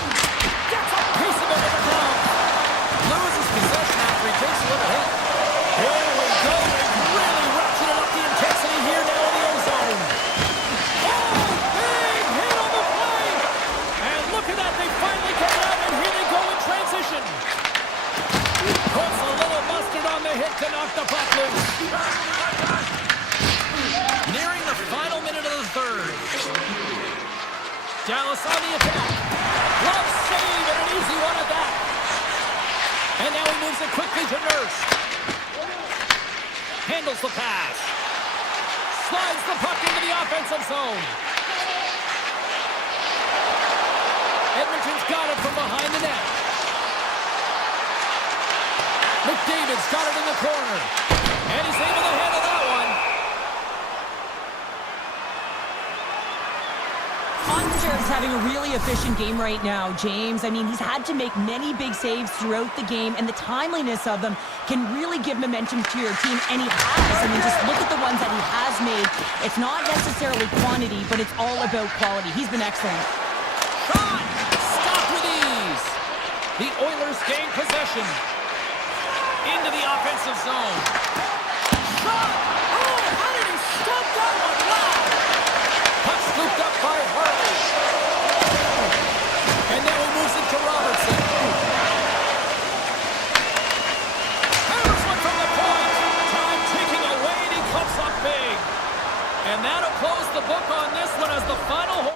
Gets a piece of it with the glove. Loses possession after he takes a little hit. Here we go. They've really ratcheted up the intensity here now in the ozone. Oh, big hit on the play. And look at that. They finally get out, and here they go in transition. Puts a little mustard on the hit to knock the puck loose. Nearing the final minute of the third. Dallas on the attack. Glove save, and an easy one at that. And now he moves it quickly to Nurse. Handles the pass. Slides the puck into the offensive zone. Edmonton's got it from behind the net. McDavid's got it in the corner. And he's able to handle that one. Ottinger's having a really efficient game right now, James. I mean, he's had to make many big saves throughout the game, and the timeliness of them can really give momentum to your team, and he has. I mean, just look at the ones that he has made. It's not necessarily quantity, but it's all about quality. He's been excellent. Shot! Stopped with ease. The Oilers gain possession. Into the offensive zone. Shot! Oh, how did he stop that one? Wow! Puck scooped up by Harley. And now he moves it to Robertson. Hammers one from the point. Time ticking away, and he comes up big. And that'll close the book on this one as the final...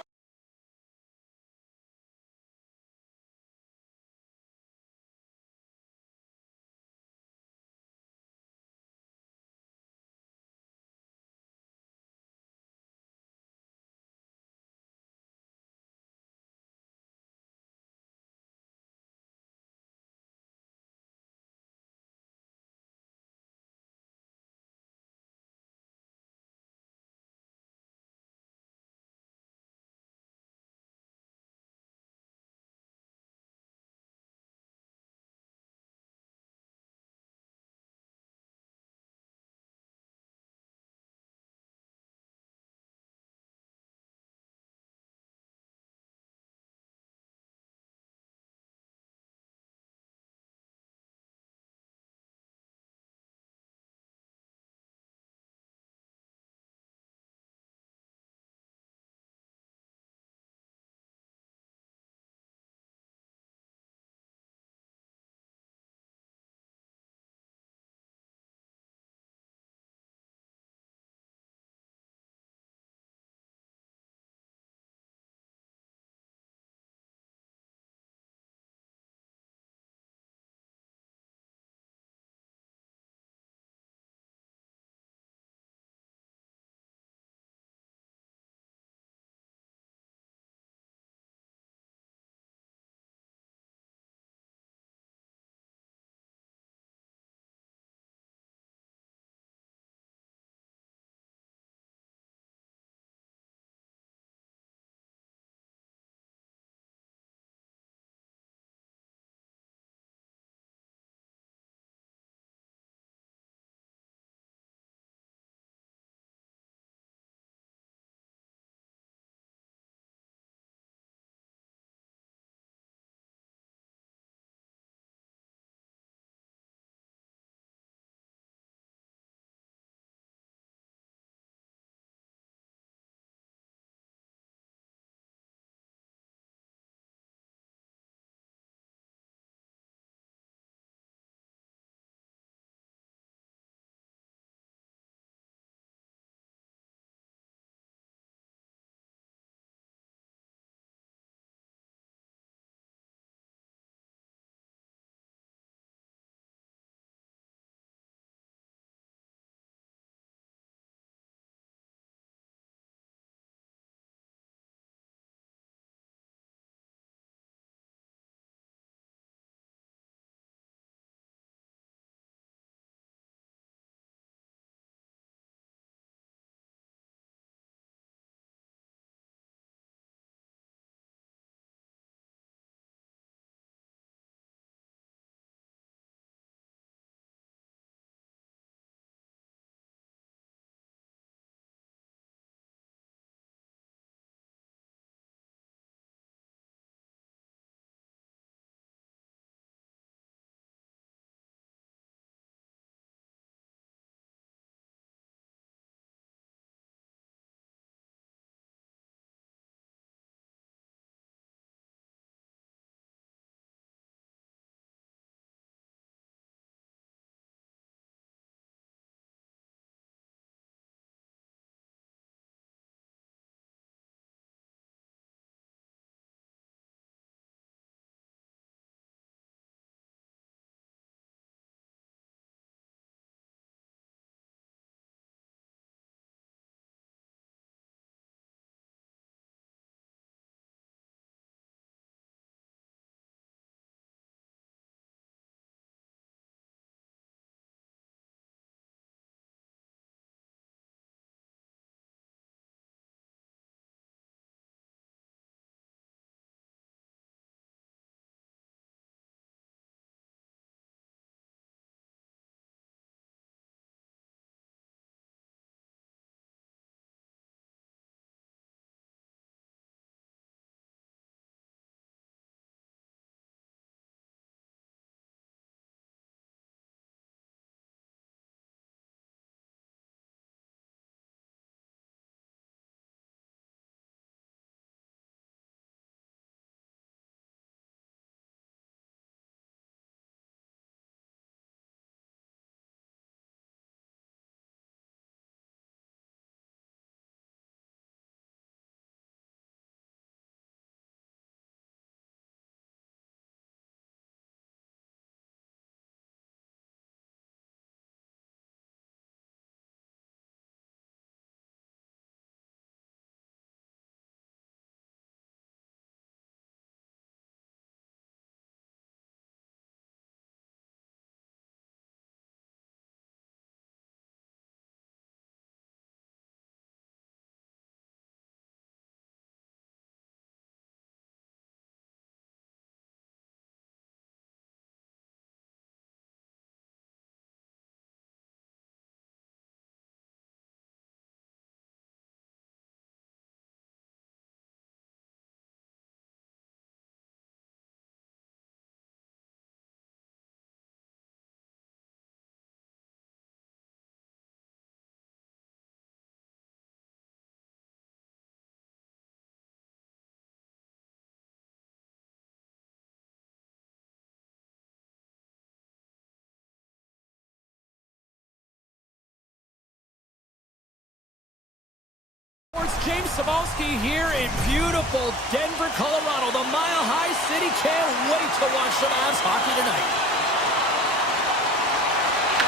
It's James Cybulski here in beautiful Denver, Colorado. The Mile High City can't wait to watch some Avs hockey tonight.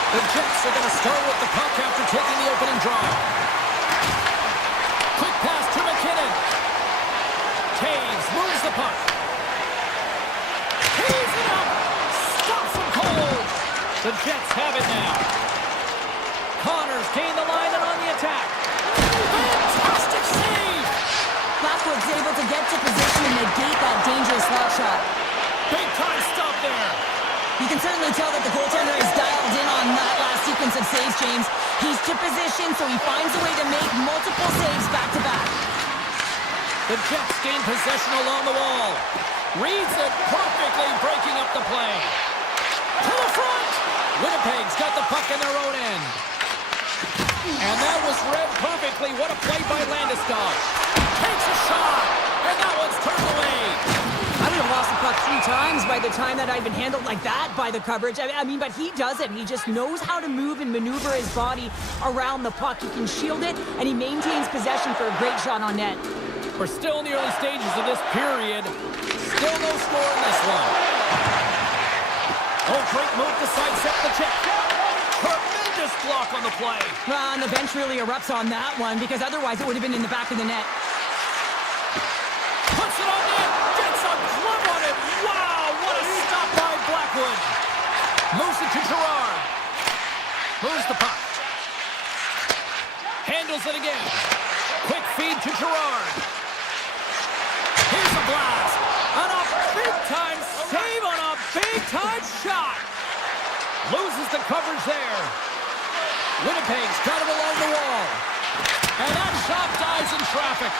The Jets are going to start with the puck after taking the opening draw. Quick pass to McKinnon. Taves moves the puck. He's it up. Stops him cold. The Jets have it now. Connors gain the line and on the attack. Fantastic save! Blackwood's able to get to position and negate that dangerous slot shot. Big time stop there. You can certainly tell that the goaltender is dialed in on that last sequence of saves, James. He's to position, so he finds a way to make multiple saves back-to-back. The Jets gain possession along the wall. Reads it perfectly, breaking up the play. To the front! Winnipeg's got the puck in their own end. And that was read perfectly. What a play by Landeskog. Takes a shot, and that one's turned away. I would have lost the puck 3 times by the time that I've been handled like that by the coverage. I mean, but he doesn't. He just knows how to move and maneuver his body around the puck. He can shield it, and he maintains possession for a great shot on net. We're still in the early stages of this period. Still no score in this one. Oh, great move to sidestep the check. Tremendous block on the play. Well, and the bench really erupts on that one, because otherwise it would have been in the back of the net. Puts it on net. Gets a glove on it. Wow, what a stop by Blackwood. Moves it to Gerard. Moves the puck. Handles it again. Quick feed to Gerard. Here's a blast. And a big-time save on a big-time shot. Loses the coverage there. Winnipeg's got it along the wall. And that shot dives in traffic.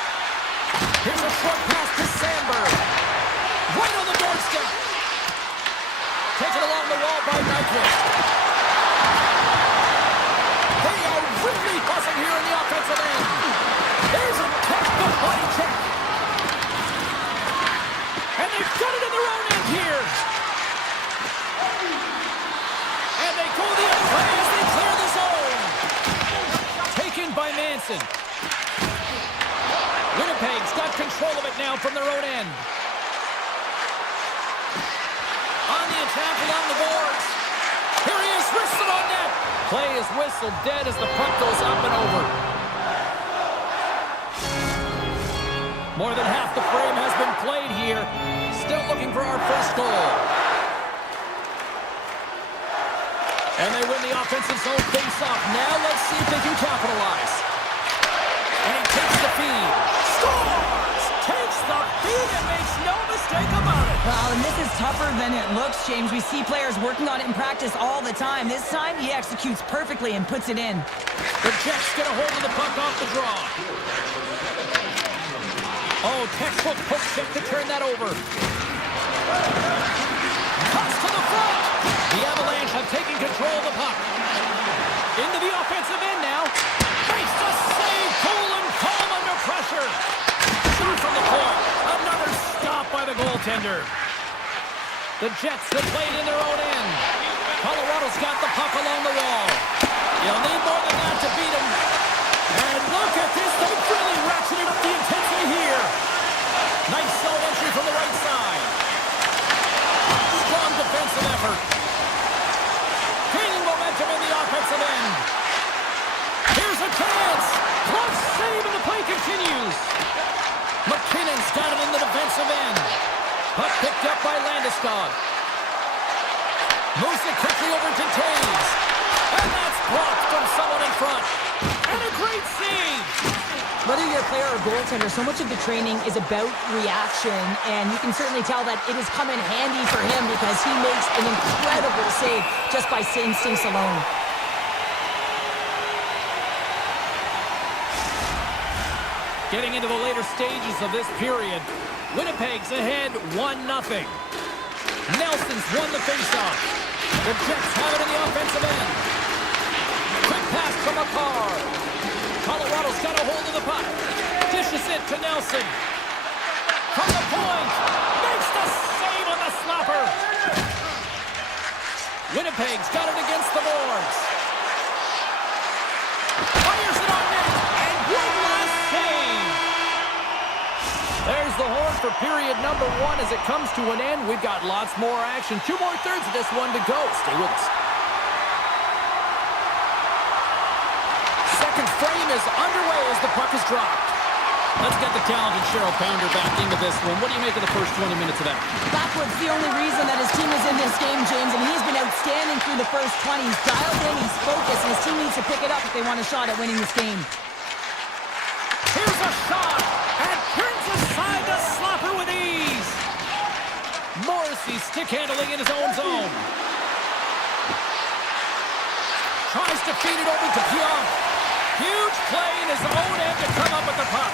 Here's a short pass to Sandberg. Right on the doorstep. Taken along the wall by Nyquist. They are really buzzing here in the offensive end. There's a textbook body check. And they've got it in their own end here. And they go the other way as they clear the zone. Taken by Manson. Winnipeg's got control of it now from their own end. On the attack along the boards. Here he is, wristed on net. Play is whistled dead as the puck goes up and over. More than half the frame has been played here. Still looking for our first goal. And they win the offensive zone face-off. Now let's see if they can capitalize. And he takes the feed. Scores! Takes the feed and makes no mistake about it. Well, and this is tougher than it looks, James. We see players working on it in practice all the time. This time, he executes perfectly and puts it in. The Jets get a hold of the puck off the draw. Oh, textbook poke check to turn that over. Cuts to the front. The Avalanche have taken control of the puck. Into the offensive end now. Makes the save. Cool and calm under pressure. Shot from the point. Another stop by the goaltender. The Jets have played in their own end. Colorado's got the puck along the wall. You'll need more than that to beat them. And look at this. They've really ratcheted up the intensity here. Nice zone entry from the right side. Strong defensive effort. Gaining momentum in the offensive end. Here's a chance. Close save and the play continues. McKinnon's got it in the defensive end. Puck picked up by Landeskog. Moves it quickly over to Taves. And that's blocked from someone in front. And a great save. Whether you're a player or goaltender, so much of the training is about reaction, and you can certainly tell that it has come in handy for him because he makes an incredible save just by instincts alone. Getting into the later stages of this period, Winnipeg's ahead 1-0. Nelson's won the faceoff. The Jets have it in the offensive end. Quick pass from Makar. Colorado's got a hold of the puck. Dishes it to Nelson. From the point. Makes the save on the slapper. Winnipeg's got it against the boards. Fires it on net. And one last save. for period number 1 as it comes to an end. We've got lots more action. 2 more thirds of this one to go. Stay with us. Second frame is underway as the puck is dropped. Let's get the talented Cheryl Pounder back into this one. What do you make of the first 20 minutes of that? Blackwood's the only reason that his team is in this game, James, and he's been outstanding through the first 20. He's dialed in, he's focused, and his team needs to pick it up if they want a shot at winning this game. Here's a shot, and turns aside to Slapper with ease. Morrissey stick handling in his own zone. Tries to feed it over to Pionk. Huge play in his own end to come up with the puck.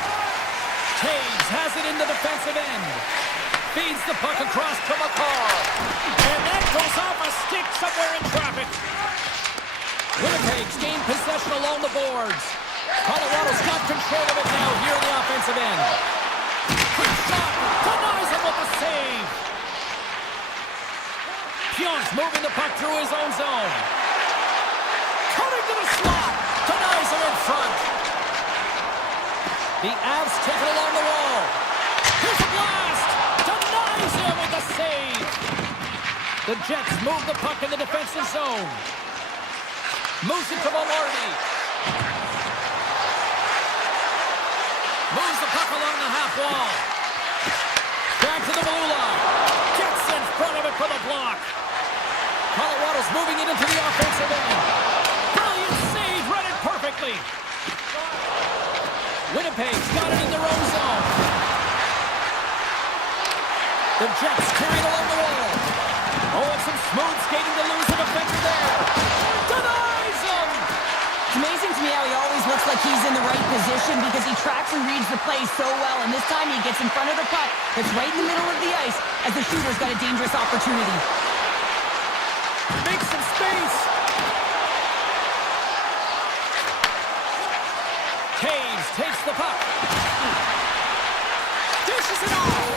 Taves has it in the defensive end. Feeds the puck across to McCall. And that goes off a stick somewhere in traffic. Winnipeg's gained possession along the boards. Colorado's got control of it now here in the offensive end. Quick shot. Denies him with the save. Pionk's moving the puck through his own zone. Cutting to the slot. Denies him in front. The Avs take it along the wall. Here's a blast. Denies him with the save. The Jets move the puck in the defensive zone. Moves it to Maloney. Moves the puck along the half wall. Back to the blue line. Gets in front of it for the block. Colorado's moving it into the offensive end. Brilliant save, read it perfectly. Winnipeg's got it in their own zone. The Jets carry it along the wall. Oh, and some smooth skating to lose the defender there. Denies him. It's amazing to me how he always looks like he's in the right position because he tracks and reads the play so well, and this time he gets in front of the puck that's right in the middle of the ice as the shooter's got a dangerous opportunity. Makes some space. Taves takes the puck. Dishes it off.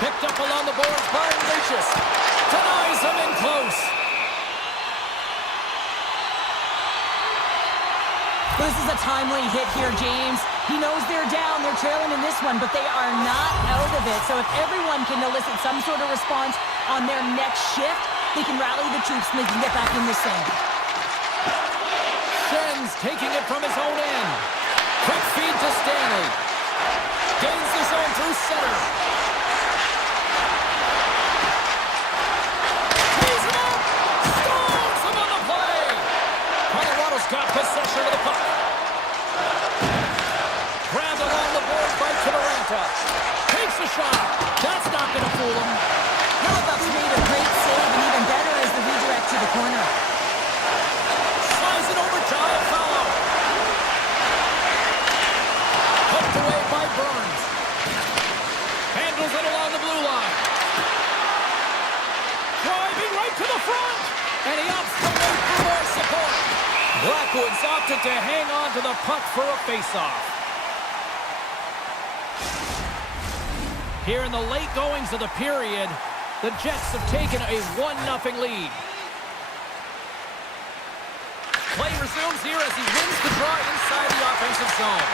Picked up along the boards by Regis. Denies him in close. This is a timely hit here, James. He knows they're down, they're trailing in this one, but they are not out of it. So if everyone can elicit some sort of response on their next shift, they can rally the troops and they can get back in this thing. Shen's taking it from his own end. Quick feed to Stanley. Gains the zone through center. Tees him up. Stalls him on the play. Colorado's got possession of the puck. Grabbed along the board by Kivaranta. Takes a shot. That's not going to fool him. Hellebuyck's made a great save, and even better as the redirect to the corner. Slides it over to Alfalo. Hooked away by Burns. Handles it along the blue line. Driving right to the front. And he opts to wait for more support. Blackwood's opted to hang on to the puck for a face-off. Here in the late goings of the period, the Jets have taken a 1-0 lead. Play resumes here as he wins the draw inside the offensive zone.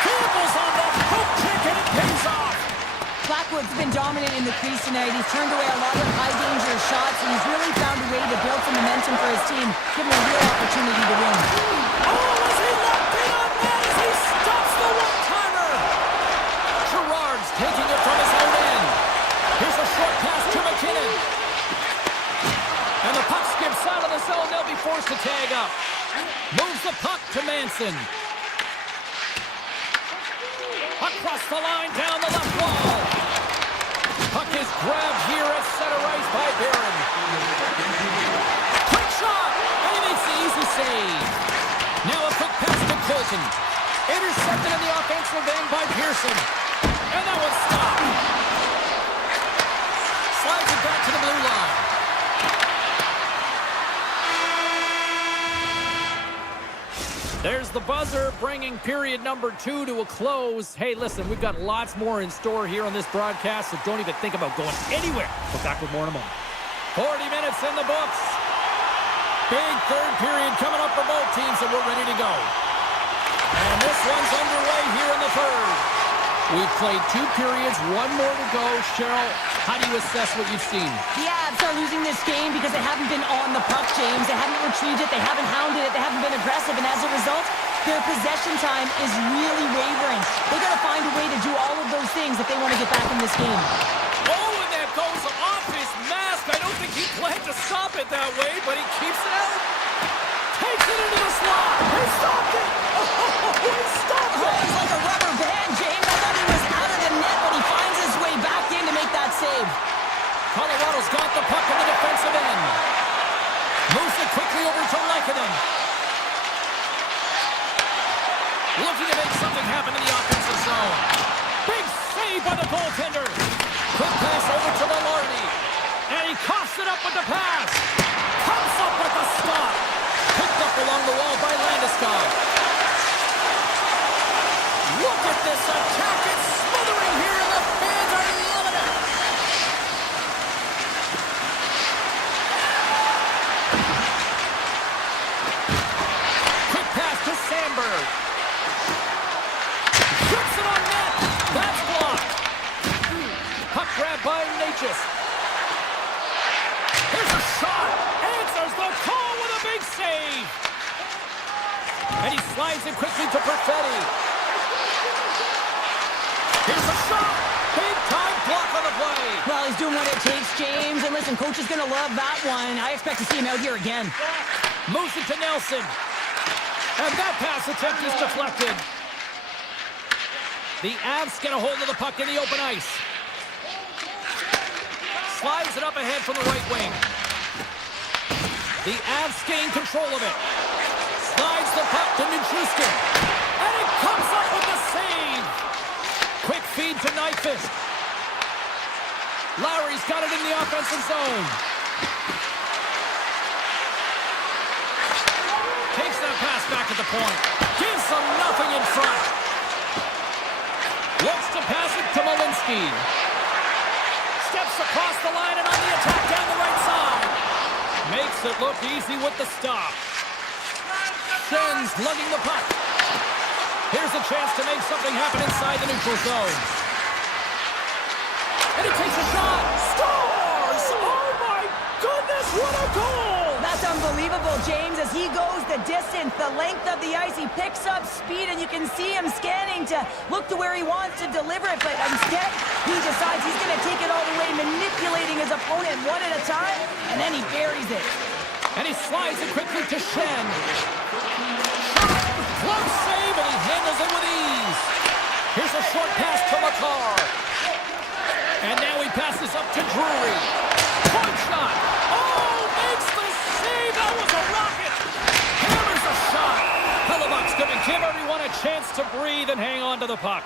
Campbell's on the poke check and it pays off. Blackwood's been dominant in the crease tonight. He's turned away a lot of high-danger shots, and he's really found a way to build some momentum for his team, giving a real opportunity to win. Oh, as he locked in on that as he stops the one-timer. Gerard's taking it from his own end. Here's a short pass to McKinnon. And the puck skips out of the zone. They'll be forced to tag up. Moves the puck to Manson. Across the line, down the left wall. Puck is grabbed here at center ice by Barron. Quick shot, and he makes the easy save. Now a quick pass to Colton. Intercepted in the offensive end by Pearson. And that one's stopped. Slides it back to the blue line. There's the buzzer, bringing period number 2 to a close. Hey, listen, we've got lots more in store here on this broadcast, so don't even think about going anywhere. We're back with more in a moment. 40 minutes in the books. Big third period coming up for both teams, and we're ready to go. And this one's underway here in the third. We've played 2 periods, 1 more to go. Cheryl, how do you assess what you've seen? The Avs are losing this game because they haven't been on the puck, James. They haven't retrieved it, they haven't hounded it, they haven't been aggressive, and as a result, their possession time is really wavering. They got to find a way to do all of those things if they want to get back in this game. Oh, and that goes off his mask. I don't think he planned to stop it that way, but he keeps it out. Takes it into the slot. He stopped it. Oh, he stopped it. He's like a rubber band, James. I thought he was out of the net, but he finds his way back in to make that save. Colorado's got the puck in the defensive end. Moves it quickly over to Lekanen. Looking to make something happen in the offensive zone. Big save by the goaltender. Quick pass over to Maloney. And he coughs it up with the pass. Comes up with the stop. Picked up along the wall by Landeskog. Look at this attack. It's smothering here, and the fans are loving it. Quick pass to Sandberg. Shoots it on net. That's blocked. Puck grab by Natchez. Here's a shot. Answers the call with a big save. And he slides it quickly to Perfetti. Here's a shot. Big time block on the play. Well, he's doing what it takes, James. And listen, coach is going to love that one. I expect to see him out here again. Moves it to Nelson. And that pass attempt is deflected. The Avs get a hold of the puck in the open ice. Slides it up ahead from the right wing. The Avs gain control of it. Slides the puck to Nichushkin. And it comes up with the save. Quick feed to Nyquist. Lowry's got it in the offensive zone. Takes that pass back at the point. Gives them nothing in front. Looks to pass it to Malinsky. Steps across the line and on the attack down the right side. Makes it look easy with the stop. Shen's lugging the puck. Here's a chance to make something happen inside the neutral zone. And he takes a shot. Scores! Oh my goodness, what a goal! That's unbelievable, James, as he goes the distance, the length of the ice. He picks up speed, and you can see him scanning to look to where he wants to deliver it, but instead, he decides he's going to take it all the way, manipulating his opponent one at a time, and then he buries it. And he slides it quickly to Shen. Close save, and he handles it with ease. Here's a short pass to Makar. And now he passes up to Drury. Point shot. Oh, makes the save. That was a rocket. Hammers a shot. Hellebuck's going to give everyone a chance to breathe and hang on to the puck.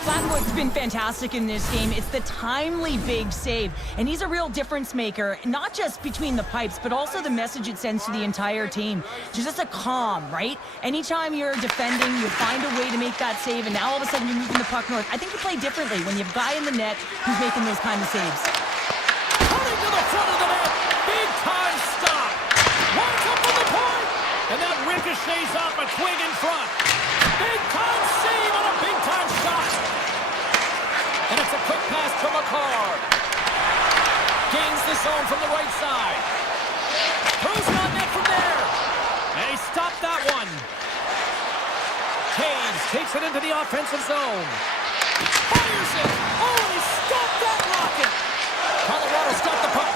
Flatwood's been fantastic in this game. It's the timely big save, and he's a real difference maker, not just between the pipes, but also the message it sends to the entire team. Just a calm, right? Anytime you're defending, you find a way to make that save, and now all of a sudden you're moving the puck north. I think you play differently when you have a guy in the net who's making those kind of saves. Coming to the front of the net. Big time stop. Winds up on the point. And that ricochets off a twig in front. Big time save on a big time shot. And it's a quick pass to Makar. Gains the zone from the right side. Throws it on net from there. And he stopped that one. Taves takes it into the offensive zone. Fires it. Oh, and he stopped that rocket. Colorado's got the puck.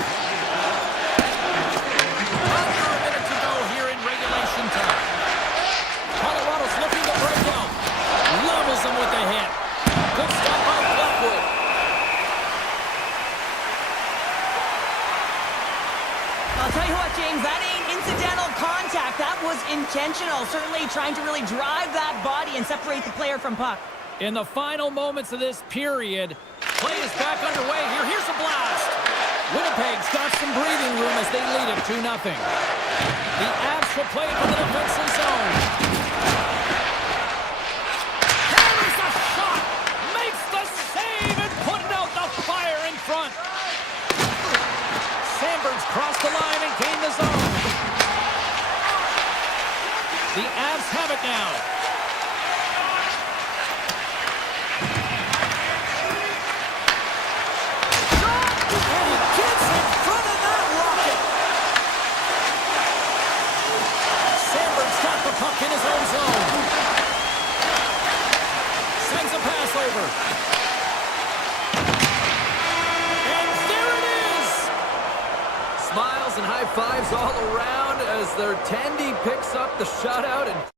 Under a minute to go here in regulation time. Colorado's looking to break out. Levels them with the hit. Good stop by Blackwood. I'll tell you what, James, that ain't incidental contact. That was intentional. Certainly trying to really drive that body and separate the player from puck. In the final moments of this period, play is back underway here. Here's a blast. Winnipeg's got some breathing room as they lead it 2-0. The Avs will play from the defensive zone. Hammers a shot. Makes the save and putting out the fire in front. Sandberg's crossed the line and gained the zone. The Avs have it now. puck in his own zone. Sends a pass over. And there it is! Smiles and high fives all around as their Tandy picks up the shutout and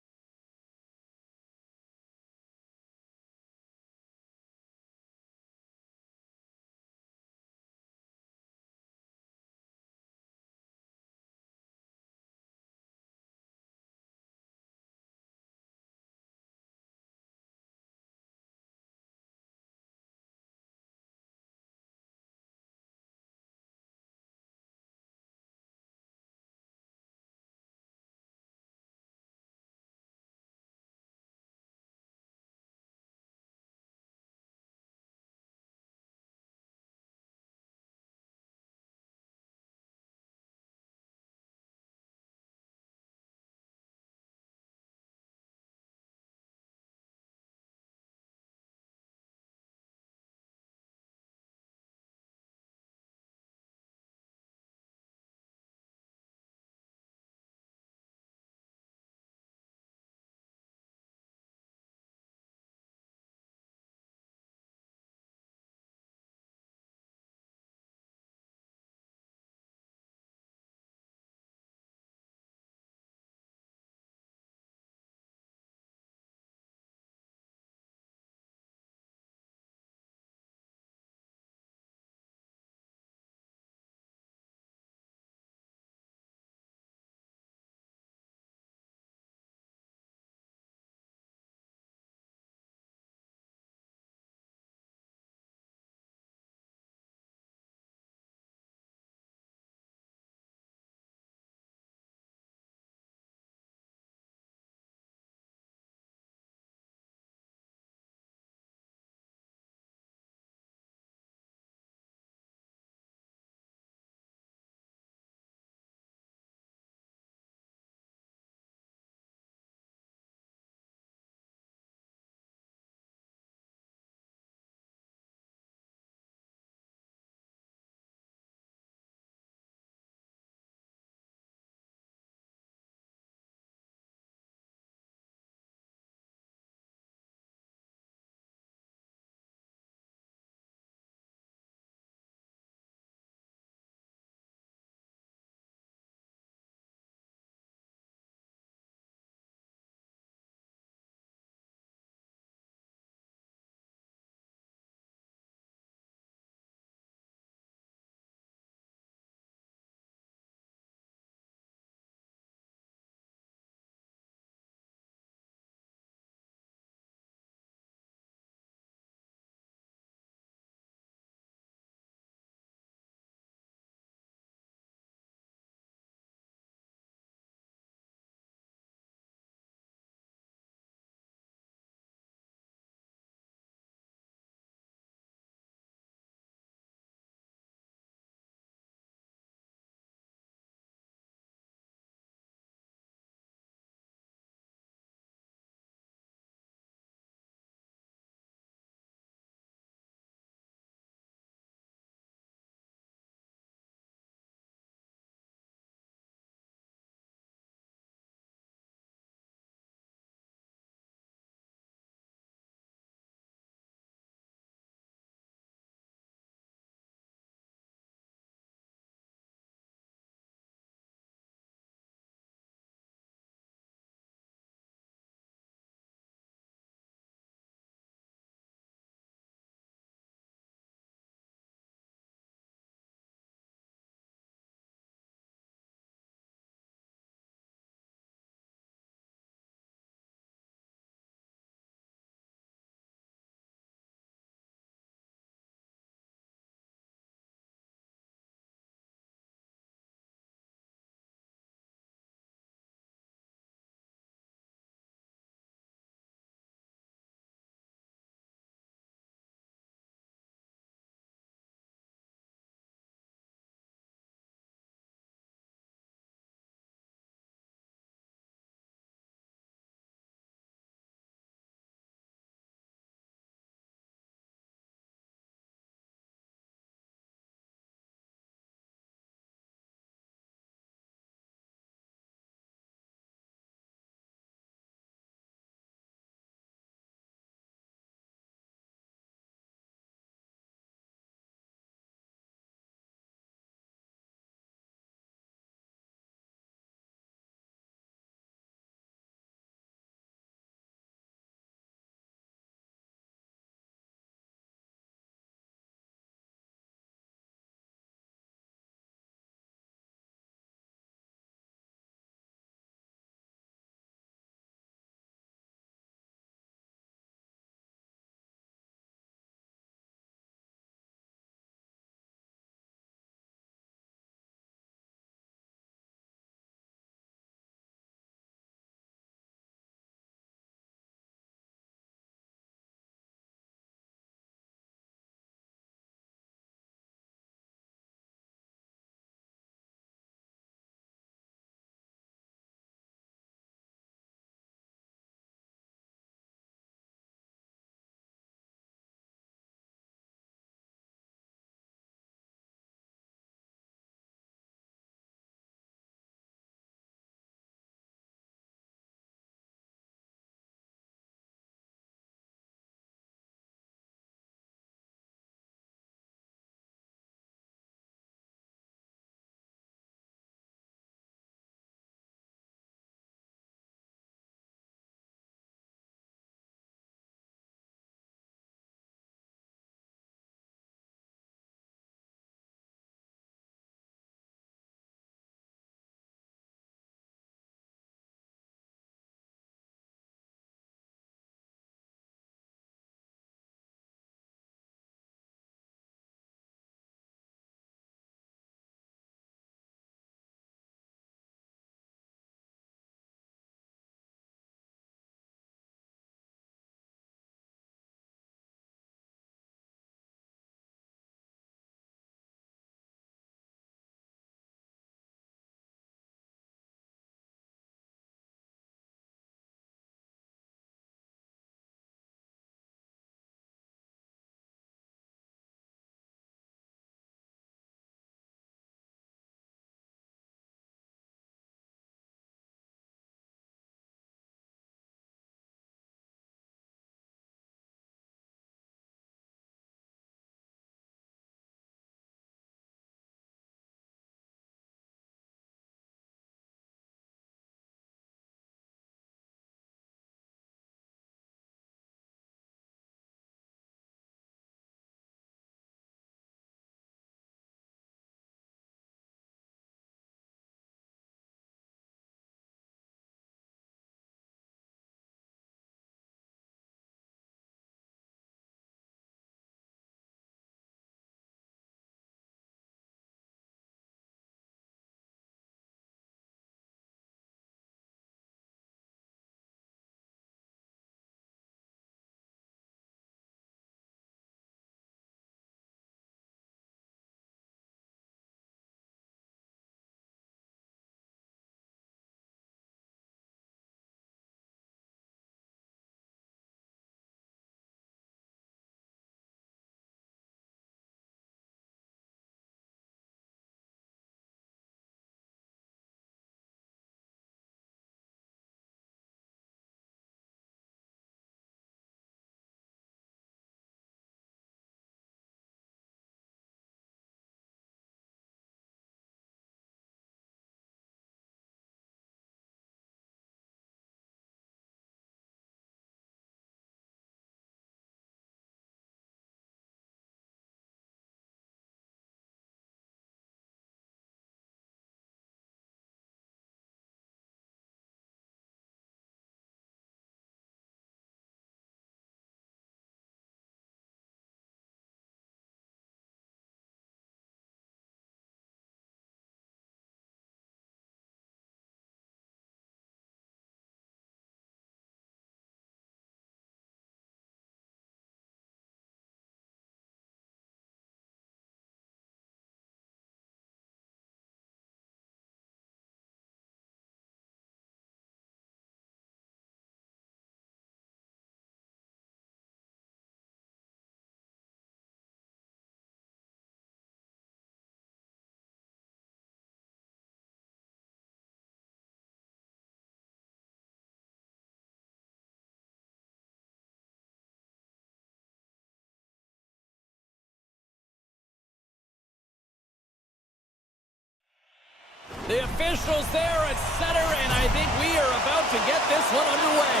The officials there at center, and I think we are about to get this one underway.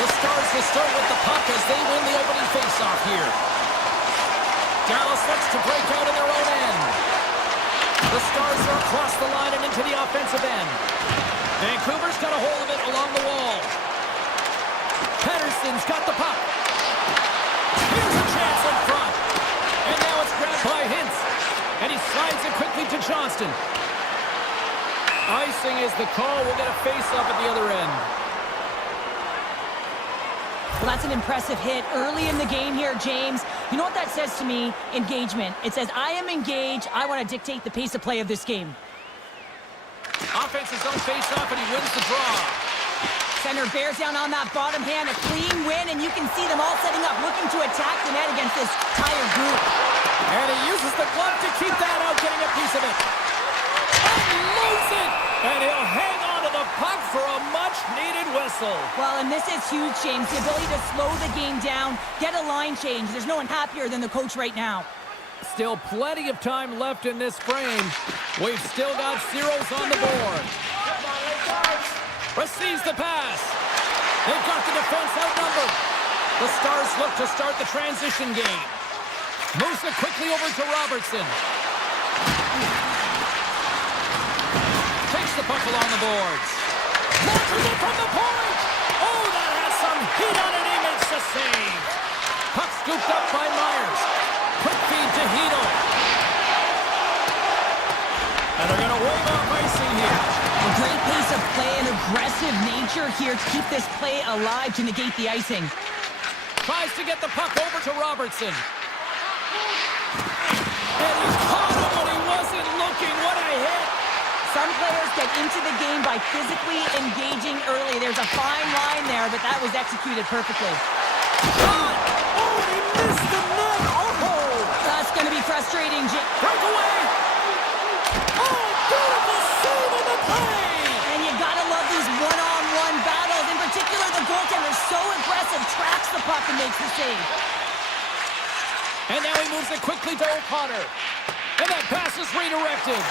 The Stars will start with the puck as they win the opening faceoff here. Dallas looks to break out in their own end. The Stars are across the line and into the offensive end. Vancouver's got a hold of it along the wall. Pettersson's got the puck. Here's a chance in front. And now it's grabbed by Hintz. And he slides it quickly to Johnston. Icing is the call. We'll get a face-off at the other end. Well, that's an impressive hit early in the game here, James. You know what that says to me? Engagement. It says, I am engaged. I want to dictate the pace of play of this game. Offensive zone face-off, and he wins the draw. Center bears down on that bottom hand. A clean win, and you can see them all setting up, looking to attack the net against this tired group. And he uses the glove to keep that out, getting a piece of it. Unloads it! And he'll hang on to the puck for a much-needed whistle. Well, and this is huge, James. The ability to slow the game down, get a line change. There's no one happier than the coach right now. Still plenty of time left in this frame. We've still got zeros on the board. Receives the pass. They've got the defense outnumbered. The Stars look to start the transition game. Moves it quickly over to Robertson. Takes the puck along the boards. Launches it from the point. Oh, that has some heat on it. He makes the save. Puck scooped up by Myers. Quick feed to Hito. And they're going to wave off icing here. A great pace of play and aggressive nature here to keep this play alive to negate the icing. Tries to get the puck over to Robertson. And he caught him when he wasn't looking. What a hit. Some players get into the game by physically engaging early. There's a fine line there, but that was executed perfectly. Shot! Oh, he missed the net. Oh! That's going to be frustrating, Jim. Breakaway! Oh, beautiful save on the play! And you got to love these one-on-one battles. In particular, the goaltender, so aggressive, tracks the puck and makes the save. And now he moves it quickly to O'Connor. And that pass is redirected.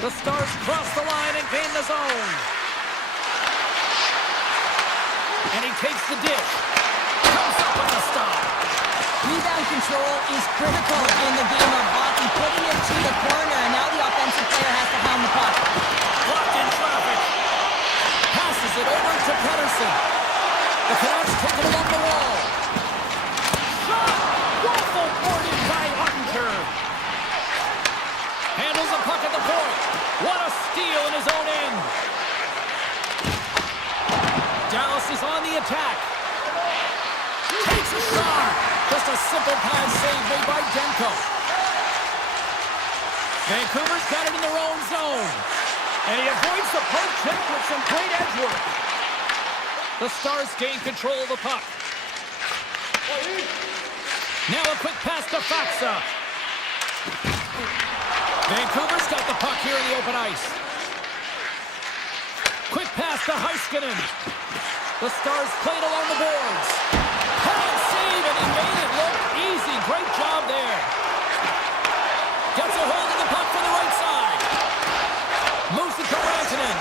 The Stars cross the line and gain the zone. And he takes the dish. Comes up with a stop. Rebound control is critical in the game of hockey. Putting it to the corner, and now the offensive player has to hound the puck. Blocked in traffic. Passes it over to Pettersson. The Canucks take it along the wall. Shot! Waffle boarded by Ottinger. Handles the puck at the point. What a steal in his own end. Dallas is on the attack. Takes a shot. Just a simple pad save made by Demko. Vancouver's got it in their own zone. And he avoids the poke check with some great edge work. The Stars gain control of the puck. Now a quick pass to Faksa. Vancouver's got the puck here in the open ice. Quick pass to Heiskanen. The Stars played along the boards. Hard save, and he made it look easy. Great job there. Gets a hold of the puck from the right side. Moves it to Rantanen.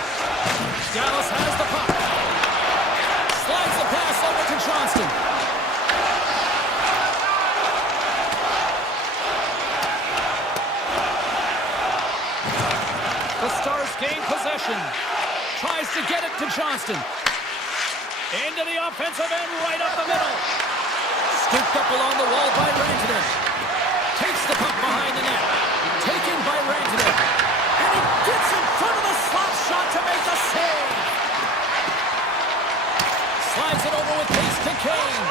Dallas has the puck. Slides the pass over to Johnston. The Stars gain possession. Tries to get it to Johnston. Into the offensive end, right up the middle. Scooped up along the wall by Rantanen. Takes the puck behind the net. Taken by Rantanen. And he gets in front of the slot shot to make the save. Slides it over with pace to Kane.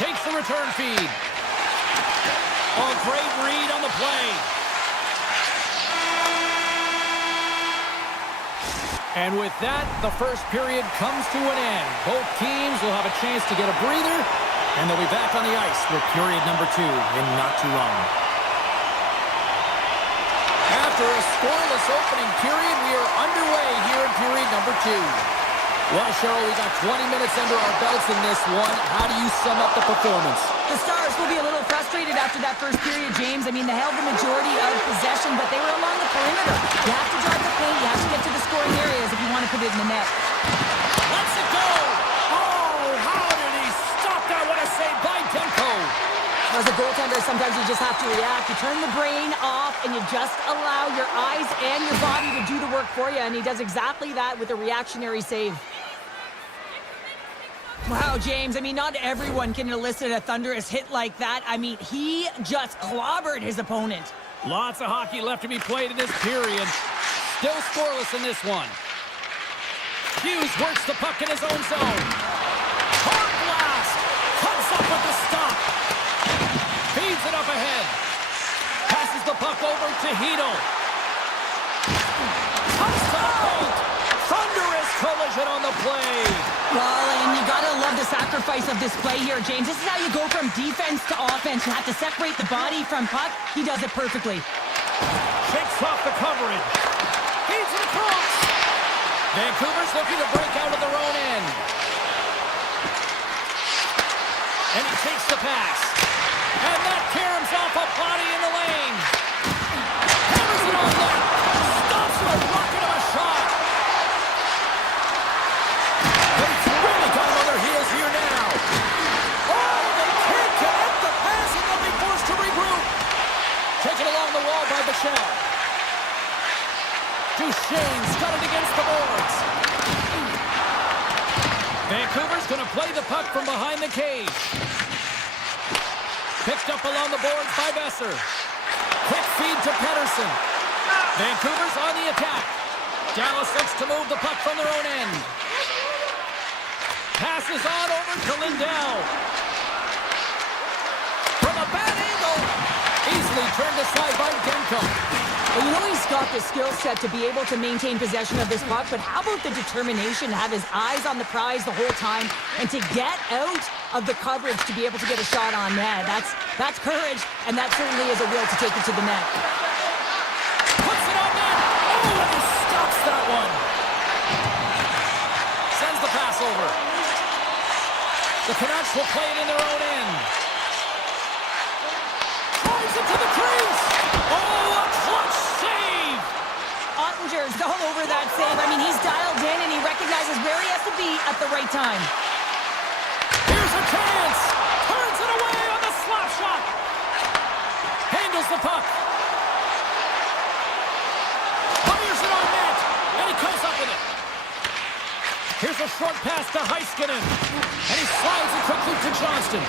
Takes the return feed. Oh, great read on the play. And with that, the first period comes to an end. Both teams will have a chance to get a breather, and they'll be back on the ice for period number 2 in not too long. After a scoreless opening period, we are underway here in period number 2. Well, Cheryl, we got 20 minutes under our belts in this one. How do you sum up the performance? The Stars will be a little frustrated frustrated after that first period, James. I mean, they held the majority of possession, but they were along the perimeter. You have to drive the paint. You have to get to the scoring areas if you want to put it in the net. Lets it go. Oh, how did he stop that? What a save by Demko. As a goaltender, sometimes you just have to react. You turn the brain off, and you just allow your eyes and your body to do the work for you, and he does exactly that with a reactionary save. Wow, James, I mean, not everyone can elicit a thunderous hit like that. I mean, he just clobbered his opponent. Lots of hockey left to be played in this period. Still scoreless in this one. Hughes works the puck in his own zone. Hard blast. Comes up with the stop. Feeds it up ahead. Passes the puck over to Hedel. Comes to the paint. Thunderous collision on the play. Well, and you gotta love the sacrifice of this play here, James. This is how you go from defense to offense. You have to separate the body from puck. He does it perfectly. Shakes off the coverage. Feeds it across. Vancouver's looking to break out of their own end. And he takes the pass. And that caroms off a body in the lane. Hammers it on net. Stops with a rocket of a shot. They've really got him on their heels here now. Oh, they can't connect the pass, and they'll be forced to regroup. Taken along the wall by Bichelle. Duchesne's got it against the boards. Vancouver's going to play the puck from behind the cage. Picked up along the boards by Besser. Quick feed to Pettersson. Vancouver's on the attack. Dallas looks to move the puck from their own end. Passes on over to Lindell. From a bad angle. Easily turned aside by Demko. Well, you know he's got the skill set to be able to maintain possession of this puck, but how about the determination to have his eyes on the prize the whole time and to get out of the coverage to be able to get a shot on net? That's courage, and that certainly is a will to take it to the net. Puts it on net. Oh, and he stops that one. Sends the pass over. The Canucks will play it in their own end. Drives it to the crease. Oh, a clutch save. Ottinger's all over that save. I mean, he's dialed in, and he recognizes where he has to be at the right time. Here's a chance. Turns it away on the slap shot. Handles the puck. Fires it on net. And he comes up with it. Here's a short pass to Heiskanen. And he slides it quickly to Johnston.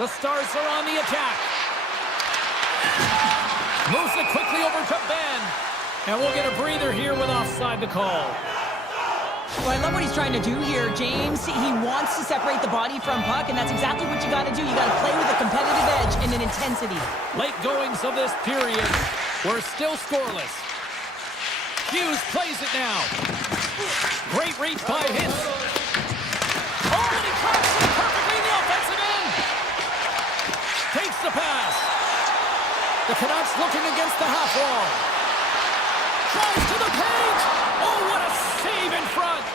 The Stars are on the attack. Moves it quickly over to Ben. And we'll get a breather here with offside the call. Well, I love what he's trying to do here, James. He wants to separate the body from puck, and that's exactly what you got to do. You got to play with a competitive edge and an intensity. Late goings of this period. We're still scoreless. Hughes plays it now. Great reach by Hintz. Oh, and he cracks it perfectly in the offensive end. Takes the pass. The Canucks looking against the half wall. Tries to the paint. Oh, what a save in front.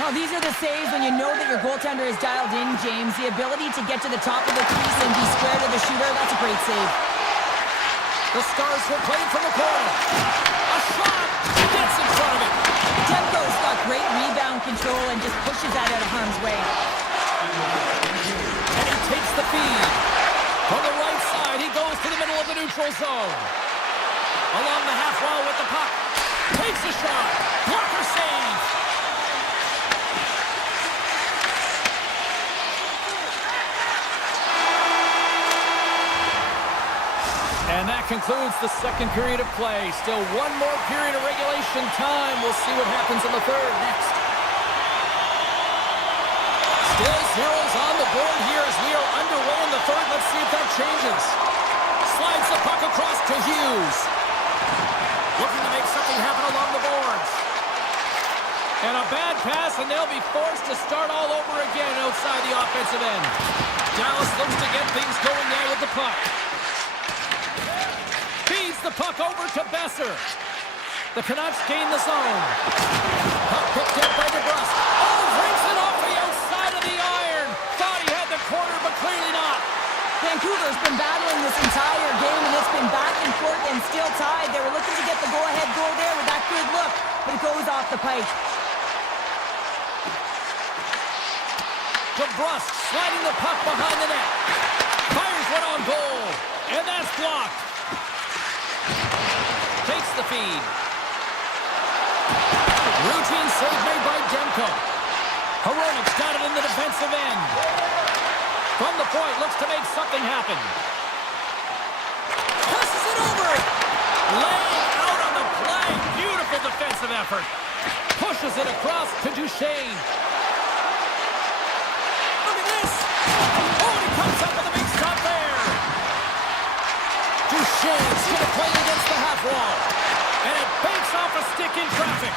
Oh, these are the saves when you know that your goaltender is dialed in, James. The ability to get to the top of the crease and be square to the shooter, that's a great save. The Stars will play from the corner. A shot. Gets in front of it. Demko's got great rebound control and just pushes that out of harm's way. And he takes the feed. From the right side, he goes to the middle of the neutral zone. Along the half wall with the puck. Takes a shot. Blocker save. And that concludes the second period of play. Still one more period of regulation time. We'll see what happens in the third next. Still zeros on the board here as we are underway in the third. Let's see if that changes. Slides the puck across to Hughes. Looking to make something happen along the boards. And a bad pass, and they'll be forced to start all over again outside the offensive end. Dallas looks to get things going there with the puck. Feeds the puck over to Besser. The Canucks gain the zone. Puck picked up by DeBrusque. Oh, brings it off the outside of the iron. Thought he had the corner, but clearly not. Vancouver's been battling this entire game, and it's been back and forth and still tied. They were looking to get the go-ahead goal there with that good look, but it goes off the pike. DeBrusque sliding the puck behind the net. Fires one on goal, and that's blocked. Takes the feed. Routine save made by Demko. Hronik's got it in the defensive end. From the point, looks to make something happen. Passes it over. Laying out on the play. Beautiful defensive effort. Pushes it across to Duchesne. Look at this. Oh, and he comes up with a big stop there. Duchesne's going to play against the half wall. And it banks off a stick in traffic.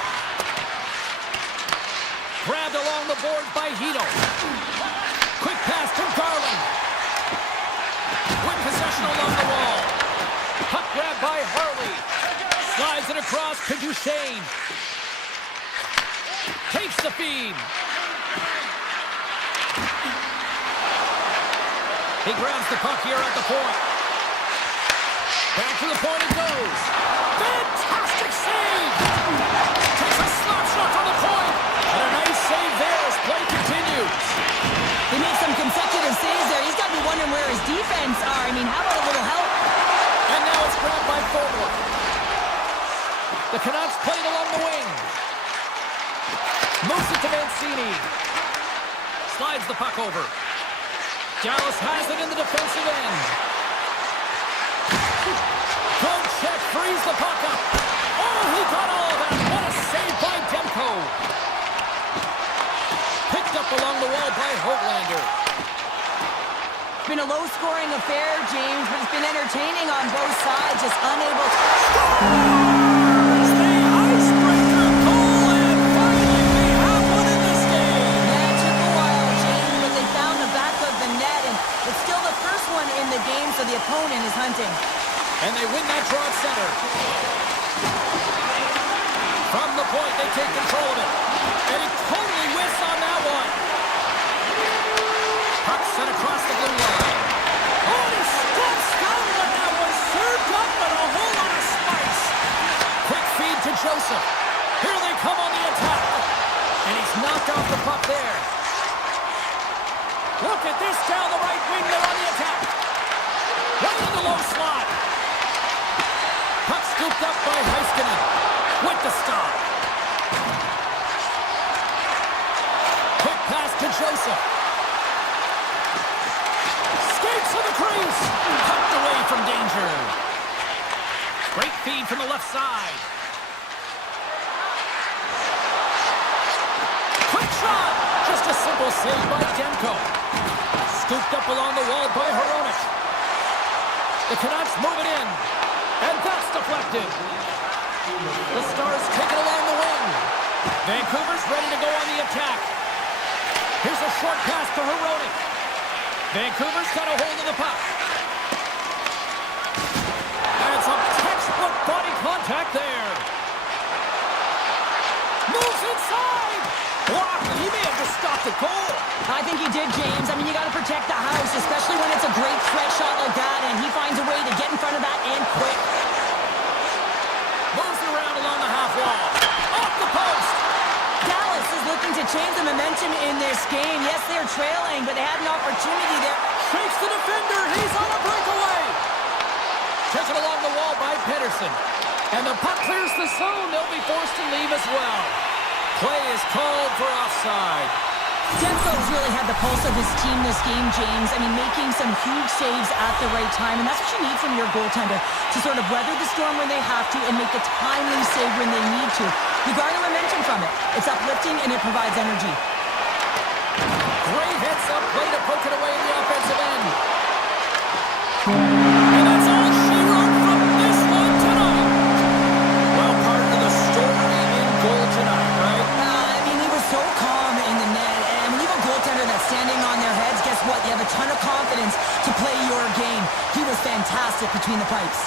Grabbed along the board by Hito. Quick pass to Garland. With possession along the wall. Puck grabbed by Harley. Slides it across to Duchesne. Takes the feed. He grabs the puck here at the point. Back to the point it goes. Fantastic save! Takes a slap shot from the point. And a nice save there as play continues. They made some consecutive saves there. He's got to be wondering where his defense are. I mean, how about a little help? And now it's grabbed by Forward. The Canucks played along the wing. Moves it to Mancini. Slides the puck over. Dallas has it in the defensive end. Good check, frees the puck up. Oh, he got all of that. What a save by Demko. Picked up along the wall by Höglander. It's been a low-scoring affair, James, but it's been entertaining on both sides, just unable to... Scores! The icebreaker goal, and finally we have one in this game. Yeah, it took a while, James, but they found the back of the net, and it's still the first one in the game, so the opponent is hunting. And they win that draw at center. From the point, they take control of it. And he totally whiffs on that one. Puck sent across the blue line. Oh, he stumps down on that one. Served up with a whole lot of spice. Quick feed to Joseph. Here they come on the attack. And he's knocked off the puck there. Look at this down the right wing. They're on the attack. Right in the low slot. Puck scooped up by Heiskanen. With the stop. Quick pass to Joseph. Skates to the crease. Tucked away from danger. Great feed from the left side. Quick shot. Just a simple save by Demko. Scooped up along the wall by Hronik. The Canucks move it in. And that's deflected. The Stars take it along the wing. Vancouver's ready to go on the attack. Here's a short pass to Hronik. Vancouver's got a hold of the puck. And some textbook body contact there. Moves inside. Blocked. He may have just stopped the goal. I think he did, James. I mean, you got to protect the house, especially when it's a great threat shot like that, and he finds a way to get in front of that and quick. Moves it around along the half wall. Off the post. Dallas is looking to change the momentum in this game. Yes, they're trailing, but they had an opportunity there. Shakes the defender. He's on a breakaway. Taken along the wall by Pedersen. And the puck clears the zone. They'll be forced to leave as well. Play is called for offside. Demko's really had the pulse of his team this game, James. I mean, making some huge saves at the right time, and that's what you need from your goaltender, to sort of weather the storm when they have to and make the timely save when they need to. You garner momentum from it. It's uplifting, and it provides energy. Great heads-up play to poke it away in the offensive end. And that's all she wrote from this one tonight. Well, part of the story in goal tonight, right? I mean, they were so calm in the net. And when you have a goaltender that's standing on their heads, guess what? You have a ton of confidence to play your game. He was fantastic between the pipes.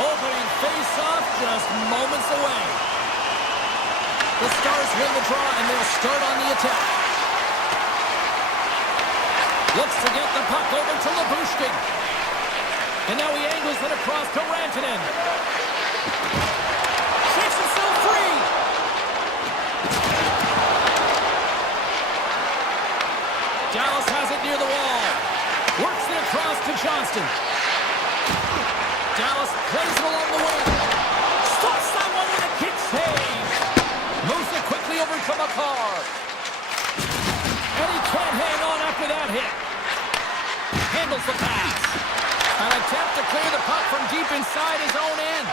Opening face-off just moments away. The Stars win the draw, and they'll start on the attack. Looks to get the puck over to Labushkin. And now he angles it across to Rantanen. Shakes himself free. Dallas has it near the wall. Works it across to Johnston. Dallas plays it along the wing. Stops that one with a kick save. Moves it quickly over to Makar. And he can't hang on after that hit. Handles the pass. An attempt to clear the puck from deep inside his own end.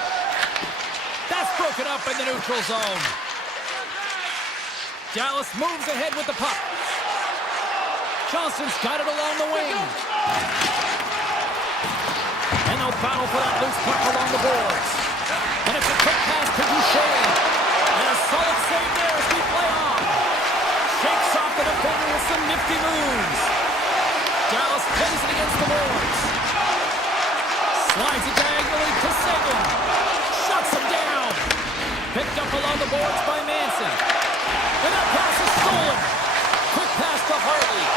That's broken up in the neutral zone. Dallas moves ahead with the puck. Johnston's got it along the wing. And they'll battle for that loose puck along the boards. And it's a quick pass to Boucher. And a solid save there as we play on. Shakes off the defender with some nifty moves. Dallas plays it against the boards. Slides it diagonally to Sagan. Shuts him down. Picked up along the boards by Manson. And that pass is stolen. Quick pass to Hartley.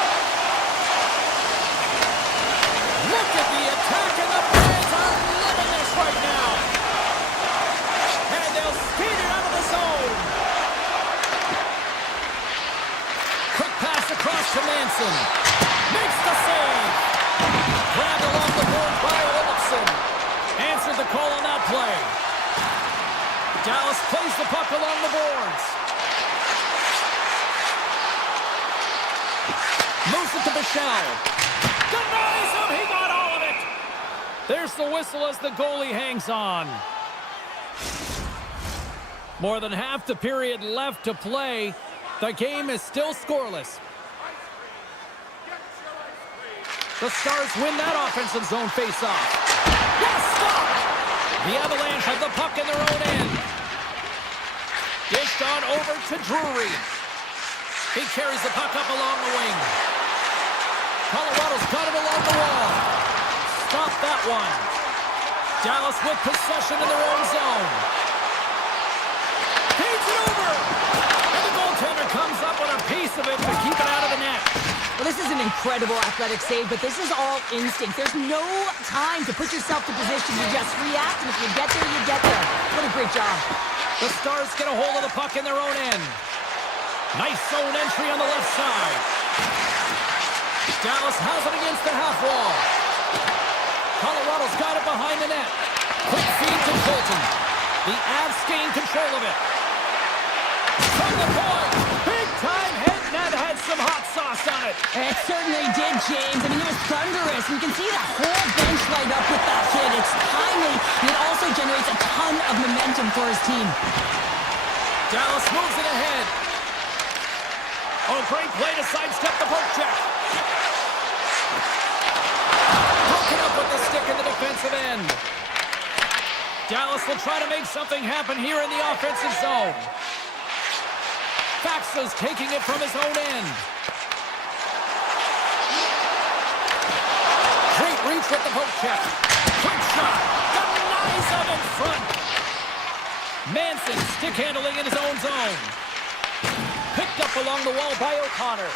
Look at the attack, and the fans are loving this right now. And they'll skate it out of the zone. Quick pass across to Manson. Makes the save. Grabbed along the board by Olofsson. Answered the call on that play. Dallas plays the puck along the boards. Moves it to Bichelle. Denies him. He got all of it. There's the whistle as the goalie hangs on. More than half the period left to play. The game is still scoreless. The Stars win that offensive zone faceoff. What a stop! The Avalanche have the puck in their own end. Dished on over to Drury. He carries the puck up along the wing. Colorado's got it along the wall. Stop that one. Dallas with possession in their own zone. Feeds it over. And the goaltender comes up with a piece of it to keep it out of the net. Well, this is an incredible athletic save, but this is all instinct. There's no time to put yourself to position. You just react, and if you get there, you get there. What a great job. The Stars get a hold of the puck in their own end. Nice zone entry on the left side. Dallas has it against the half wall. Colorado's got it behind the net. Quick feed to Colton. The Avs gain control of it. From the point. Big time hit. That had some hot sauce on it. It certainly did, James. I mean, it was thunderous. You can see that whole bench light up with that hit. It's timely, and it also generates a ton of momentum for his team. Dallas moves it ahead. Oh, great play to sidestep the poke check. Broken up with the stick in the defensive end. Dallas will try to make something happen here in the offensive zone. Faxa's taking it from his own end. Great reach with the poke check. Quick shot. Denies him in front. Manson stick handling in his own zone. Picked up along the wall by O'Connor.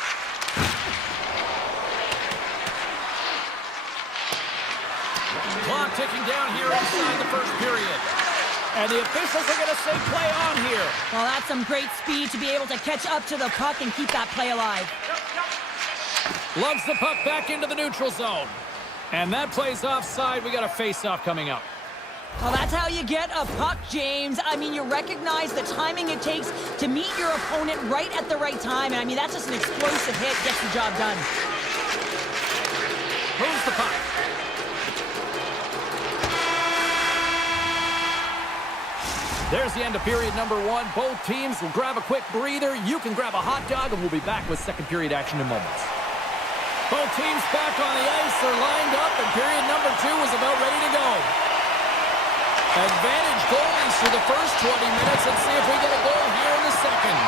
Clock ticking down here inside the first period. And the officials are going to say play on here. Well, that's some great speed to be able to catch up to the puck and keep that play alive. Loves the puck back into the neutral zone. And that play's offside. We got a face-off coming up. Well, that's how you get a puck, James. I mean, you recognize the timing it takes to meet your opponent right at the right time. And I mean, that's just an explosive hit. Gets the job done. Moves the puck. There's the end of period number one. Both teams will grab a quick breather. You can grab a hot dog, and we'll be back with second period action in moments. Both teams back on the ice. They're lined up, and period number two is about ready to go. Advantage goalies for the first 20 minutes, and see if we get a goal here in the second.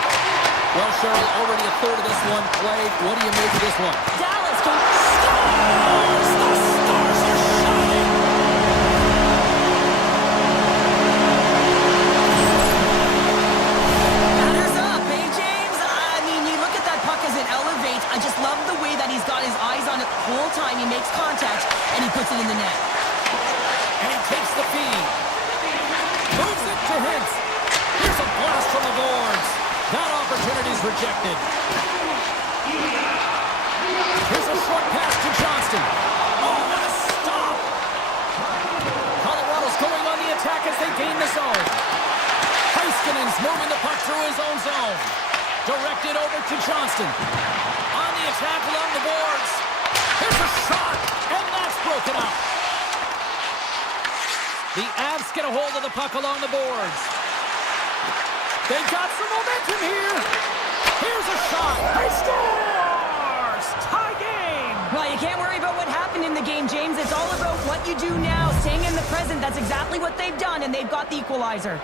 Well, Cheryl, already a third of this one played. What do you make of this one? Dallas can Stars! The Stars are shining! rejected. Here's a short pass to Johnston. Oh, what a stop! Colorado's going on the attack as they gain the zone. Heiskanen's moving the puck through his own zone. Directed over to Johnston. On the attack along the boards. Here's a shot, and that's broken up. The Avs get a hold of the puck along the boards. They got some momentum here. Here's a shot. He scores! Tie game! Well, you can't worry about what happened in the game, James. It's all about what you do now, staying in the present. That's exactly what they've done, and they've got the equalizer.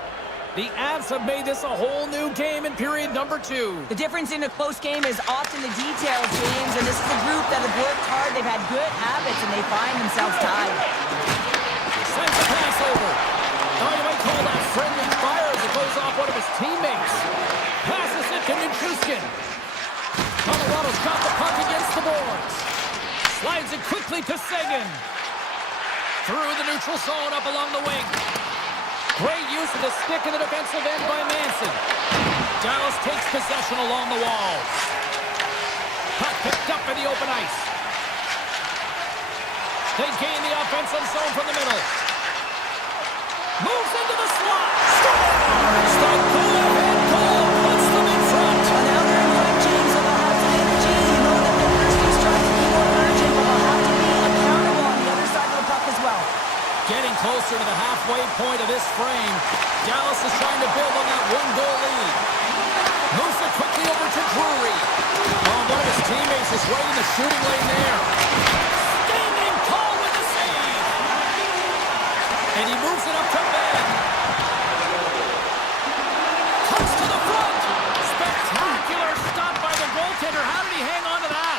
The Avs have made this a whole new game in period number 2. The difference in a close game is often the details, James, and this is a group that have worked hard. They've had good habits, and they find themselves tied. Sends the pass over. Oh, you might call that friendly fire as it goes off one of his teammates. Passes it to Nichushkin. Colorado's got the puck against the boards. Slides it quickly to Seguin. Through the neutral zone up along the wing. Great use of the stick in the defensive end by Manson. Dallas takes possession along the walls. Puck picked up in the open ice. They gain the offensive zone from the middle. Moves into the slot. Scores! The go-ahead goal puts them in front. Well, now they're in front, James, so they'll have some energy. You know that the Thursday's trying to be more urgent, but they'll have to be accountable on the other side of the puck as well. Getting closer to the halfway point of this frame. Dallas is trying to build on that one-goal lead. Moves it quickly over to Drury. Oh, one of his teammates is right in the shooting lane there. Standing tall with the save. And he moves it up to Ben. Comes to the front. Spectacular stop by the goaltender. How did he hang on to that?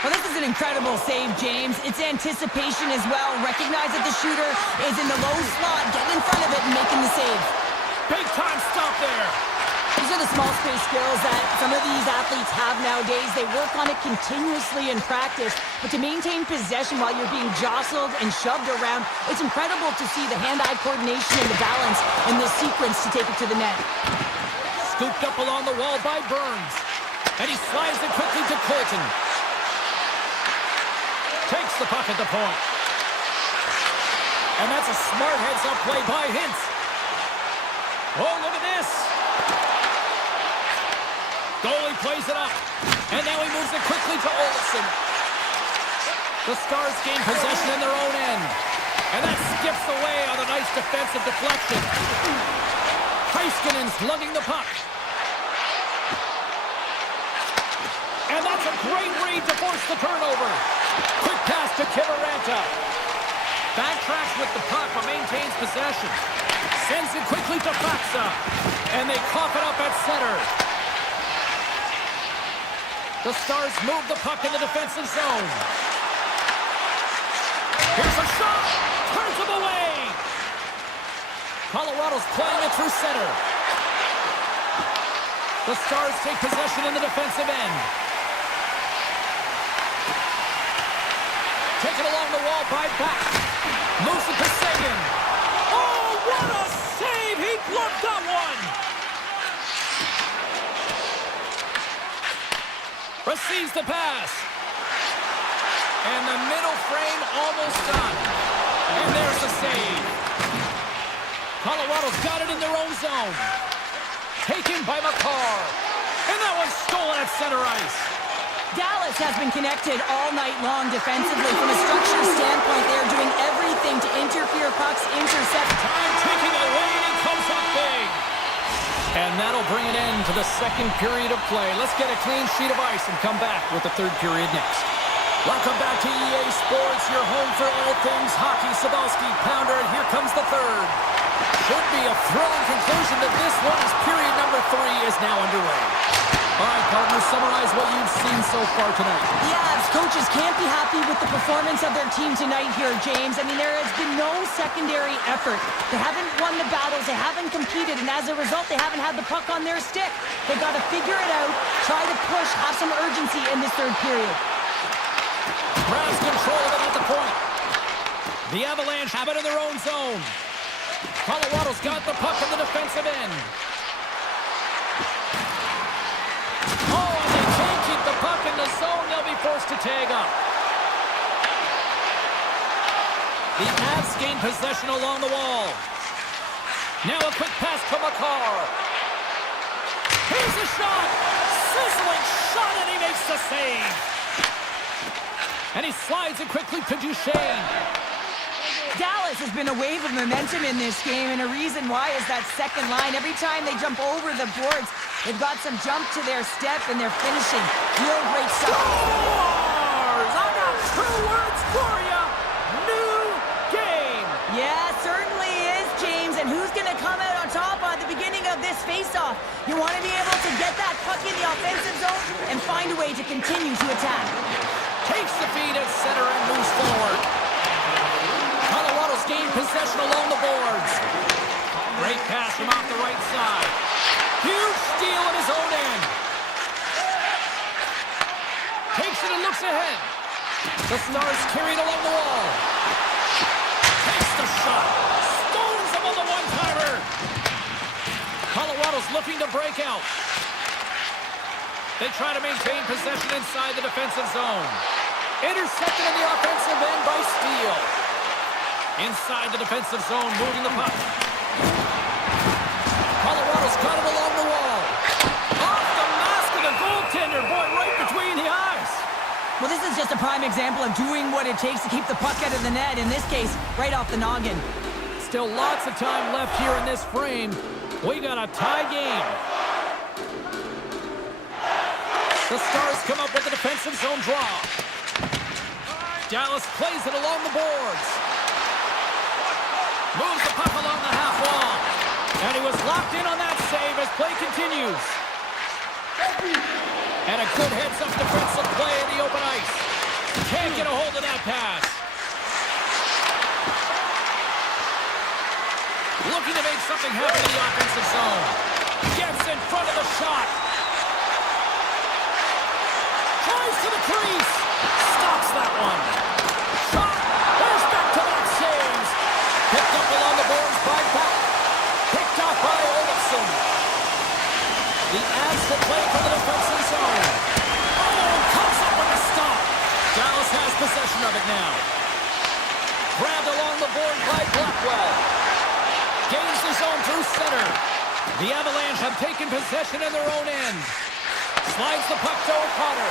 Well, this is an incredible save, James. It's anticipation as well. Recognize that the shooter is in the low slot, getting in front of it and making the save. Big time stop there. These are the small space skills that some of these athletes have nowadays. They work on it continuously in practice, but to maintain possession while you're being jostled and shoved around, it's incredible to see the hand-eye coordination and the balance in this sequence to take it to the net. Scooped up along the wall by Burns. And he slides it quickly to Colton. Takes the puck at the point. And that's a smart heads-up play by Hintz. Oh, look at this. Goalie plays it up. And now he moves it quickly to Olsen. The Stars gain possession in their own end. And that skips away on a nice defensive deflection. Heiskanen's lugging the puck. And that's a great read to force the turnover. Quick pass to Kivaranta. Backtracks with the puck but maintains possession. Sends it quickly to Faxa. And they cough it up at center. The Stars move the puck in the defensive zone. Here's a shot. Turns him away. Colorado's playing it through center. The Stars take possession in the defensive end. Taken along the wall by Back. Moves it to Seguin. Oh, what a save! He gloved that one! Receives the pass. And the middle frame almost done. And there's the save. Colorado's got it in their own zone. Taken by McCarr. And that one's stolen at center ice. Dallas has been connected all night long defensively. From a structure standpoint, they're doing everything to interfere pucks, intercept. Time ticking away, and he comes up big. And that'll bring an end to the second period of play. Let's get a clean sheet of ice and come back with the third period next. Welcome back to EA Sports, your home for all things hockey. Sabalski, Pounder, and here comes the third. Should be a thrilling conclusion to this one as period number 3 is now underway. All right, partners, summarize what you've seen so far tonight. The Avs coaches can't be happy with the performance of their team tonight here, James. I mean, there has been no secondary effort. They haven't won the battles. They haven't competed. And as a result, they haven't had the puck on their stick. They've got to figure it out, try to push, have some urgency in this third period. Grabs control of it at the point. The Avalanche have it in their own zone. Colorado's got the puck in the defensive end. forced to tag up. The Avs gain possession along the wall. Now a quick pass to Makar. Here's a shot! Sizzling shot, and he makes the save. And he slides it quickly to Duchesne. Dallas has been a wave of momentum in this game, and a reason why is that second line. Every time they jump over the boards, they've got some jump to their step, and they're finishing. Real great stuff. Scores! I got 2 words for you. New game. Yeah, certainly is, James. And who's going to come out on top at the beginning of this face-off? You want to be able to get that puck in the offensive zone and find a way to continue to attack. Takes the feed at center and moves forward. Colorado's gained possession along the boards. Great pass from off the right side. Huge steal at his own end. Takes it and looks ahead. The Stars carried along the wall. Takes the shot. Stones him on the one-timer. Colorado's looking to break out. They try to maintain possession inside the defensive zone. Intercepted in the offensive end by Steele. Inside the defensive zone, moving the puck. Colorado's got it along the wall. Off the mask of the goaltender. Boy, right between the eyes. Well, this is just a prime example of doing what it takes to keep the puck out of the net. In this case, right off the noggin. Still lots of time left here in this frame. We got a tie game. The Stars come up with a defensive zone draw. Dallas plays it along the boards. Moves the puck along the half wall. And he was locked in on that save as play continues. And a good heads-up defensive play in the open ice. Can't get a hold of that pass. Looking to make something happen in the offensive zone. Gets in front of the shot. Tries to the crease. Stops that one. Shot. There's back to back saves. Picked up along the boards by Beck. Picked off by Olofsson. The Avs to play for the defensive zone. Oh, comes up with a stop. Dallas has possession of it now. Grabbed along the board by Blackwell. Gains the zone through center. The Avalanche have taken possession in their own end. Slides the puck to O'Connor.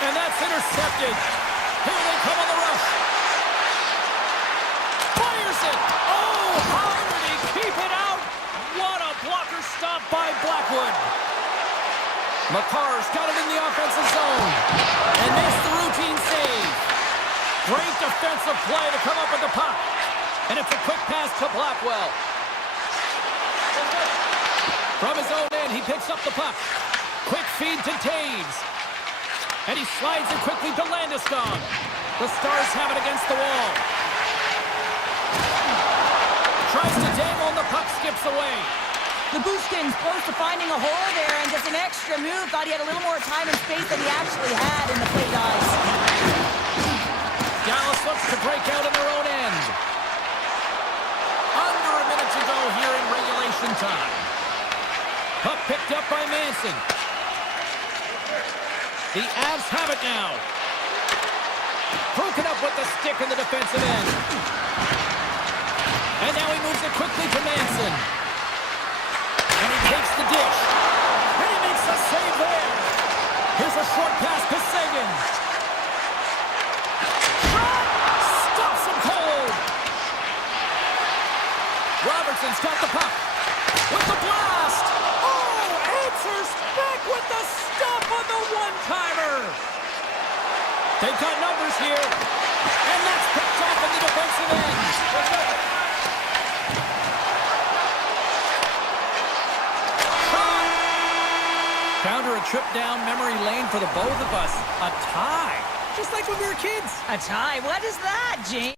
And that's intercepted. Here they come on the rush. Fires it. Oh, how did he keep it out? What a blocker stop by Blackwood. Makar's got it in the offensive zone. And missed the routine save. Great defensive play to come up with the puck. And it's a quick pass to Blackwell. From his own end, he picks up the puck. Quick feed to Taves. And he slides it quickly to Landeskog. The Stars have it against the wall. Tries to dangle and the puck skips away. Labushkin's close to finding a hole there and just an extra move. Thought he had a little more time and space than he actually had in the plate ice. Dallas looks to break out in their own end. Under a minute to go here in regulation time. Puck picked up by Manson. The Avs have it now. Broken up with the stick in the defensive end. And now he moves it quickly to Manson. And he takes the dish. And he makes a save there. Here's a short pass to Sagan. Shot! Stops him cold. Robertson's got the puck. With the blast. Oh, answers back with the stop on the one-timer. They've got numbers here. And that's picked off in the defensive end. Counter a trip down memory lane for the both of us. A tie. Just like when we were kids. A tie? What is that, James?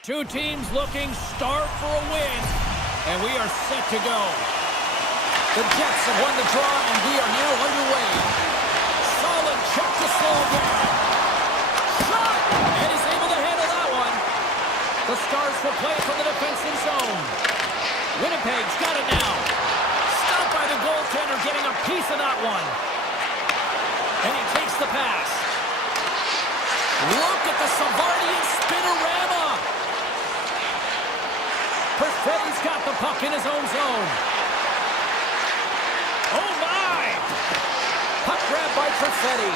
Two teams looking starved for a win, and we are set to go. The Jets have won the draw, and we are now underway. Solid check to slow down. Shot! And he's able to handle that one. The Stars will play from the defensive zone. Winnipeg's got it now. Stopped by the goaltender, getting a piece of that one. And he takes the pass. Look at the Savardian spinorama. Perfetti's got the puck in his own zone. Oh my! Puck grab by Perfetti.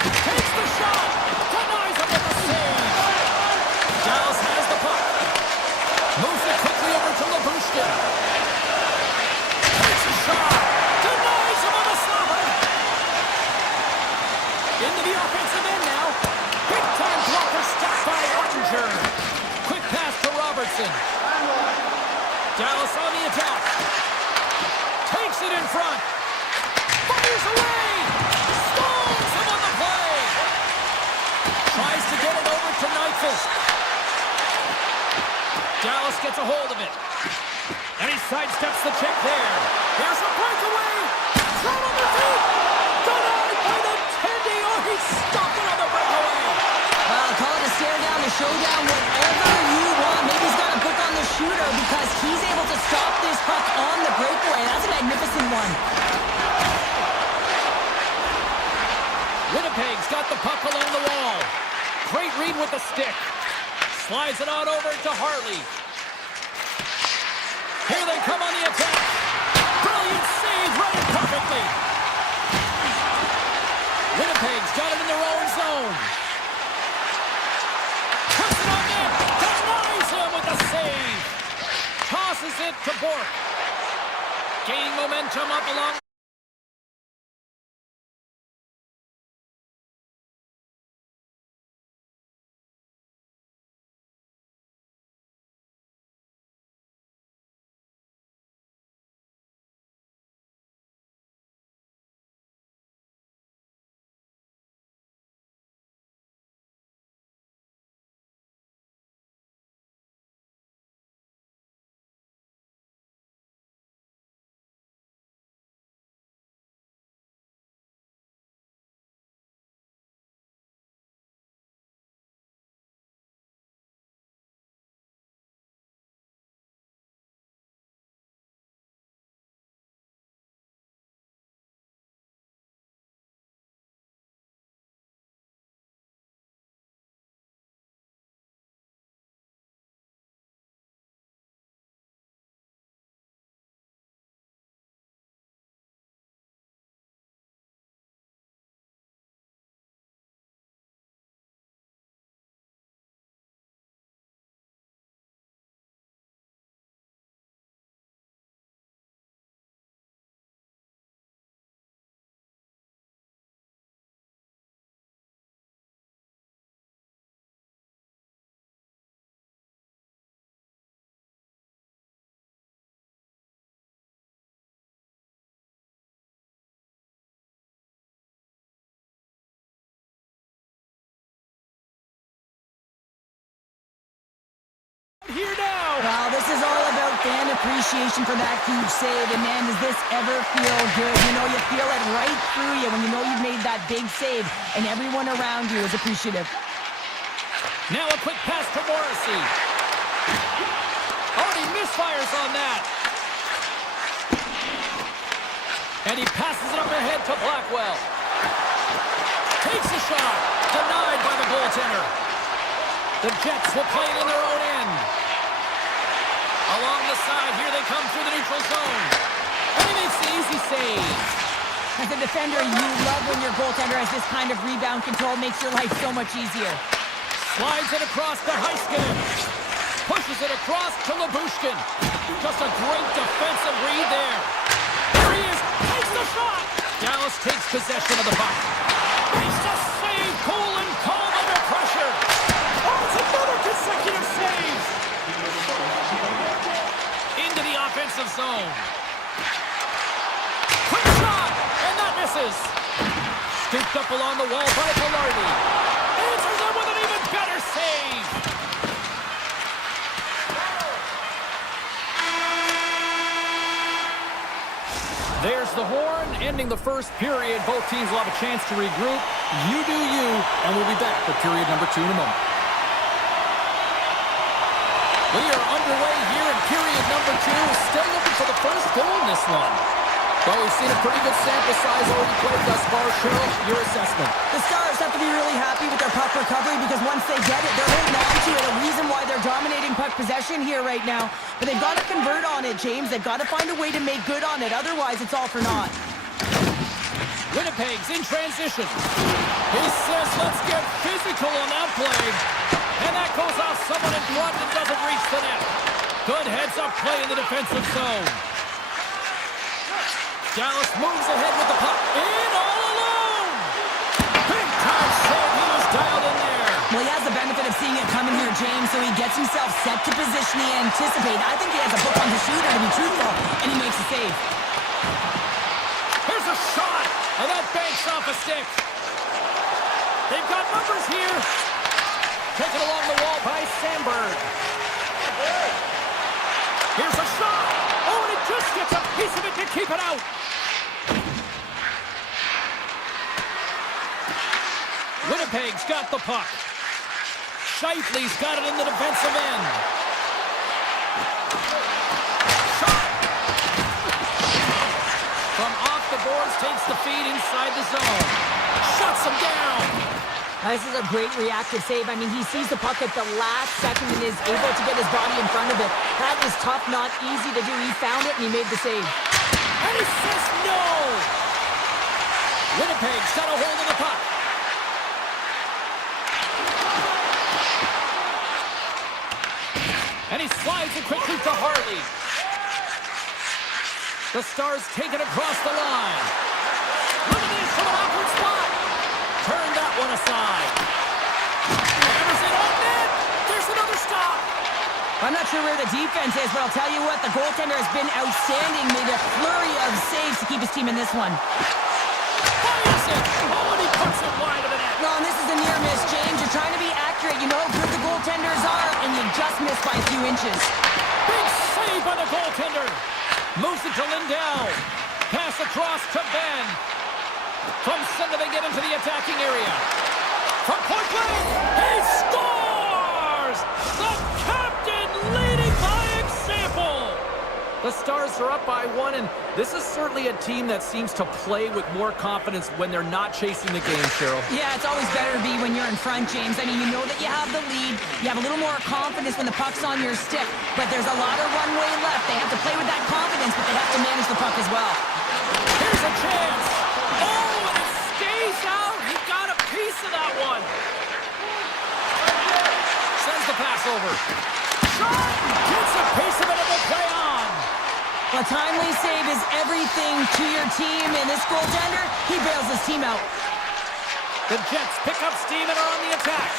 Takes the shot. Denies him with the save. Dallas has the puck. Moves it quickly over to Labushkin. Takes a shot. Denies him with a slapper. Into the offensive end now. Big time blocker stopped by Ottinger. Quick pass to Robertson. Dallas on the attack. Takes it in front. Fires away. Stalls him on the play. Tries to get it over to Nyquist. Dallas gets a hold of it. And he sidesteps the check there. There's a breakaway. Shot on the feet. Denied by the Tendy. Oh, he stopped it on the breakaway. Call it a stare down, a showdown, whatever you want. Maybe he's got a book on the shooter because he's able to stop this puck on the breakaway. That's a magnificent one. Winnipeg's got the puck along the wall. Great read with the stick. Slides it on over to Hartley. Here they come on the attack. Brilliant save, read it perfectly. Winnipeg's got it in their own zone. Puts it on net. Denies him with the save. Tosses it to Bork. Gaining momentum up along. Here now. Well, this is all about fan appreciation for that huge save. And man, does this ever feel good. You know, you feel it right through you when you know you've made that big save and everyone around you is appreciative. Now a quick pass to Morrissey. Oh, he misfires on that. And he passes it up ahead to Blackwell. Takes a shot. Denied by the goaltender. The Jets will play it in their own end. Along the side, here they come through the neutral zone. And he makes the easy save. As a defender, you love when your goaltender has this kind of rebound control. Makes your life so much easier. Slides it across to Heiskanen. Pushes it across to Labushkin. Just a great defensive read there. There he is. Takes the shot. Dallas takes possession of the puck. Makes the save. Cool and calm under pressure. Oh, it's another consecutive save. Into the offensive zone. Quick shot. And that misses. Scooped up along the wall by Velarde. Answers him with an even better save. the first period. Both teams will have a chance to regroup. You do you, and we'll be back for period number 2 in a moment. We are underway here in period number 2. Still looking for the first goal in this one. Well, we've seen a pretty good sample size already played thus far. Cheryl, your assessment. The Stars have to be really happy with their puck recovery because once they get it, they're holding on to it. A reason why they're dominating puck possession here right now. But they've got to convert on it, James. They've got to find a way to make good on it. Otherwise, it's all for naught. Winnipeg's in transition. He says, let's get physical on that play. And that goes off someone in front and doesn't reach the net. Good heads-up play in the defensive zone. Dallas moves ahead with the puck. In all alone! Big-time save. He was dialed in there. Well, he has the benefit of seeing it coming here, James, so he gets himself set to position he anticipated. I think he has a book on the shooter, to be truthful, and he makes a save. Here's a shot, and that banks off a stick. They've got numbers here. Taken along the wall by Sandberg. Here's a shot. Oh, and it just gets a piece of it to keep it out. Winnipeg's got the puck. Shifley's got it in the defensive end. Shot! From off the boards, takes the feed inside the zone. Shuts him down. This is a great reactive save. I mean, he sees the puck at the last second and is able to get his body in front of it. That is tough, not easy to do. He found it and he made the save. And he says no! Winnipeg's got a hold of the puck. And he slides it quickly to Harley. The Stars take it across the line. Eliminated from an awkward spot. Turn that one aside. Hammers it on net. There's another stop. I'm not sure where the defense is, but I'll tell you what, the goaltender has been outstanding. Made a flurry of saves to keep his team in this one. Fires it. Oh, and he puts it wide of the net. No, and this is a near miss, James. You're trying to be accurate. You know how good the goaltenders are, and you just missed by a few inches. Big save by the goaltender. Moves it to Lindell. Pass across to Ben. From center they get into the attacking area. From point blank, he scores! The captain leading by example! The Stars are up by 1, and this is certainly a team that seems to play with more confidence when they're not chasing the game, Cheryl. Yeah, it's always better to be when you're in front, James. I mean, you know that you have the lead. You have a little more confidence when the puck's on your stick. But there's a lot of runway left. They have to play with that confidence, but they have to manage the puck as well. Here's a chance. Oh, and it stays out. He got a piece of that one. Sends the pass over. Shot! Gets a piece of it and will play on. A timely save is everything to your team, and this goaltender, he bails his team out. The Jets pick up steam and are on the attack.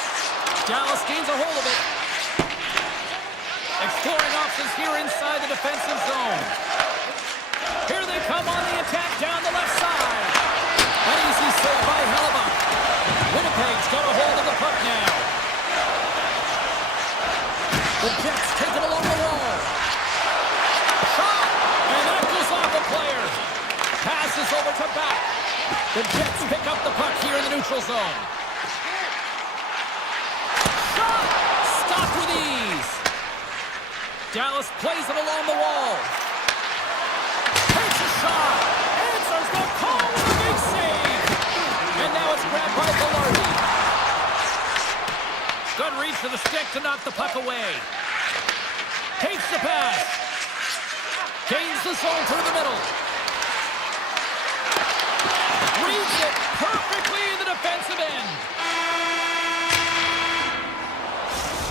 Dallas gains a hold of it. Exploring options here inside the defensive zone. Here they come on the attack down the left side. An easy save by Hellebuck. Winnipeg's got a hold of the puck now. The Jets take it along the wall. Shot! And that goes off the player. Passes over to back. The Jets pick up the puck here in the neutral zone. Shot! Stopped with ease. Dallas plays it along the wall. Takes a shot. Answers the call with a big save. And now it's grabbed by Velarde. Good reach to the stick to knock the puck away. Takes the pass. Gains the zone through the middle. Reads it perfectly in the defensive end.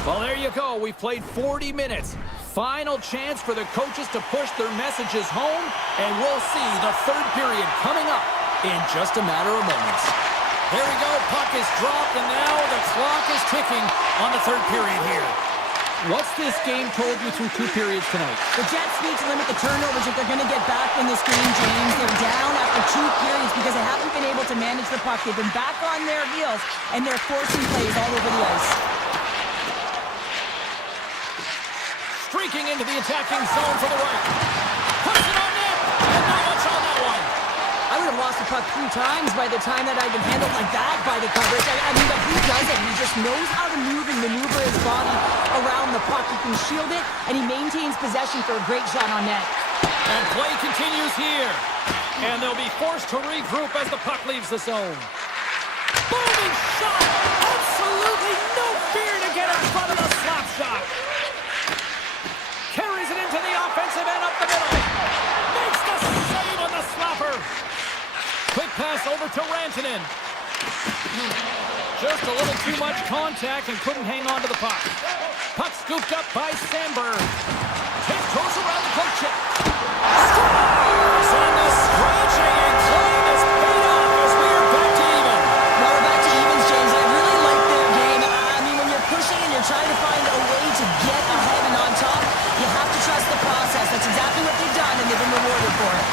Well, there you go. We've played 40 minutes. Final chance for the coaches to push their messages home, and we'll see the third period coming up in just a matter of moments. There we go. Puck is dropped, and now the clock is ticking on the third period here. What's this game told you through 2 periods tonight? The Jets need to limit the turnovers if they're going to get back in this game, James. They're down after 2 periods because they haven't been able to manage the puck. They've been back on their heels, and they're forcing plays all over the ice. Streaking into the attacking zone for the right. Puts it on net, and not much on that one. I would have lost the puck 3 times by the time that I've been handled like that by the coverage. I mean, but he doesn't. He just knows how to move and maneuver his body around the puck. He can shield it, and he maintains possession for a great shot on net. And play continues here. And they'll be forced to regroup as the puck leaves the zone. Booming shot! Absolutely no fear to get in front of the slap shot. Carries it into the offensive end up the middle. Makes the save on the slapper. Quick pass over to Rantanen. Just a little too much contact and couldn't hang on to the puck. Puck scooped up by Sandberg. Tiptoes around the poke check. Scores! And the scratching and clawing is paid off as we are back to even. Well, we're back to evens, James. I really like their game. I mean, when you're pushing and you're trying to find a way to get ahead and on top, you have to trust the process. That's exactly what they've done, and they've been rewarded for it.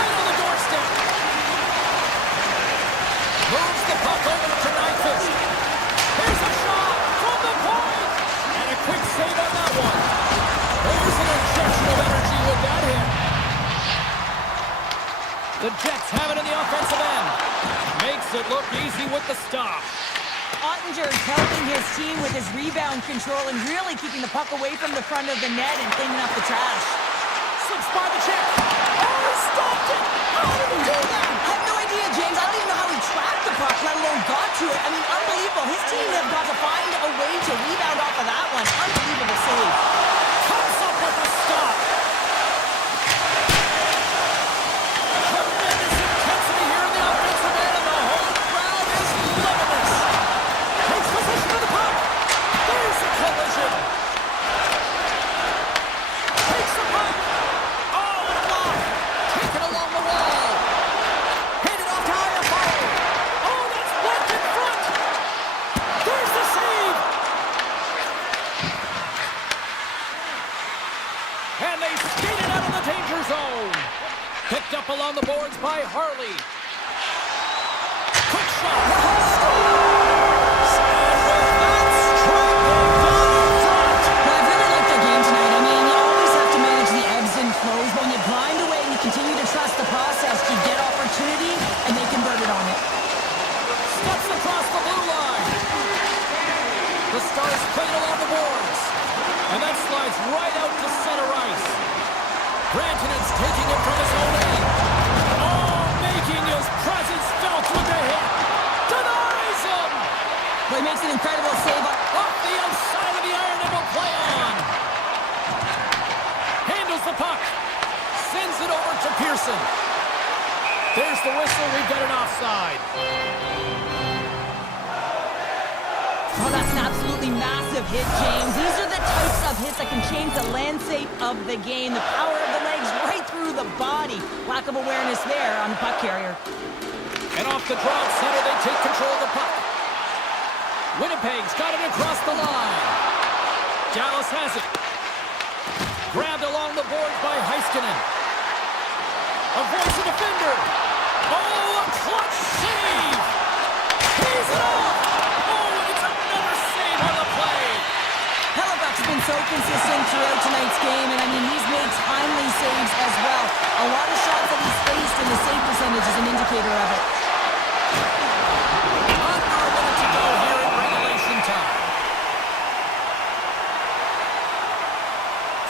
Right on the doorstep. Moves the puck over to Nyquist. Here's a shot from the point. And a quick save on that one. There's an injection of energy with that hit. The Jets have it in the offensive end. Makes it look easy with the stop. Ottinger's helping his team with his rebound control and really keeping the puck away from the front of the net and cleaning up the trash. Slips by the check. Oh, he stopped it. How did he do that? I have no idea, James. I don't even know how he tracked the puck, let alone got to it. I mean, unbelievable. His team have got to find a way to rebound off of that one. Unbelievable save. Comes up with a stop. Tremendous intensity here in the offensive end, and the whole crowd is loving this. Takes possession of the puck. There's a collision. Takes the puck. Oh, and a block. Taken along the wall. Handed off to IFO. Oh, that's blocked in front. There's the save. And they skated out of the danger zone. Picked up along the boards by Harley. Quick shot. Scores! And with that strike, they've gone in front. Well, I've really liked their game tonight. I mean, you always have to manage the ebbs and flows. But when you grind away and you continue to trust the process, you get opportunity, and they convert it on it. Steps across the blue line. The Stars played along the boards. And that slides right out to center ice. Rantanen's taking it from his own end. Oh, making his presence felt with the hit. Denies him. Well, he makes an incredible save. Off the outside of the iron and will play on. Handles the puck. Sends it over to Pearson. There's the whistle. We've got an offside. Oh, that's an absolutely massive hit, James. These are the types of hits that can change the landscape of the game. The power of the legs right through the body. Lack of awareness there on the puck carrier. And off the drop center, they take control of the puck. Winnipeg's got it across the line. Dallas has it. Grabbed along the boards by Heiskanen. Avoids the defender. Oh, a clutch save! He's it off! Oh, and it's another save on the play. Hellebuyck's been so consistent throughout tonight's game, and I mean, he's made timely saves as well. A lot of shots that he's faced, and the save percentage is an indicator of it. Under a minute to go here in regulation time.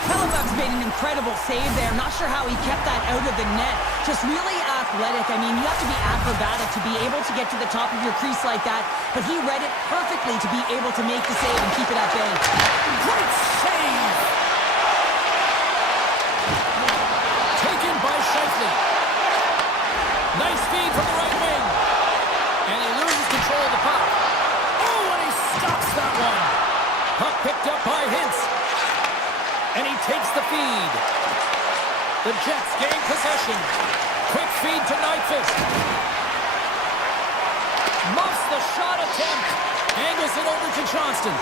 Hellebuyck's made an incredible save there. Not sure how he kept that out of the net. Just really athletic. I mean, you have to be acrobatic to be able to get to the top of your crease like that, but he read it perfectly to be able to make the save and keep it at bay. Great save! Taken by Scheifele. Nice feed from the right wing. And he loses control of the puck. Oh, and he stops that one. Puck picked up by Hintz. And he takes the feed. The Jets gain possession. Quick feed to Nyquist. Muffs the shot attempt. Angles it over to Johnston.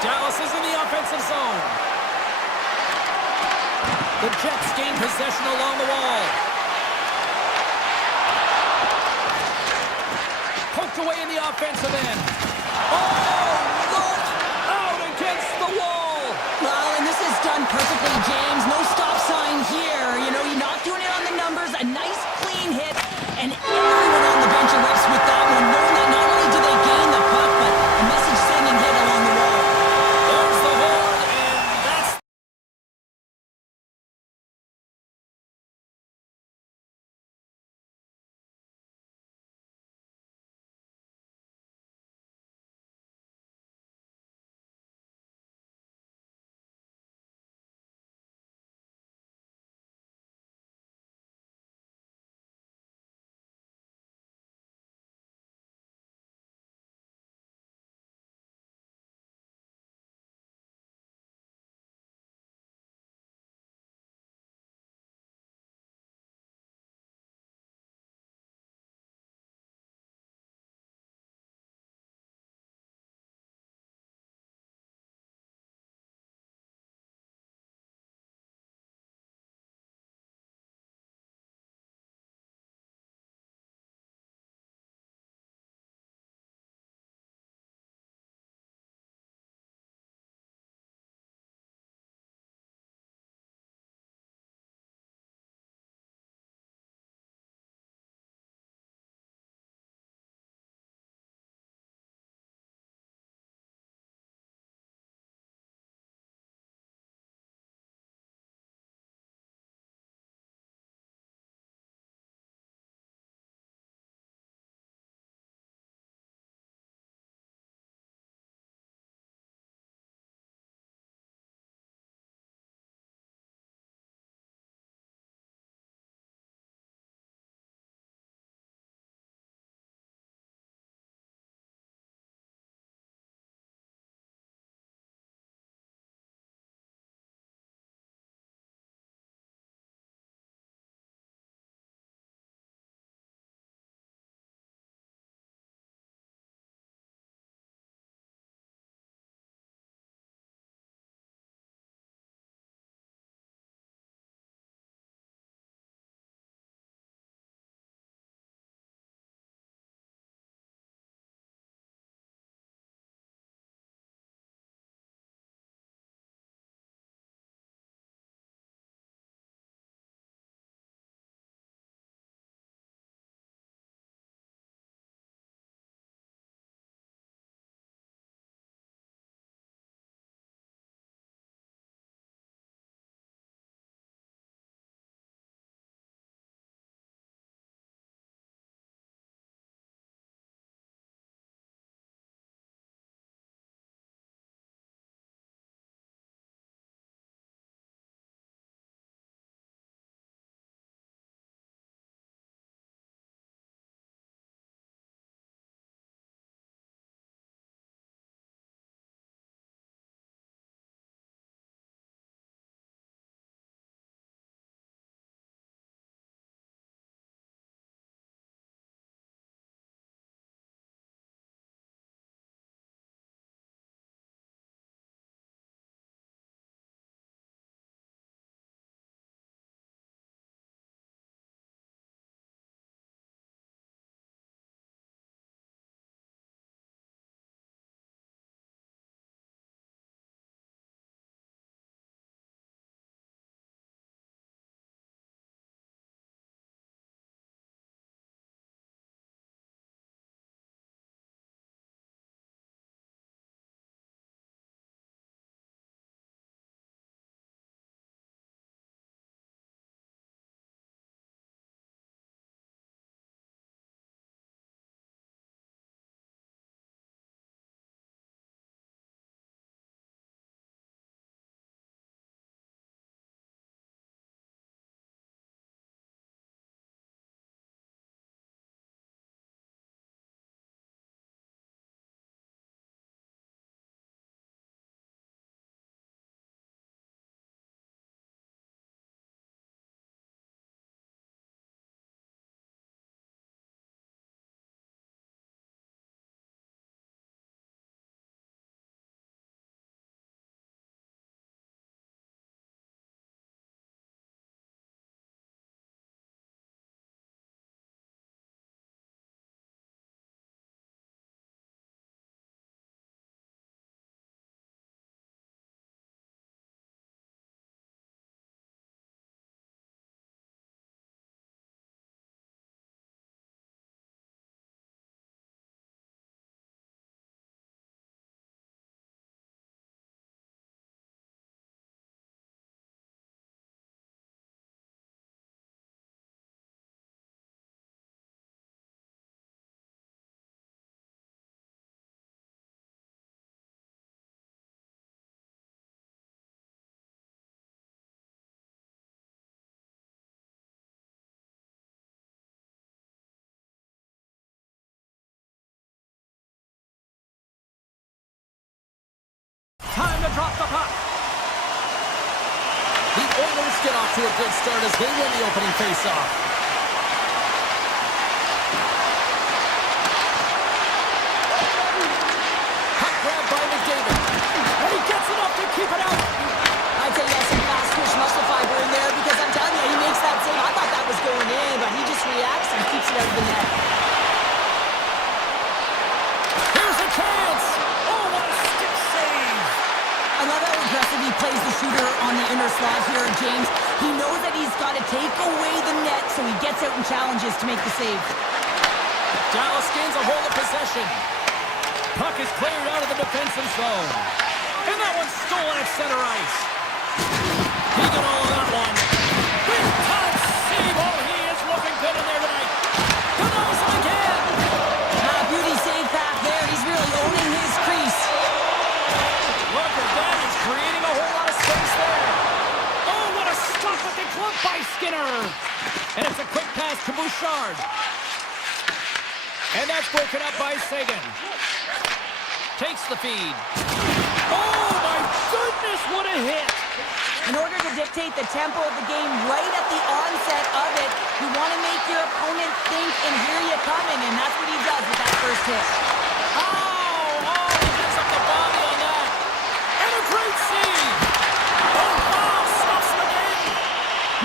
Dallas is in the offensive zone. The Jets gain possession along the wall. Poked away in the offensive end. Oh, look! Out against the wall! Well, and this is done perfectly, James. No stop sign here. You know, you're not doing it on the number drop the puck. The Oilers get off to a good start as they win the opening faceoff. Puck grab by McDavid. And he gets it up to keep it out. I'd say yes, some fast twitch muscle fiber in there because I'm telling you, he makes that save. I thought that was going in, but he just reacts and keeps it out of the net. Here's a chance. Oh, what a stick save. I love how aggressive he plays the shooter on the inner slot here, James. He knows that he's got to take away the net, so he gets out and challenges to make the save. Dallas gains a hold of possession. Puck is cleared out of the defensive zone. And that one's stolen at center ice. He got all of that one. Big time save. Oh, he is looking good in there tonight. Denies him again. Beauty save back there. He's really owning his crease. Look at that. He's creating a whole lot of space there. Oh, what a stop with the glove by Skinner. And it's a quick pass to Bouchard. And that's broken up by Sagan. Takes the feed. Oh, my goodness, what a hit. In order to dictate the tempo of the game right at the onset of it, you want to make your opponent think and hear you coming, and that's what he does with that first hit. Oh, he gets up the body on that. And a great save. Oh, wow, stops the game.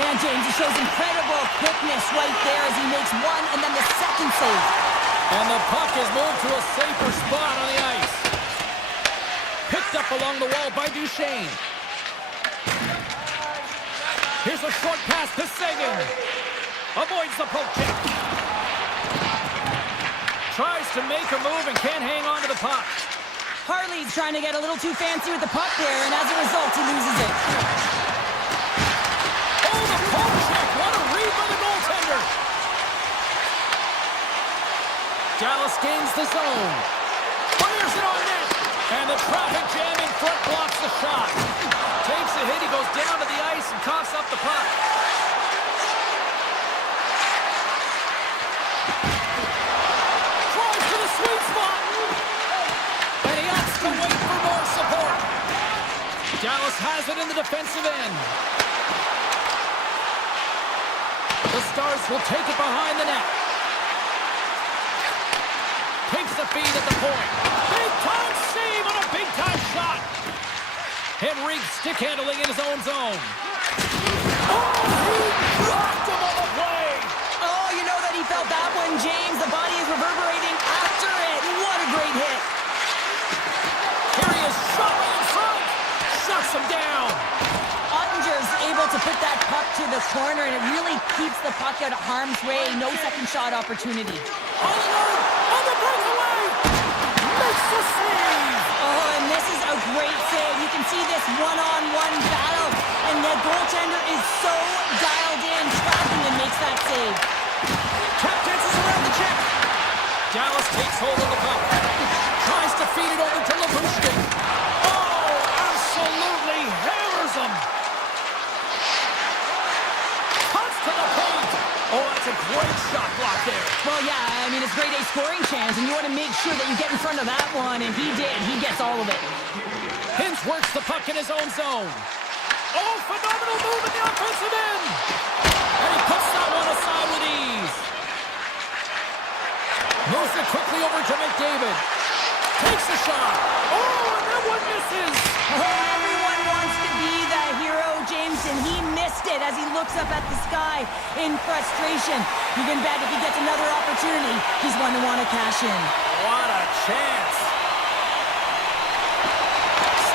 Man, James, he shows incredible quickness right there as he makes one and then the second save. And the puck is moved to a safer spot on the ice. Picked up along the wall by Duchesne. Here's a short pass to Sagan. Avoids the poke check. Tries to make a move and can't hang on to the puck. Harley's trying to get a little too fancy with the puck there, and as a result, he loses it. Oh, the poke check. What a read by the goaltender. Dallas gains the zone. Fires it on net. And the traffic jam in front blocks the shot. Takes a hit. He goes down to the ice and coughs up the puck. Tries to the sweet spot. And he has to wait for more support. Dallas has it in the defensive end. The Stars will take it behind the net. Takes the feed at the point. Big time save on a big time shot. Henrique stick handling in his own zone. Oh, he blocked him on the play. Oh, you know that he felt that one, James. The body is reverberating after it. What a great hit. Here he is, shot right in front. Shuts him down. Ottinger's able to put that puck to the corner, and it really keeps the puck out of harm's way. No second shot opportunity. Oliver on the breakaway. Makes the save. Oh, and this is a great save. You can see this one-on-one battle, and the goaltender is so dialed in, tracking and makes that save. Tap dances around the check. Dallas takes hold of the puck. Tries to feed it over to Labushkin. Oh, absolutely hammers him. Cuts to the paint. Oh, that's a great shot block there. Well, yeah, I mean, it's grade A scoring chance, and you want to make sure that you get in front of that one, and he did. He gets all of it. Hintz works the puck in his own zone. Oh, phenomenal move in the offensive end. And he puts that one aside with ease. Moves it quickly over to McDavid. Takes the shot. Oh, and that one misses. Everyone wants to be the hero, James, and he missed it as he looks up at the sky in frustration. You can bet if he gets another opportunity, he's one to want to cash in. What a chance.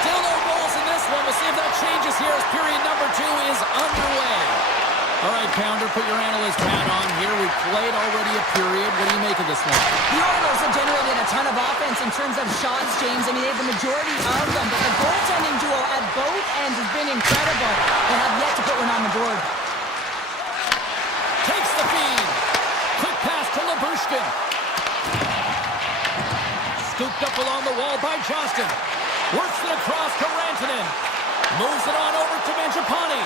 Still no goals in this one. We'll see if that changes here as period number 2 is underway. All right, Pounder, put your analyst hat on here. We've played already a period. What do you make of this one? The Oilers have generated a ton of offense in terms of shots, James. I mean, they have the majority of them, but the goaltending duo at both ends has been incredible. They have yet to put one on the board. Takes the feed. Quick pass to Labushkin. Scooped up along the wall by Johnston. Works it across to Rantanen. Moves it on over to Mangiapane.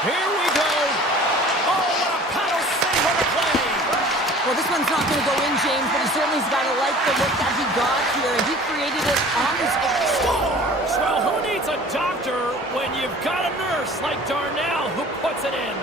Here we go. Oh, what a paddle save on the play. Well, this one's not going to go in, James, but he certainly's got to like the look that he got here. He created it on his own. Scores! Well, star now who puts it in.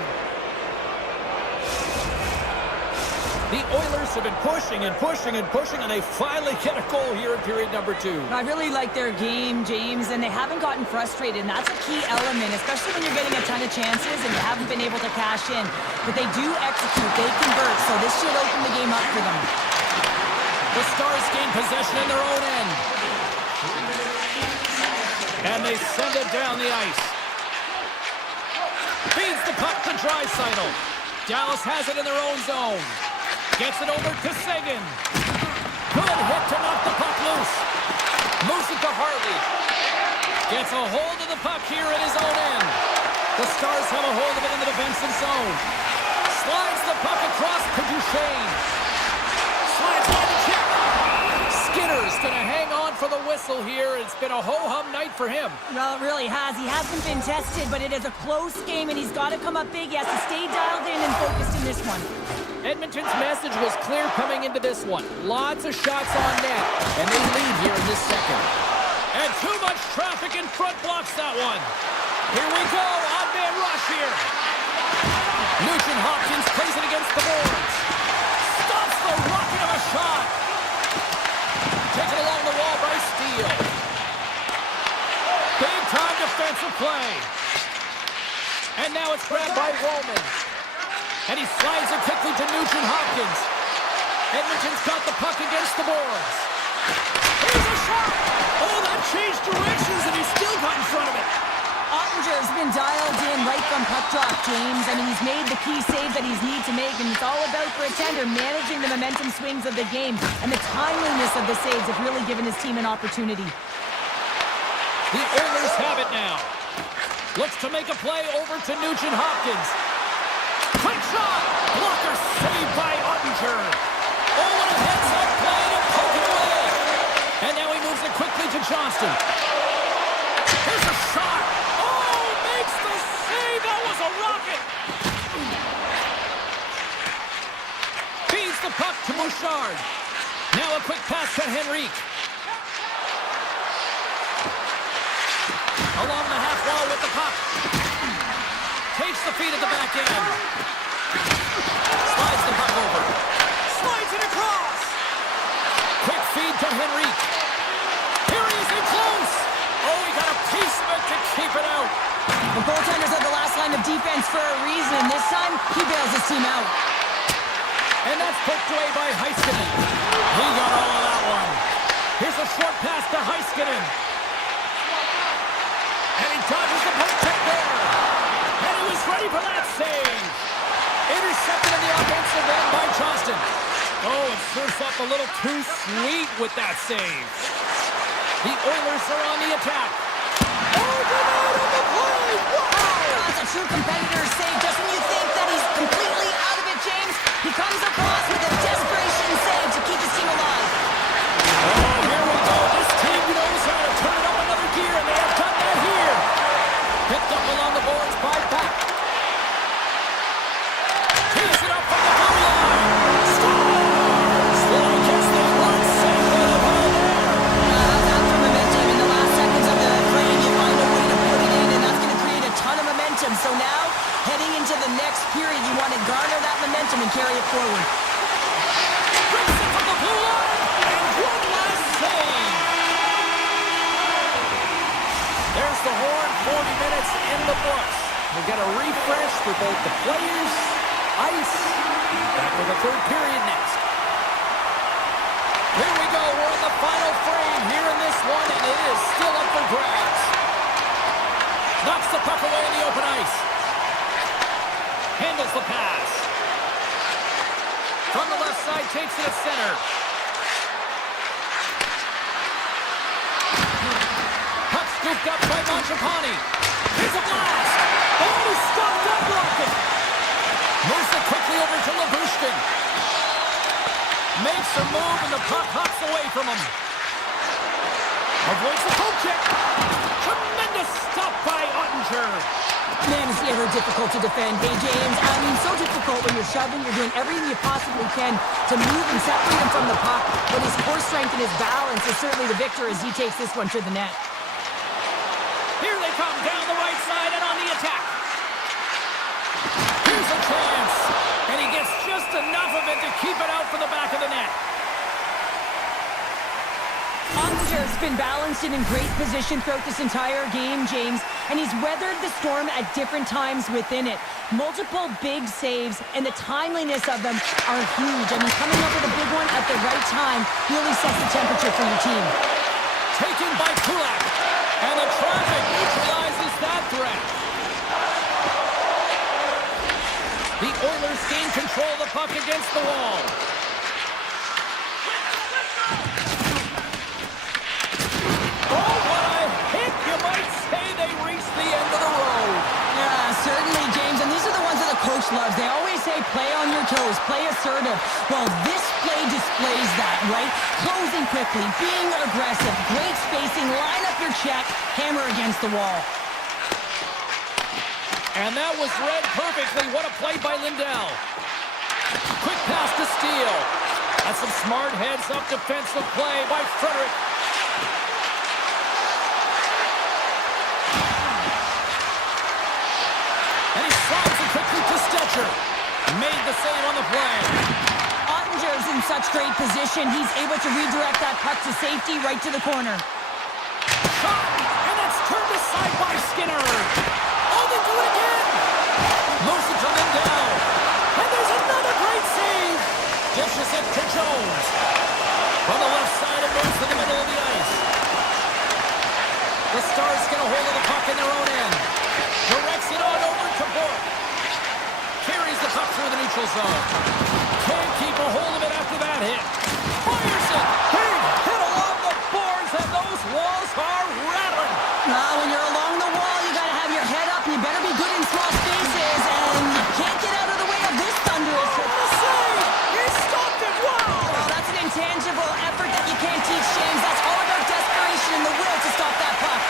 The Oilers have been pushing and pushing and pushing, and they finally get a goal here in period number 2. I really like their game, James, and they haven't gotten frustrated, and that's a key element, especially when you're getting a ton of chances and you haven't been able to cash in. But they do execute, they convert, so this should open the game up for them. The Stars gain possession in their own end. And they send it down the ice. Feeds the puck to Draisaitl. Dallas has it in their own zone. Gets it over to Seguin. Good hit to knock the puck loose. Moves it to Hartley. Gets a hold of the puck here in his own end. The Stars have a hold of it in the defensive zone. Slides the puck across to Duchesne. Slides by the chip. Skinner's going to hang on for the whistle here. It's been a ho-hum night for him. Well, it really has. He hasn't been tested, but it is a close game, and he's got to come up big. He has to stay dialed in and focused in this one. Edmonton's message was clear coming into this one. Lots of shots on net, and they lead here in this second. And too much traffic in front blocks that one. Here we go, odd-man rush here. Nugent Hopkins plays it against the boards. Stops the rocket of a shot. Taken along the wall by Steele. Big-time defensive play. And now it's grabbed by Roman. And he slides it quickly to Nugent Hopkins. Edmonton's got the puck against the boards. Here's a shot! Oh, that changed directions, and he still got in front of it. Ottinger's been dialed in right from puck drop, James. I mean, he's made the key save that he's need to make, and it's all about, for a tender, managing the momentum swings of the game. And the timeliness of the saves have really given his team an opportunity. The Oilers have it now. Looks to make a play over to Nugent Hopkins. Quick shot! Blocker saved by Ottinger. Oh, and a heads-up play to poke it away. And now he moves it quickly to Johnston. Here's a shot. Oh, makes the save. That was a rocket. Feeds the puck to Bouchard. Now a quick pass to Henrique. Along the half wall with the puck. Takes the feed at the back end. Slides the puck over. Slides it across. Quick feed to Henrique. Here he is in close. Oh, he got a piece of it to keep it out. The goaltenders are the last line of defense for a reason. This time, he bails his team out. And that's poked away by Heiskanen. He got all of that one. Here's a short pass to Heiskanen. And he dodges the poke check there. And he was ready for that save. Intercepted in the offensive end by Johnston. Oh, it surfs up a little too sweet with that save. The Oilers are on the attack. Oh, get out of the play! Wow! That's a true competitor's save. Just when you think that he's completely out of it, James, he comes across with a desperation save to keep his team alive. Oh, here we go. This team knows how to turn it up another gear, and they have done that here. Picked up along the boards by Pack. Tees it up from the blue line. Scores! Well, I guess they weren't safe by the ball there. That's the momentum. In the last seconds of the frame, you find a way to put it in, and that's going to create a ton of momentum. So now, heading into the next period, you want to garner that momentum and carry it forward. Brings it from the blue line, and one last save. There's the horn, 40 minutes in the books. We'll get a refresh for both the players, ice, and back for the third period next. Here we go, we're in the final frame here in this one, and it is still up for grabs. Knocks the puck away in the open ice. Handles the pass. From the left side, takes it to center. Puck scooped up by Mangiapane. Here's a blast. Oh, stopped that rocket. Moves it quickly over to Labushkin. Makes a move, and the puck hops away from him. Avoids the poke check. Tremendous stop by Ottinger. Man, it's never difficult to defend. Hey, James, I mean, so difficult when you're shoving, you're doing everything you possibly can to move and separate him from the puck, but his core strength and his balance is certainly the victor as he takes this one to the net. Here they come down the right side and on the attack. enough of it to keep it out from the back of the net. Ottinger's been balanced and in great position throughout this entire game, James, and he's weathered the storm at different times within it. Multiple big saves, and the timeliness of them are huge. I mean, coming up with a big one at the right time really sets the temperature for your team. Taken by Kulak, and the traffic neutralizes that threat. The Oilers gain control of the puck against the wall. Oh, what a hit! You might say they reached the end of the road. Yeah, certainly, James, and these are the ones that the coach loves. They always say play on your toes, play assertive. Well, this play displays that, right? Closing quickly, being aggressive, great spacing, line up your check, hammer against the wall. And that was read perfectly. What a play by Lindell. Quick pass to Steele. That's some smart heads-up defensive play by Frederick. And he slides it quickly to Stelcher. Made the save on the play. Ottinger's in such great position. He's able to redirect that puck to safety right to the corner. Shot! And that's turned aside by Skinner. Oh, they do it again! Moves it to Lindell. And there's another great save! Dishes it to Jones. From the left side, it goes to the middle of the ice. The Stars get a hold of the puck in their own end. Directs it on over to Bork. Carries the puck through the neutral zone. Can't keep a hold of it after that hit. Fires it! Big hit along the boards, and those walls are rattling. When you're along the wall, you got to have your head up, and you better be good in small spaces, and you can't get out of the way of this thunderous hit. The save! He stopped it! Wow! Well, that's an intangible effort that you can't teach, James. That's all about desperation and the will to stop that puck.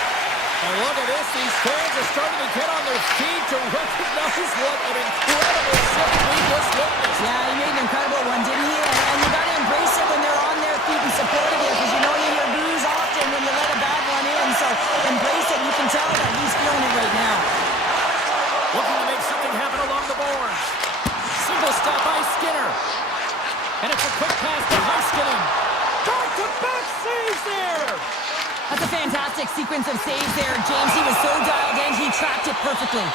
And look at this. These fans are starting to get on their feet to recognize what an incredible shift we just witnessed. Yeah, he made an incredible one, didn't he? And you got to embrace it when they're on their feet and supportive you, because you know you hear boos often when you let a bad one in. So embrace it. You can tell that he's feeling it right now. Looking to make something happen along the boards. Single stop by Skinner. And it's a quick pass to Heiskanen. Back-to-back saves there. That's a fantastic sequence of saves there, James. He was so dialed in, he tracked it perfectly.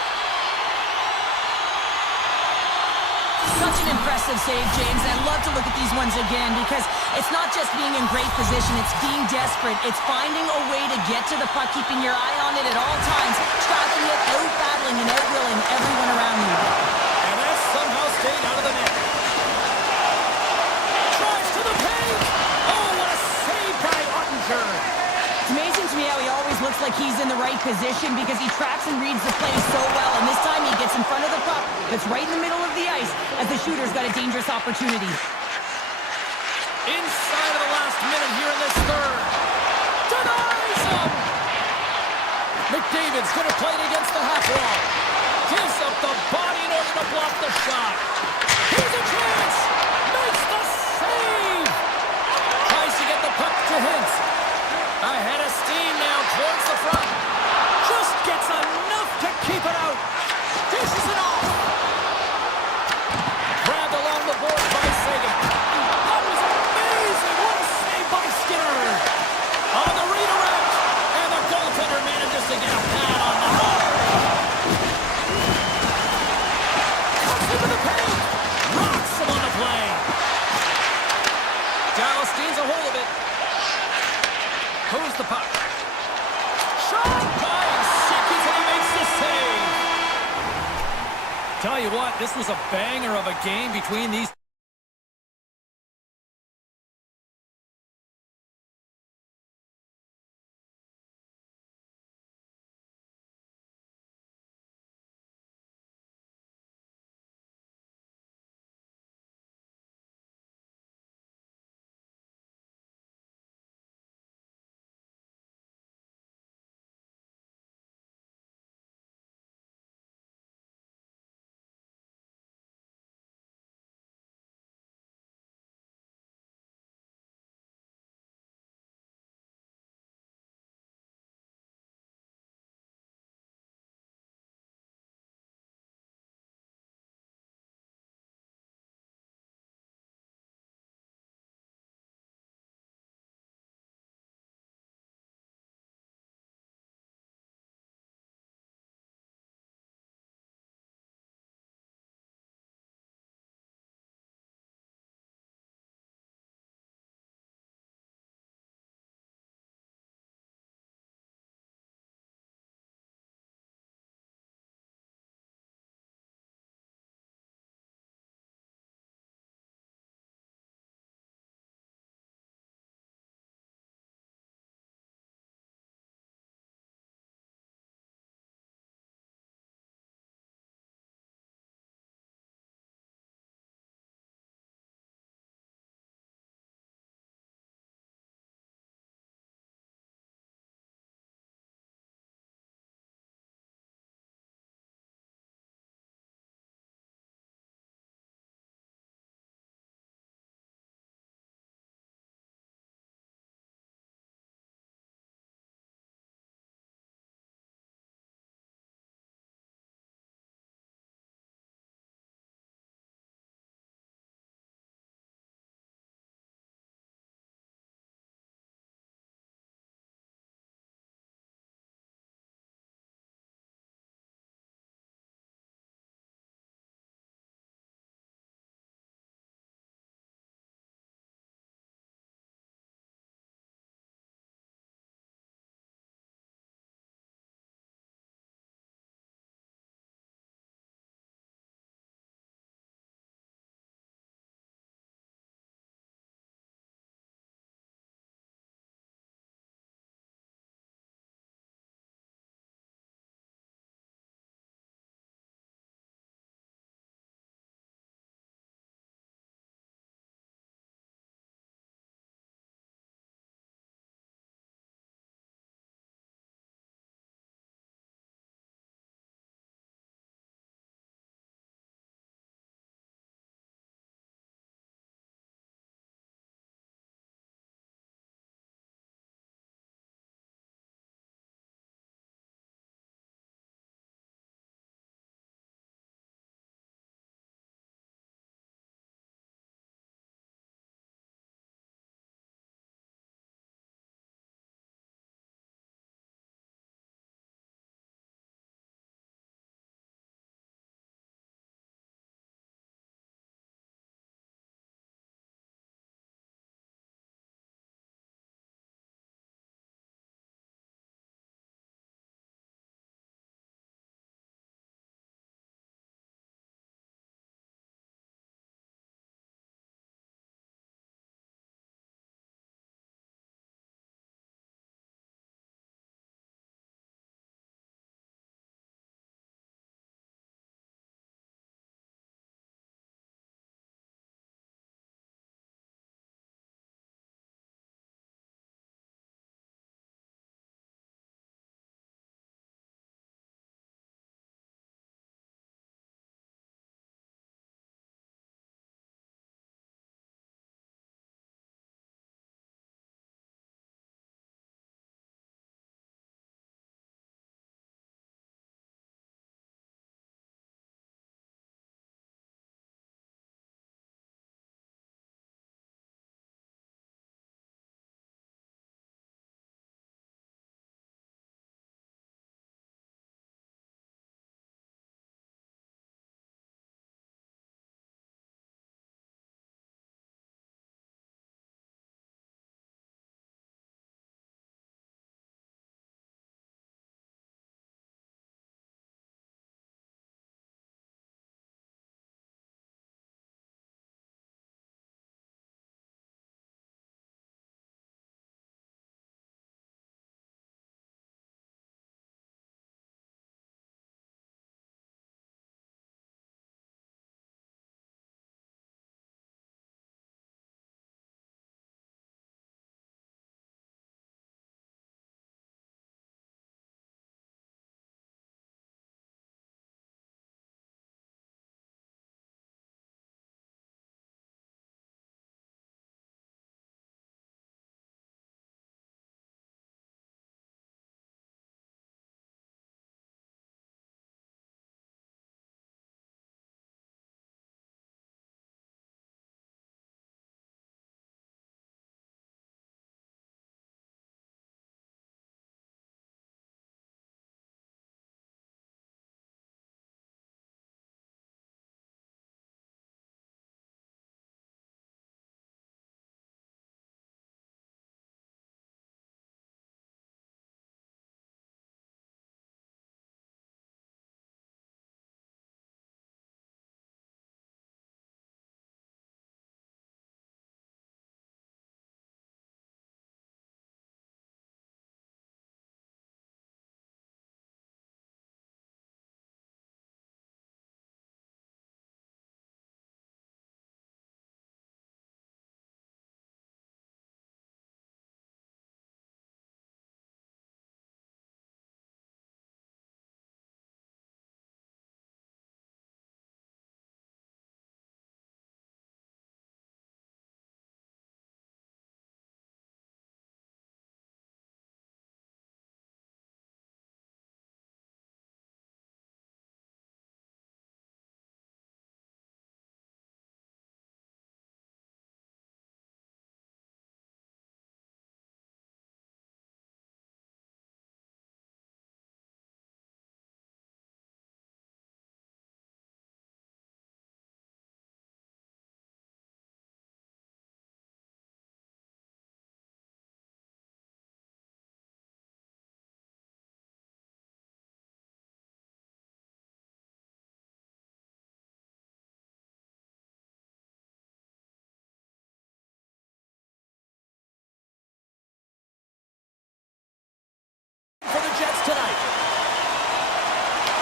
Such an impressive save, James. I love to look at these ones again because it's not just being in great position, it's being desperate. It's finding a way to get to the puck, keeping your eye on it at all times, tracking it, out-battling and out-willing everyone around you. And that somehow stayed out of the net. Drives to the paint. Oh, what a save by Ottinger. It's amazing to me how he always looks like he's in the right position because he tracks and reads the play so well. And this time he gets in front of the puck that's right in the middle of the ice as the shooter's got a dangerous opportunity. Inside of the last minute here in this third. Denies him! McDavid's going to play it against the half wall. Gives up the body in order to block the shot. Here's a chance! Makes the save! Tries to get the puck to Hintz. Ahead of steam now towards the front. Just gets enough to keep it out. Dishes it off. Grabbed along the board by Sagan. That was amazing. What a save by Skinner. On the redirect. And the goaltender manages to get a pad on the heart. Comes into the paint. Rocks him on the play. Dallas gains a hold of it. Who's the puck? Shot by Sickens, and he makes the save. Tell you what, this was a banger of a game between these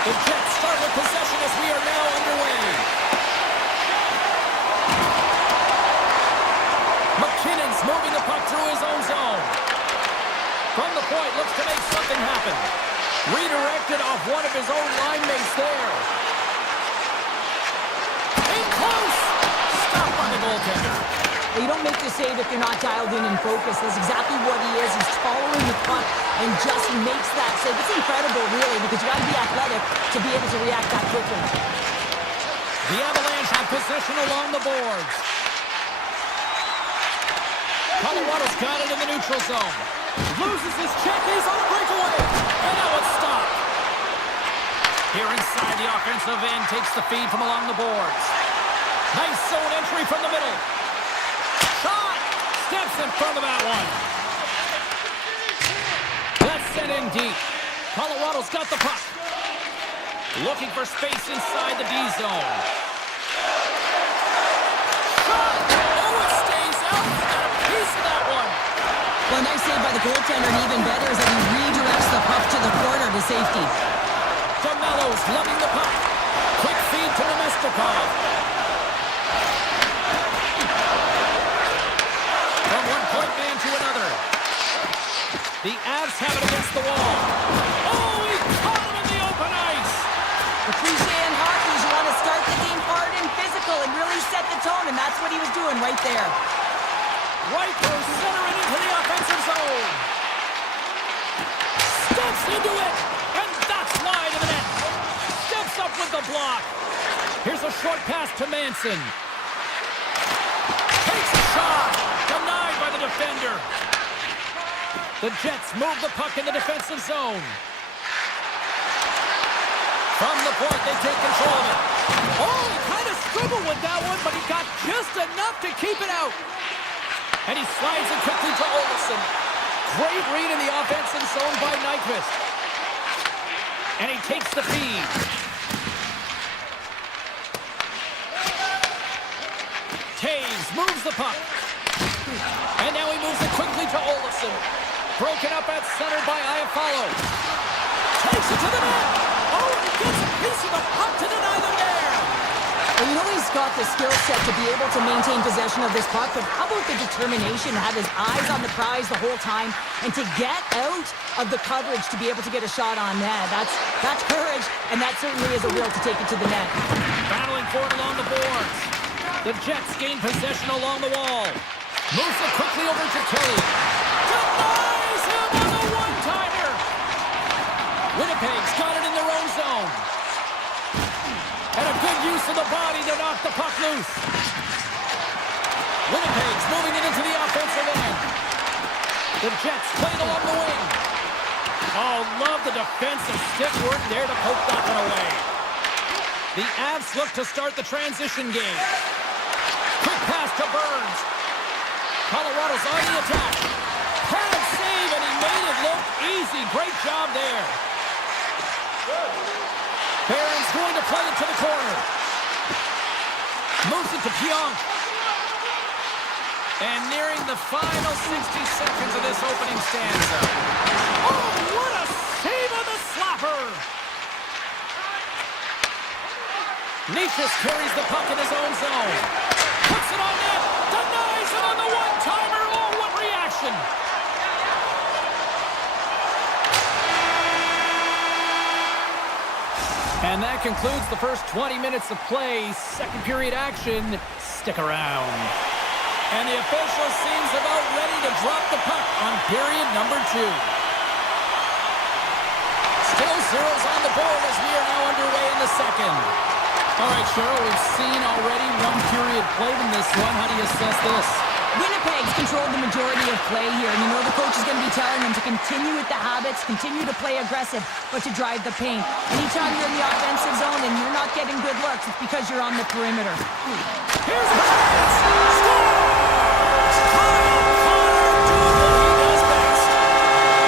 The Jets start with possession as we are now underway. McKinnon's moving the puck through his own zone. From the point, looks to make something happen. Redirected off one of his own line mates there. In close! Stopped by the goaltender. You don't make the save if you're not dialed in and focused. That's exactly what he is. He's following the puck and just makes that save. It's incredible, really, because you got to be athletic to be able to react that quickly. The Avalanche have possession along the boards. Colorado's got it in the neutral zone. Loses his check. He's on a breakaway. And now it's stopped. Here inside the offensive end takes the feed from along the boards. Nice zone entry from the middle. Shot! Steps in front of that one. That's sent in deep. Colorado's got the puck. Looking for space inside the D zone. Shot! Oh, it stays out. Got a piece of that one. Well, nice save by the goaltender, and even better is that he redirects the puck to the corner to safety. DeMello's lugging the puck. Quick feed to Nemestikov. From one point man to another. The Avs have it against the wall. Oh, he caught him in the open ice. The cliche in hockey is you want to start the game hard and physical and really set the tone, and that's what he was doing right there. Right through center and into the offensive zone. Steps into it, and that's wide of the net. Steps up with the block. Here's a short pass to Manson. Takes a shot. Denied by the defender. The Jets move the puck in the defensive zone. From the point, they take control of it. Oh, he kind of struggled with that one, but he got just enough to keep it out. And he slides it quickly to Olsen. Great read in the offensive zone by Nyquist. And he takes the feed. Taves moves the puck. And now he moves it quickly to Olsen. Broken up at center by Iafallo. Takes it to the net. Oh, and he gets a piece of the puck to deny them there. Well, you know he's got the skill set to be able to maintain possession of this puck, but how about the determination to have his eyes on the prize the whole time and to get out of the coverage to be able to get a shot on net? That's courage, and that certainly is a will to take it to the net. Battling for it along the boards. The Jets gain possession along the wall. Moves it quickly over to Kelly. Denies him on the one-timer. Winnipeg's got it in their own zone. And a good use of the body to knock the puck loose. Winnipeg's moving it into the offensive end. The Jets play it along the wing. Oh, love the defensive stick work there to poke that one away. The Avs look to start the transition game. Quick pass to Burns. Colorado's on the attack. Pad save, and he made it look easy. Great job there. Barron's going to play it to the corner. Moves it to Pionk. And nearing the final 60 seconds of this opening stanza. Oh, what a save on the slapper! Necas carries the puck in his own zone. Puts it on net. Denies it on the one-timer. Oh, what reaction! And that concludes the first 20 minutes of play. Second period action. Stick around. And the official seems about ready to drop the puck on period number 2. Still zeros on the board as we are now underway in the second. All right, Cheryl, we've seen already one period played in this one. How do you assess this? Winnipeg's controlled the majority of play here, and you know the coach is going to be telling them to continue with the habits, continue to play aggressive, but to drive the paint. Anytime you're in the offensive zone and you're not getting good looks, it's because you're on the perimeter. Here's a chance! Scores! Kyle Connor doing what he does best.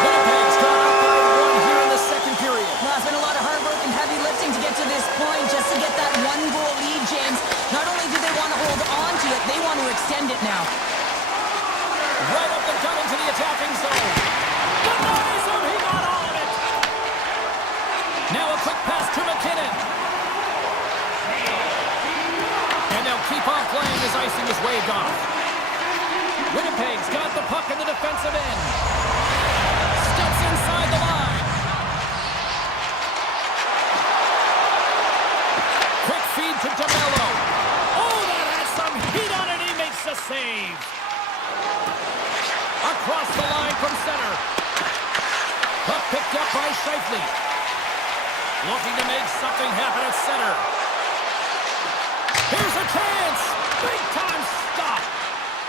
Winnipeg's gone up by 1 here in the second period. Well, it's been a lot of hard work and heavy lifting to get to this point, just to get that 1-goal lead, James. Not only do they want to hold on to it, they want to extend it now. Right up the gut into the attacking zone. Denies him, he got all of it. Now a quick pass to waved off. Winnipeg's got the puck in the defensive end. Steps inside the line. Quick feed to DeMello. Oh, that has some heat on it. He makes the save. Across the line from center. Puck picked up by Scheifele. Looking to make something happen at center. Here's a chance. Big time stop.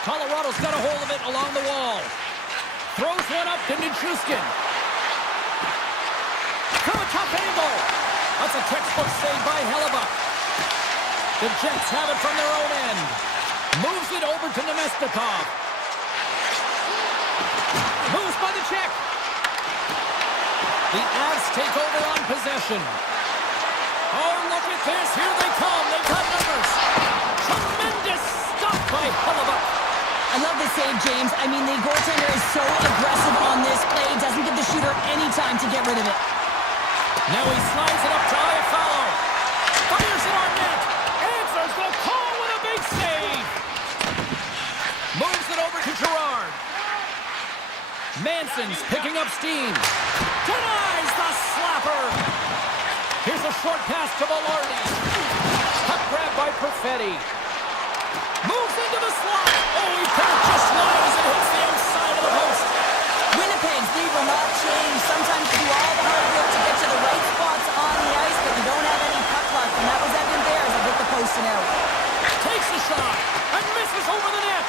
Colorado's got a hold of it along the wall. Throws one up to Nichushkin. From a tough angle. That's a textbook save by Hellebuyck. The Jets have it from their own end. Moves it over to Nemestikov. Moves by the Czech. The Avs take over on possession. Oh, look at this. Here they come. They've got numbers. Tremendous stop by Hellebuyck. I love the save, James. I mean, the goaltender is so aggressive on this play. Doesn't give the shooter any time to get rid of it. Now he slides it up to Iafallo. Fires it on net. Answers the call with a big save. Moves it over to Gerard. Manson's picking up steam. Denies the slapper. Here's a short pass to Velarde. Puck grab by Perfetti. Moves into the slot. Oh, he put it just wide as it hits the outside of the post. Winnipeg's lead will not change. Sometimes you do all the hard work to get to the right spots on the ice, but you don't have any puck luck, and that was evident there as it hit the post and out. Takes the shot and misses over the net.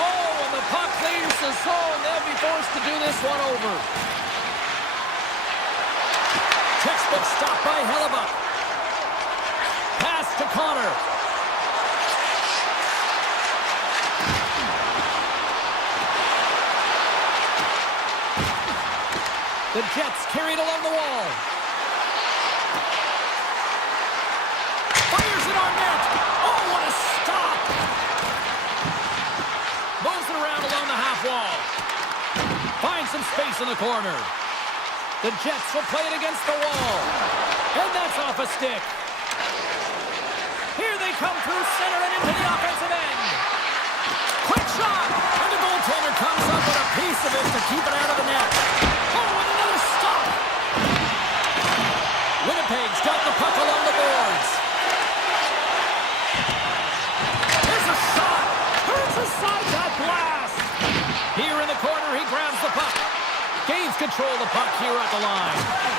Oh, and the puck leaves the zone. They'll be forced to do this one over. Textbook stop by Hellebuyck. Pass to Connor. The Jets carried along the wall. Fires it on net. Oh, what a stop. Moves it around along the half wall. Finds some space in the corner. The Jets will play it against the wall. And that's off a stick. Here they come through center and into the offensive end. Quick shot. And the goaltender comes up with a piece of it to keep it out of the net. Oh, and another stop. Winnipeg's got the puck along the boards. There's a shot. Hurts aside that blast. Here in the corner, he grabs the puck. Gains control of the puck here at the line.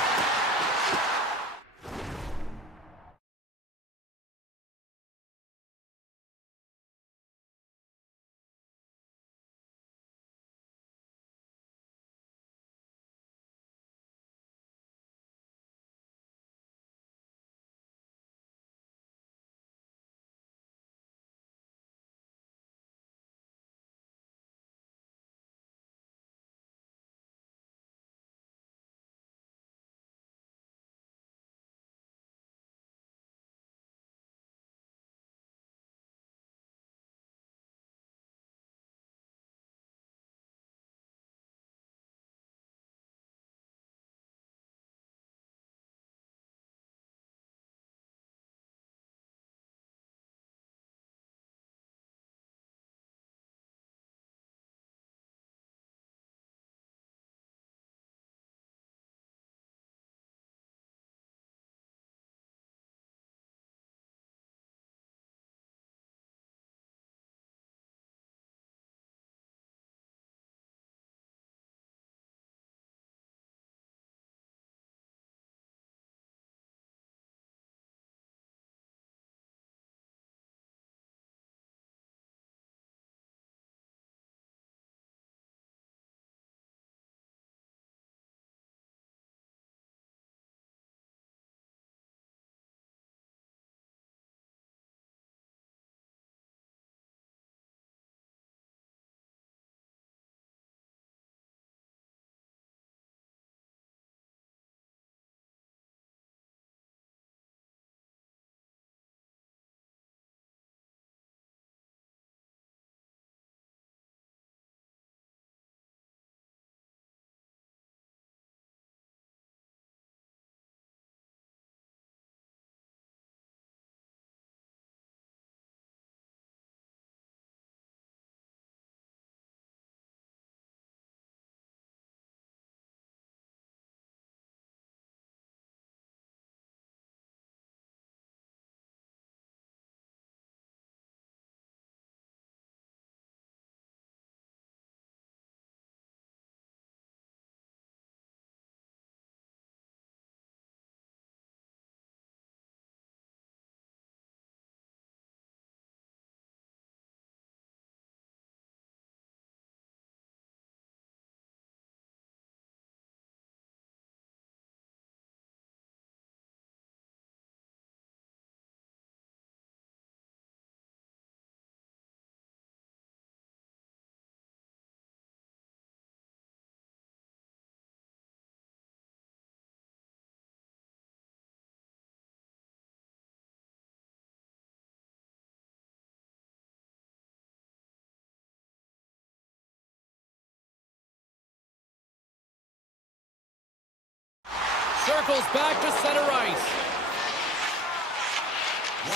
Circles back to center ice.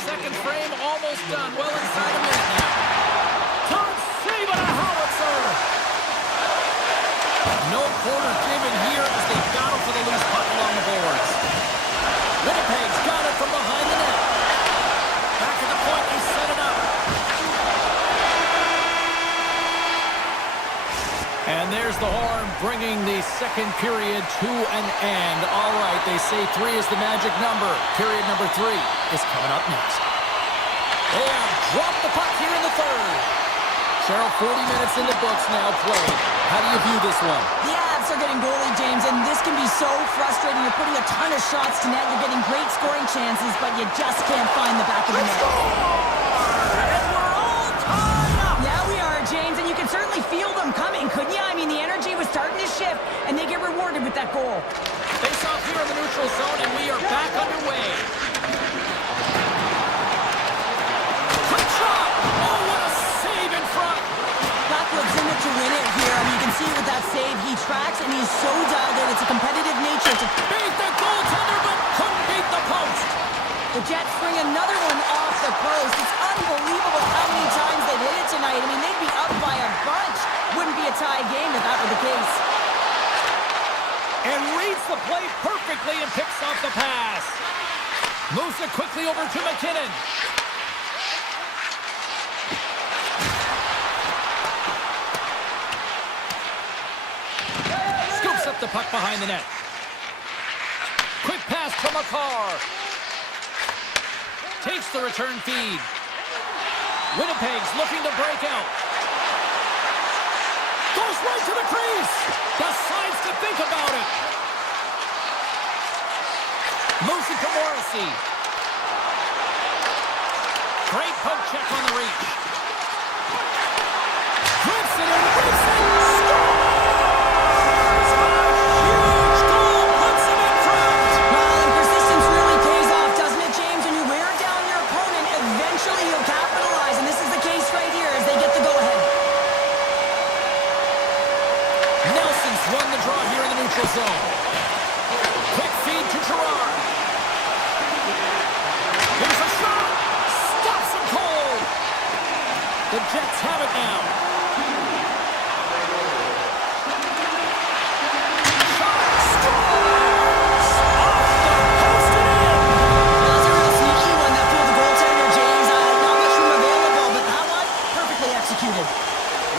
Second frame almost done. Well inside a minute now. Top save and a howitzer. No quarter given here as they battle for the loose puck along the boards. Winnipeg's got it from behind the net. Back to the point, they set it up. And there's the horn, bringing the second period to an end. All right, they say 3 is the magic number. Period number 3 is coming up next. They have dropped the puck here in the third. Cheryl, 40 minutes in the books now played. How do you view this one? The Avs are getting goalie, James, and this can be so frustrating. You're putting a ton of shots to net. You're getting great scoring chances, but you just can't find the back of the net. And we're all tied up. Yeah, we are, James, and you can certainly feel them coming, couldn't you? I mean, the energy was starting to shift, and they get rewarded with that goal. Face off here in the neutral zone, and we are back underway. Quick shot! Oh, what a save in front! Blackwood's in it to win it here. I mean, you can see with that save, he tracks, and he's so dialed in. It's a competitive nature to Beat the goaltender, but couldn't beat the post. the Jets bring another one off the post. It's unbelievable how many times they've hit it tonight. I mean, they'd be up by a bunch. Wouldn't be a tie game if that were the case. And reads the play perfectly and picks off the pass. Moves it quickly over to McKinnon. Scoops up the puck behind the net. Quick pass to McCarr. Takes the return feed. Winnipeg's looking to break out. Goes right to the crease. Decides to think about it. Moves it to Morrissey. Great poke check on the reach. Grips it and rips it. Scores! A huge goal puts him in front. Well, and persistence really pays off, doesn't it, James? When you wear down your opponent, eventually you'll capitalize, and this is the case right here as they get the go-ahead. Nelson's won the draw here in the neutral zone. Quick feed to Gerard. Here's a shot. Stops him cold. The Jets have it now. Shot. Scores! Off the post and in. Well, that's a real sneaky one that fooled the goaltender, James. Not much room available, but that one, perfectly executed.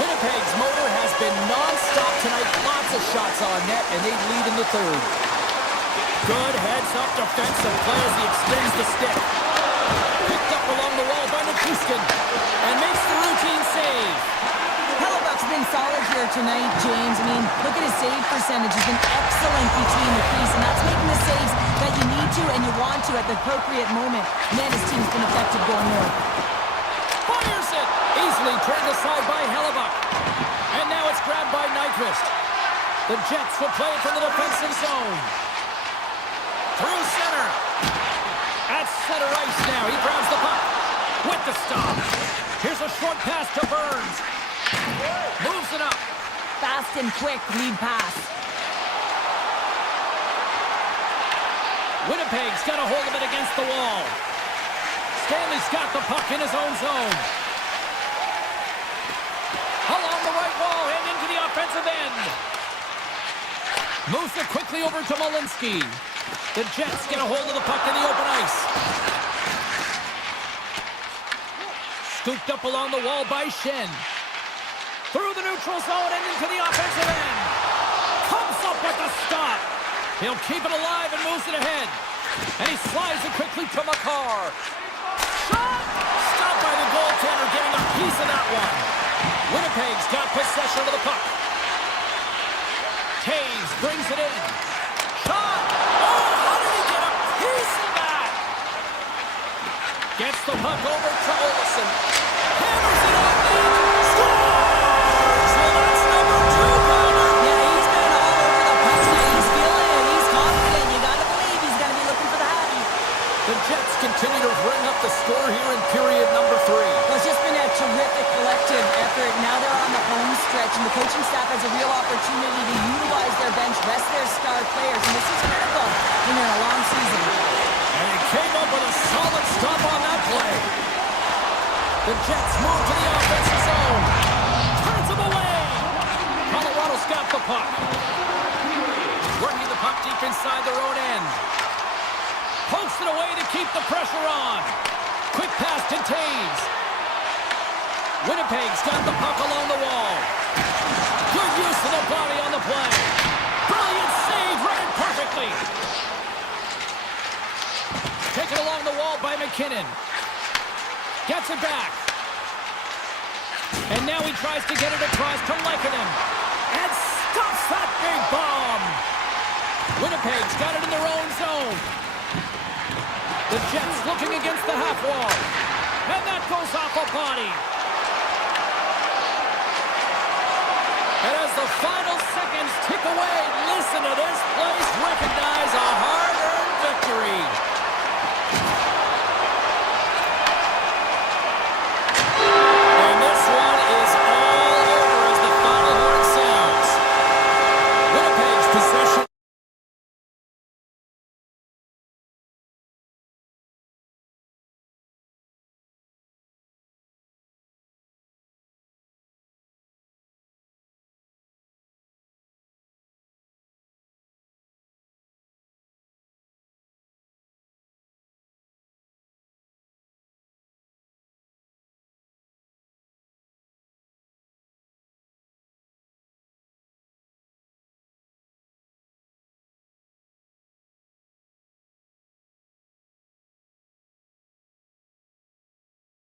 Winnipeg's motor has been non-stop tonight. Lots of shots on net, and they lead in the third. Good heads-up defensive play as he extends the stick. Picked up along the wall by Nichushkin, and makes the routine save. Hellebuck's been solid here tonight, James. I mean, look at his save percentage. He's been excellent between the crease, and that's making the saves that you need to and you want to at the appropriate moment. Man, his team's been effective going north. Fires it! Easily turned aside by Hellebuck. And now it's grabbed by Nyquist. The Jets will play it from the defensive zone. Through center. At center ice now. He grabs the puck. With the stop. Here's a short pass to Burns. Moves it up. Fast and quick lead pass. Winnipeg's got a hold of it against the wall. Stanley's got the puck in his own zone. Along the right wall and into the offensive end. Moves it quickly over to Malinsky. The Jets get a hold of the puck in the open ice. Scooped up along the wall by Shen. Through the neutral zone and into the offensive end. Comes up with the stop. He'll keep it alive and moves it ahead. And he slides it quickly to McCarr. Shot! Stopped by the goaltender, getting a piece of that one. Winnipeg's got possession of the puck. Taves brings it in. Shot! Oh, how did he get a piece of that? Gets the puck over to Olsen. Hammers it up and scores! Well, that's number 2, Palmer. Yeah, he's been all over the puck tonight. He's feeling it. He's confident. You gotta believe he's gonna be looking for the hattie. The Jets continue to bring up the score here in period number 3. Well, it's just been a terrific collective effort. Now they're on the home stretch, and the coaching staff has a real opportunity to utilize their bench, rest their star players, and this is critical. You The Jets move to the offensive zone. Turns them away. Colorado's got the puck. Working the puck deep inside their own end. Pokes it away to keep the pressure on. Quick pass to Taves. Winnipeg's got the puck along the wall. Good use of the body on the play. Brilliant save, read it perfectly. Taken along the wall by McKinnon. Gets it back. And now he tries to get it across to Lekanen. And stuffs that big bomb. Winnipeg's got it in their own zone. The Jets looking against the half wall. And that goes off a body. And as the final seconds tick away,